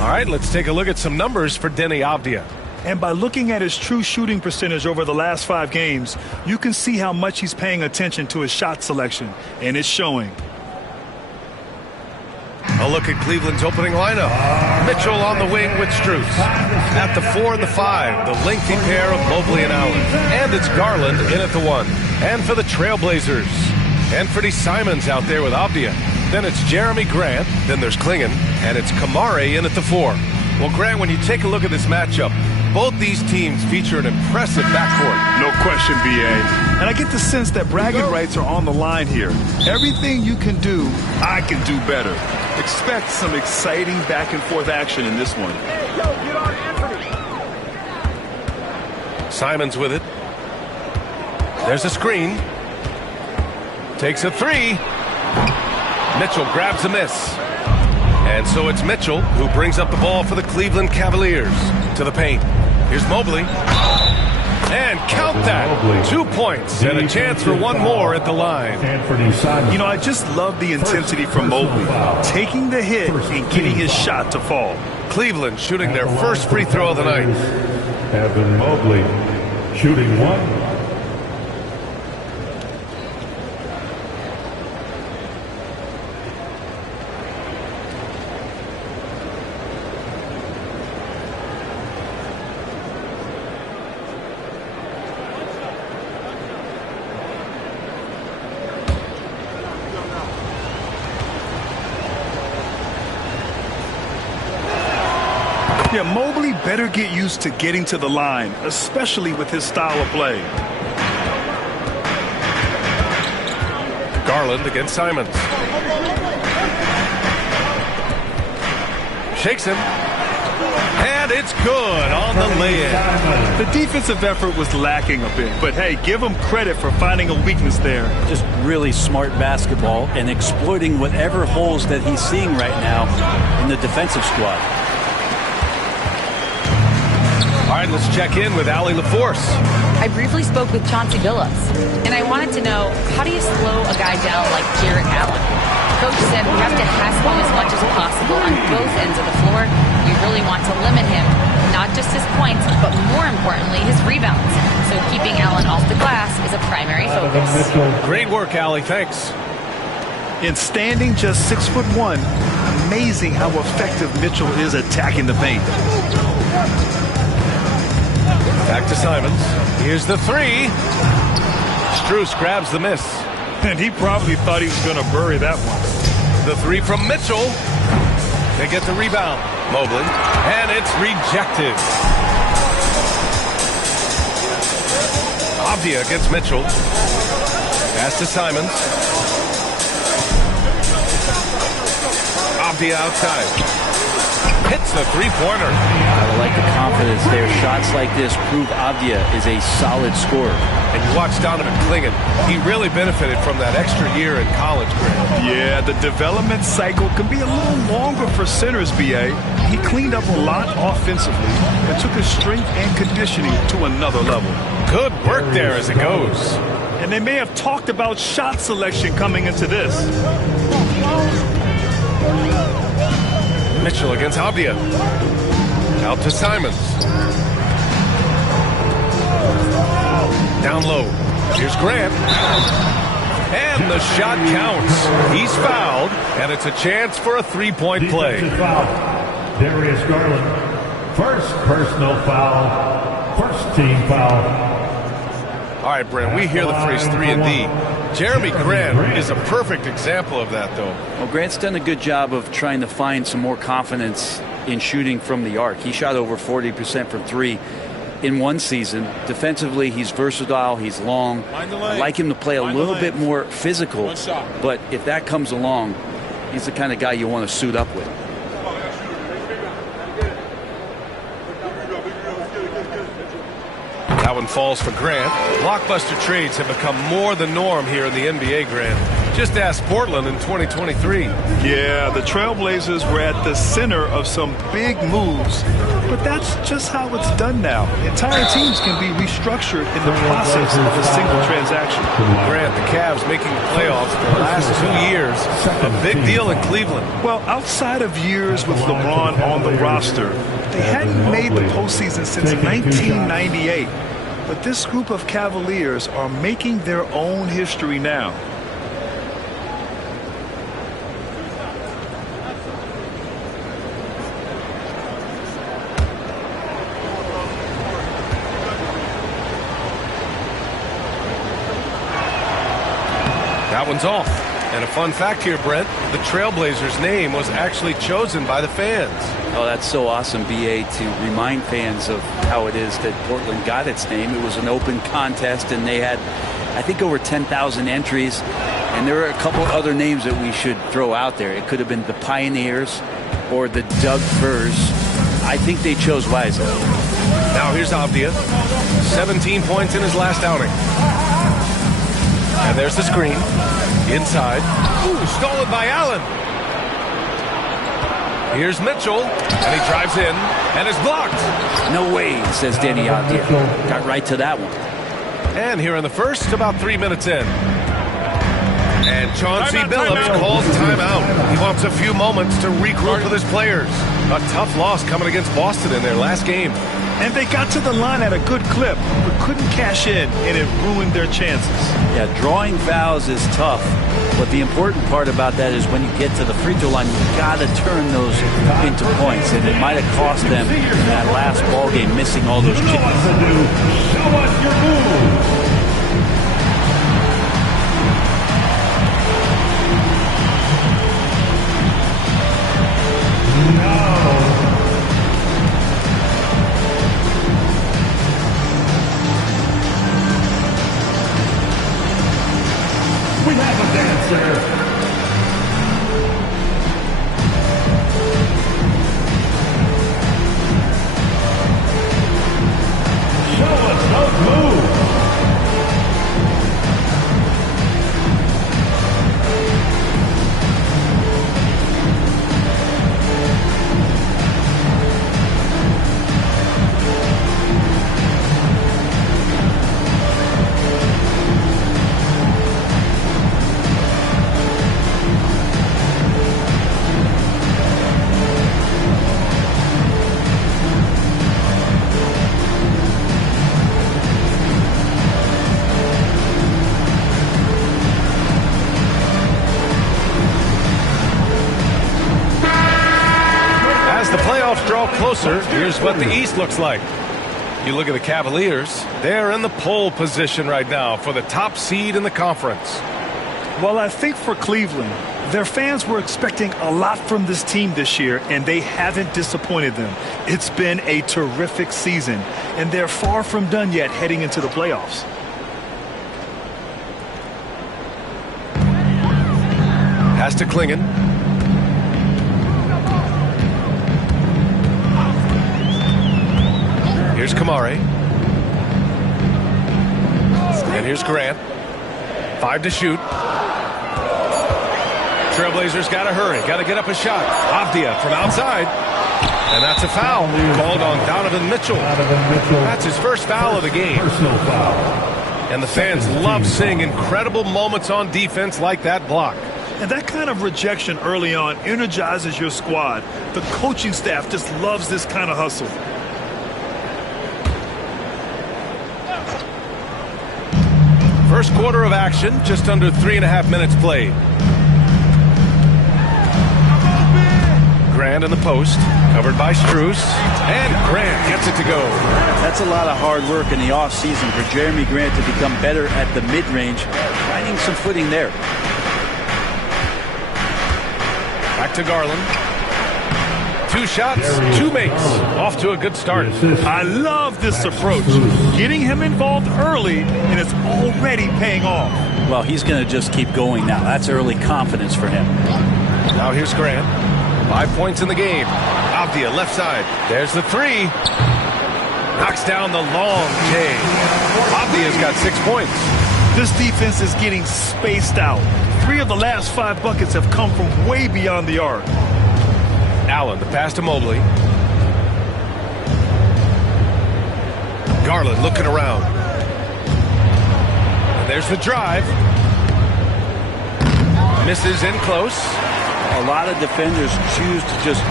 All right, let's take a look at some numbers for Deni Avdija. And by looking at his true shooting percentage over the last 5 games, you can see how much he's paying attention to his shot selection, and it's showing. A look at Cleveland's opening lineup. Mitchell on the wing with Strus. At the 4 and the 5, the lengthy pair of Mobley and Allen. And it's Garland in at the 1. And for the Trailblazers, Anthony Simons out there with Avdija. Then it's Jeremy Grant. Then there's Klingon. And it's Kamare in at the 4. Well, Grant, when you take a look at this matchup, both these teams feature an impressive backcourt. No question, B.A. And I get the sense that bragging rights are on the line here. Everything you can do, I can do better. Expect some exciting back-and-forth action in this one. Hey, yo, get on Anthony. Simons with it. There's a screen. Takes a 3. Mitchell grabs a miss. And so it's Mitchell who brings up the ball for the Cleveland Cavaliers. To the paint. Here's Mobley. And count that. 2 points and a chance for one more at the line. You know, I just love the intensity from Mobley. Taking the hit and getting his shot to fall. Cleveland shooting their first free throw of the night. Evan Mobley shooting 1. Yeah, Mobley better get used to getting to the line, especially with his style of play. Garland against Simons. Shakes him. And it's good on the lay-in. The defensive effort was lacking a bit, but hey, give him credit for finding a weakness there. Just really smart basketball and exploiting whatever holes that he's seeing right now in the defensive squad. All right, let's check in with Ali LaForce. I briefly spoke with Chauncey Billups, and I wanted to know, how do you slow a guy down like Jarrett Allen? Coach said we have to hassle him as much as possible on both ends of the floor. You really want to limit him, not just his points, but more importantly, his rebounds. So keeping Allen off the glass is a primary focus. Great work, Ali. Thanks. In standing just 6'1", amazing how effective Mitchell is attacking the paint. Back to Simons. Here's the 3. Strus grabs the miss. And he probably thought he was going to bury that one. The 3 from Mitchell. They get the rebound. Mobley. And it's rejected. Avdija against Mitchell. Pass to Simons. Avdija outside. Hits the three-pointer. I like the confidence there. Shots like this prove Avdija is a solid scorer. And you watch Donovan Klingon. He really benefited from that extra year in college, Grant. Yeah, the development cycle can be a little longer for centers, B.A. He cleaned up a lot offensively and took his strength and conditioning to another level. Good work there as it goes. And they may have talked about shot selection coming into this. Mitchell against Avdija. Out to Simons. Down low. Here's Grant. And the shot counts. He's fouled, and it's a chance for a three-point play. Darius Garland, first personal foul, first team foul. All right, Brent, we hear the phrase 3-and-D. Jeremy Grant is a perfect example of that, though. Well, Grant's done a good job of trying to find some more confidence in shooting from the arc. He shot over 40% from three in one season. Defensively, he's versatile, he's long. I like him to play a little bit more physical, but if that comes along, he's the kind of guy you want to suit up with. That one falls for Grant. Blockbuster trades have become more the norm here in the NBA, Grant. Just ask Portland in 2023. Yeah, the Trailblazers were at the center of some big moves, but that's just how it's done now. Entire teams can be restructured in the process of a single transaction. Grant, the Cavs making the playoffs for the last 2 years. A big deal in Cleveland. Well, outside of years with LeBron on the roster, they hadn't made the postseason since 1998. But this group of Cavaliers are making their own history now. That one's off. And a fun fact here, Brent, the Trailblazers' name was actually chosen by the fans. Oh, that's so awesome, BA, to remind fans of how it is that Portland got its name. It was an open contest, and they had, I think, over 10,000 entries. And there are a couple other names that we should throw out there. It could have been the Pioneers or the Doug Furs. I think they chose wisely. Now here's Avdia. 17 points in his last outing. And there's the screen. Inside. Ooh, stolen by Allen. Here's Mitchell. And he drives in and is blocked. No way, says Danny Avdia. Got right to that one. And here in the first, about 3 minutes in. And Chauncey Billups calls timeout. He wants a few moments to regroup with his players. A tough loss coming against Boston in their last game. And they got to the line at a good clip, but couldn't cash in, and it ruined their chances. Yeah, drawing fouls is tough, but the important part about that is when you get to the free throw line, you got to turn those into points, and it might have cost them in that last ball game missing all those chips. Show us your moves. We have a dancer. Show us those moves. Draw closer. Here's what the East looks like. You look at the Cavaliers. They're in the pole position right now for the top seed in the conference. Well, I think for Cleveland, their fans were expecting a lot from this team this year, and they haven't disappointed them. It's been a terrific season, and they're far from done yet heading into the playoffs. Pass to Klingon. Here's Kamare. And here's Grant. 5 to shoot. Trailblazers got to hurry. Got to get up a shot. Avdia from outside. And that's a foul called on Donovan Mitchell. That's his first foul of the game. And the fans love seeing incredible moments on defense like that block. And that kind of rejection early on energizes your squad. The coaching staff just loves this kind of hustle. First quarter of action, just under 3.5 minutes played. Grant in the post, covered by Strus, and Grant gets it to go. That's a lot of hard work in the offseason for Jeremy Grant to become better at the mid-range, finding some footing there. Back to Garland. 2 shots, 2 makes. Off to a good start. I love this approach. Getting him involved early, and it's already paying off. Well, he's going to just keep going now. That's early confidence for him. Now here's Grant. 5 points in the game. Avdia, left side. There's the 3. Knocks down the long J. Avdia's got 6 points. This defense is getting spaced out. 3 of the last 5 buckets have come from way beyond the arc. Allen, the pass to Mobley. Garland looking around. And there's the drive. Misses in close. A lot of defenders choose to just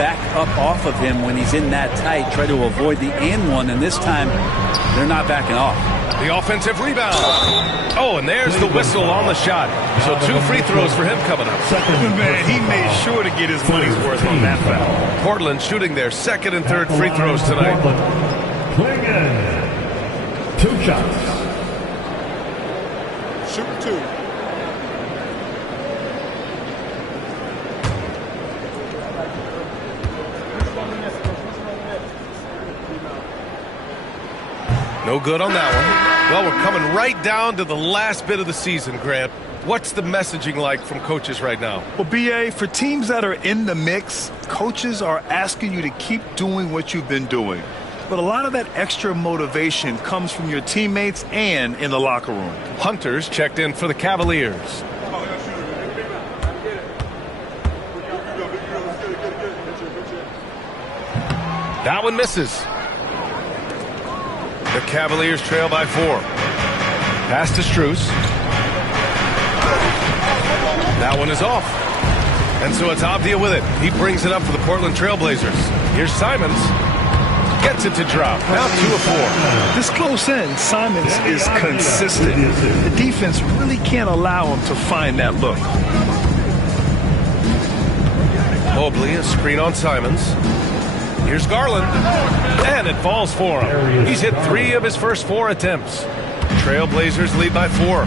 back up off of him when he's in that tight, try to avoid the and one, and this time they're not backing off. The offensive rebound. Oh, and there's the whistle on the shot. So 2 free throws for him coming up. Man, he made sure to get his money's worth on that foul. Portland shooting their 2nd and 3rd free throws tonight. Klingon. 2 shots. Shoot 2. No good on that one. Well, we're coming right down to the last bit of the season, Grant. What's the messaging like from coaches right now? Well, BA, for teams that are in the mix, coaches are asking you to keep doing what you've been doing. But a lot of that extra motivation comes from your teammates and in the locker room. Hunter's checked in for the Cavaliers. That one misses. The Cavaliers trail by 4. Pass to Strus. That one is off. And so it's Avdia with it. He brings it up for the Portland Trailblazers. Here's Simons. Gets it to drop. Now 2 of 4. This close in, Simons is consistent. The defense really can't allow him to find that look. Mobley, a screen on Simons. Here's Garland, and it falls for him. He's hit 3 of his first 4 attempts. Trailblazers lead by 4.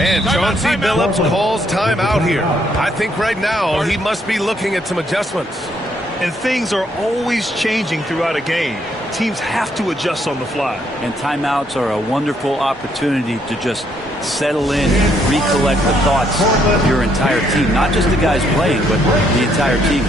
And Chauncey Billups calls timeout here. I think right now he must be looking at some adjustments. And things are always changing throughout a game. Teams have to adjust on the fly. And timeouts are a wonderful opportunity to just settle in and recollect the thoughts of your entire team. Not just the guys playing, but the entire team.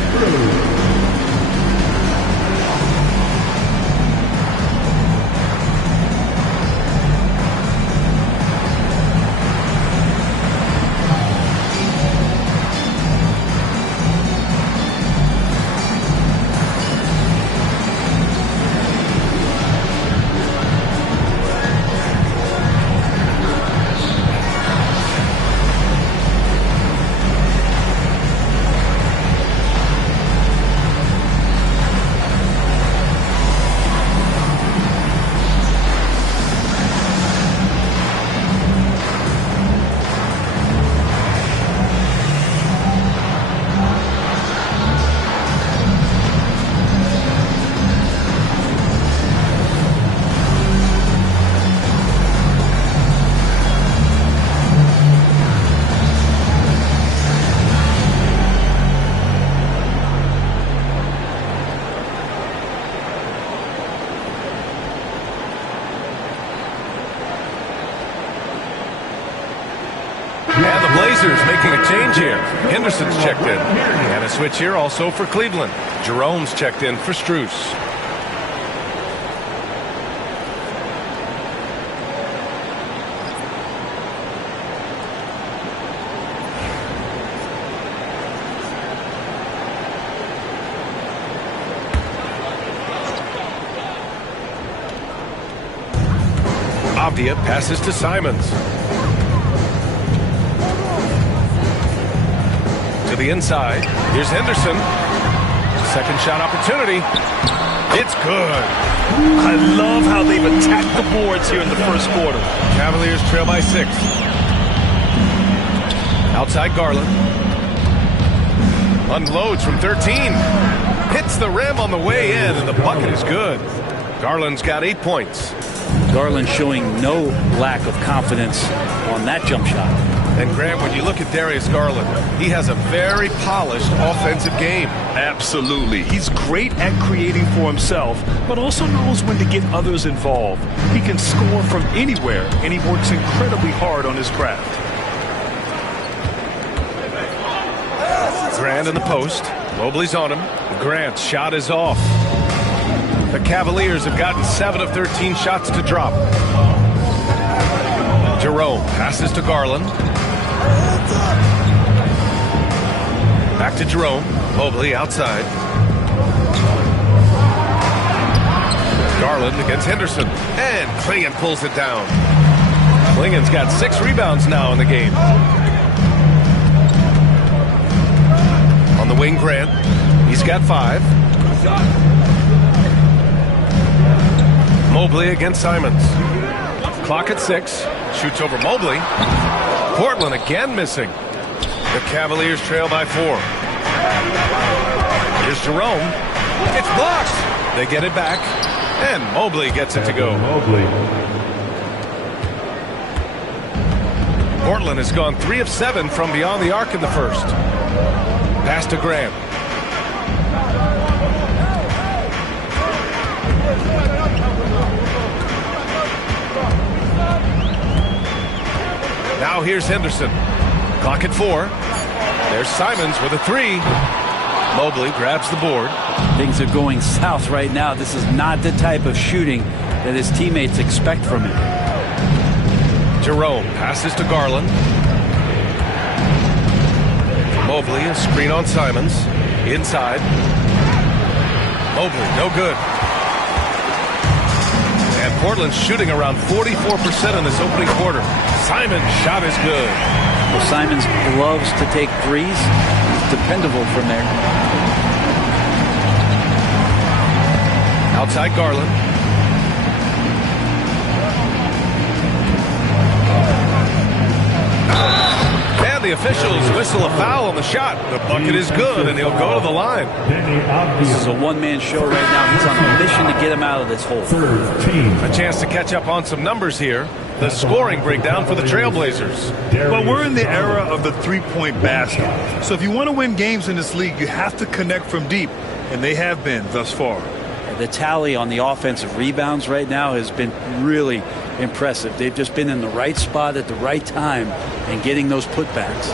And the Blazers making a change here. Henderson's checked in. And a switch here also for Cleveland. Jerome's checked in for Strus. Avdia passes to Simons. To the inside. Here's Henderson. Second shot opportunity. It's good. I love how they've attacked the boards here in the first quarter. Cavaliers trail by 6. Outside Garland. Unloads from 13. Hits the rim on the way in, and the bucket is good. Garland's got 8 points. Garland showing no lack of confidence on that jump shot. And Grant, when you look at Darius Garland, he has a very polished offensive game. Absolutely. He's great at creating for himself, but also knows when to get others involved. He can score from anywhere, and he works incredibly hard on his craft. Grant in the post. Mobley's on him. Grant's shot is off. The Cavaliers have gotten 7 of 13 shots to drop. Jerome passes to Garland. Back to Jerome. Mobley outside. Garland against Henderson. And Klingon pulls it down. Klingon's got 6 rebounds now in the game. On the wing, Grant. He's got 5. Mobley against Simons. Clock at 6. Shoots over Mobley. Portland again missing. The Cavaliers trail by 4. Here's Jerome. It's blocked. They get it back. And Mobley gets it to go. Portland has gone 3 of 7 from beyond the arc in the first. Pass to Grant. Now here's Henderson. Clock at 4. There's Simons with a 3. Mobley grabs the board. Things are going south right now. This is not the type of shooting that his teammates expect from him. Jerome passes to Garland. Mobley, a screen on Simons. Inside. Mobley, no good. And Portland's shooting around 44% in this opening quarter. Simons' shot is good. Well, Simons loves to take threes. He's dependable from there. Outside Garland. And the officials whistle a foul on the shot. The bucket is good, and he'll go to the line. This is a one-man show right now. He's on a mission to get him out of this hole. A chance to catch up on some numbers here. The scoring breakdown for the Trailblazers. Well, we're in the era of the three-point basket. So if you want to win games in this league, you have to connect from deep, and they have been thus far. The tally on the offensive rebounds right now has been really impressive. They've just been in the right spot at the right time and getting those putbacks.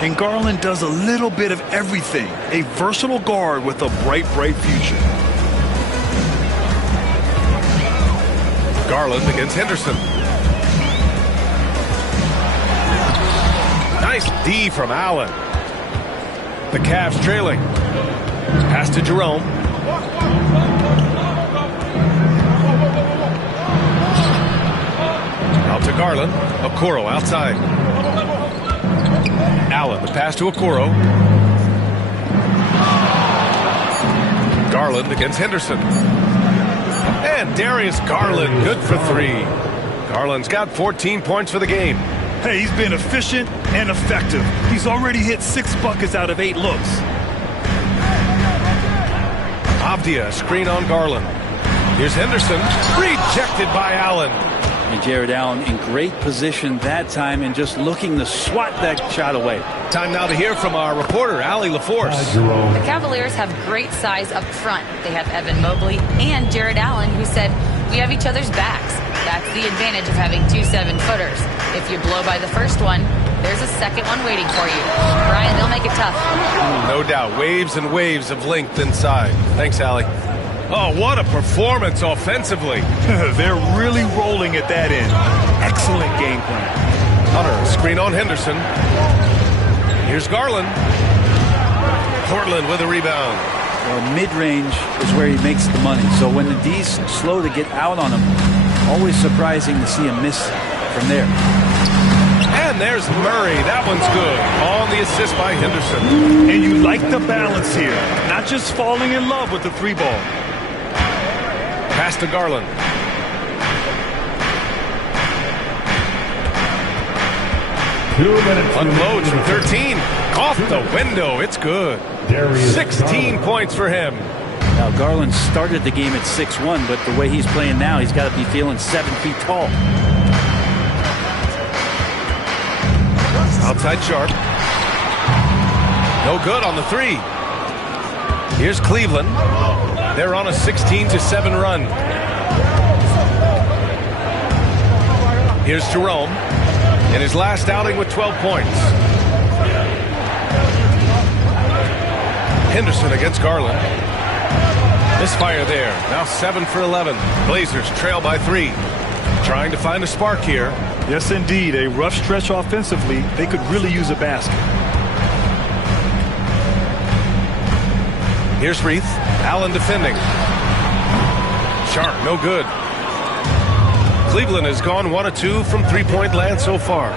And Garland does a little bit of everything. A versatile guard with a bright, bright future. Garland against Henderson. Nice D from Allen. The Cavs trailing. Pass to Jerome. Out to Garland. Okoro outside. Allen, the pass to Okoro. Garland against Henderson. And Darius Garland, good for 3. Garland's got 14 points for the game. Hey, he's been efficient and effective. He's already hit 6 buckets out of 8 looks. Avdia, screen on Garland. Here's Henderson, rejected by Allen. And Jared Allen in great position that time and just looking to swat that shot away. Time now to hear from our reporter, Allie LaForce. The Cavaliers have great size up front. They have Evan Mobley and Jared Allen, who said, "We have each other's backs." That's the advantage of having 2 7-footers. If you blow by the first one, there's a second one waiting for you. Brian, they'll make it tough. No doubt. Waves and waves of length inside. Thanks, Allie. Oh, what a performance offensively. They're really rolling at that end. Excellent game plan. Hunter, screen on Henderson. Here's Garland. Portland with a rebound. Well, mid-range is where he makes the money. So when the D's slow to get out on him, always surprising to see him miss from there. And there's Murray. That one's good. On the assist by Henderson. And you like the balance here. Not just falling in love with the 3 ball. Pass to Garland. 2 minutes. Unloads from 13. Off the window. It's good. 16 points for him. Now, Garland started the game at 6'1", but the way he's playing now, he's got to be feeling 7 feet tall. Outside Sharp. No good on the 3. Here's Cleveland. They're on a 16-7 run. Here's Jerome in his last outing with 12 points. Henderson against Garland. Misfire there. Now 7 for 11. Blazers trail by 3. Trying to find a spark here. Yes, indeed. A rough stretch offensively. They could really use a basket. Here's Reith. Allen defending. Sharp, no good. Cleveland has gone 1 of 2 from three-point land so far.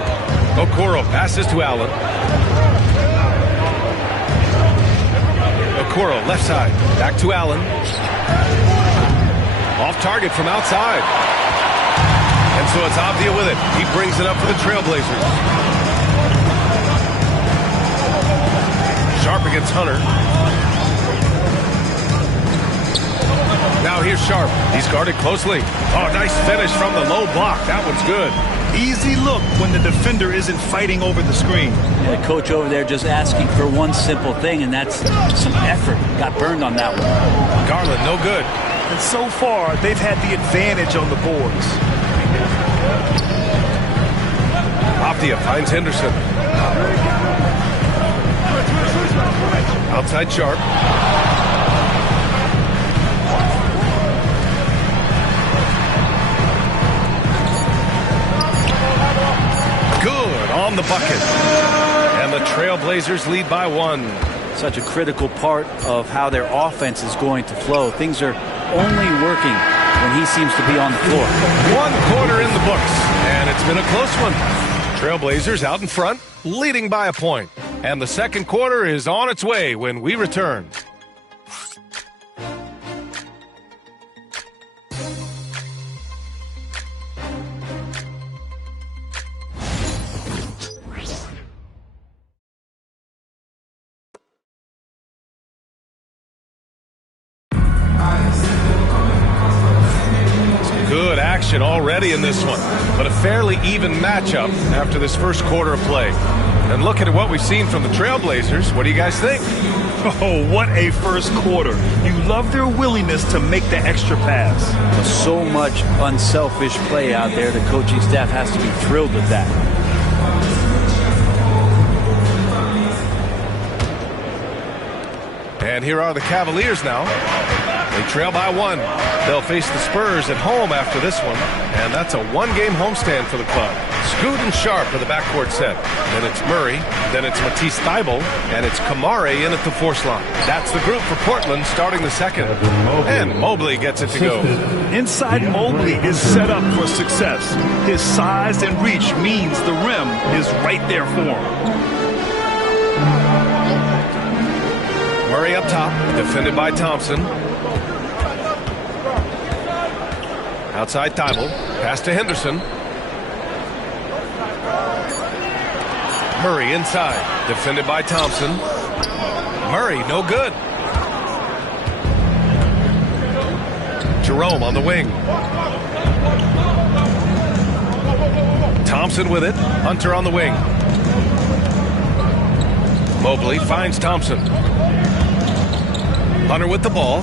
Okoro passes to Allen. Okoro left side. Back to Allen. Off target from outside. And so it's Avdia with it. He brings it up for the Trailblazers. Sharp against Hunter. Now here's Sharp. He's guarded closely. Oh, nice finish from the low block. That one's good. Easy look when the defender isn't fighting over the screen. And the coach over there just asking for one simple thing, and that's some effort. Got burned on that one. Garland, no good. And so far, they've had the advantage on the boards. Avdia finds Henderson. Outside Sharp. Good on the bucket. And the Trailblazers lead by 1. Such a critical part of how their offense is going to flow. Things are only working when he seems to be on the floor. 1 quarter in the books, and it's been a close one. Trailblazers out in front, leading by a point. And the second quarter is on its way when we return. Good action already in this one, but a fairly even matchup after this first quarter of play. And looking at what we've seen from the Trailblazers, what do you guys think? Oh, what a first quarter. You love their willingness to make the extra pass. So much unselfish play out there. The coaching staff has to be thrilled with that. And here are the Cavaliers now. They trail by 1. They'll face the Spurs at home after this one, and that's a 1-game homestand for the club. Scoot and Sharp for the backcourt set. Then it's Murray, then it's Matisse Thybulle, and it's Kamare in at the force line. That's the group for Portland starting the second. And Mobley gets it to go. Inside Mobley is set up for success. His size and reach means the rim is right there for him. Murray up top, defended by Thompson. Outside Thybulle, pass to Henderson. Murray inside, defended by Thompson. Murray, no good. Jerome on the wing. Thompson with it, Hunter on the wing. Mobley finds Thompson. Hunter with the ball.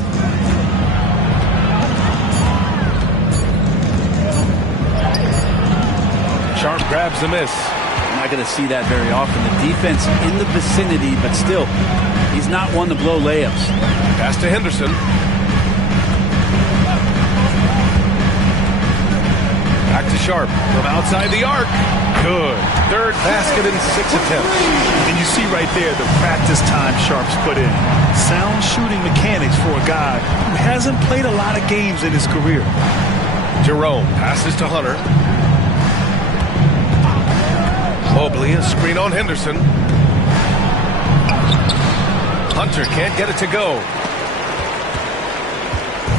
Sharp grabs the miss. Not going to see that very often. The defense in the vicinity, but still, he's not one to blow layups. Pass to Henderson. Back to Sharp from outside the arc. Good. Third basket in 6 attempts. And you see right there the practice time Sharp's put in. Sound shooting mechanics for a guy who hasn't played a lot of games in his career. Jerome passes to Hunter. Mobley, a screen on Henderson. Hunter can't get it to go.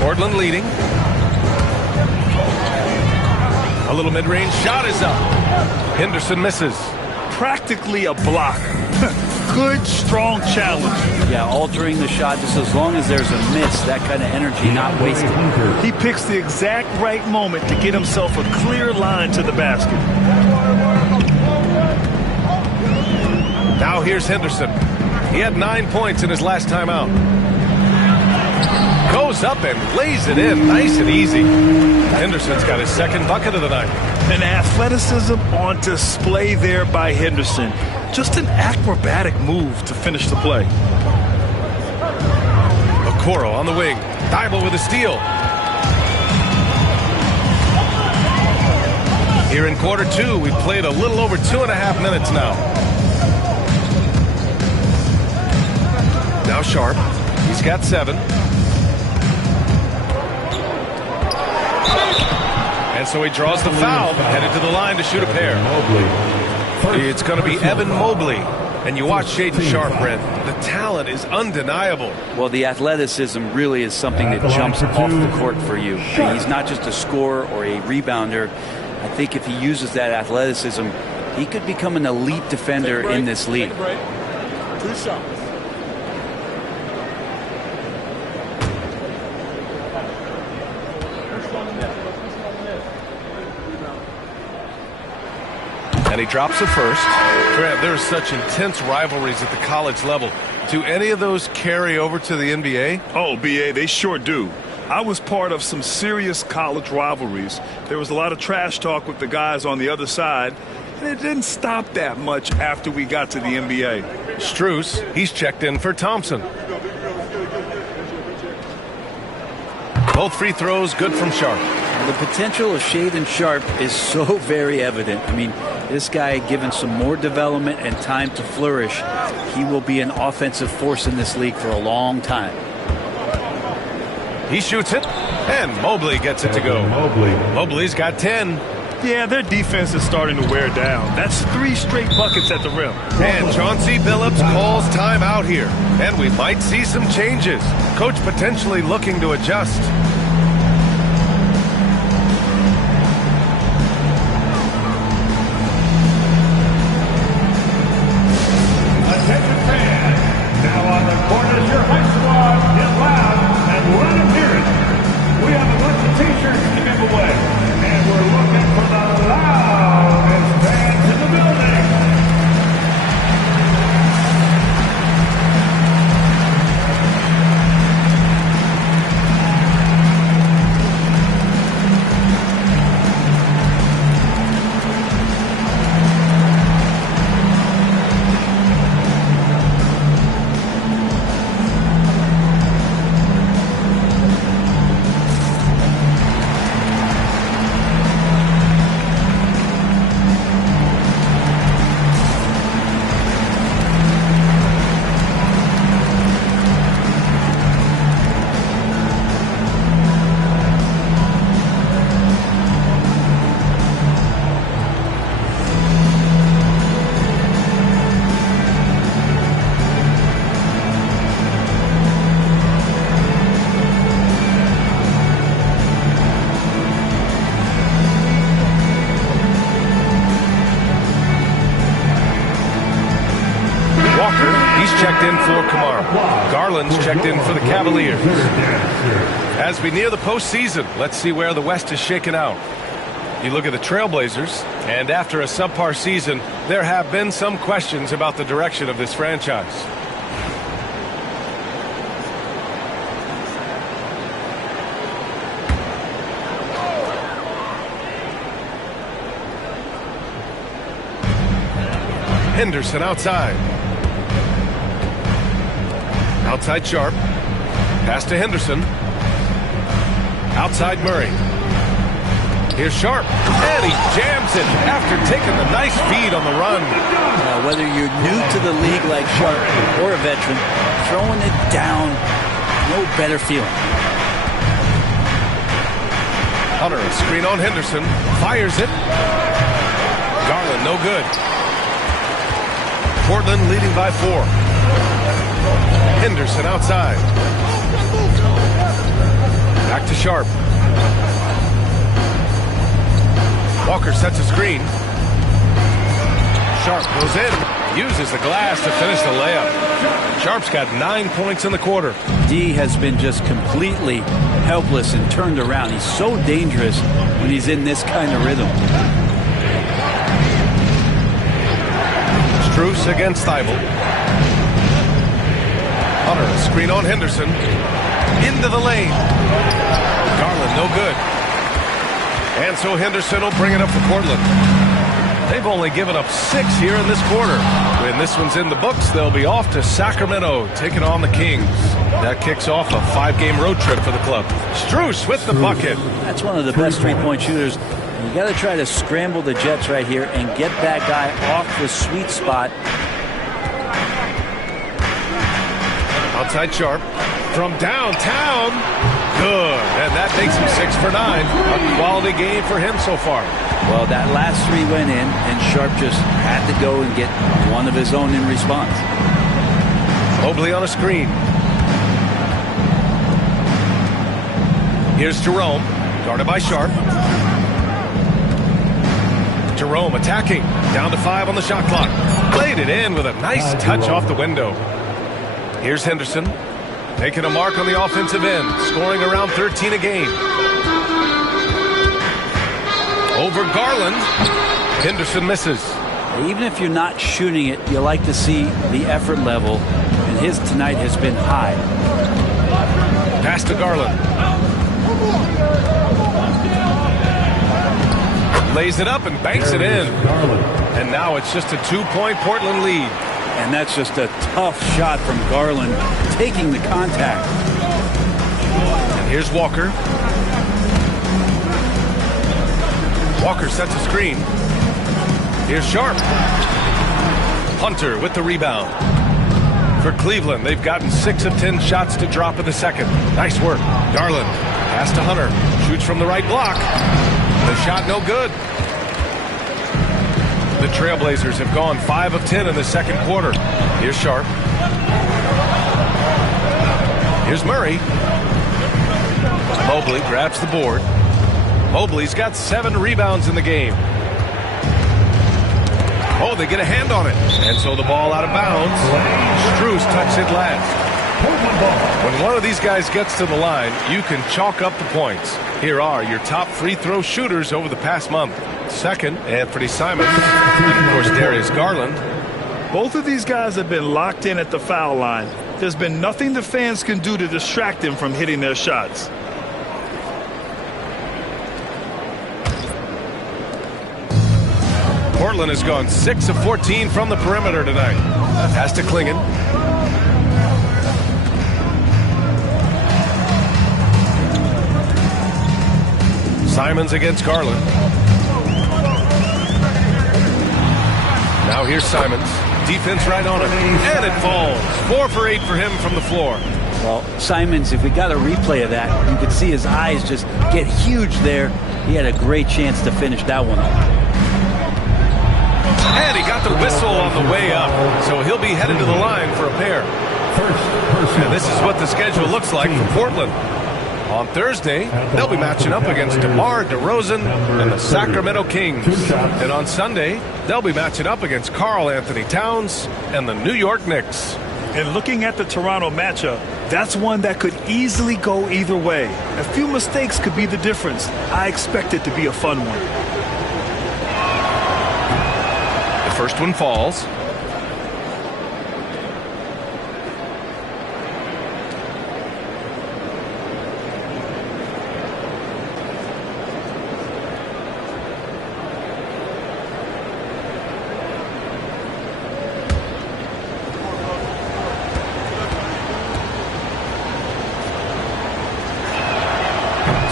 Portland leading. A little mid-range shot is up. Henderson misses. practically a blocker. Good, strong challenge. Yeah, altering the shot just as long as there's a miss, that kind of energy not wasted. He picks the exact right moment to get himself a clear line to the basket. Now here's Henderson. He had 9 points in his last time out. Goes up and lays it in nice and easy. Henderson's got his second bucket of the night. An athleticism on display there by Henderson. Just an acrobatic move to finish the play. Okoro on the wing. Thibault with a steal. Here in quarter two, we've played a little over 2.5 minutes now. Now Sharp. He's got 7. And so he draws the foul, headed to the line to shoot a pair. It's going to be Evan Mobley. And you watch Shaedon Sharpe, Brent. The talent is undeniable. Well, the athleticism really is something that jumps off the court for you. I mean, he's not just a scorer or a rebounder. I think if he uses that athleticism, he could become an elite defender in this league. 2 shots. And he drops the first. Grant, there are such intense rivalries at the college level. Do any of those carry over to the NBA? Oh, BA, they sure do. I was part of some serious college rivalries. There was a lot of trash talk with the guys on the other side, and it didn't stop that much after we got to the NBA. Strus, he's checked in for Thompson. Both free throws good from Sharpe. The potential of Shaedon Sharpe is so very evident. I mean, this guy, given some more development and time to flourish, he will be an offensive force in this league for a long time. He shoots it, and Mobley gets it to go. Mobley's got 10. Yeah, their defense is starting to wear down. That's 3 straight buckets at the rim. And Chauncey Billups calls time out here. And we might see some changes. Coach potentially looking to adjust. Attention fans, now on the court is your high squad. Get loud and let them hear it. We have a bunch of t-shirts to give away, and we're looking for the loudest fans in the building. Checked in for Kamara. Garland's checked in for the Cavaliers. As we near the postseason, let's see where the West is shaken out. You look at the Trailblazers, and after a subpar season, there have been some questions about the direction of this franchise. Henderson outside. Outside Sharpe. Pass to Henderson. Outside Murray. Here's Sharpe. And he jams it after taking the nice feed on the run. Whether you're new to the league like Sharpe or a veteran, throwing it down, no better feeling. Hunter, a screen on Henderson. Fires it. Garland, no good. Portland leading by 4. Henderson outside. Back to Sharpe. Walker sets a screen. Sharp goes in, uses the glass to finish the layup. Sharp's got 9 points in the quarter. D has been just completely helpless and turned around. He's so dangerous when he's in this kind of rhythm. Strus against Thibault. Hunter, screen on Henderson. Into the lane. Garland, no good. And so Henderson will bring it up for Portland. They've only given up 6 here in this quarter. When this one's in the books, they'll be off to Sacramento, taking on the Kings. That kicks off a 5-game road trip for the club. Strus with the bucket. That's one of the best three-point shooters. You got to try to scramble the Jets right here and get that guy off the sweet spot. Outside Sharp from downtown. Good. And that makes him 6 for 9. A quality game for him so far. Well, that last 3 went in, and Sharp just had to go and get one of his own in response. Mobley on a screen. Here's Jerome, guarded by Sharp. Jerome attacking, down to 5 on the shot clock. Played it in with a nice touch off the window. Here's Henderson, taking a mark on the offensive end, scoring around 13 a game. Over Garland. Henderson misses. Even if you're not shooting it, you like to see the effort level, and his tonight has been high. Pass to Garland. Lays it up and banks it in. And now it's just a 2-point Portland lead. And that's just a tough shot from Garland, taking the contact. And here's Walker. Walker sets a screen. Here's Sharp. Hunter with the rebound. For Cleveland, they've gotten 6 of 10 shots to drop in the second. Nice work. Garland. Pass to Hunter. Shoots from the right block. The shot no good. The Trailblazers have gone 5 of 10 in the second quarter. Here's Sharp. Here's Murray. Mobley grabs the board. Mobley's got 7 rebounds in the game. Oh, they get a hand on it. And so the ball out of bounds. Strus touched it last. When one of these guys gets to the line, you can chalk up the points. Here are your top free throw shooters over the past month. Second, Anthony Simons. And, of course, Darius Garland. Both of these guys have been locked in at the foul line. There's been nothing the fans can do to distract them from hitting their shots. Portland has gone 6 of 14 from the perimeter tonight. Pass to Klingon. Simons against Garland. Now here's Simons. Defense right on him. And it falls. 4 for 8 for him from the floor. Well, Simons, if we got a replay of that, you could see his eyes just get huge there. He had a great chance to finish that one off. And he got the whistle on the way up. So he'll be headed to the line for a pair. And this is what the schedule looks like for Portland. On Thursday, they'll be matching up against DeMar DeRozan and the Sacramento Kings. And on Sunday, they'll be matching up against Karl Anthony Towns and the New York Knicks. And looking at the Toronto matchup, that's one that could easily go either way. A few mistakes could be the difference. I expect it to be a fun one. The first one falls.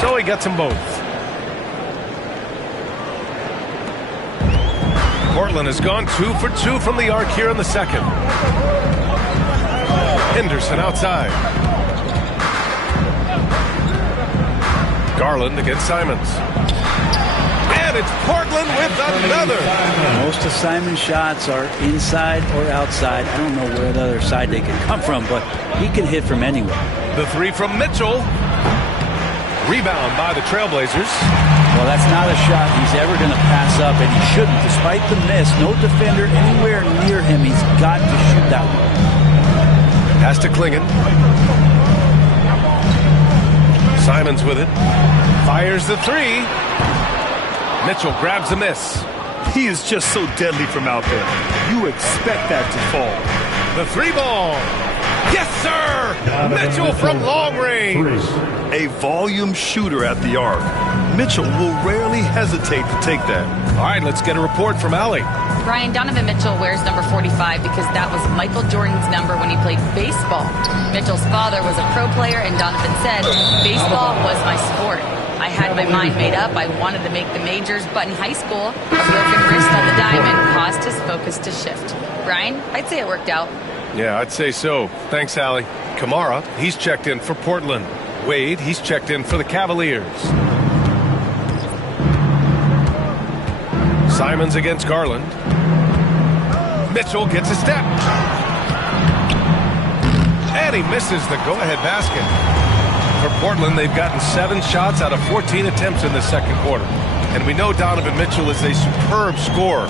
So he gets them both. Portland has gone 2 for 2 from the arc here in the second. Henderson outside. Garland against Simons. And it's Portland with another. Most of Simon's shots are inside or outside. I don't know where the other side they can come from, but he can hit from anywhere. The 3 from Mitchell. Rebound by the Trailblazers. Well, that's not a shot he's ever going to pass up, and he shouldn't. Despite the miss, no defender anywhere near him. He's got to shoot that one. Pass to Klingon. Simons with it. Fires the three. Mitchell grabs the miss. He is just so deadly from out there. You expect that to fall. The three ball. Yes, sir! Mitchell from long range. A volume shooter at the arc. Mitchell will rarely hesitate to take that. All right, let's get a report from Allie. Brian, Donovan Mitchell wears number 45 because that was Michael Jordan's number when he played baseball. Mitchell's father was a pro player, and Donovan said, baseball was my sport. I had my mind made up. I wanted to make the majors, but in high school, a broken wrist on the diamond caused his focus to shift. Brian, I'd say it worked out. Yeah, I'd say so. Thanks, Allie. Kamara, he's checked in for Portland. Wade, he's checked in for the Cavaliers. Simons against Garland. Mitchell gets a step. And he misses the go-ahead basket. For Portland, they've gotten 7 shots out of 14 attempts in the second quarter. And we know Donovan Mitchell is a superb scorer.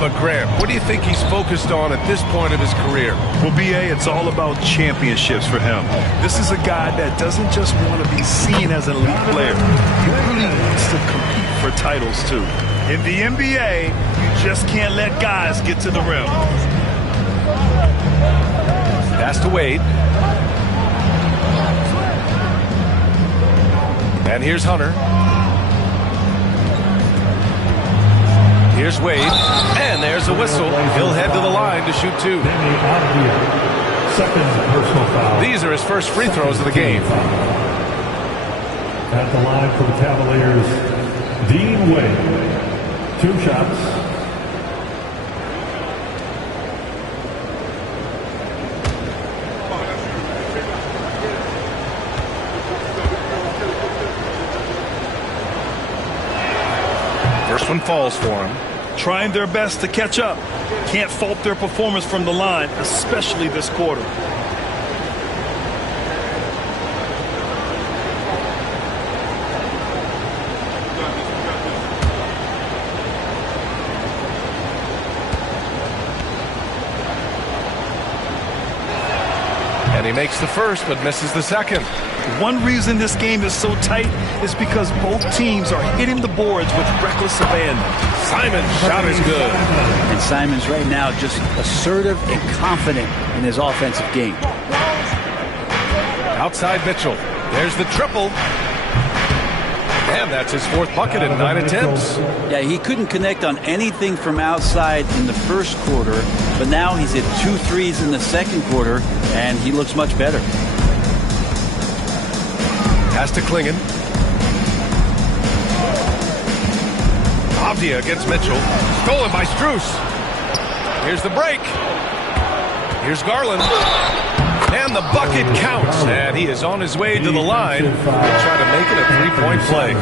But Graham, what do you think he's focused on at this point of his career? Well, B.A., it's all about championships for him. This is a guy that doesn't just want to be seen as an elite player. He really wants to compete for titles, too. In the NBA, you just can't let guys get to the rim. Pass to Wade. And here's Hunter. Here's Wade. And there's a whistle. He'll head to the line to shoot 2. Second personal foul. These are his first free throws of the game. At the line for the Cavaliers, Dean Wade. 2 shots. First one falls for him. Trying their best to catch up. Can't fault their performance from the line, especially this quarter. And he makes the first, but misses the second. One reason this game is so tight is because both teams are hitting the boards with reckless abandon. Simon's shot is good. And Simons right now just assertive and confident in his offensive game. Outside Mitchell. There's the triple. And that's his 4th bucket in 9 attempts. Yeah, he couldn't connect on anything from outside in the first quarter, but now he's hit 2 threes in the second quarter, and he looks much better. Pass to Klingon. Avdia against Mitchell. Stolen by Strus. Here's the break. Here's Garland. And the bucket counts. And he is on his way to the line to try to make it a 3-point play.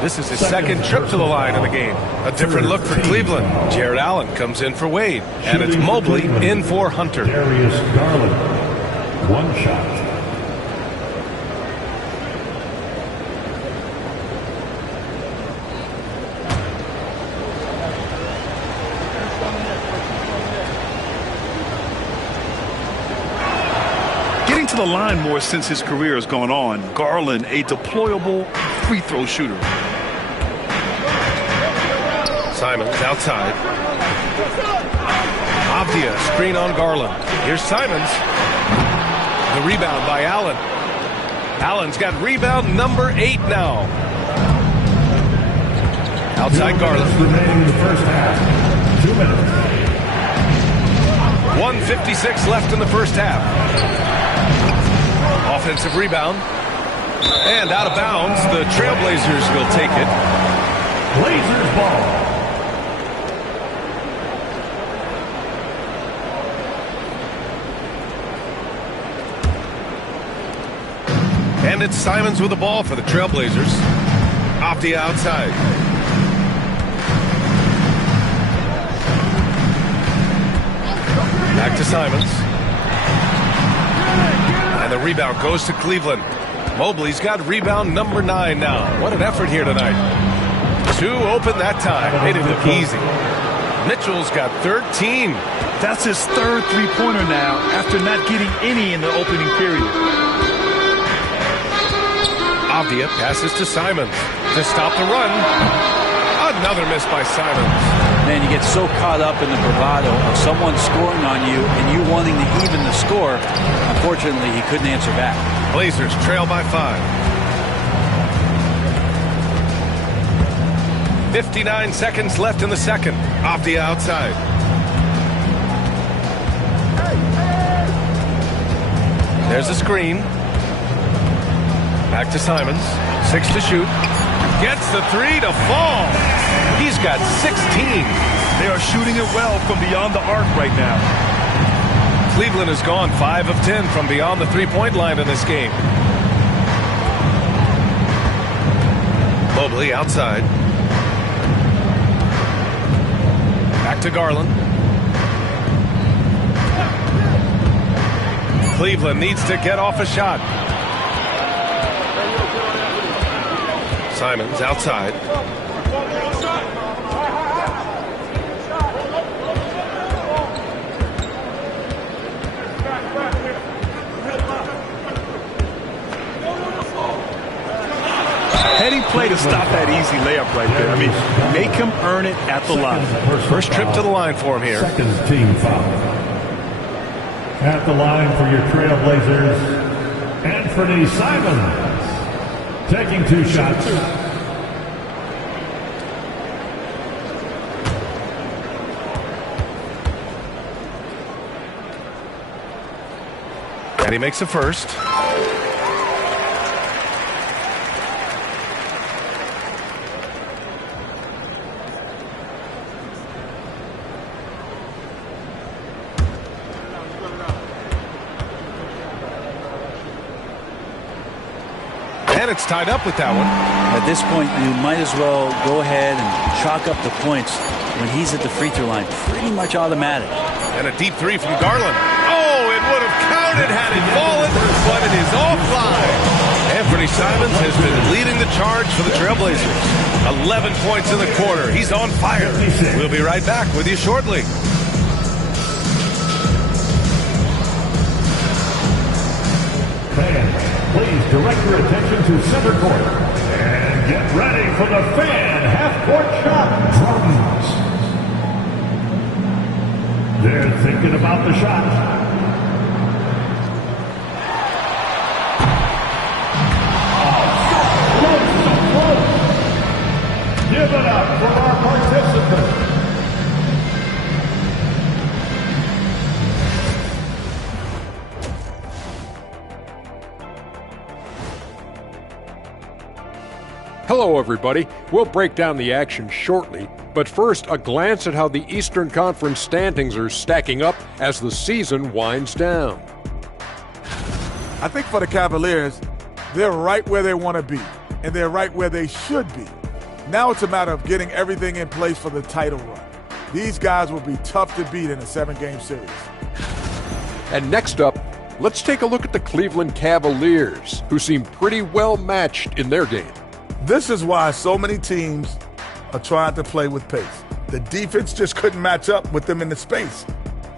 This is his second trip to the line in the game. A different look for Cleveland. Jared Allen comes in for Wade. And it's Mobley in for Hunter. Darius Garland. 1 shot. To the line more since his career has gone on. Garland, a deployable free throw shooter. Simons outside. Avdia screen on Garland. Here's Simons. The rebound by Allen. Allen's got rebound number 8 now. Outside Garland. Remaining in the first half. 2 minutes. 1:56 left in the first half. Offensive rebound. And out of bounds. The Trailblazers will take it. Blazers ball. And it's Simons with the ball for the Trailblazers. Off the outside. Back to Simons. And the rebound goes to Cleveland. Mobley's got rebound number 9 now. What an effort here tonight. 2 open that time. Made it look easy. Mitchell's got 13. That's his third three-pointer now after not getting any in the opening period. Avdia passes to Simons to stop the run. Another miss by Simons. Man, you get so caught up in the bravado of someone scoring on you and you wanting to even the score. Unfortunately, he couldn't answer back. Blazers trail by 5. 59 seconds left in the second. Avdia outside. There's a screen. Back to Simons. 6 to shoot. Gets the 3 to fall. He's got 16. They are shooting it well from beyond the arc right now. Cleveland has gone 5 of 10 from beyond the three-point line in this game. Mobley outside. Back to Garland. Cleveland needs to get off a shot. Simons outside. Heading play to stop that easy layup right there. I mean, make him earn it at the line. First trip to the line for him here. Second team foul. At the line for your Trailblazers, Anthony Simons. Taking 2 shots. And he makes the first. And it's tied up with that one. At this point, you might as well go ahead and chalk up the points when he's at the free throw line. Pretty much automatic. And a deep 3 from Garland. Oh, it would have counted had it fallen, but it is offline. Anthony Simons has been leading the charge for the Trailblazers. 11 points in the quarter. He's on fire. We'll be right back with you shortly. Fans, please direct your attention to center court and get ready for the fan half-court shot drums. They're thinking about the shot. Give it up for our participants. Hello, everybody. We'll break down the action shortly, but first, a glance at how the Eastern Conference standings are stacking up as the season winds down. I think for the Cavaliers, they're right where they want to be, and they're right where they should be. Now it's a matter of getting everything in place for the title run. These guys will be tough to beat in a 7-game series. And next up, let's take a look at the Cleveland Cavaliers, who seem pretty well matched in their game. This is why so many teams are trying to play with pace. The defense just couldn't match up with them in the space.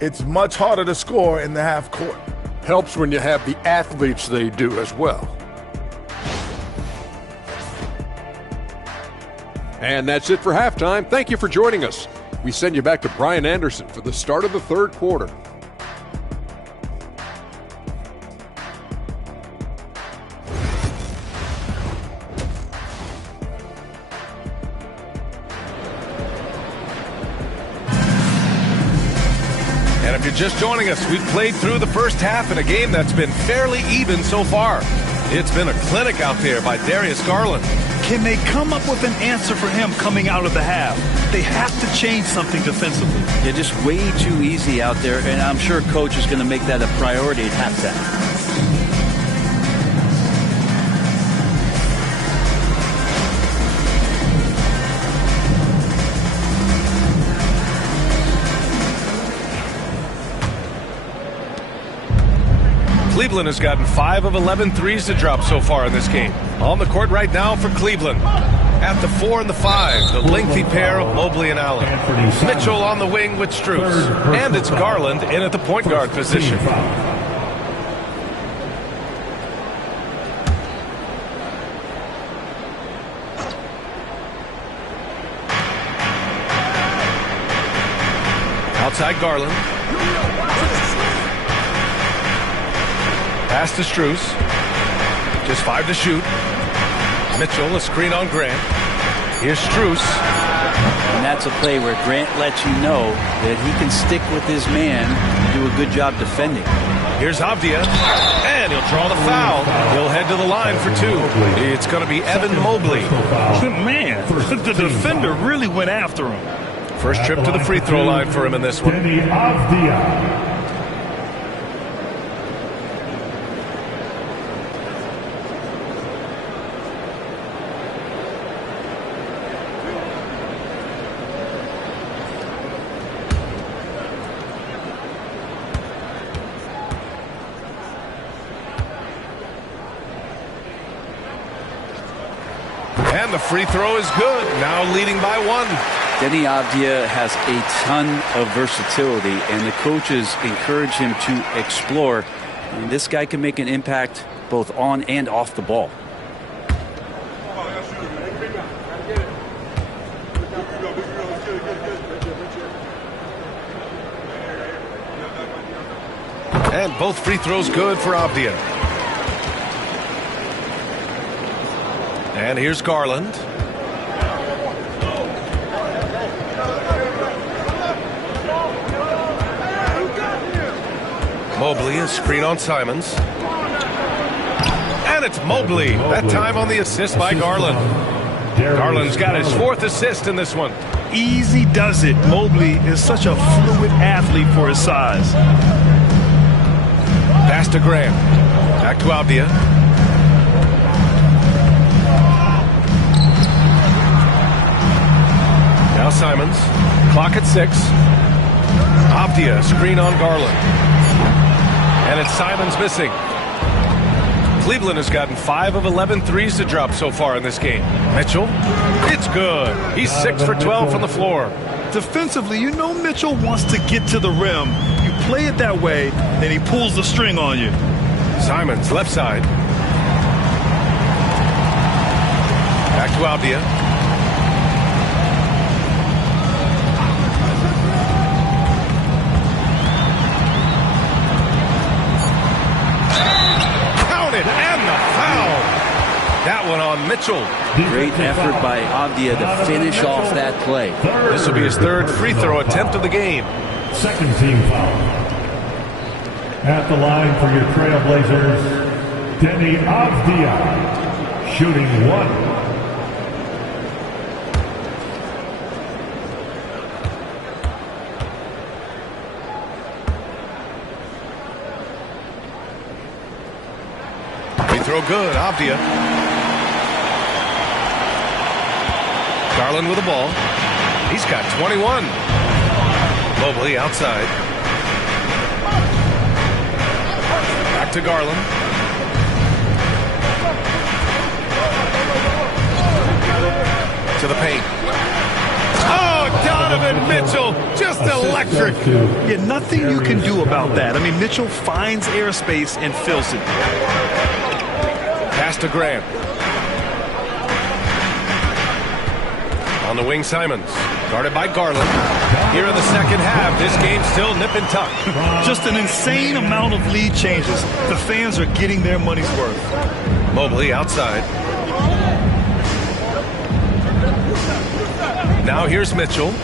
It's much harder to score in the half court. Helps when you have the athletes they do as well. And that's it for halftime. Thank you for joining us. We send you back to Brian Anderson for the start of the third quarter. And if you're just joining us, we've played through the first half in a game that's been fairly even so far. It's been a clinic out there by Darius Garland. Can they come up with an answer for him coming out of the half? They have to change something defensively. They're just way too easy out there, and I'm sure Coach is going to make that a priority at halftime. Cleveland Cleveland has gotten 5 of 11 threes to drop so far in this game. On the court right now for Cleveland. At the 4 and the 5, the lengthy pair of Mobley and Allen. Mitchell on the wing with Strus. And it's Garland in at the point guard position. Outside Garland. Pass to Strus. Just 5 to shoot. Mitchell, a screen on Grant. Here's Strus. And that's a play where Grant lets you know that he can stick with his man and do a good job defending. Here's Avdia, and he'll draw the foul. He'll head to the line for 2. It's going to be Evan Mobley. Man, the defender really went after him. First trip to the free throw line for him in this one. And the free throw is good. Now leading by 1. Denny Avdia has a ton of versatility, and the coaches encourage him to explore. And this guy can make an impact both on and off the ball. And both free throws good for Avdia. And here's Garland. Mobley, a screen on Simons. And it's Mobley. That time on the assist by Garland. Garland's got his 4th assist in this one. Easy does it. Mobley is such a fluid athlete for his size. Pass to Graham. Back to Avdia. Now Simons. Clock at 6. Avdia, screen on Garland. And it's Simons missing. Cleveland has gotten 5 of 11 threes to drop so far in this game. Mitchell, it's good. He's 6 for 12 from the floor. Defensively, you know Mitchell wants to get to the rim. You play it that way, then he pulls the string on you. Simons, left side. Back to Avdia. And the foul. That one on Mitchell. Great effort by Avdia to finish off that play. This will be his 3rd free throw attempt of the game. Second team foul. At the line for your Trailblazers, Denny Avdia, shooting 1. Throw good, Avdia. Garland with the ball. He's got 21. Mobley outside. Back to Garland. To the paint. Oh, Donovan Mitchell, just electric. Yeah, nothing you can do about that. I mean, Mitchell finds airspace and fills it. Pass to Grant. On the wing, Simons. Guarded by Garland. Here in the second half, this game's still nip and tuck. Just an insane amount of lead changes. The fans are getting their money's worth. Mobley outside. Now here's Mitchell.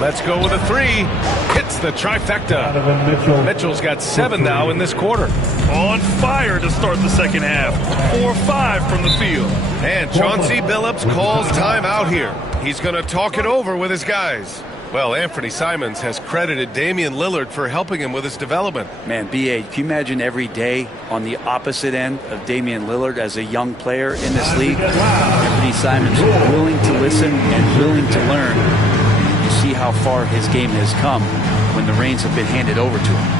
Let's go with a 3. Hits the trifecta. Mitchell's got 7 now in this quarter. On fire to start the second half. 4-5 from the field. And Chauncey Billups calls timeout here. He's going to talk it over with his guys. Well, Anthony Simons has credited Damian Lillard for helping him with his development. Man, B.A., can you imagine every day on the opposite end of Damian Lillard as a young player in this league? Anthony Simons willing to listen and willing to learn. You see how far his game has come when the reins have been handed over to him.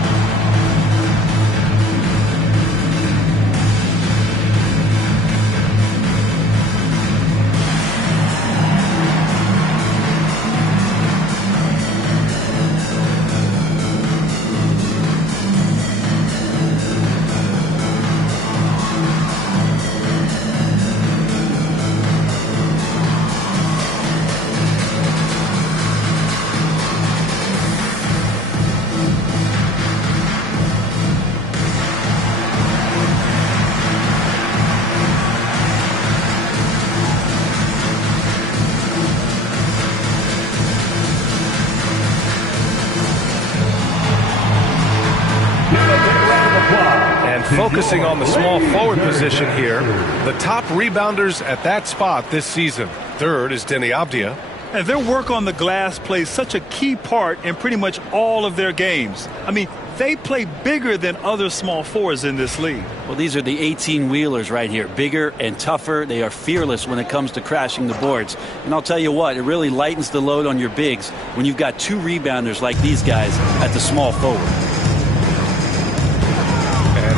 Focusing on the small forward position here, the top rebounders at that spot this season. Third is Denny Avdia. And their work on the glass plays such a key part in pretty much all of their games. I mean, they play bigger than other small forwards in this league. Well, these are the 18-wheelers right here. Bigger and tougher. They are fearless when it comes to crashing the boards. And I'll tell you what, it really lightens the load on your bigs when you've got two rebounders like these guys at the small forward.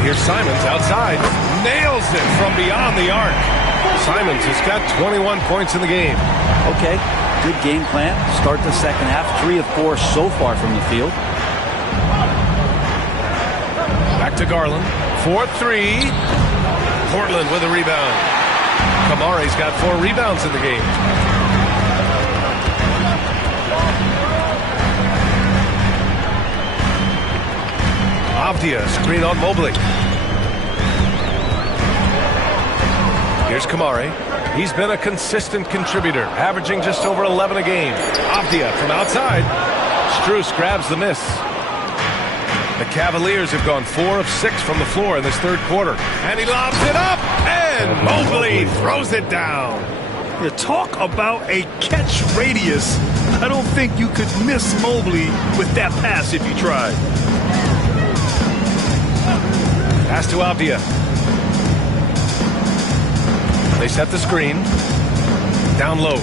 Here's Simons outside. Nails it from beyond the arc. Simons has got 21 points in the game. Okay, good game plan. Start the second half. 3 of 4 so far from the field. Back to Garland. 4-3. Portland with a rebound. Kamare's got 4 rebounds in the game. Avdia, screen on Mobley. Here's Kamare. He's been a consistent contributor, averaging just over 11 a game. Avdia from outside. Strus grabs the miss. The Cavaliers have gone 4 of 6 from the floor in this third quarter. And he lobs it up, and Mobley throws it down. You talk about a catch radius. I don't think you could miss Mobley with that pass if you tried. Pass to Avdia. They set the screen. Down low.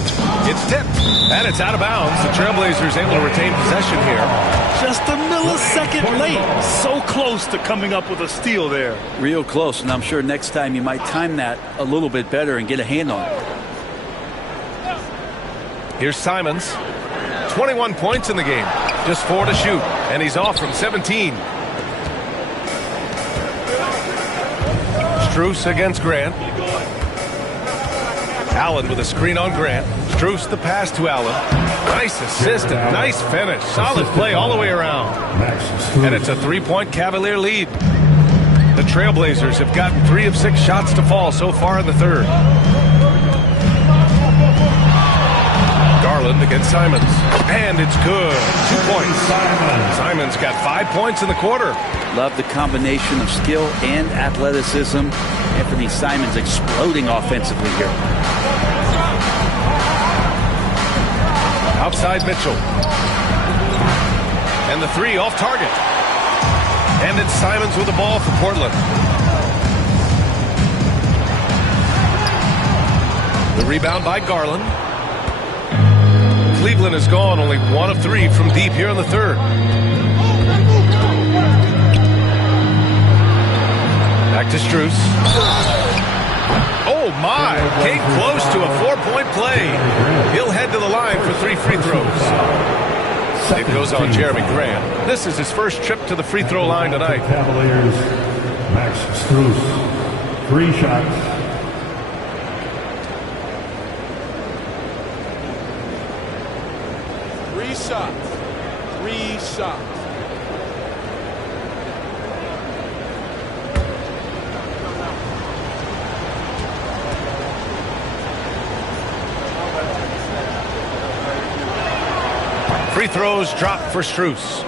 It's tipped. And it's out of bounds. The Trailblazers able to retain possession here. Just a millisecond late. So close to coming up with a steal there. Real close, and I'm sure next time you might time that a little bit better and get a hand on it. Here's Simons. 21 points in the game. Just 4 to shoot. And he's off from 17. Strus against Grant. Allen with a screen on Grant. Strus the pass to Allen. Nice assist and nice finish. Solid play all the way around. And it's a 3-point Cavalier lead. The Trailblazers have gotten 3 of 6 shots to fall so far in the third. Garland against Simons. And it's good. 2 points. Simons got 5 points in the quarter. Love the combination of skill and athleticism. Anthony Simons exploding offensively here. Outside Mitchell. And the 3 off target. And it's Simons with the ball for Portland. The rebound by Garland. Cleveland has gone only 1 of 3 from deep here in the third. Back to Strus. Oh my! Came close to a 4-point play. He'll head to the line for 3 free throws. It goes on Jeremy Grant. This is his first trip to the free throw line tonight. Cavaliers, Max Strus. 3 shots. Three shots. Free throws drop for Strus.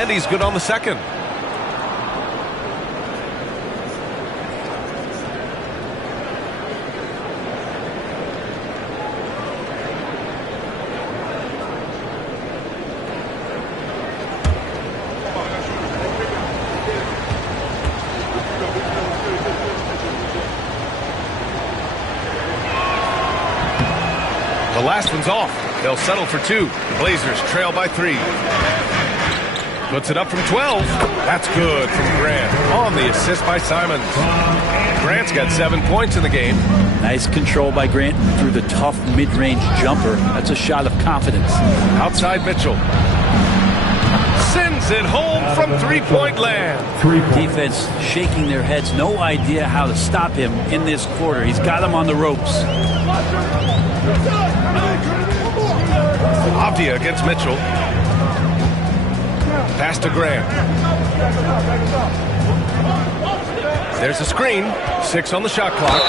And he's good on the second. The last one's off. They'll settle for 2. Blazers trail by 3. Puts it up from 12. That's good from Grant on the assist by Simons. Grant's got 7 points in the game. Nice control by Grant through the tough mid-range jumper. That's a shot of confidence. Outside Mitchell. Sends it home from three-point land. Defense shaking their heads. No idea how to stop him in this quarter. He's got him on the ropes. Avdia against Mitchell. Pass to Grant. There's a screen. 6 on the shot clock.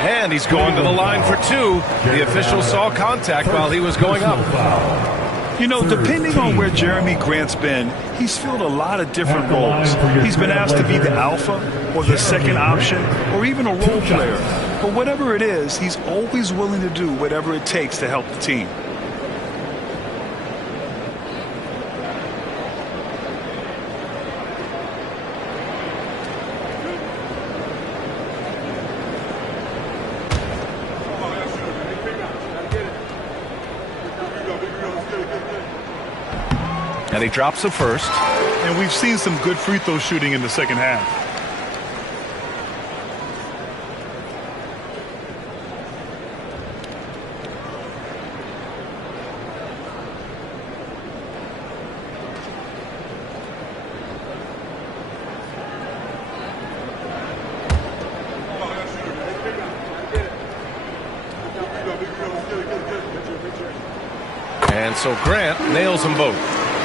And he's going to the line for 2. The official saw contact while he was going up. You know, depending on where Jeremy Grant's been, he's filled a lot of different roles. He's been asked to be the alpha or the second option or even a role player. But whatever it is, he's always willing to do whatever it takes to help the team. And he drops the first. And we've seen some good free throw shooting in the second half. And so Grant nails them both.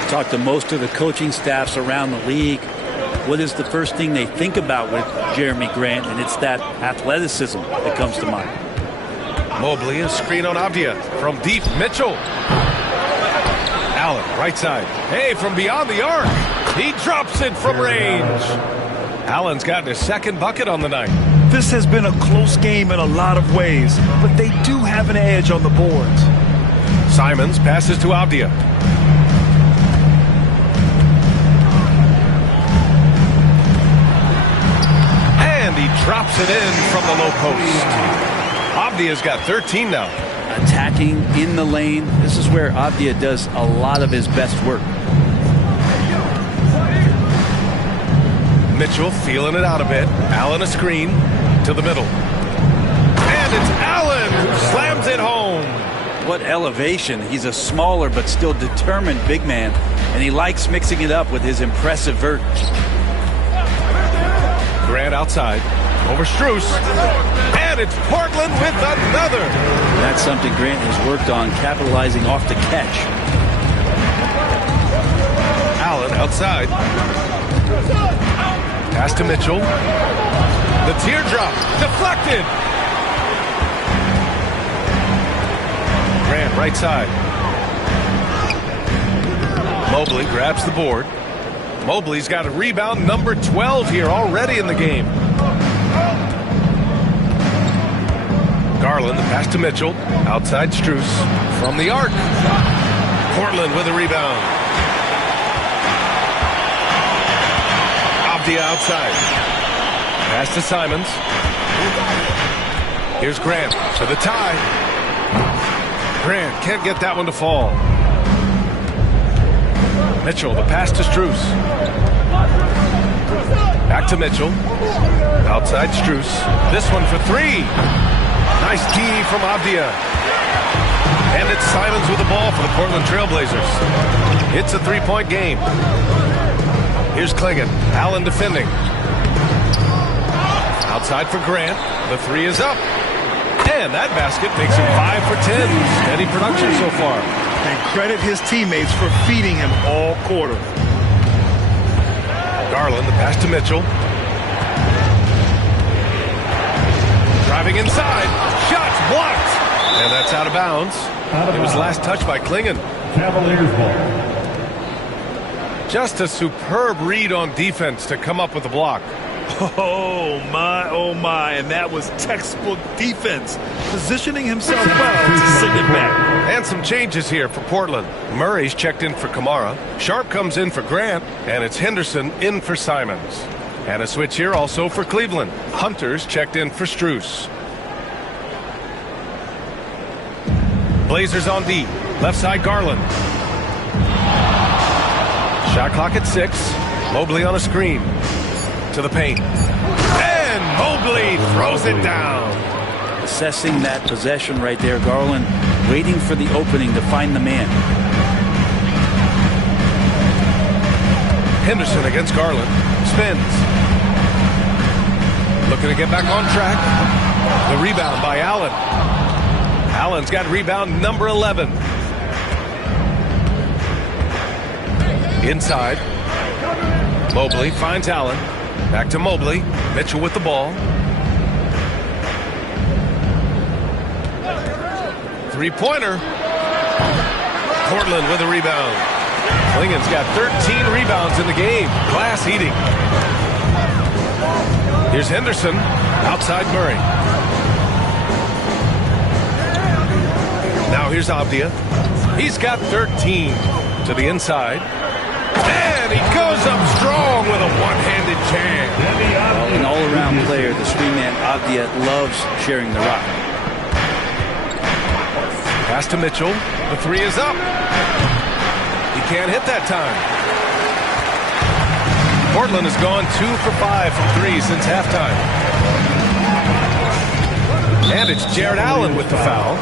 Talk to most of the coaching staffs around the league. What is the first thing they think about with Jeremy Grant? And it's that athleticism that comes to mind. Mobley, a screen on Avdia. From deep, Mitchell. Allen, right side. Hey, from beyond the arc. He drops it from range. Allen's gotten his second bucket on the night. This has been a close game in a lot of ways, but they do have an edge on the boards. Simons passes to Avdia. And he drops it in from the low post. Avdia's got 13 now. Attacking in the lane. This is where Avdia does a lot of his best work. Mitchell feeling it out a bit. Allen a screen to the middle. And it's Allen who slams it home. What elevation. He's a smaller but still determined big man. And he likes mixing it up with his impressive vert. Grant outside. Over Strus. And it's Portland with another. That's something Grant has worked on, capitalizing off the catch. Allen outside. Pass to Mitchell. The teardrop. Deflected. Grant right side. Mobley grabs the board. Mobley's got a rebound number 12 here already in the game. Garland, the pass to Mitchell. Outside Strus. From the arc. Portland with a rebound. Avdia outside. Pass to Simons. Here's Grant for the tie. Grant can't get that one to fall. Mitchell, the pass to Strus. Back to Mitchell. Outside Strus. This one for 3. Nice D from Avdia. And it's Simons with the ball for the Portland Trailblazers. It's a 3-point game. Here's Clingan. Allen defending. Outside for Grant. The 3 is up. And that basket makes him 5 for 10. Steady production so far. And credit his teammates for feeding him all quarter. Garland, the pass to Mitchell. Driving inside. Shots blocked. And that's out of bounds. It was last touched by Clingan. Cavaliers ball. Just a superb read on defense to come up with the block. Oh my, and that was textbook defense, positioning himself well to send it back. And some changes here for Portland. Murray's checked in for Kamara. Sharp comes in for Grant, and it's Henderson in for Simons. And a switch here also for Cleveland. Hunter's checked in for Strus. Blazers on D. Left side, Garland. Shot clock at 6. Mobley on a screen. To the paint. And Mobley throws it down. Assessing that possession right there, Garland waiting for the opening to find the man. Henderson against Garland. Spins. Looking to get back on track. The rebound by Allen. Allen's got rebound number 11. Inside. Mobley finds Allen. Back to Mobley. Mitchell with the ball. Three-pointer. Portland with a rebound. Klingen's got 13 rebounds in the game. Glass eating. Here's Henderson. Outside Murray. Now here's Avdia. He's got 13 to the inside. And he goes up strong with a one-handed jam. Well, an all-around player, the screen man Avdia loves sharing the rock. Pass to Mitchell. The three is up. He can't hit that time. Portland has gone 2 for 5 from 3 since halftime. And it's Jared Allen with the foul.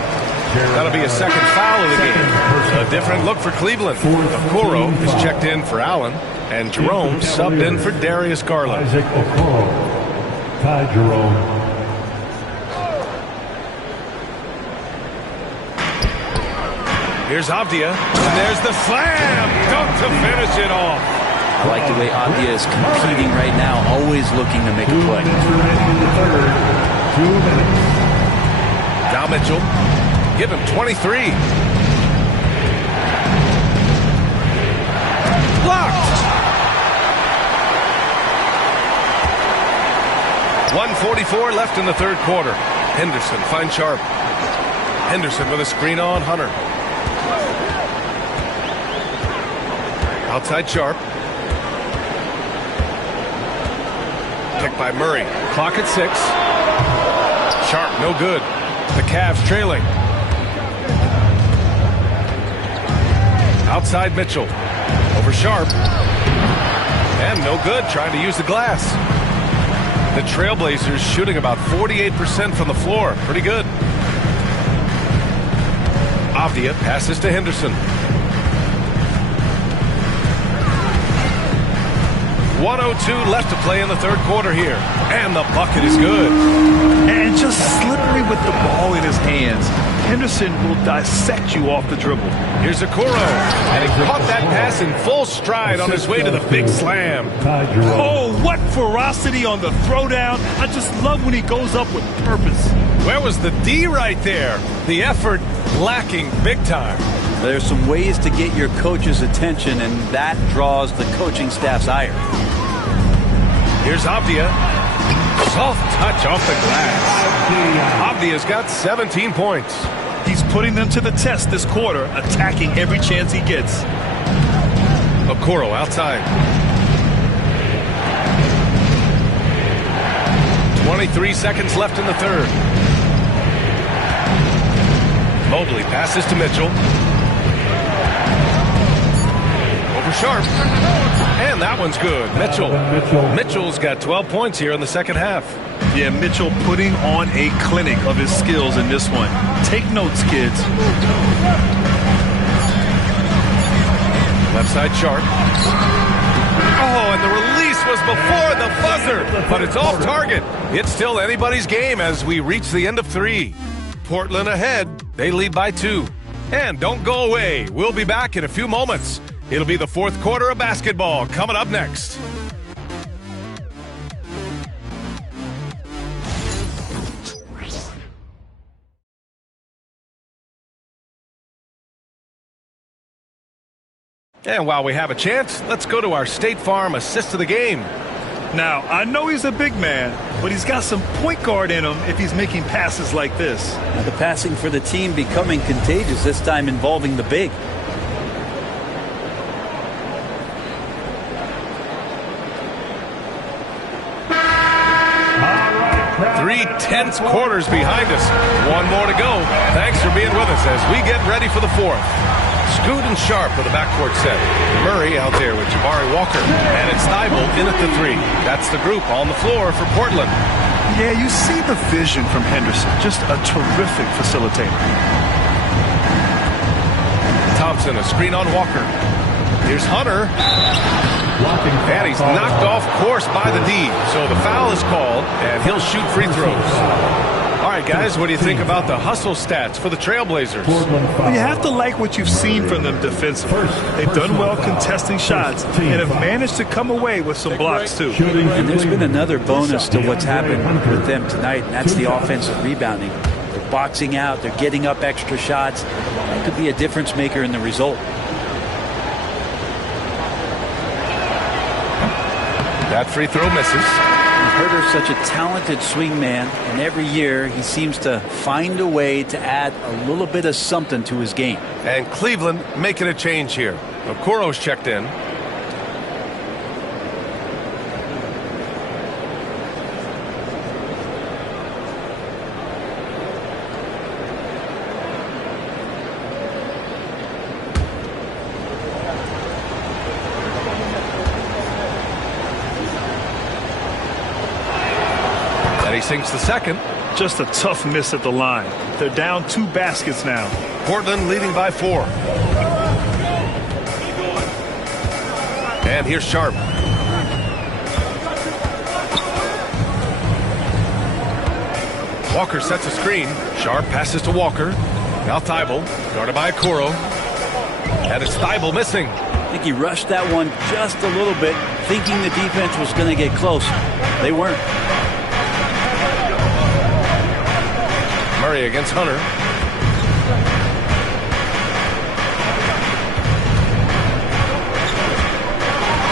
That'll be a second foul of the game. A different look for Cleveland. Okoro is checked in for Allen, and Jerome subbed in for Darius Garland. Isaac Okoro. Ty Jerome. Here's Avdia, and there's the slam dunk to finish it off. I like the way Avdia is competing right now, always looking to make a play. 2 minutes. Now Mitchell, give him 23. Blocked. 1:44 left in the third quarter. Henderson finds Sharp. Henderson with a screen on Hunter. Outside Sharp. Picked by Murray. Clock at 6. Sharp, no good. The Cavs trailing. Outside Mitchell. Over Sharp. And no good, trying to use the glass. The Trailblazers shooting about 48% from the floor. Pretty good. Avdia passes to Henderson. 1:02 left to play in the third quarter here. And the bucket is good. And just slippery with the ball in his hands. Henderson will dissect you off the dribble. Here's Okoro. And he caught that pass in full stride on his way to the big slam. Oh, what ferocity on the throwdown. I just love when he goes up with purpose. Where was the D right there? The effort lacking big time. There's some ways to get your coach's attention, and that draws the coaching staff's ire. Here's Avdia. Soft touch off the glass. Avdia's got 17 points. He's putting them to the test this quarter, attacking every chance he gets. Okoro outside. 23 seconds left in the third. Mobley passes to Mitchell. Over Sharp. And that one's good. Mitchell's got 12 points here in the second half. Yeah, Mitchell putting on a clinic of his skills in this one. Take notes, kids. Left side Sharp. Oh, and the release was before the buzzer, but it's off target. It's still anybody's game as we reach the end of 3. Portland ahead. They lead by 2. And don't go away. We'll be back in a few moments. It'll be the fourth quarter of basketball coming up next. And while we have a chance, let's go to our State Farm assist of the game. Now, I know he's a big man, but he's got some point guard in him if he's making passes like this. Now, the passing for the team becoming contagious, this time involving the big. 3 3 tense quarters behind us. One more to go. Thanks for being with us as we get ready for the fourth. Scoot and Sharp with a backcourt set. Murray out there with Jabari Walker. And it's Thibault in at the 3. That's the group on the floor for Portland. Yeah, you see the vision from Henderson. Just a terrific facilitator. Thompson, a screen on Walker. Here's Hunter. And he's knocked off course by the D. So the foul is called, and he'll shoot free throws. All right, guys, what do you think about the hustle stats for the Trailblazers? Well, you have to like what you've seen from them defensively. They've done well contesting shots and have managed to come away with some blocks, too. And there's been another bonus to what's happened with them tonight, and that's the offensive rebounding. They're boxing out. They're getting up extra shots. That could be a difference maker in the result. That free throw misses. Herter's such a talented swing man, and every year he seems to find a way to add a little bit of something to his game. And Cleveland making a change here. Okoro's checked in. He sinks the second. Just a tough miss at the line. They're down 2 baskets now. Portland leading by 4. And here's Sharp. Walker sets a screen. Sharp passes to Walker. Now Thibault, guarded by Okoro. And it's Thibault missing. I think he rushed that one just a little bit, thinking the defense was going to get close. They weren't. Murray against Hunter.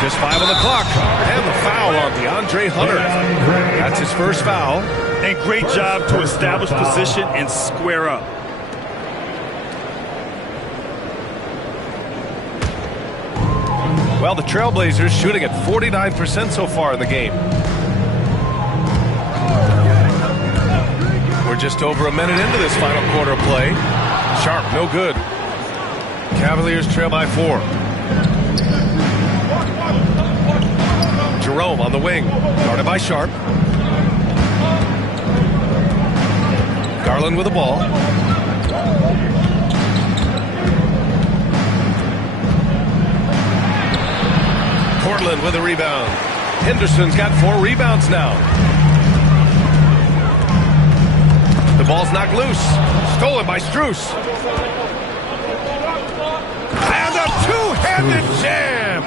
Just 5 on the clock. And the foul on DeAndre Hunter. That's his first foul. And great job to establish position and square up. Well, the Trailblazers shooting at 49% so far in the game. We're just over a minute into this final quarter of play. Sharp, no good. Cavaliers trail by 4. Jerome on the wing, guarded by Sharp. Garland with the ball. Portland with a rebound. Henderson's got 4 rebounds now. The ball's knocked loose. Stolen by Strus. And a two-handed jam.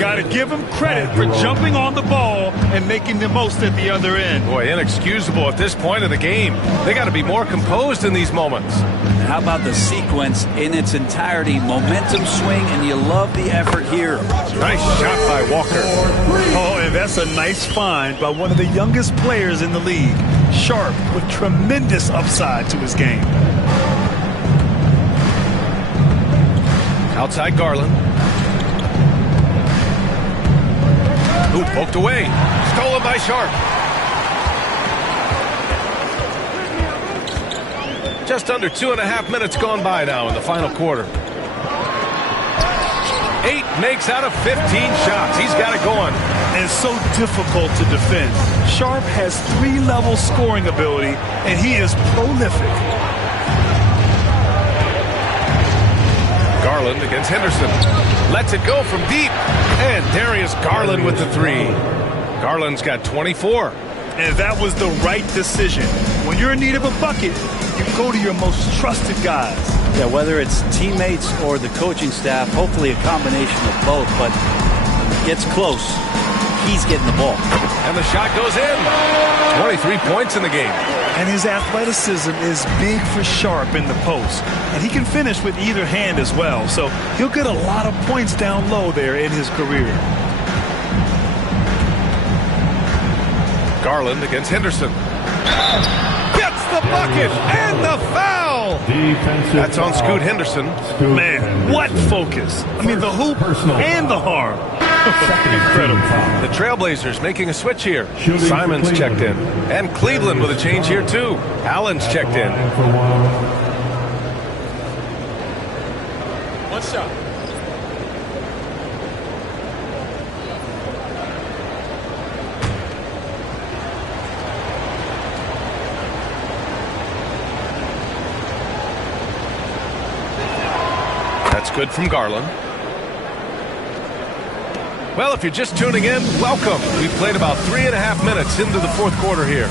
Got to give him credit for jumping on the ball and making the most at the other end. Boy, inexcusable at this point of the game. They got to be more composed in these moments. How about the sequence in its entirety? Momentum swing, and you love the effort here. Nice shot by Walker. Oh, and that's a nice find by one of the youngest players in the league. Sharp with tremendous upside to his game. Outside Garland. Ooh, poked away. Stolen by Sharp. Just under 2.5 minutes gone by now in the final quarter. 8 makes out of 15 shots. He's got it going. And it's so difficult to defend. Sharp has 3-level scoring ability, and he is prolific. Garland against Henderson. Lets it go from deep. And Darius Garland with the 3. Garland's got 24. And that was the right decision. When you're in need of a bucket, you go to your most trusted guys. Yeah, whether it's teammates or the coaching staff, hopefully a combination of both, but gets close. He's getting the ball. And the shot goes in. 23 points in the game. And his athleticism is big for Sharp in the post. And he can finish with either hand as well. So he'll get a lot of points down low there in his career. Garland against Henderson. Gets the bucket and the foul. That's on Scoot Henderson. Man, what focus. I mean, the hoop and the harm. Incredible. The Trailblazers making a switch here. Simons checked in. And Cleveland with a change here, too. Allen's checked in. One shot. That's good from Garland. Well, if you're just tuning in, welcome. We've played about 3.5 minutes into the fourth quarter here.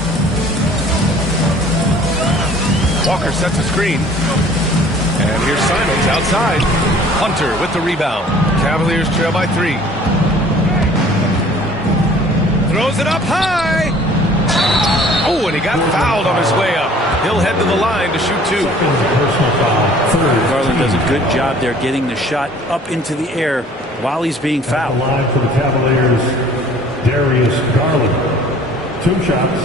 Walker sets a screen. And here's Simons outside. Hunter with the rebound. Cavaliers trail by 3. Throws it up high. Oh, and he got fouled on his way up. He'll head to the line to shoot 2. Garland does a good job there getting the shot up into the air while he's being fouled. Line for the Cavaliers, Darius Garland. 2 shots.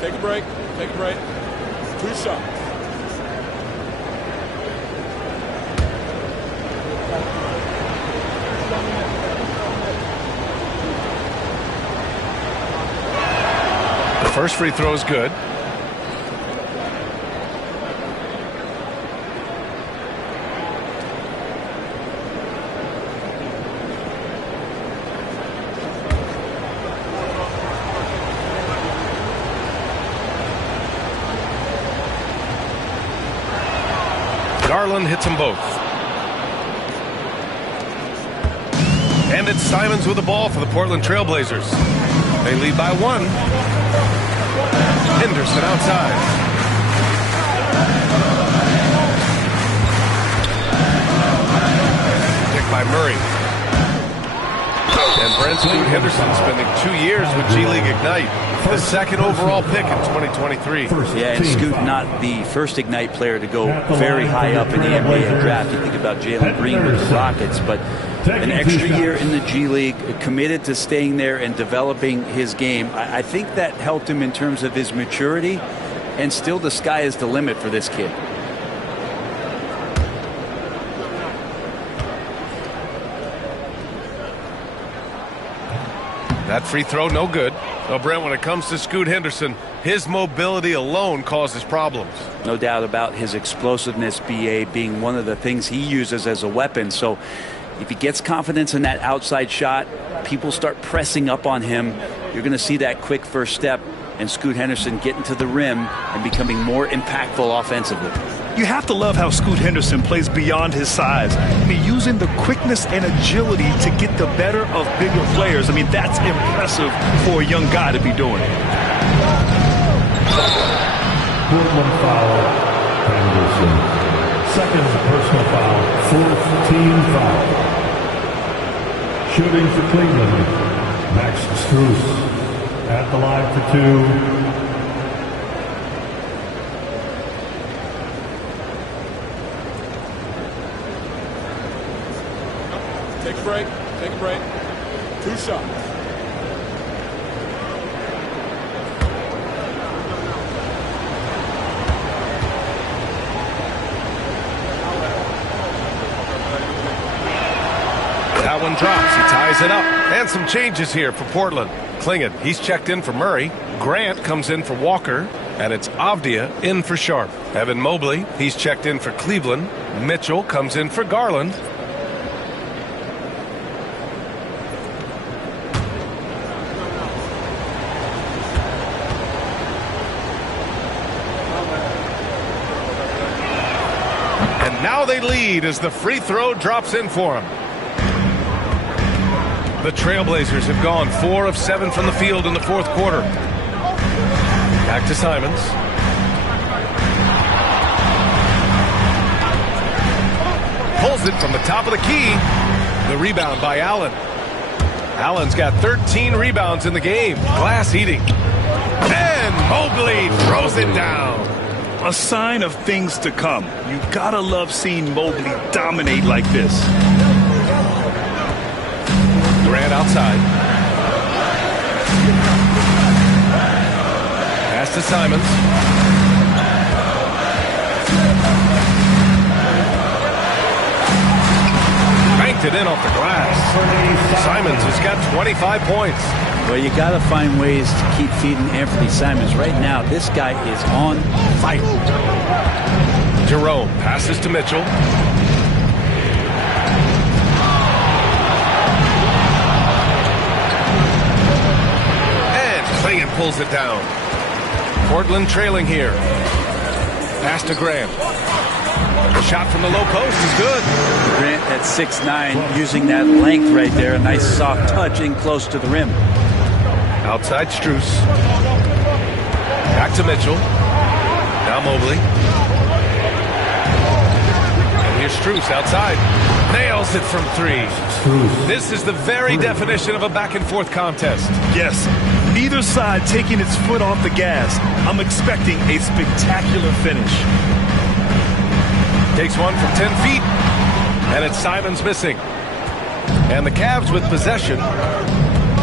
Take a break. Take a break. 2 shots. The first free throw is good. Garland hits them both. And it's Simons with the ball for the Portland Trailblazers. They lead by 1. Henderson outside. Picked by Murray. And Brent Scoot Henderson spending 2 years with G League Ignite. The second overall pick in 2023. Yeah, and Scoot not the first Ignite player to go very high up in the NBA draft. You think about Jalen Green with the Rockets, but an extra year in the G League, committed to staying there and developing his game. I think that helped him in terms of his maturity, and still the sky is the limit for this kid. That free throw, no good. Well, Brent, when it comes to Scoot Henderson, his mobility alone causes problems. No doubt about his explosiveness, BA, being one of the things he uses as a weapon. So if he gets confidence in that outside shot, people start pressing up on him. You're going to see that quick first step and Scoot Henderson getting to the rim and becoming more impactful offensively. You have to love how Scoot Henderson plays beyond his size. I mean, using the quickness and agility to get the better of bigger players. I mean, that's impressive for a young guy to be doing. Portland foul, Henderson. Second personal foul, 4th team foul. Shooting for Cleveland, Max Strus at the line for 2. Take a break. Take a break. 2 shots. That one drops. He ties it up. And some changes here for Portland. Klingon, he's checked in for Murray. Grant comes in for Walker. And it's Avdia in for Sharp. Evan Mobley, he's checked in for Cleveland. Mitchell comes in for Garland. And now they lead as the free throw drops in for them. The Trailblazers have gone 4 of 7 from the field in the fourth quarter. Back to Simons. Pulls it from the top of the key. The rebound by Allen. Allen's got 13 rebounds in the game. Glass eating. And Mobley throws it down. A sign of things to come. You gotta love seeing Mobley dominate like this. Grant outside. Pass to Simons. it in off the glass. Simons has got 25 points. Well, you got to find ways to keep feeding Anthony Simons. Right now, this guy is on fire. Jerome passes to Mitchell. And Clingan pulls it down. Portland trailing here. Pass to Grant. The shot from the low post is good. Grant at 6'9", using that length right there. A nice soft touch in close to the rim. Outside Strus. Back to Mitchell. Now Mobley. And here's Strus outside. Nails it from 3. This is the very definition of a back-and-forth contest. Yes, neither side taking its foot off the gas. I'm expecting a spectacular finish. Takes one from 10 feet. And it's Simons missing. And the Cavs with possession.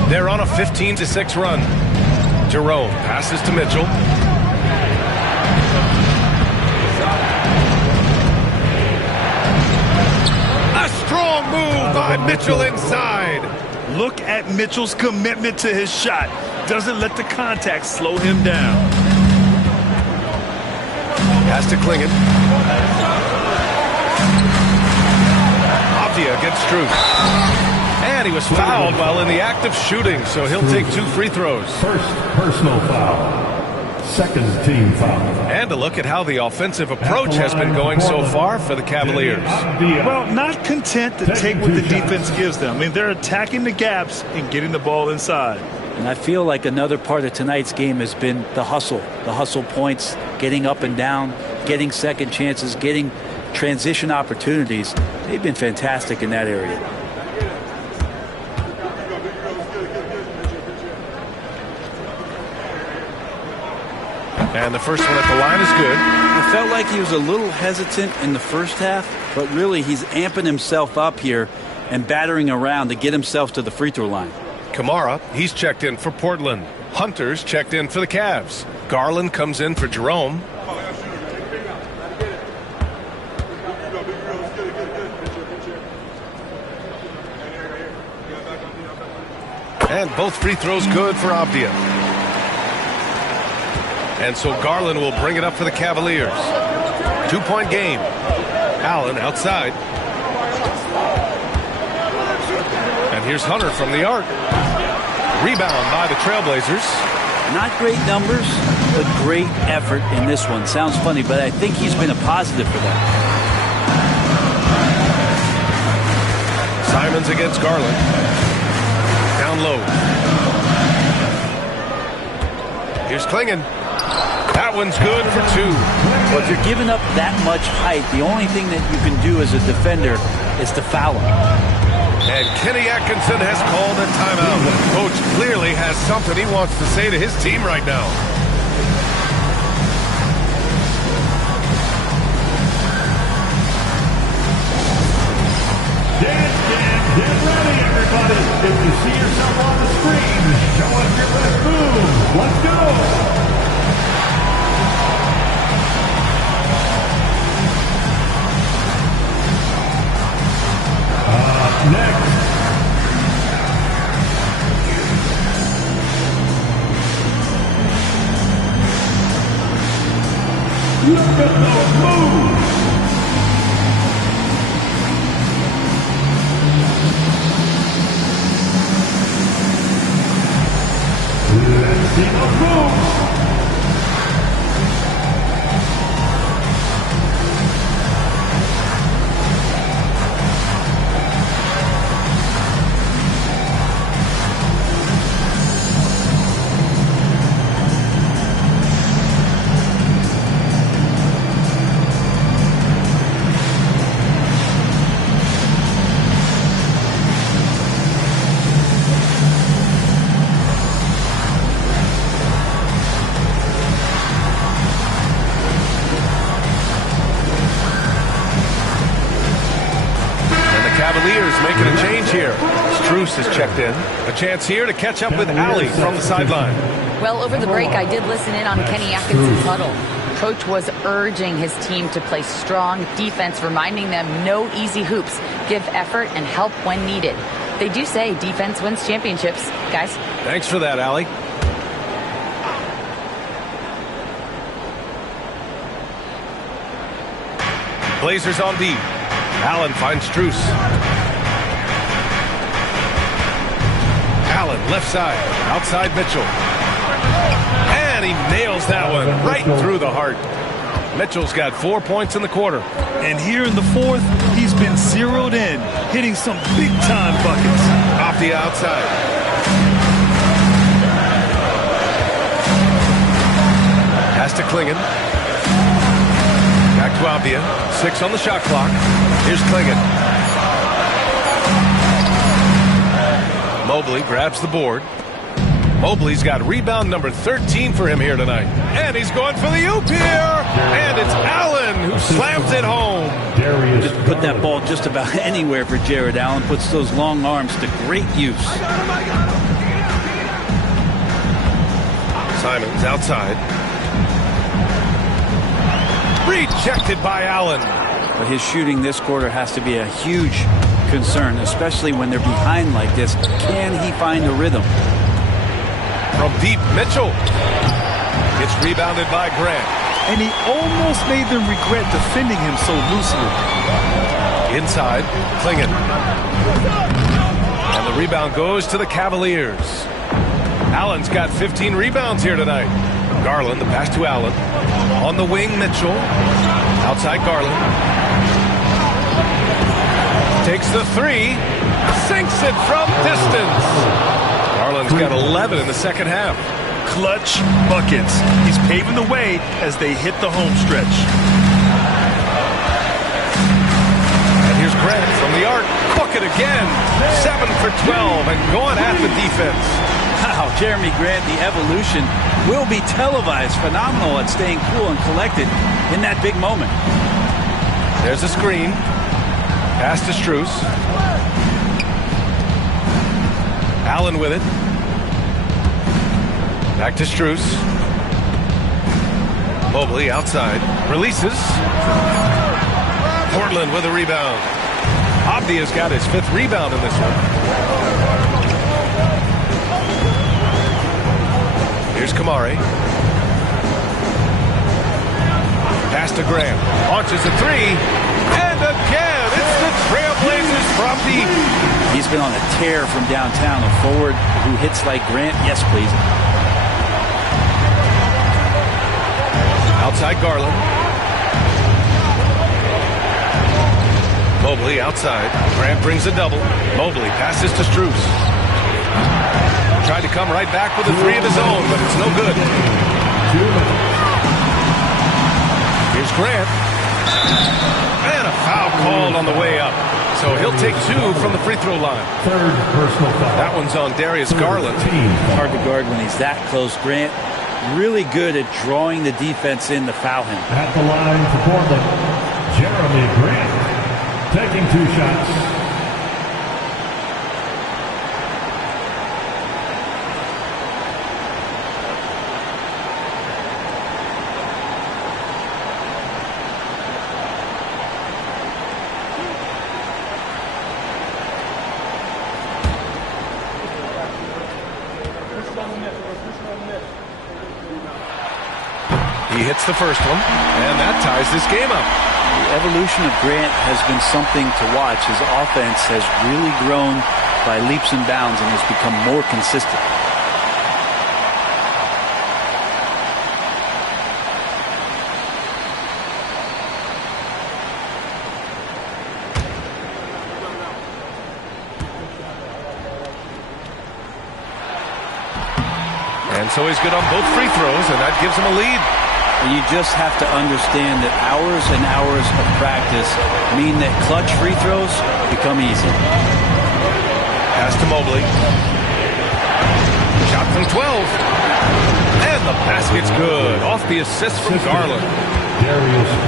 They're on a 15-6 run. Jerome passes to Mitchell. A strong move by Mitchell inside. Look at Mitchell's commitment to his shot. Doesn't let the contact slow him down. Pass to Clingan. Avdia gets Strus. And he was fouled while in the act of shooting, so he'll take 2 free throws. First personal foul. Second team foul. And a look at how the offensive approach has been going so far for the Cavaliers. Well, not content to take what the defense gives them. I mean, they're attacking the gaps and getting the ball inside. And I feel like another part of tonight's game has been the hustle. The hustle points, getting up and down, getting second chances, getting transition opportunities. They've been fantastic in that area. And the first one at the line is good. I felt like he was a little hesitant in the first half, but really he's amping himself up here and battering around to get himself to the free throw line. Kamara, he's checked in for Portland. Hunter's checked in for the Cavs. Garland comes in for Jerome. And both free throws good for Avdia. And so Garland will bring it up for the Cavaliers. 2-point game. Allen outside. And here's Hunter from the arc. Rebound by the Trailblazers. Not great numbers, but great effort in this one. Sounds funny, but I think he's been a positive for them. Simons against Garland. Down low. Here's Clingan. That one's good for 2. Well, if you're giving up that much height, the only thing that you can do as a defender is to foul him. And Kenny Atkinson has called a timeout. Coach clearly has something he wants to say to his team right now. Get ready, everybody. If you see yourself on the screen, show us your best move. Let's go. Next. Look at those moves. Let's see those moves. Cavaliers making a change here. Strus is checked in. A chance here to catch up with Allie from the sideline. Well, over the break, I did listen in on Kenny Atkinson's huddle. Coach was urging his team to play strong defense, reminding them no easy hoops, give effort, and help when needed. They do say defense wins championships, guys. Thanks for that, Allie. Blazers on D. Allen finds Strus. Allen left side, outside Mitchell. And he nails that one right through the heart. Mitchell's got 4 points in the quarter. And here in the fourth, he's been zeroed in, hitting some big-time buckets. Off the outside. Pass to Klingon. Back to Avdia. 6 on the shot clock. Here's Klingon. Mobley grabs the board. Mobley's got rebound number 13 for him here tonight. And he's going for the oop here. And it's Allen who slams it home. Just put that ball just about anywhere for Jared Allen. Puts those long arms to great use. Simons outside. Rejected by Allen. But his shooting this quarter has to be a huge concern, especially when they're behind like this. Can he find a rhythm? From deep, Mitchell. Gets rebounded by Grant. And he almost made them regret defending him so loosely. Inside, Klingon. And the rebound goes to the Cavaliers. Allen's got 15 rebounds here tonight. Garland, the pass to Allen. On the wing, Mitchell. Outside Garland. Takes the three. Sinks it from distance. Garland's got 11 in the second half. Clutch buckets. He's paving the way as they hit the home stretch. And here's Grant from the arc. Bucket again. 7 for 12 and going at the defense. Wow, Jeremy Grant, the evolution will be televised. Phenomenal at staying cool and collected in that big moment. There's a screen. Pass to Strus. Allen with it. Back to Strus. Mobley outside. Releases. Portland with a rebound. Avdia's got his 5th rebound in this one. Here's Kamari. Pass to Graham. Launches a 3. And again, it's the Trailblazers from deep. He's been on a tear from downtown. A forward who hits like Grant. Yes, please. Outside Garland. Mobley outside. Grant brings a double. Mobley passes to Strus. Tried to come right back with a 3 of his own, but it's no good. Here's Grant. And a foul called on the way up. So he'll take 2 from the free throw line. Third personal foul. That one's on Darius Garland. Hard to guard when he's that close. Grant really good at drawing the defense in to foul him. At the line for Portland, Jeremy Grant taking 2 shots. He hits the first one, and that ties this game up. The evolution of Grant has been something to watch. His offense has really grown by leaps and bounds and has become more consistent. And so he's good on both free throws, and that gives him a lead. You just have to understand that hours and hours of practice mean that clutch free throws become easy. Pass to Mobley. Shot from 12. And the basket's good. Off the assist from Garland.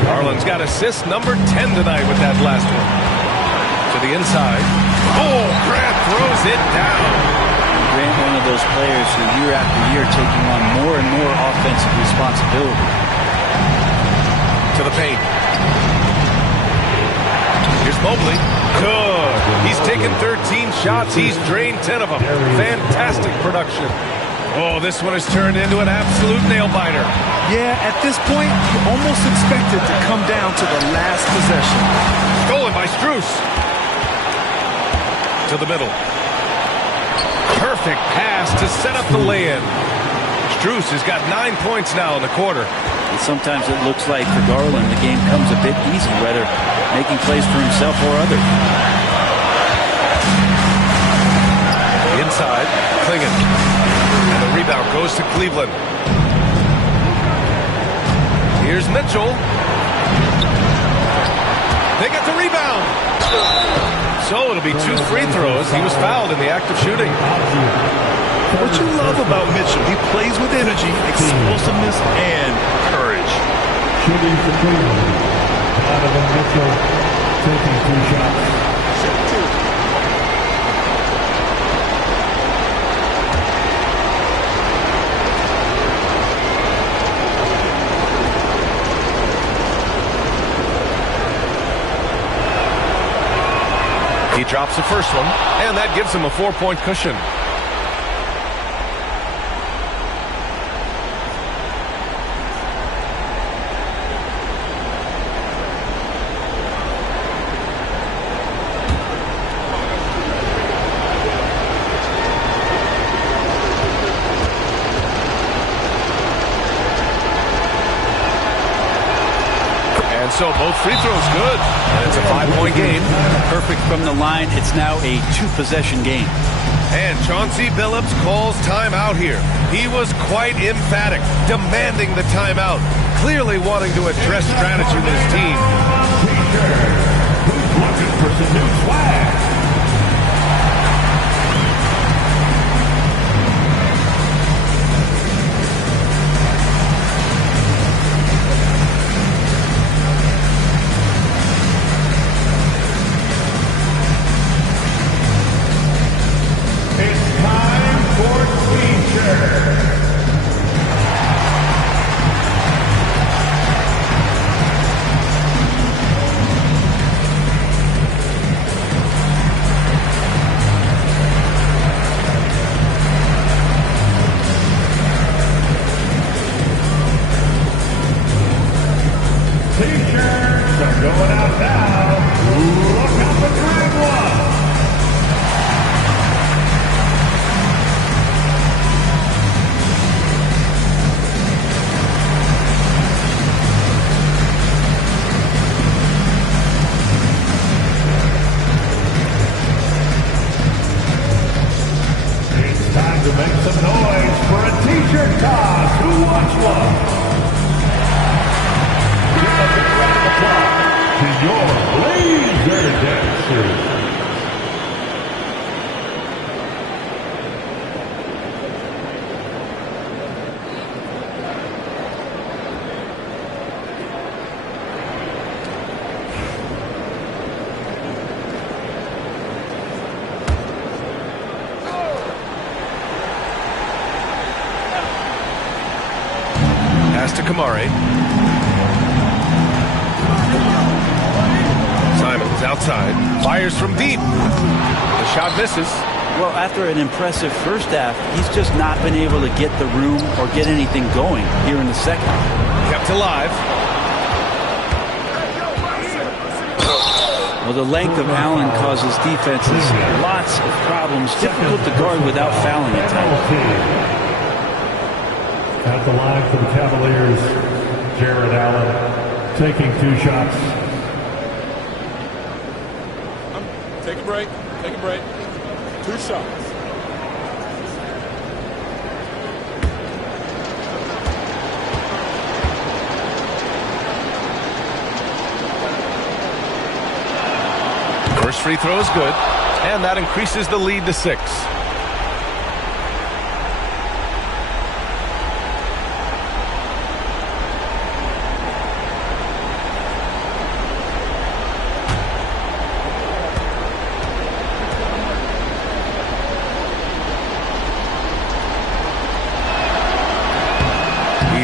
Garland's got assist number 10 tonight with that last one. To the inside. Oh, Grant throws it down. Grant, one of those players who year after year taking on more and more offensive responsibility. To the paint. Here's Mobley. Good. He's taken 13 shots. He's drained 10 of them. Fantastic production. Oh, this one has turned into an absolute nail-biter. Yeah, at this point, you almost expect it to come down to the last possession. Stolen by Strus. To the middle. Perfect pass to set up the lay-in. Strus has got 9 points now in the quarter. And sometimes it looks like for Garland, the game comes a bit easy, whether making plays for himself or others. Inside, Klingon. And the rebound goes to Cleveland. Here's Mitchell. They get the rebound. So it'll be 2 free throws. He was fouled in the act of shooting. What you love about Mitchell, he plays with energy, explosiveness, and courage. Shooting for Cleveland. Donovan Mitchell taking 2 shots. He drops the first one, and that gives him a 4-point cushion. So both free throws good. And it's a 5-point game. Perfect from the line. It's now a 2-possession game. And Chauncey Billups calls timeout here. He was quite emphatic, demanding the timeout, clearly wanting to address strategy with his team. Who's looking for some new swag? To Kamari. Simons outside. Fires from deep. The shot misses. Well, after an impressive first half, he's just not been able to get the room or get anything going here in the second. Kept alive. Well, the length of Allen causes defenses lots of problems. Difficult to guard without fouling at times. At the line for the Cavaliers, Jared Allen taking 2 shots. Take a break. Take a break. 2 shots. First free throw is good, and that increases the lead to 6.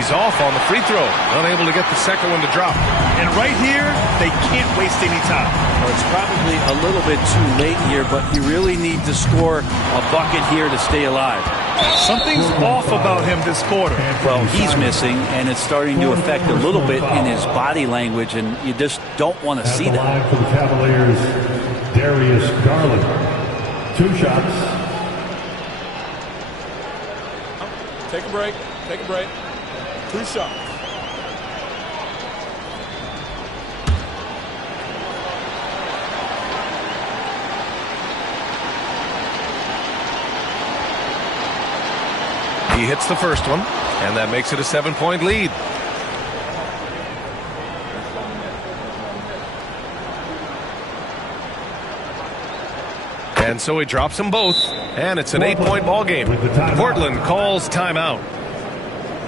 He's off on the free throw, unable to get the second one to drop. And right here, they can't waste any time. Well, it's probably a little bit too late here, but you really need to score a bucket here to stay alive. Something's off about him this quarter. Well, he's missing, and it's starting to affect a little bit in his body language, and you just don't want to see that. For the Cavaliers, Darius Garland. 2 shots. Take a break. Take a break. 2 shots. He hits the first one, and that makes it a 7-point lead. And so he drops them both, and it's an 8-point ball game. Portland calls timeout.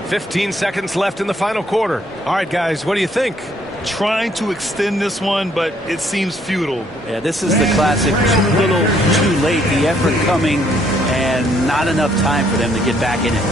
15 seconds left in the final quarter. All right, guys, what do you think? Trying to extend this one, but it seems futile. Yeah, this is the classic too little, too late. The effort coming and not enough time for them to get back in it.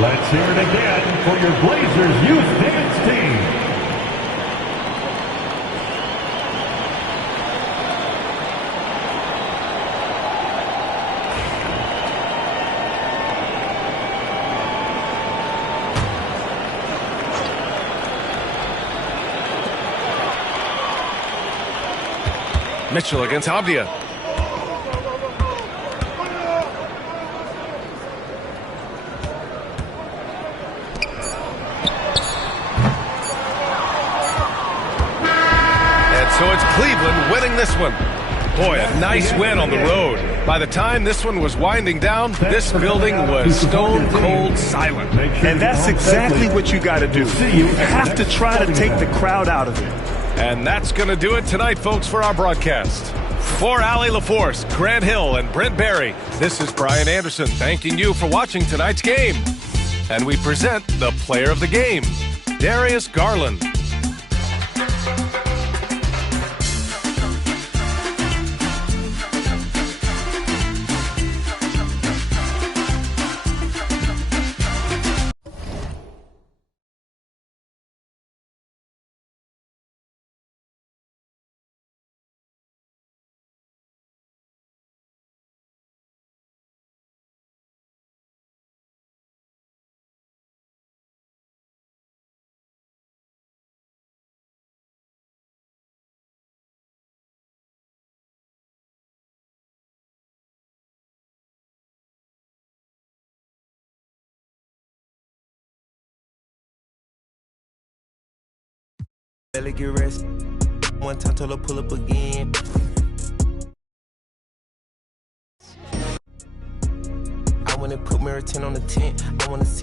Let's hear it again for your Blazers Youth Dance Team. Mitchell against Abdia. So it's Cleveland winning this one. Boy, a nice win on the road. By the time this one was winding down, this building was stone cold silent. And that's exactly what you got to do. You have to try to take the crowd out of it. And that's going to do it tonight, folks, for our broadcast. For Allie LaForce, Grant Hill, and Brent Barry, this is Brian Anderson thanking you for watching tonight's game. And we present the player of the game, Darius Garland. Barely get rest. One time told her pull up again. I wanna put Meriton on the tent. I wanna see